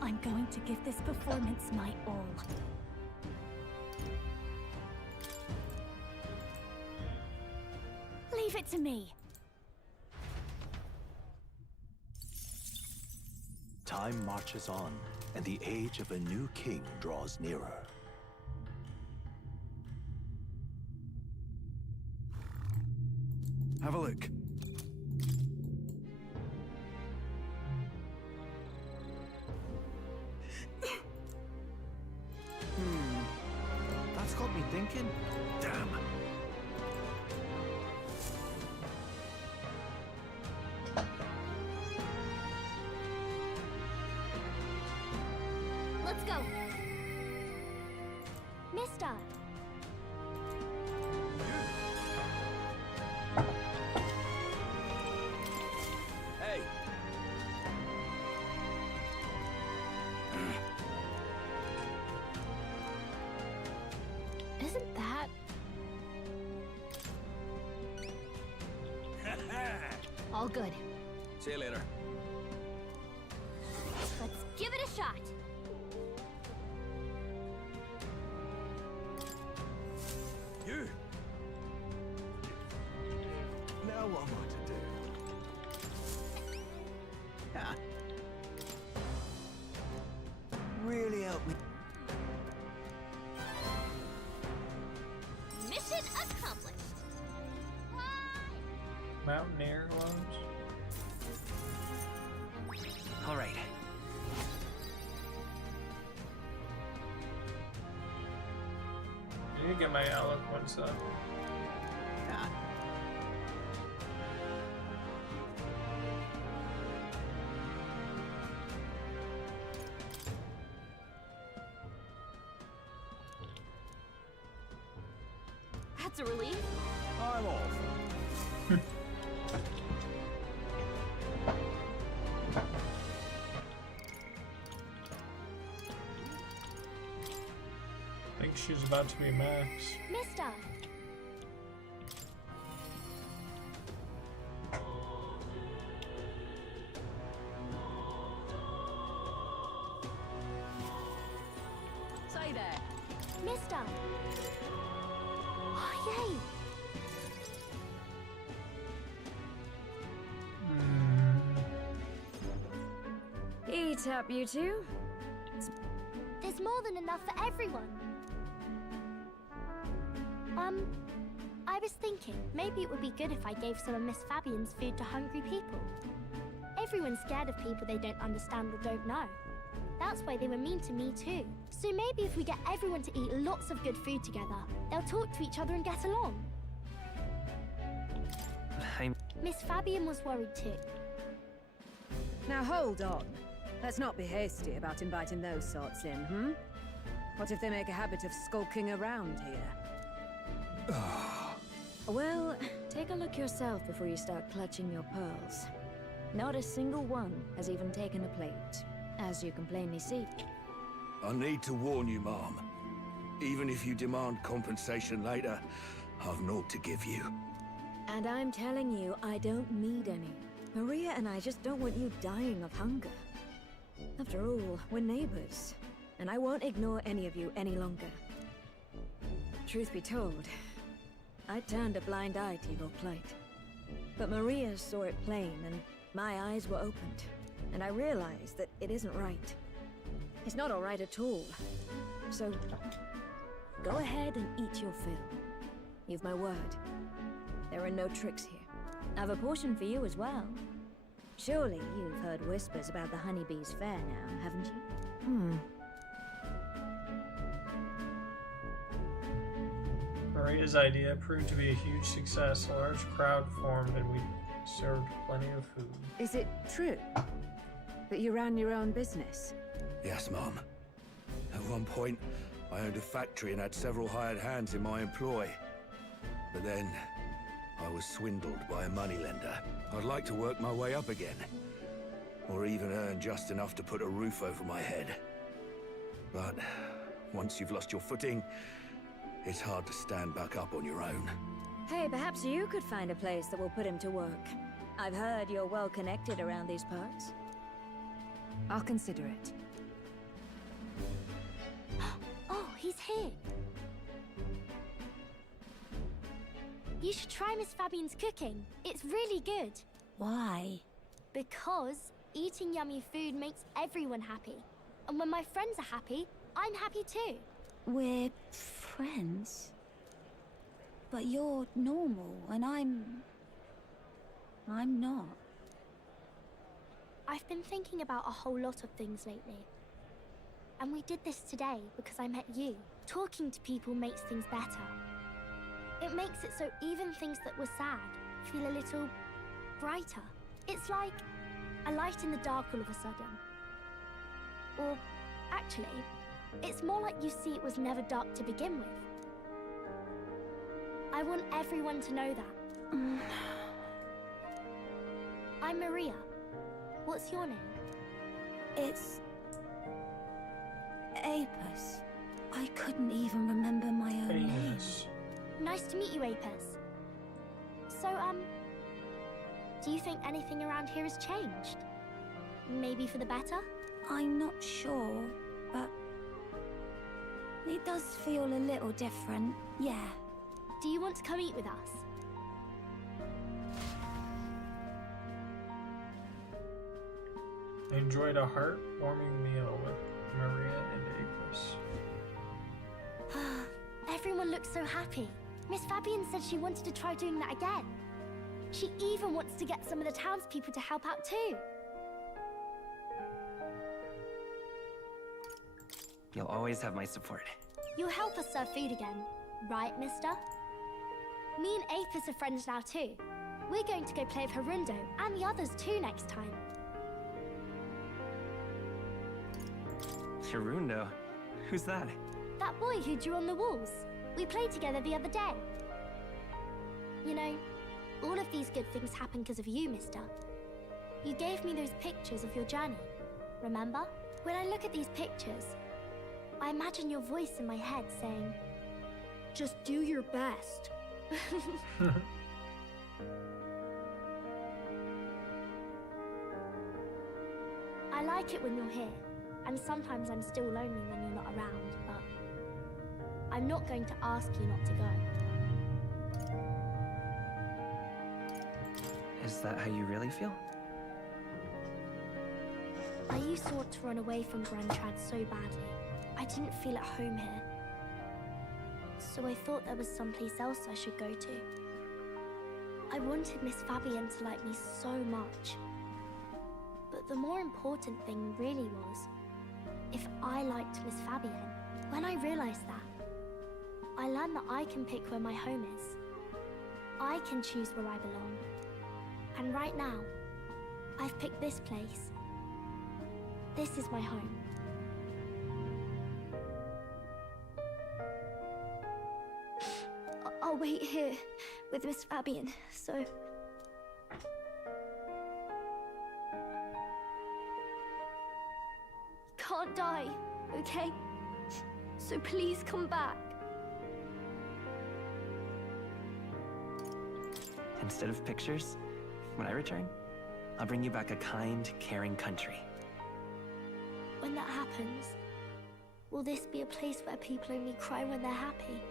I'm going to give this performance my all. Leave it to me. Time marches on, and the age of a new king draws nearer. Have a look. That's got me thinking. Damn. Let's go. Mister. Hey. Isn't that... all good. See you later. Let's give it a shot. You. Now what am I to do? Really help me. Mission accomplished. Mountaineer loans? All right. I need to get my eloquence up. That's a relief. I'm off. I think she's about to be max. Mister. Say there. Mister. Oh, yay. Eat up, you two. There's more than enough for everyone. I was thinking, maybe it would be good if I gave some of Miss Fabian's food to hungry people. Everyone's scared of people they don't understand or don't know. That's why they were mean to me too. So maybe if we get everyone to eat lots of good food together, they'll talk to each other and get along. Miss Fabian was worried too. Now hold on. Let's not be hasty about inviting those sorts in, hmm? What if they make a habit of skulking around here? Well, take a look yourself before you start clutching your pearls. Not a single one has even taken a plate, as you can plainly see. I need to warn you, Mom. Even if you demand compensation later, I've naught to give you. And I'm telling you, I don't need any. Maria and I just don't want you dying of hunger. After all, we're neighbors, and I won't ignore any of you any longer. Truth be told, I turned a blind eye to your plight. But Maria saw it plain, and my eyes were opened, and I realized that it isn't right. It's not all right at all. So, go ahead and eat your fill. You've my word. There are no tricks here. I've a portion for you as well. Surely you've heard whispers about the Honeybees Fair now, haven't you? Maria's idea proved to be a huge success. A large crowd formed and we served plenty of food. Is it true that you ran your own business? Yes, Mom. At one point, I owned a factory and had several hired hands in my employ. But then, I was swindled by a moneylender. I'd like to work my way up again. Or even earn just enough to put a roof over my head. But once you've lost your footing, it's hard to stand back up on your own. Hey, perhaps you could find a place that will put him to work. I've heard you're well connected around these parts. I'll consider it. Oh, he's here. You should try Miss Fabian's cooking. It's really good. Why? Because eating yummy food makes everyone happy. And when my friends are happy, I'm happy too. We're friends. But you're normal, and I'm not. I've been thinking about a whole lot of things lately. And we did this today because I met you. Talking to people makes things better. It makes it so even things that were sad feel a little brighter. It's like a light in the dark all of a sudden. Or actually, it's more like you see it was never dark to begin with. I want everyone to know that. I'm Maria. What's your name? It's... Apis. I couldn't even remember my own name. Nice to meet you, Apis. So, do you think anything around here has changed? Maybe for the better? I'm not sure, but... it does feel a little different, yeah. Do you want to come eat with us? Enjoyed a heartwarming meal with Maria and Apis. Everyone looks so happy. Miss Fabian said she wanted to try doing that again. She even wants to get some of the townspeople to help out too. You'll always have my support. You'll help us serve food again, right, mister? Me and Apis are friends now too. We're going to go play with Harundo and the others too next time. Harundo? Who's that? That boy who drew on the walls. We played together the other day. You know, all of these good things happen because of you, mister. You gave me those pictures of your journey, remember? When I look at these pictures, I imagine your voice in my head saying, just do your best. I like it when you're here, and sometimes I'm still lonely when you're not around, but I'm not going to ask you not to go. Is that how you really feel? I used to want to run away from Grand Trad so badly. I didn't feel at home here. So I thought there was someplace else I should go to. I wanted Miss Fabian to like me so much. But the more important thing really was if I liked Miss Fabian. When I realized that, I learned that I can pick where my home is. I can choose where I belong. And right now, I've picked this place. This is my home. I'll wait here with Miss Fabian, so... Can't die, okay? So please come back. Instead of pictures, when I return, I'll bring you back a kind, caring country. When that happens, will this be a place where people only cry when they're happy?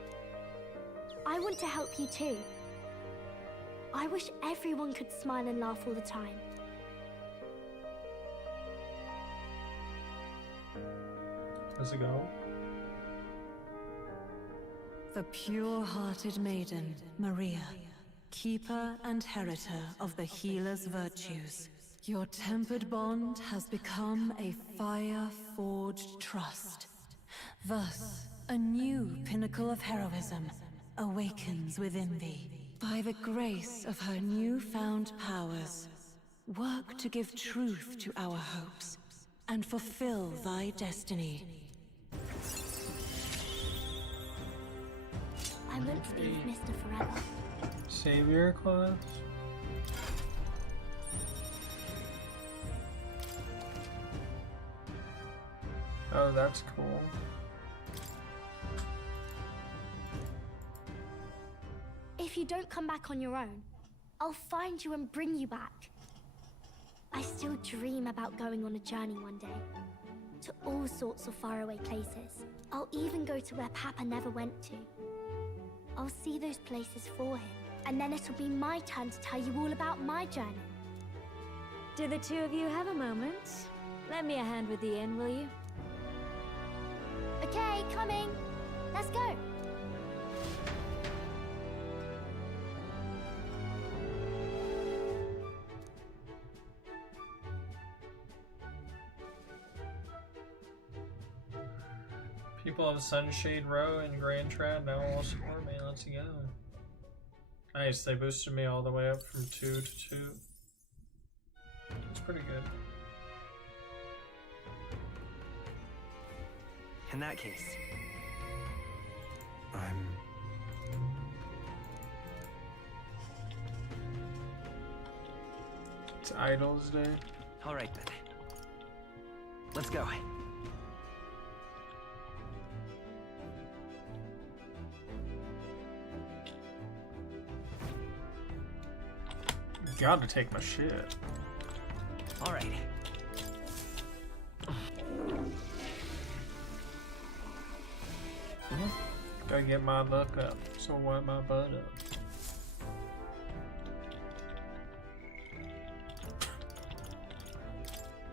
I want to help you too. I wish everyone could smile and laugh all the time. Does it go? The pure-hearted maiden, Maria, keeper and heritor of the healer's virtues. Your tempered bond has become a fire-forged trust. Thus, a new pinnacle of heroism awakens within thee. By the grace of her newfound powers, work to give truth to our hopes and fulfill thy destiny. I want to be with Mr. forever. Savior class? Oh, that's cool. If you don't come back on your own, I'll find you and bring you back. I still dream about going on a journey one day, to all sorts of faraway places. I'll even go to where Papa never went to. I'll see those places for him, and then it'll be my turn to tell you all about my journey. Do the two of you have a moment? Lend me a hand with the inn, will you? Okay, coming. Let's go. People of Sunshade Row and Grand Trad now all support me. Let's go. Nice, they boosted me all the way up from 2 to 2. It's pretty good. In that case, It's Idols Day. all right then. Let's go. Gotta take my shit. All right. Gotta get my luck up, so wipe my butt up.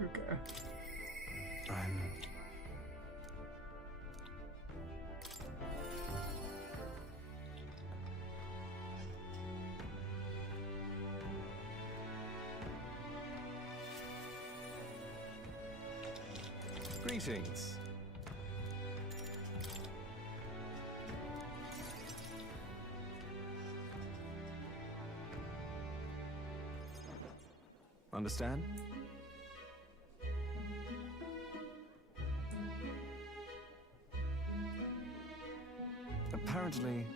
Okay. Greetings. Understand? Apparently...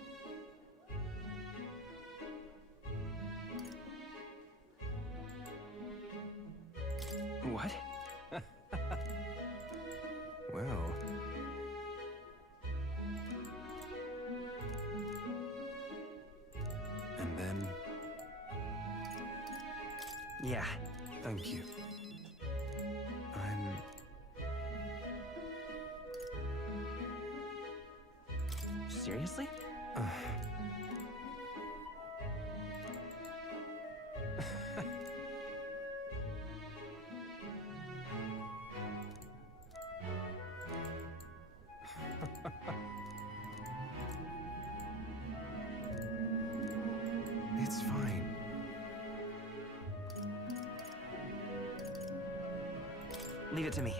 What? Well... And then... Yeah. Thank you. Seriously? It's fine. Leave it to me.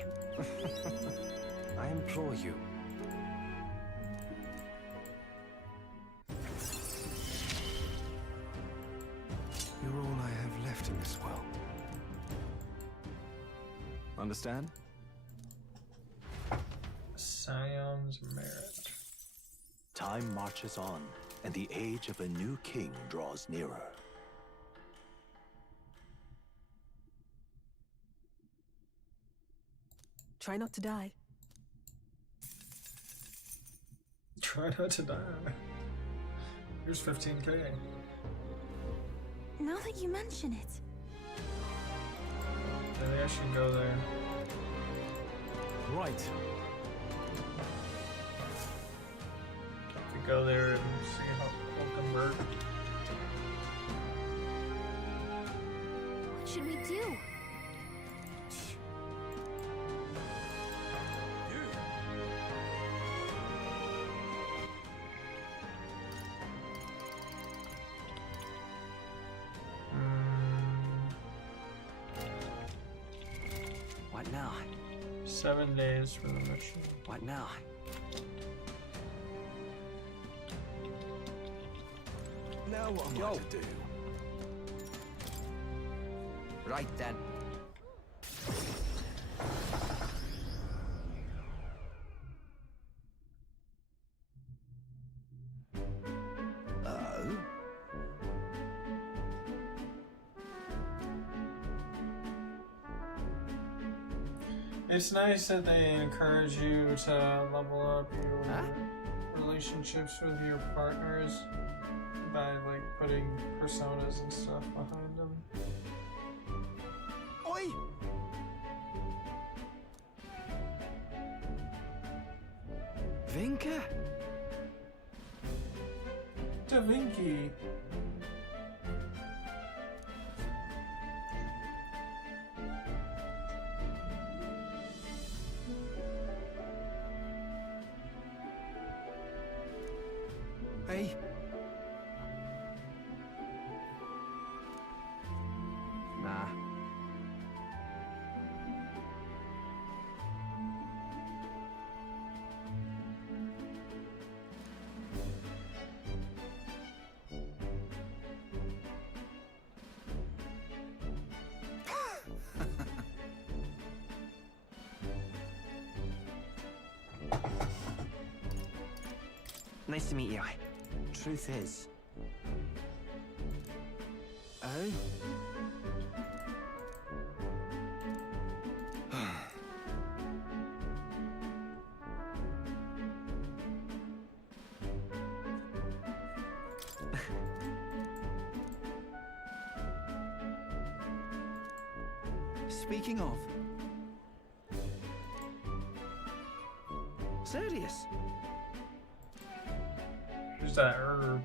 I implore you. You're all I have left in this world. Understand? Scion's Merit. Time marches on, and the age of a new king draws nearer. Try not to die. Try not to die. Here's 15K. Now that you mention it, Maybe I should go there. Right. We go there and see how Hulkenberg. What should we do? What now? 7 days for the mission. What now? Now what am I to do? Right then. It's nice that they encourage you to level up your relationships with your partners by like putting personas and stuff behind them. Oi! Vinka? Da Vinci. Hey. Nah. Nice to meet you. Truth is... Oh? Speaking of... Serious? Who's that herb?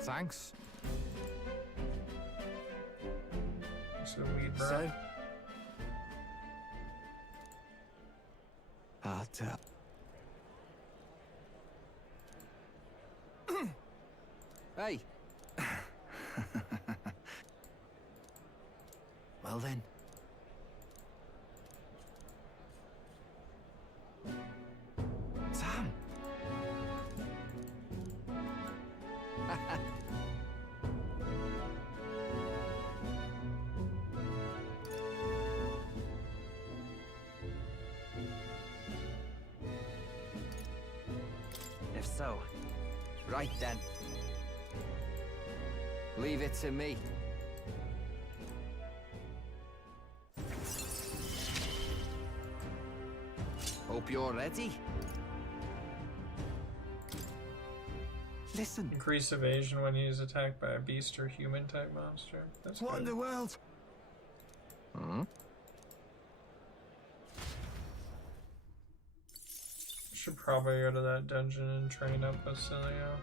Thanks. It's a weed, bro. So? Hard tell. Hey. Well then. Sam. If so... Right then. Leave it to me. Hope you're ready. Listen. Increase evasion when he is attacked by a beast or human type monster. That's What good. in the world? Hmm? Should probably go to that dungeon and train up Basilio.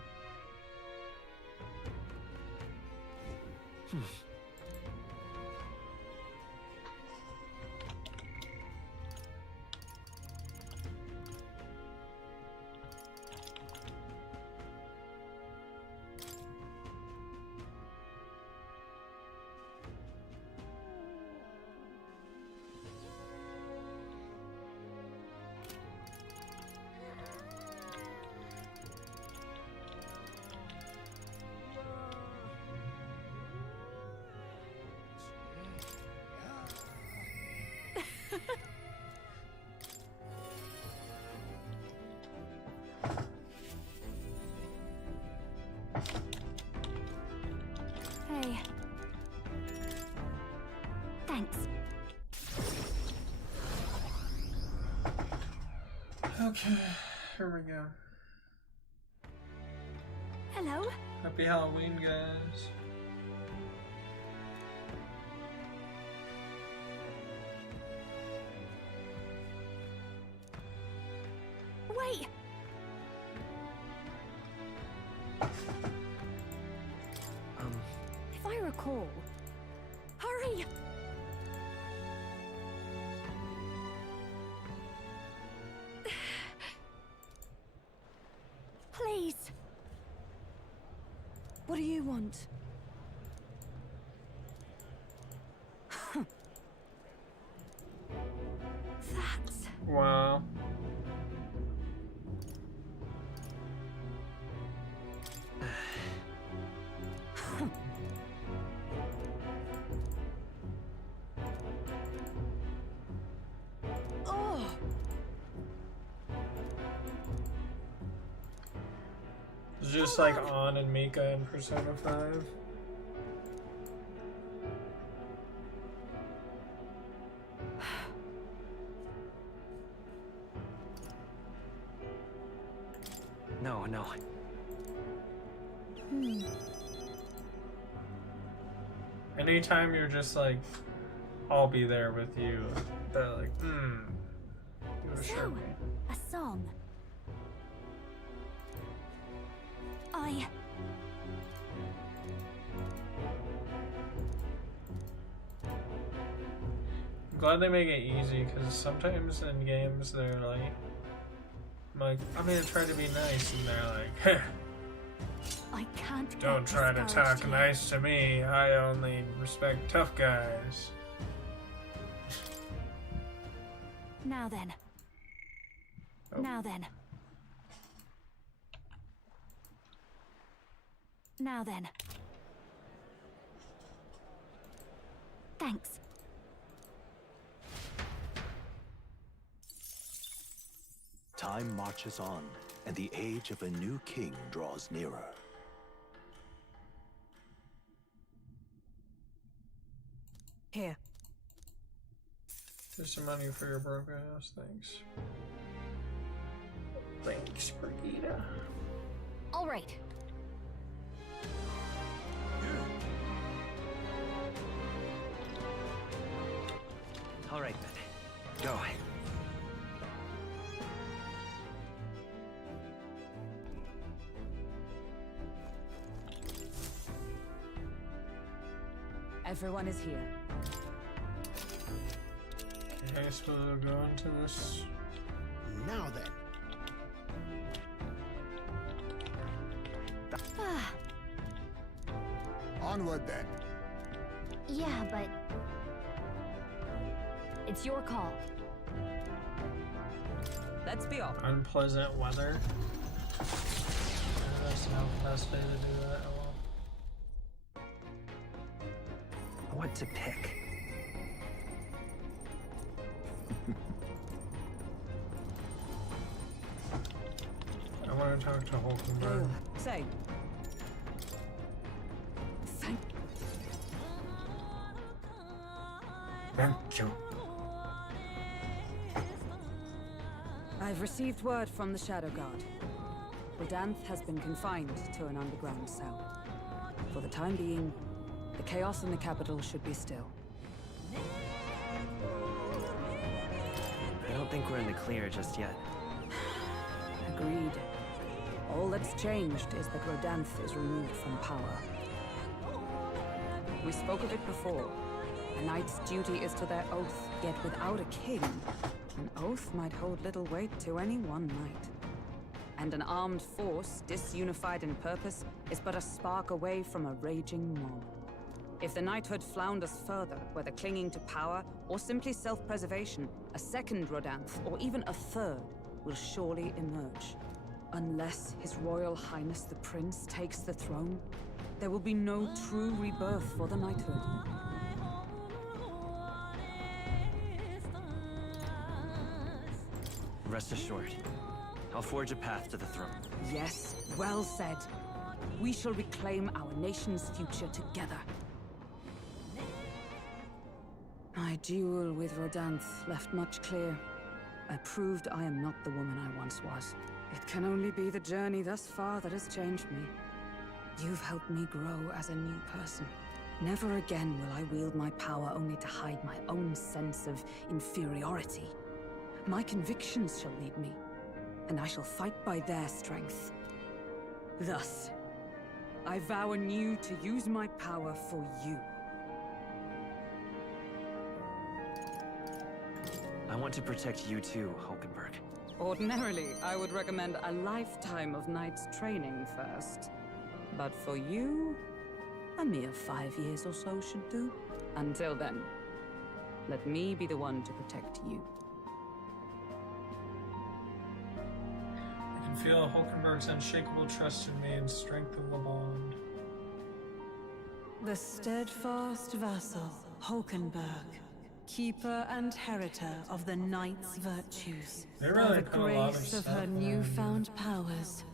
Hey. Thanks. Okay, here we go. Hello? Happy Halloween, guys. Wait! If I recall... Hurry! Please! What do you want? That's... Wow. Oh! It's just like On and Mika in Persona 5. know. Anytime you're just like, I'll be there with you, they're like, you assured me. A song. I... I'm glad they make it easy, because sometimes in games they're like, I'm gonna try to be nice, and they're like, heh. I can't Don't get try to discouraged talk yet. nice to me. I only respect tough guys. Now then. Oh. Now then. Now then. Thanks. Time marches on, and the age of a new king draws nearer. Here. Here's some money for your broken house, thanks. Thanks, Brigida. All right. All right, then. Go. Everyone is here. Okay, so we'll go into this. Now then. Onward then. Yeah, but It's your call. Let's be off. Unpleasant weather. That's not the best way to do that. What to pick? I want to talk to Hulkenberg. Say. Thank you. I've received word from the Shadow Guard. Rodanth has been confined to an underground cell. For the time being, the chaos in the capital should be still. I don't think we're in the clear just yet. Agreed. All that's changed is that Rodanth is removed from power. We spoke of it before. A knight's duty is to their oath, yet without a king, an oath might hold little weight to any one knight. And an armed force, disunified in purpose, is but a spark away from a raging mob. If the knighthood flounders further, whether clinging to power or simply self-preservation, a second Rodanth, or even a third, will surely emerge. Unless His Royal Highness the Prince takes the throne, there will be no true rebirth for the knighthood. Rest assured, I'll forge a path to the throne. Yes, well said. We shall reclaim our nation's future together. My duel with Rodanth left much clear. I proved I am not the woman I once was. It can only be the journey thus far that has changed me. You've helped me grow as a new person. Never again will I wield my power only to hide my own sense of inferiority. My convictions shall lead me, and I shall fight by their strength. Thus, I vow anew to use my power for you. I want to protect you too, Hulkenberg. Ordinarily, I would recommend a lifetime of knight's training first. But for you, a mere 5 years or so should do. Until then, let me be the one to protect you. I can feel Hulkenberg's unshakable trust in me and strength of the bond. The steadfast vassal, Hulkenberg, keeper and heritor of the knight's virtues. They By really the put a lot of grace of stuff her in. newfound powers,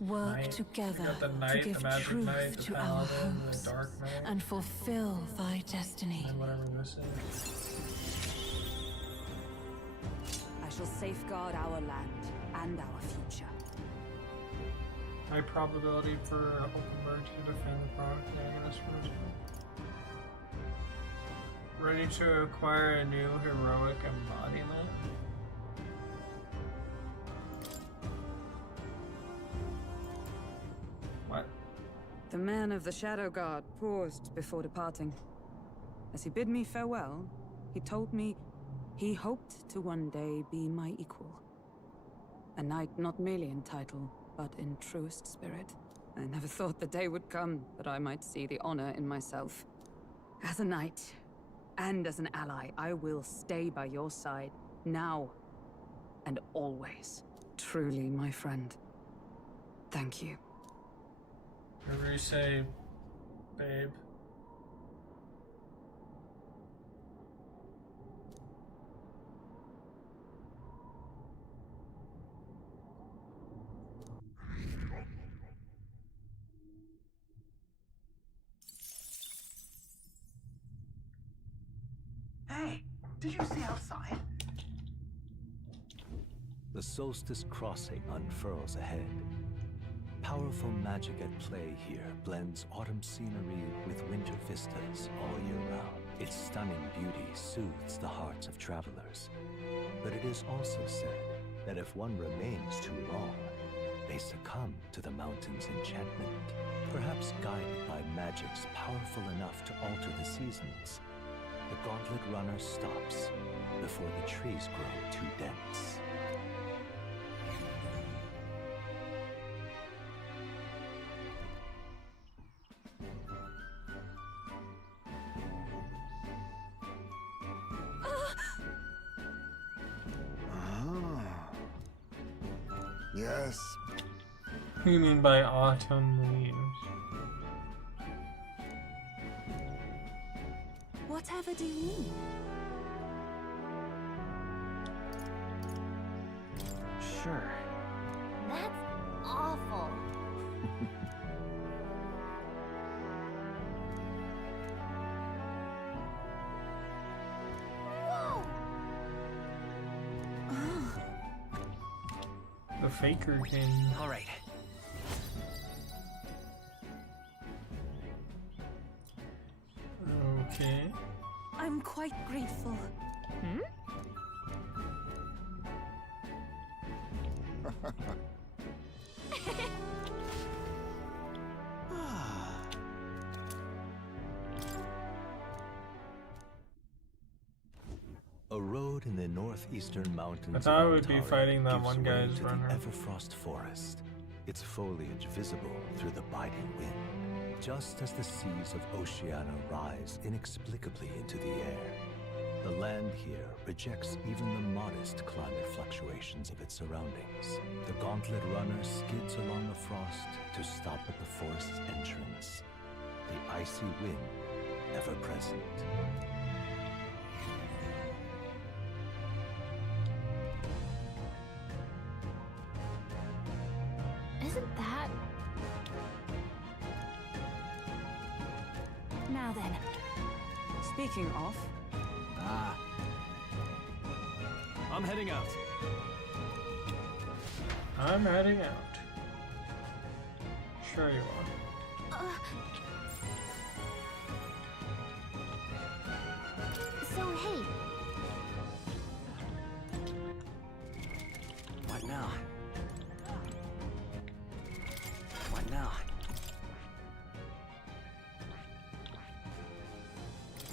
work Knight. together Got the to knight, give the magic truth knight, the to our paladin, the hopes dark knight. and fulfill thy destiny. And whatever this is. I shall safeguard our land and our future. High probability for Hulkenberg to defend the product. Yeah, I guess ready to acquire a new heroic embodiment. What? The man of the Shadow Guard paused before departing. As he bid me farewell, he told me he hoped to one day be my equal. A knight not merely in title, but in truest spirit. I never thought the day would come that I might see the honor in myself. As a knight, and as an ally, I will stay by your side, now and always. Truly, my friend. Thank you. Whatever you say, babe. Hey, did you see outside? The Solstice Crossing unfurls ahead. Powerful magic at play here blends autumn scenery with winter vistas all year round. Its stunning beauty soothes the hearts of travelers. But it is also said that if one remains too long, they succumb to the mountain's enchantment. Perhaps guided by magics powerful enough to alter the seasons, the Gauntlet Runner stops before the trees grow too dense. Yes. What do you mean by autumn leaves? Whatever do you mean? Sure. That's awful. Whoa! The Faker King. All right. Okay. I'm quite grateful. A road in the northeastern mountains I thought I of would be Ontario fighting that gives one way guy's to runner. the Everfrost Forest, its foliage visible through the biting wind, just as the seas of Oceania rise inexplicably into the air. The land here rejects even the modest climate fluctuations of its surroundings. The Gauntlet Runner skids along the frost to stop at the forest's entrance, the icy wind ever present. Isn't that... Now then. Speaking of, I'm heading out. I'm heading out. Sure you are. So, hey, What now? What now?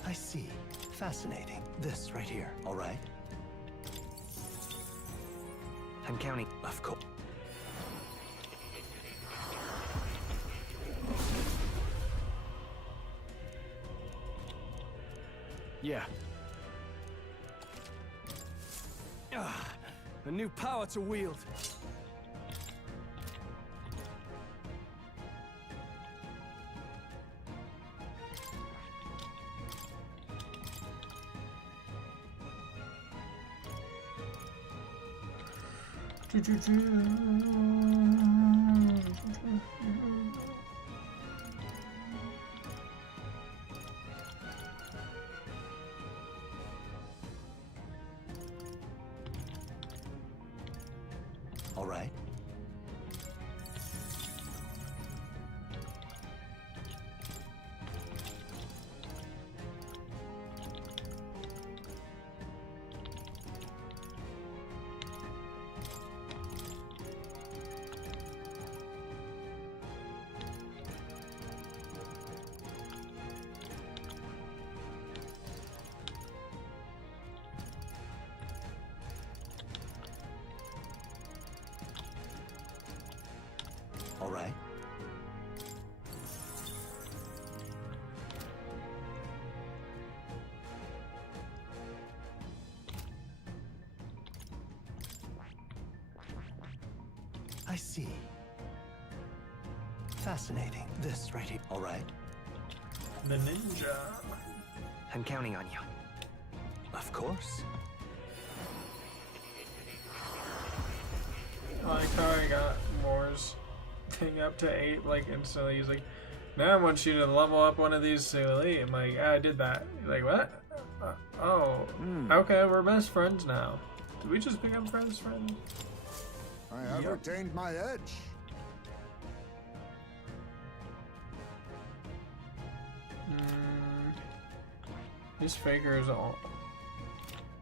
I see. Fascinating. This right here, all right? I'm counting. Of course. Yeah. A new power to wield. All right. see. Fascinating. This right here. All right. The ninja. I'm counting on you. Of course. I like how I got Moore's thing up to 8 like instantly. He's like, now I want you to level up one of these to elite. I'm like, yeah, I did that. He's like, what? Oh, okay, we're best friends now. Did we just become friends? I have retained my edge. This faker is all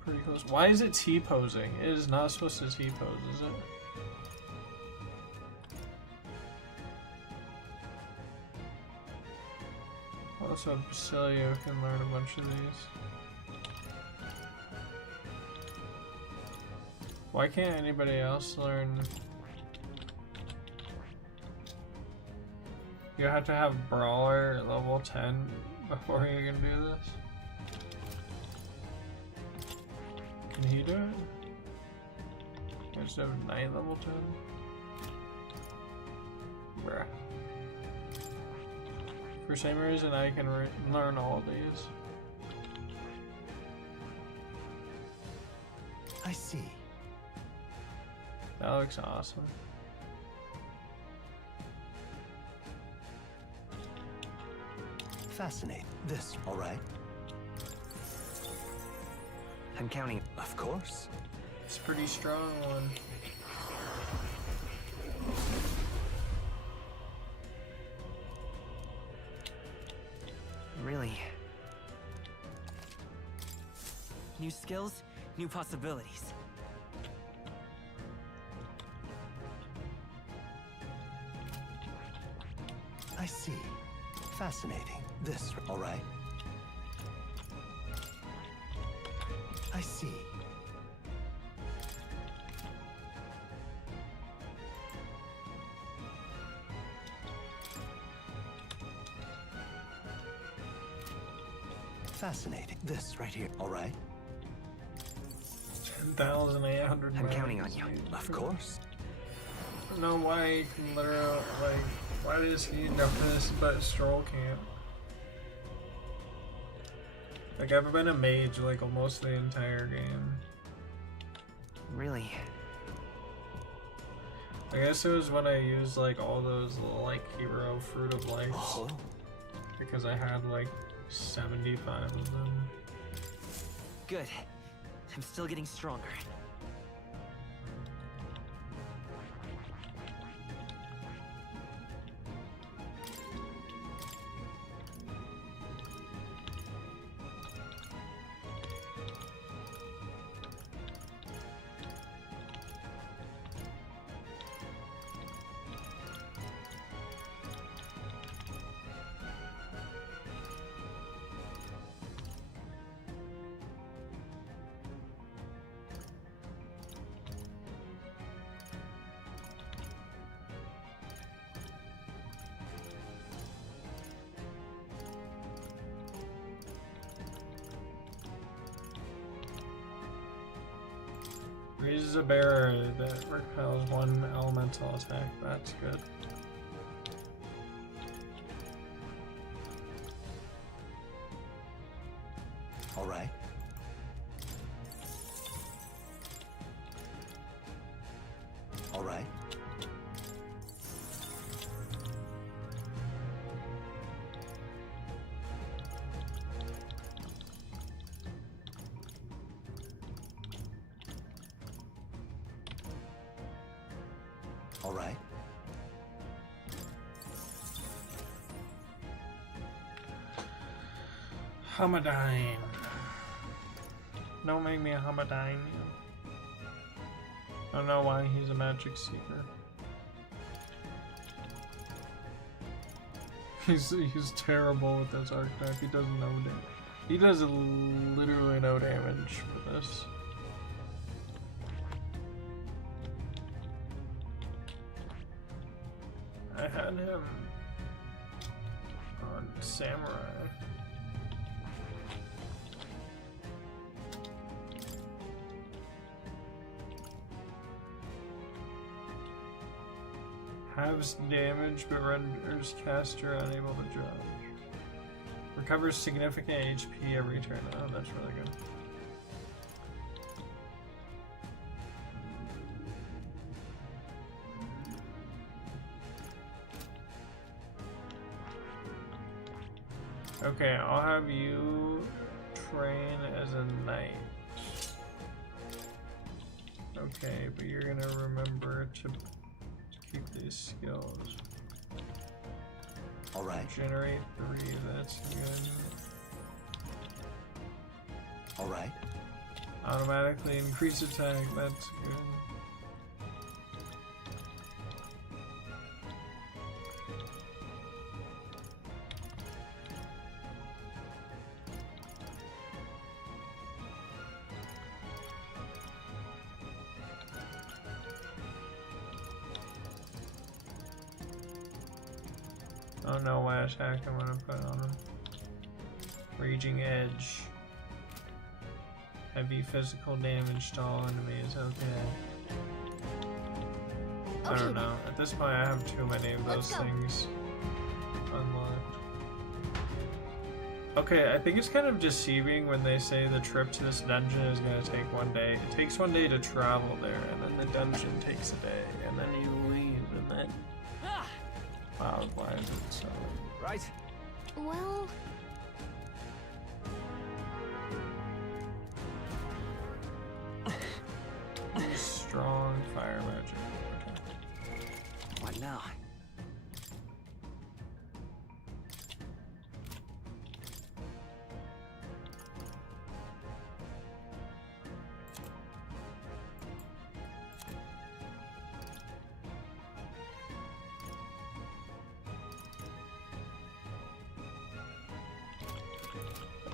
pretty close. Why is it T-posing? It is not supposed to T-pose, is it? Also, Basilio can learn a bunch of these. Why can't anybody else learn? You have to have Brawler level 10 before you can do this? Can he do it? I just have 9 level 10? Bruh. For some reason I can learn all these. I see. That looks awesome. Fascinating. This, all right. I'm counting. Of course. It's a pretty strong one. Really? New skills, new possibilities. I see. Fascinating. This, all right. I see. Fascinating. This right here, all right. 10,800. I'm counting on you. Of course. I don't know why he can literally, like, why does he know this but Stroll can't? Like, I've been a mage, like, almost the entire game. Really? I guess it was when I used, like, all those, like, hero fruit of lights. Because I had, like, 75 of them. Good. I'm still getting stronger. Raises a bearer that repels one elemental attack. That's good. All right. All right. All right. Hamadine. Don't make me a Hamadine. I don't know why he's a magic seeker. He's terrible with this archetype. He doesn't know damage. He does literally no damage for this. I had him on Samurai. Halves damage but renders caster unable to jump. Recovers significant HP every turn. Oh, that's really good. Okay, I'll have you train as a knight. Okay, but you're gonna remember to keep these skills. Alright. Generate 3, that's good. Alright. Automatically increase attack, that's good. I don't know what attack I'm gonna put on him. Raging Edge. Heavy physical damage to all enemies, okay. I don't know. At this point I have too many of those things unlocked. Okay, I think it's kind of deceiving when they say the trip to this dungeon is gonna take 1 day. It takes 1 day to travel there, and then the dungeon takes a day, and then you leave, and then... Wow, why is it so... Right. Well... Strong fire magic. Okay. What now?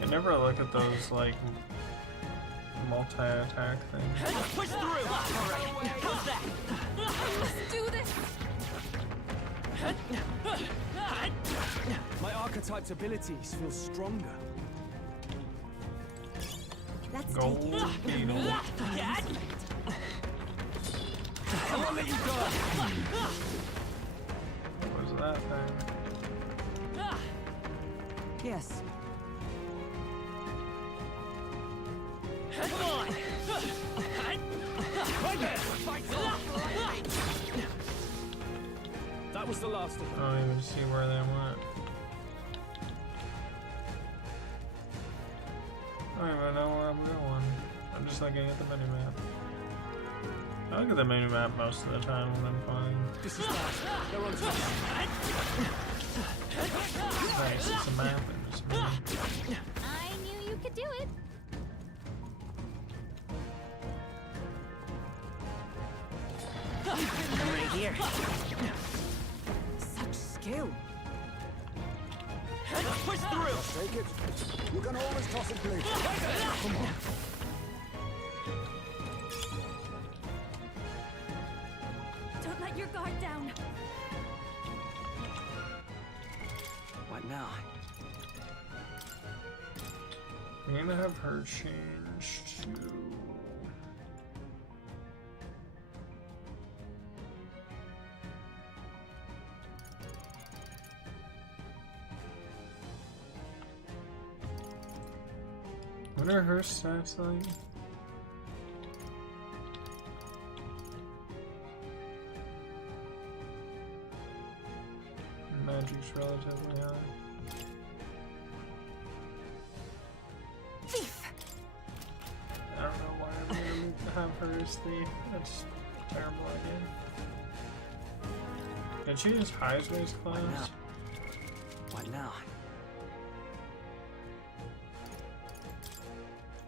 I never look at those, like, multi-attack things. Push through! Alright, how's that? Let's do this! My archetype's abilities feel stronger. Let's Gold take it. beetle. I won't let you go! What was that thing? Yes. Come on! That was the last of them. I don't even see where they went. I don't even know where I'm going. I'm just looking at the minimap. I look at the minimap most of the time when I'm playing. This is that. They're on to us. Nice, it's a map and just me. I knew you could do it. I'm right here. Such skill. Push through! Take it. You can always toss it later. Come on. Don't let your guard down. What now? I'm gonna have her change to... What are her stats like? Magic's relatively high. Thief! I don't know why I'm gonna have her as thief. That's a terrible idea. Did she use Highsway's class? What now?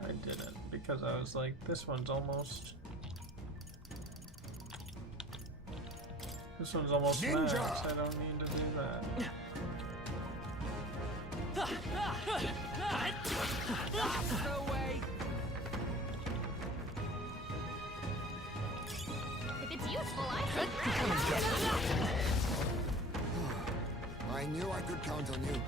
I didn't, because I was like, this one's almost... This one's almost max. I don't need to do that. No way! If it's useful, I should. I knew I could count on you.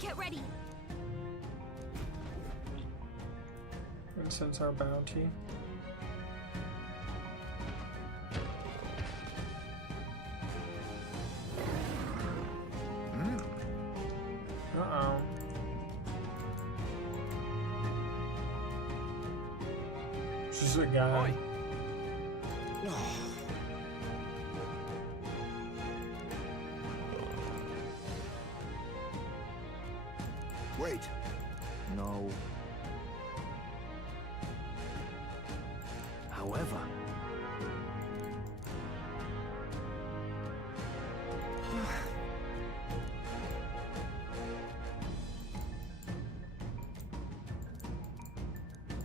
Get ready. since our bounty. Uh-oh. Just a guy. Wait. No. However,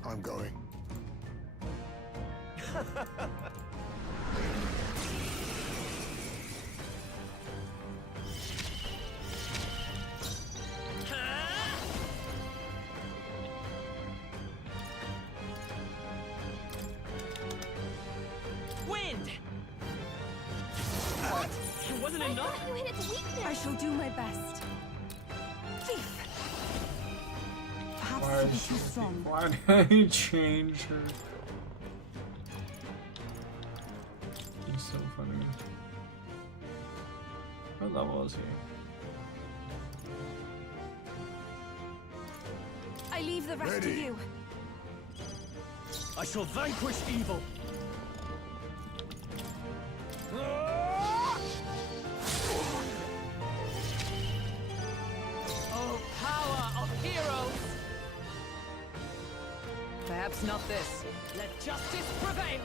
I'm going. Wind! What? It wasn't enough? You hit its weakness. I shall do my best. Thief. Perhaps Why to be is too strong. Why did he change her? He's so funny. What level is he? I leave the rest to you. I shall vanquish evil. Oh, power of heroes! Perhaps not this. Let justice prevail!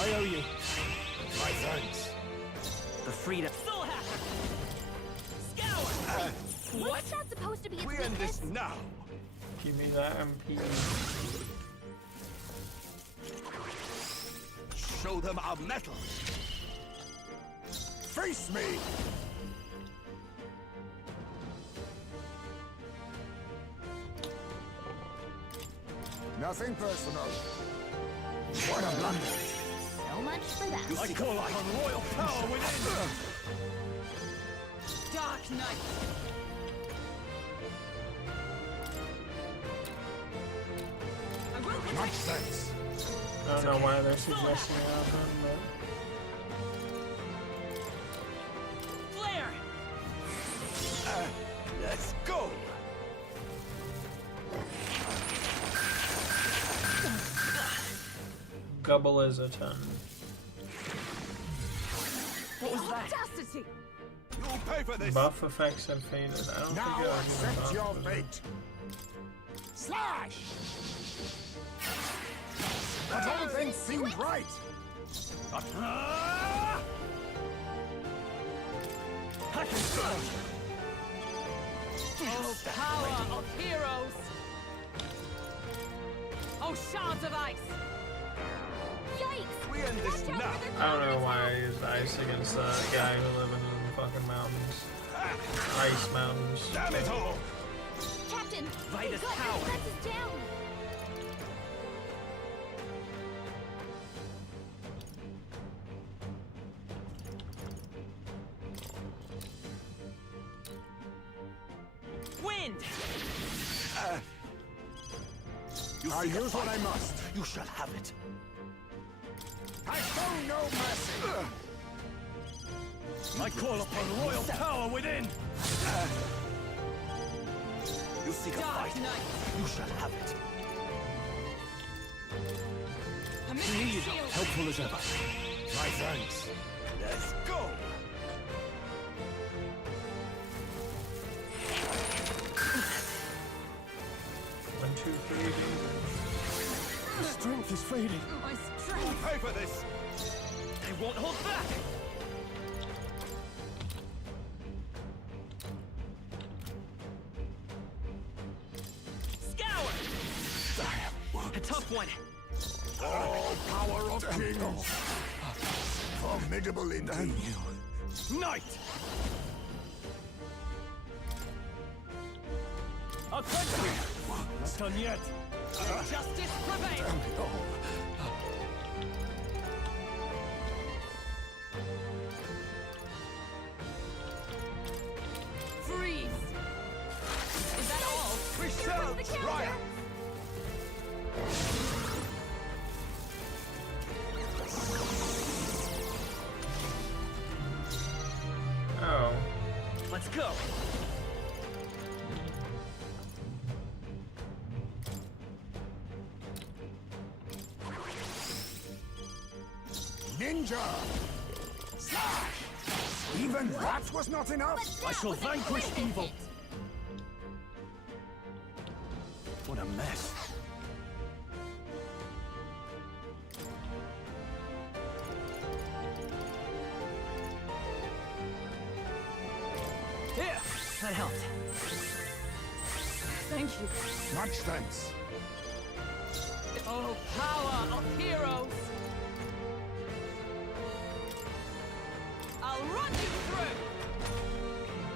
I owe you. My thanks. The freedom. Soul Hacker! Scour! What's that supposed to be its We end weakness? this now. Give me that MP. Show them our mettle. Face me. Nothing personal. What a blunder. So much for that. I call on royal power within. Dark Knight! Much sense. I don't know why they're suggesting it happen, but Flare! Let's go. Gubble is a 10. What was that? Audacity! You'll pay for this. Buff effects have faded. I don't Now think it was even accept buff, your was it? fate. Slash. But all things seemed right. Oh, power of heroes! Oh, shards of ice! Yikes! We end this Watch out now. for their I don't know powers. why I used ice against that guy who living in the fucking mountains. Ice mountains. Damn it all. Captain, Vitus we've got Power. their defenses down. Wind! I'll use what I must. You shall have it. I show no mercy. I call upon royal power within. You seek a Dark fight. Knight! You shall have it. Permission shield! Helpful as ever. My thanks. Let's go. One, two, three. The strength is fading. My You'll strength! pay for this. They won't hold back! Scour! A tough one! All power of kings. Formidable indeed. Knight! I'll cleanse you! Not done yet. Let justice prevail! chance! Right! Oh. Let's go. Ninja! Slash! Even that was not enough? I shall vanquish evil. What a mess. Here! That helped. Thank you. Much thanks. Oh, power of heroes! I'll run you through!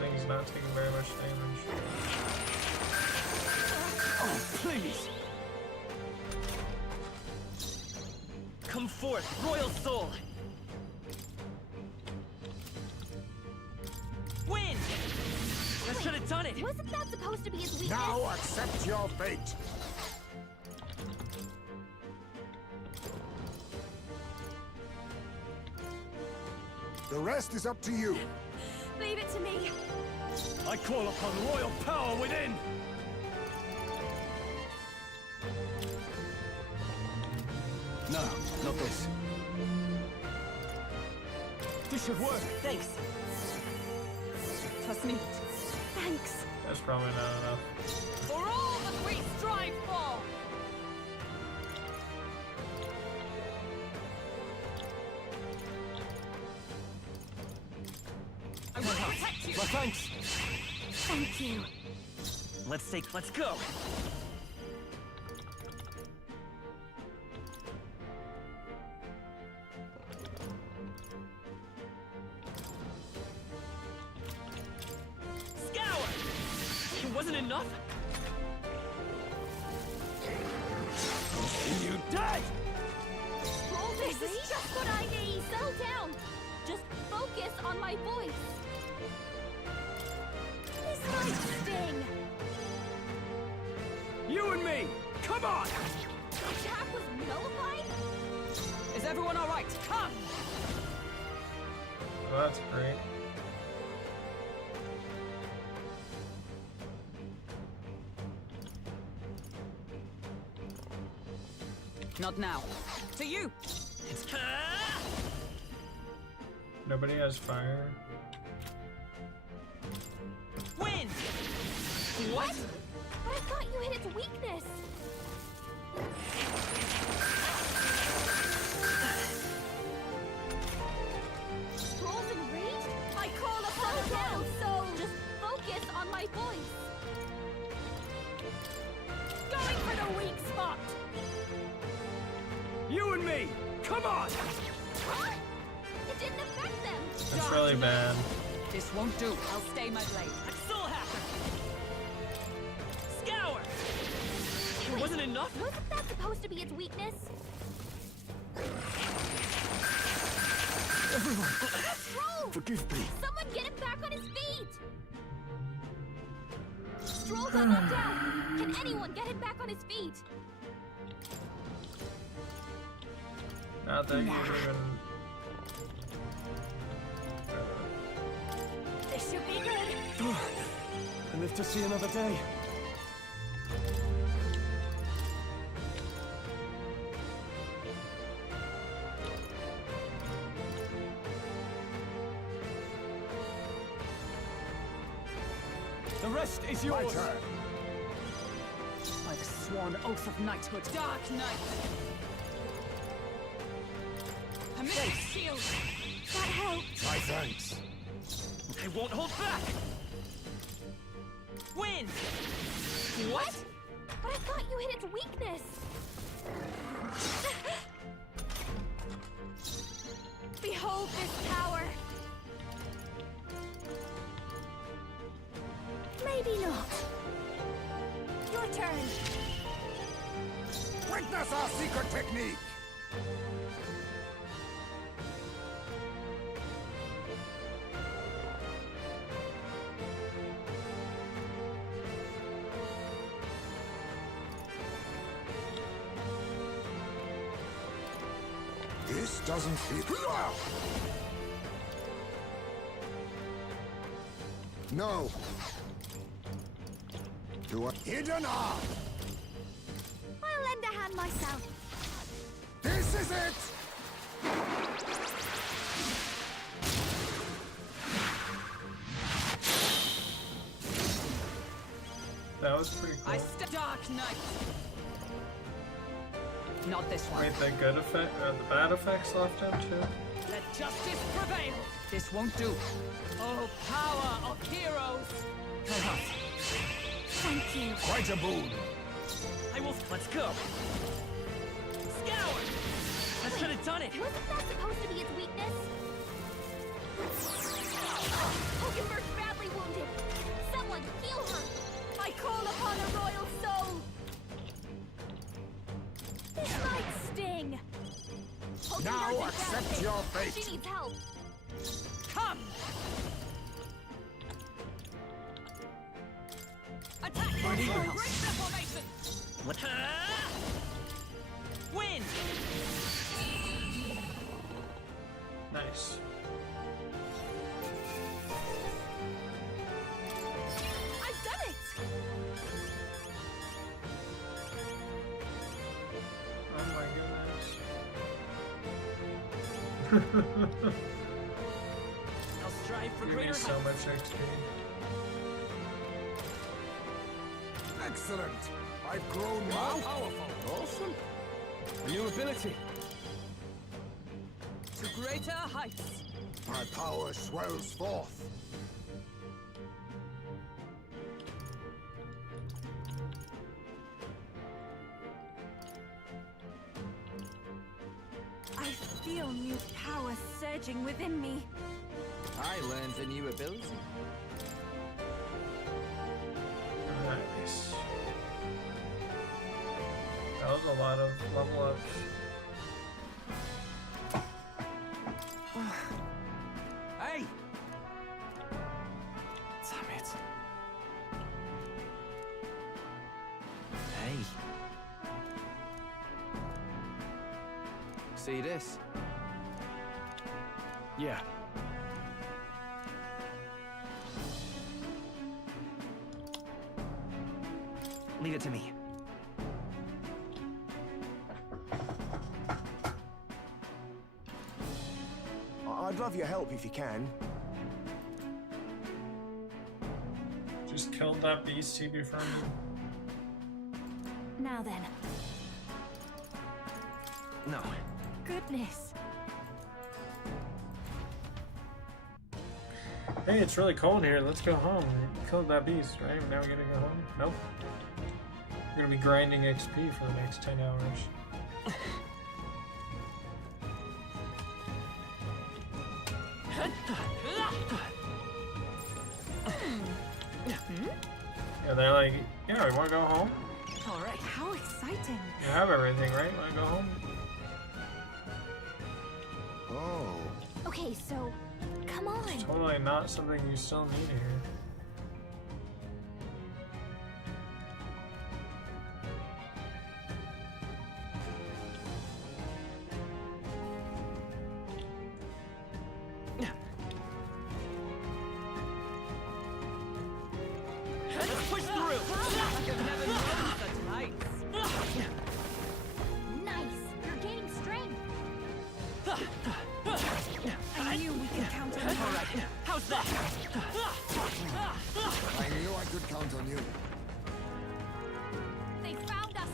Thing's not taking very much damage. Oh, please! Come forth, Royal Soul! Win! That should have done it! Wasn't that supposed to be his weakness? Now accept your fate. The rest is up to you. Leave it to me. I call upon royal power within! No, not this. This should work. Thanks. Trust me. Thanks. That's probably not enough. For all that we strive for! I will protect you! My thanks! Thank you. Let's go! Scour! It wasn't enough? You dead! This is just what I need! Settle down! Just focus on my voice! This might sting! You and me! Come on! The attack was nullified? Is everyone alright? Come! Well, that's great. Not now. To you! Nobody has fire. Win! What? But I thought you hit its weakness! Trolls enraged? I call upon a royal soul! Just focus on my voice! Going for the weak spot! You and me! Come on! What? It didn't affect them! That's really bad. This won't do. I'll stay my blade. That still happened! Scour! It wasn't enough? Wasn't that supposed to be its weakness? Everyone! Stroll! Forgive me. Someone get him back on his feet! Stroll got knocked out! Can anyone get him back on his feet? Not that you even. This should be good! I live to see another day. The rest is yours. My turn. By the sworn oath of knighthood. Dark Knight! Permission shield! That helped! My thanks. I won't hold back! Win! What? But I thought you hit its weakness! Behold this power! Maybe not. Your turn. Witness our secret technique. This doesn't feel... No. To a hidden arm. I'll lend a hand myself. This is it! That was pretty cool. Dark Knight. Not this one. Wait, the good effect, the bad effects left him too? Let justice prevail. This won't do. Oh, power of heroes. Thank you. Quite a boon. I will. Let's go. Scour. That should have done it. Wasn't that supposed to be its weakness? Hulkenberg's badly wounded. Someone heal her. I call upon a royal soul. This might sting. Now accept your fate. She needs help. Come. Attack! Great reformation! What? Win! Nice. I've done it! Oh my goodness. I'll strive for Give me greater so much XP. Excellent. I've grown more powerful. Awesome. A new ability. To greater heights. My power swells forth. I feel new power surging within me. I learned a new ability. Nice. That was a lot of level ups. Hey! Damn it. Hey. See this? Yeah. Leave it to me. I'd love your help if you can. Just killed that beast he befriended. Now then. No. Goodness. Hey, it's really cold here. Let's go home. We killed that beast, right? Now we gotta go home? Nope. We're gonna be grinding XP for the next 10 hours. Yeah, they're like, yeah, we wanna go home? Alright, how exciting. You have everything, right? Wanna go home? Oh. Okay, so come on. It's totally not something you still need here. Let's push through. I've never known such heights. Nice. You're gaining strength. I knew we could count on you. All right. How's that? I knew I could count on you. They found us.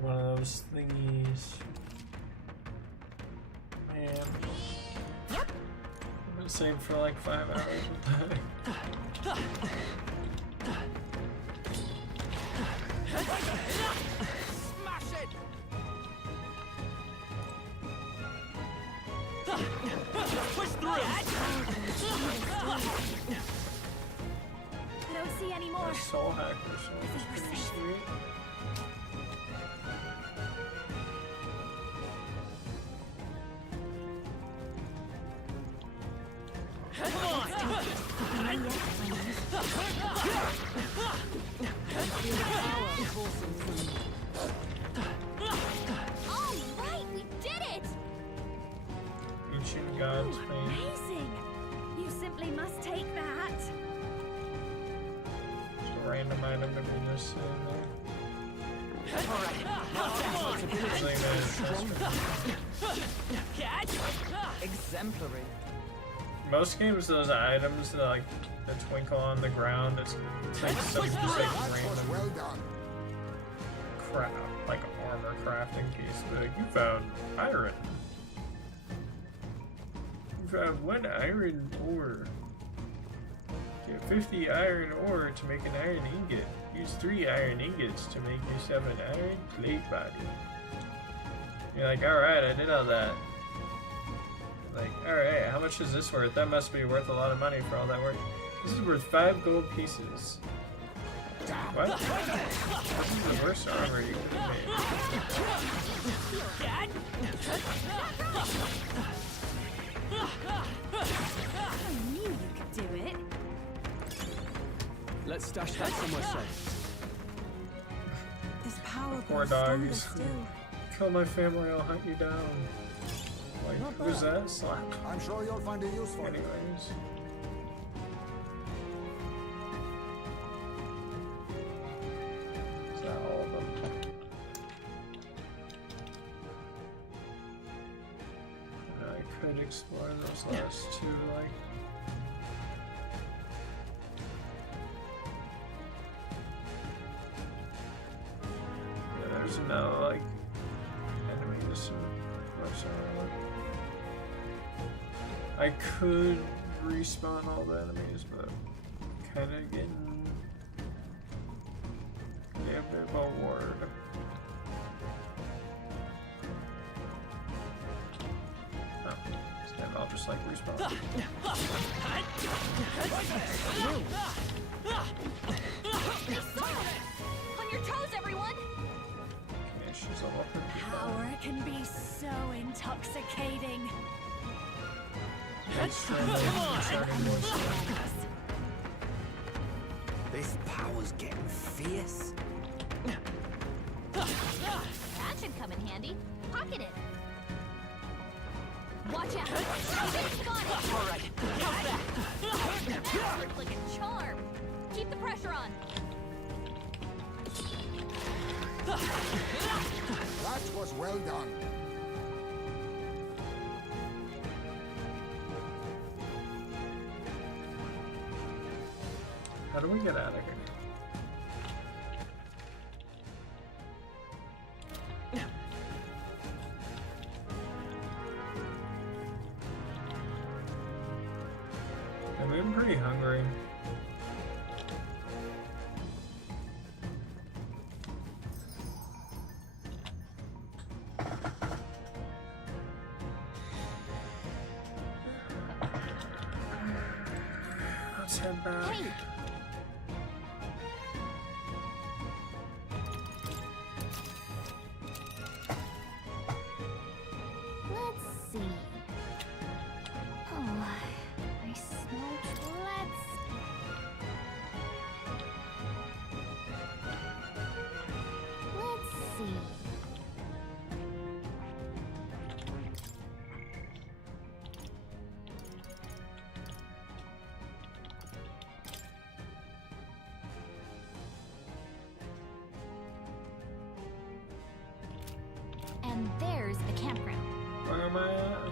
One of those thingies. Man. Yep. I've been saving for like 5 hours with that. Smash it! Push through. I don't see any more. Soul hacker, so it's pretty sweet. All right, we did it! Ancient gods, man. Amazing! You simply must take that. Just a random item that we just sit in there. Exemplary. Most games, those items that like the twinkle on the ground, it's like some just like random crap, like armor crafting piece. Like you found iron. You found 1 iron ore. Get 50 iron ore to make an iron ingot. Use 3 iron ingots to make yourself an iron plate body. You're like, alright, I did all that. Like, alright, how much is this worth? That must be worth a lot of money for all that work. This is worth 5 gold pieces. What? This is the worst armor you could have made. I knew you could do it. Let's stash that somewhere safe. This power Poor grows stronger dogs. still. Kill my family, I'll hunt you down. Like, who's that? Slap. I'm sure you'll find a use for it. Anyways. Is that all of them? I could explore those last 2, like... Yeah, there's no, like, enemies whatsoever. I could respawn all the enemies, but kinda getting a bit of a ward. Oh, instead I'll just like respawn. On your toes, everyone! Okay, she's all up in the Power can be so intoxicating. This power's getting fierce. That should come in handy. Pocket it. Watch out! Alright, how's that? That worked like a charm. Keep the pressure on. That was well done. How do we get out of here? I'm even pretty hungry. Let's head back. Hey. Let's see. Oh, I smoked. Let's see. And there's the campground. Where am I at?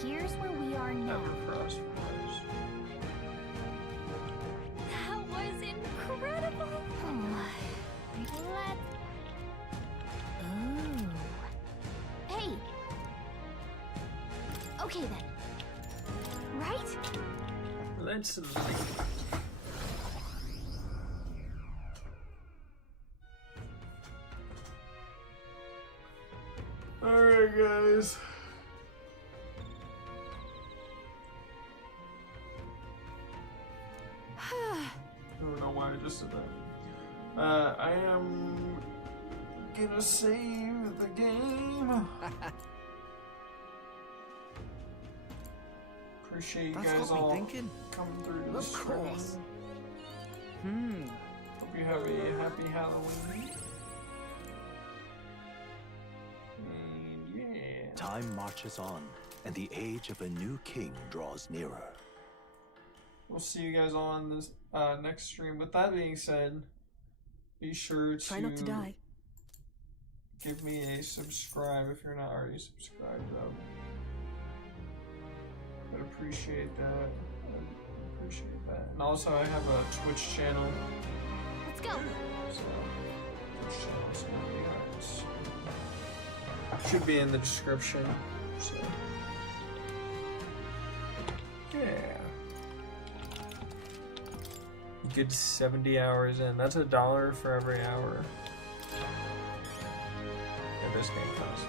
Here's where we are now. Everfrost Forest. That was incredible. Oh, hey. Okay then. Right? Let's leave. Alright, guys. I don't know why I just said that. I am gonna save the game. Appreciate you That's guys got me all thinking. coming through Of this course. stream. Hope you have a happy Halloween. And yeah. Time marches on, and the age of a new king draws nearer. We'll see you guys all on this next stream. With that being said, be sure to try not to die. Give me a subscribe if you're not already subscribed. I'd appreciate that. And also, I have a Twitch channel. Let's go. So, Twitch channel, so should be in the description. So, yeah. You get 70 hours in. That's $1 for every hour. Yeah, this game costs.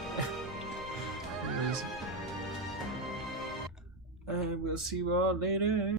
And we'll see you all later.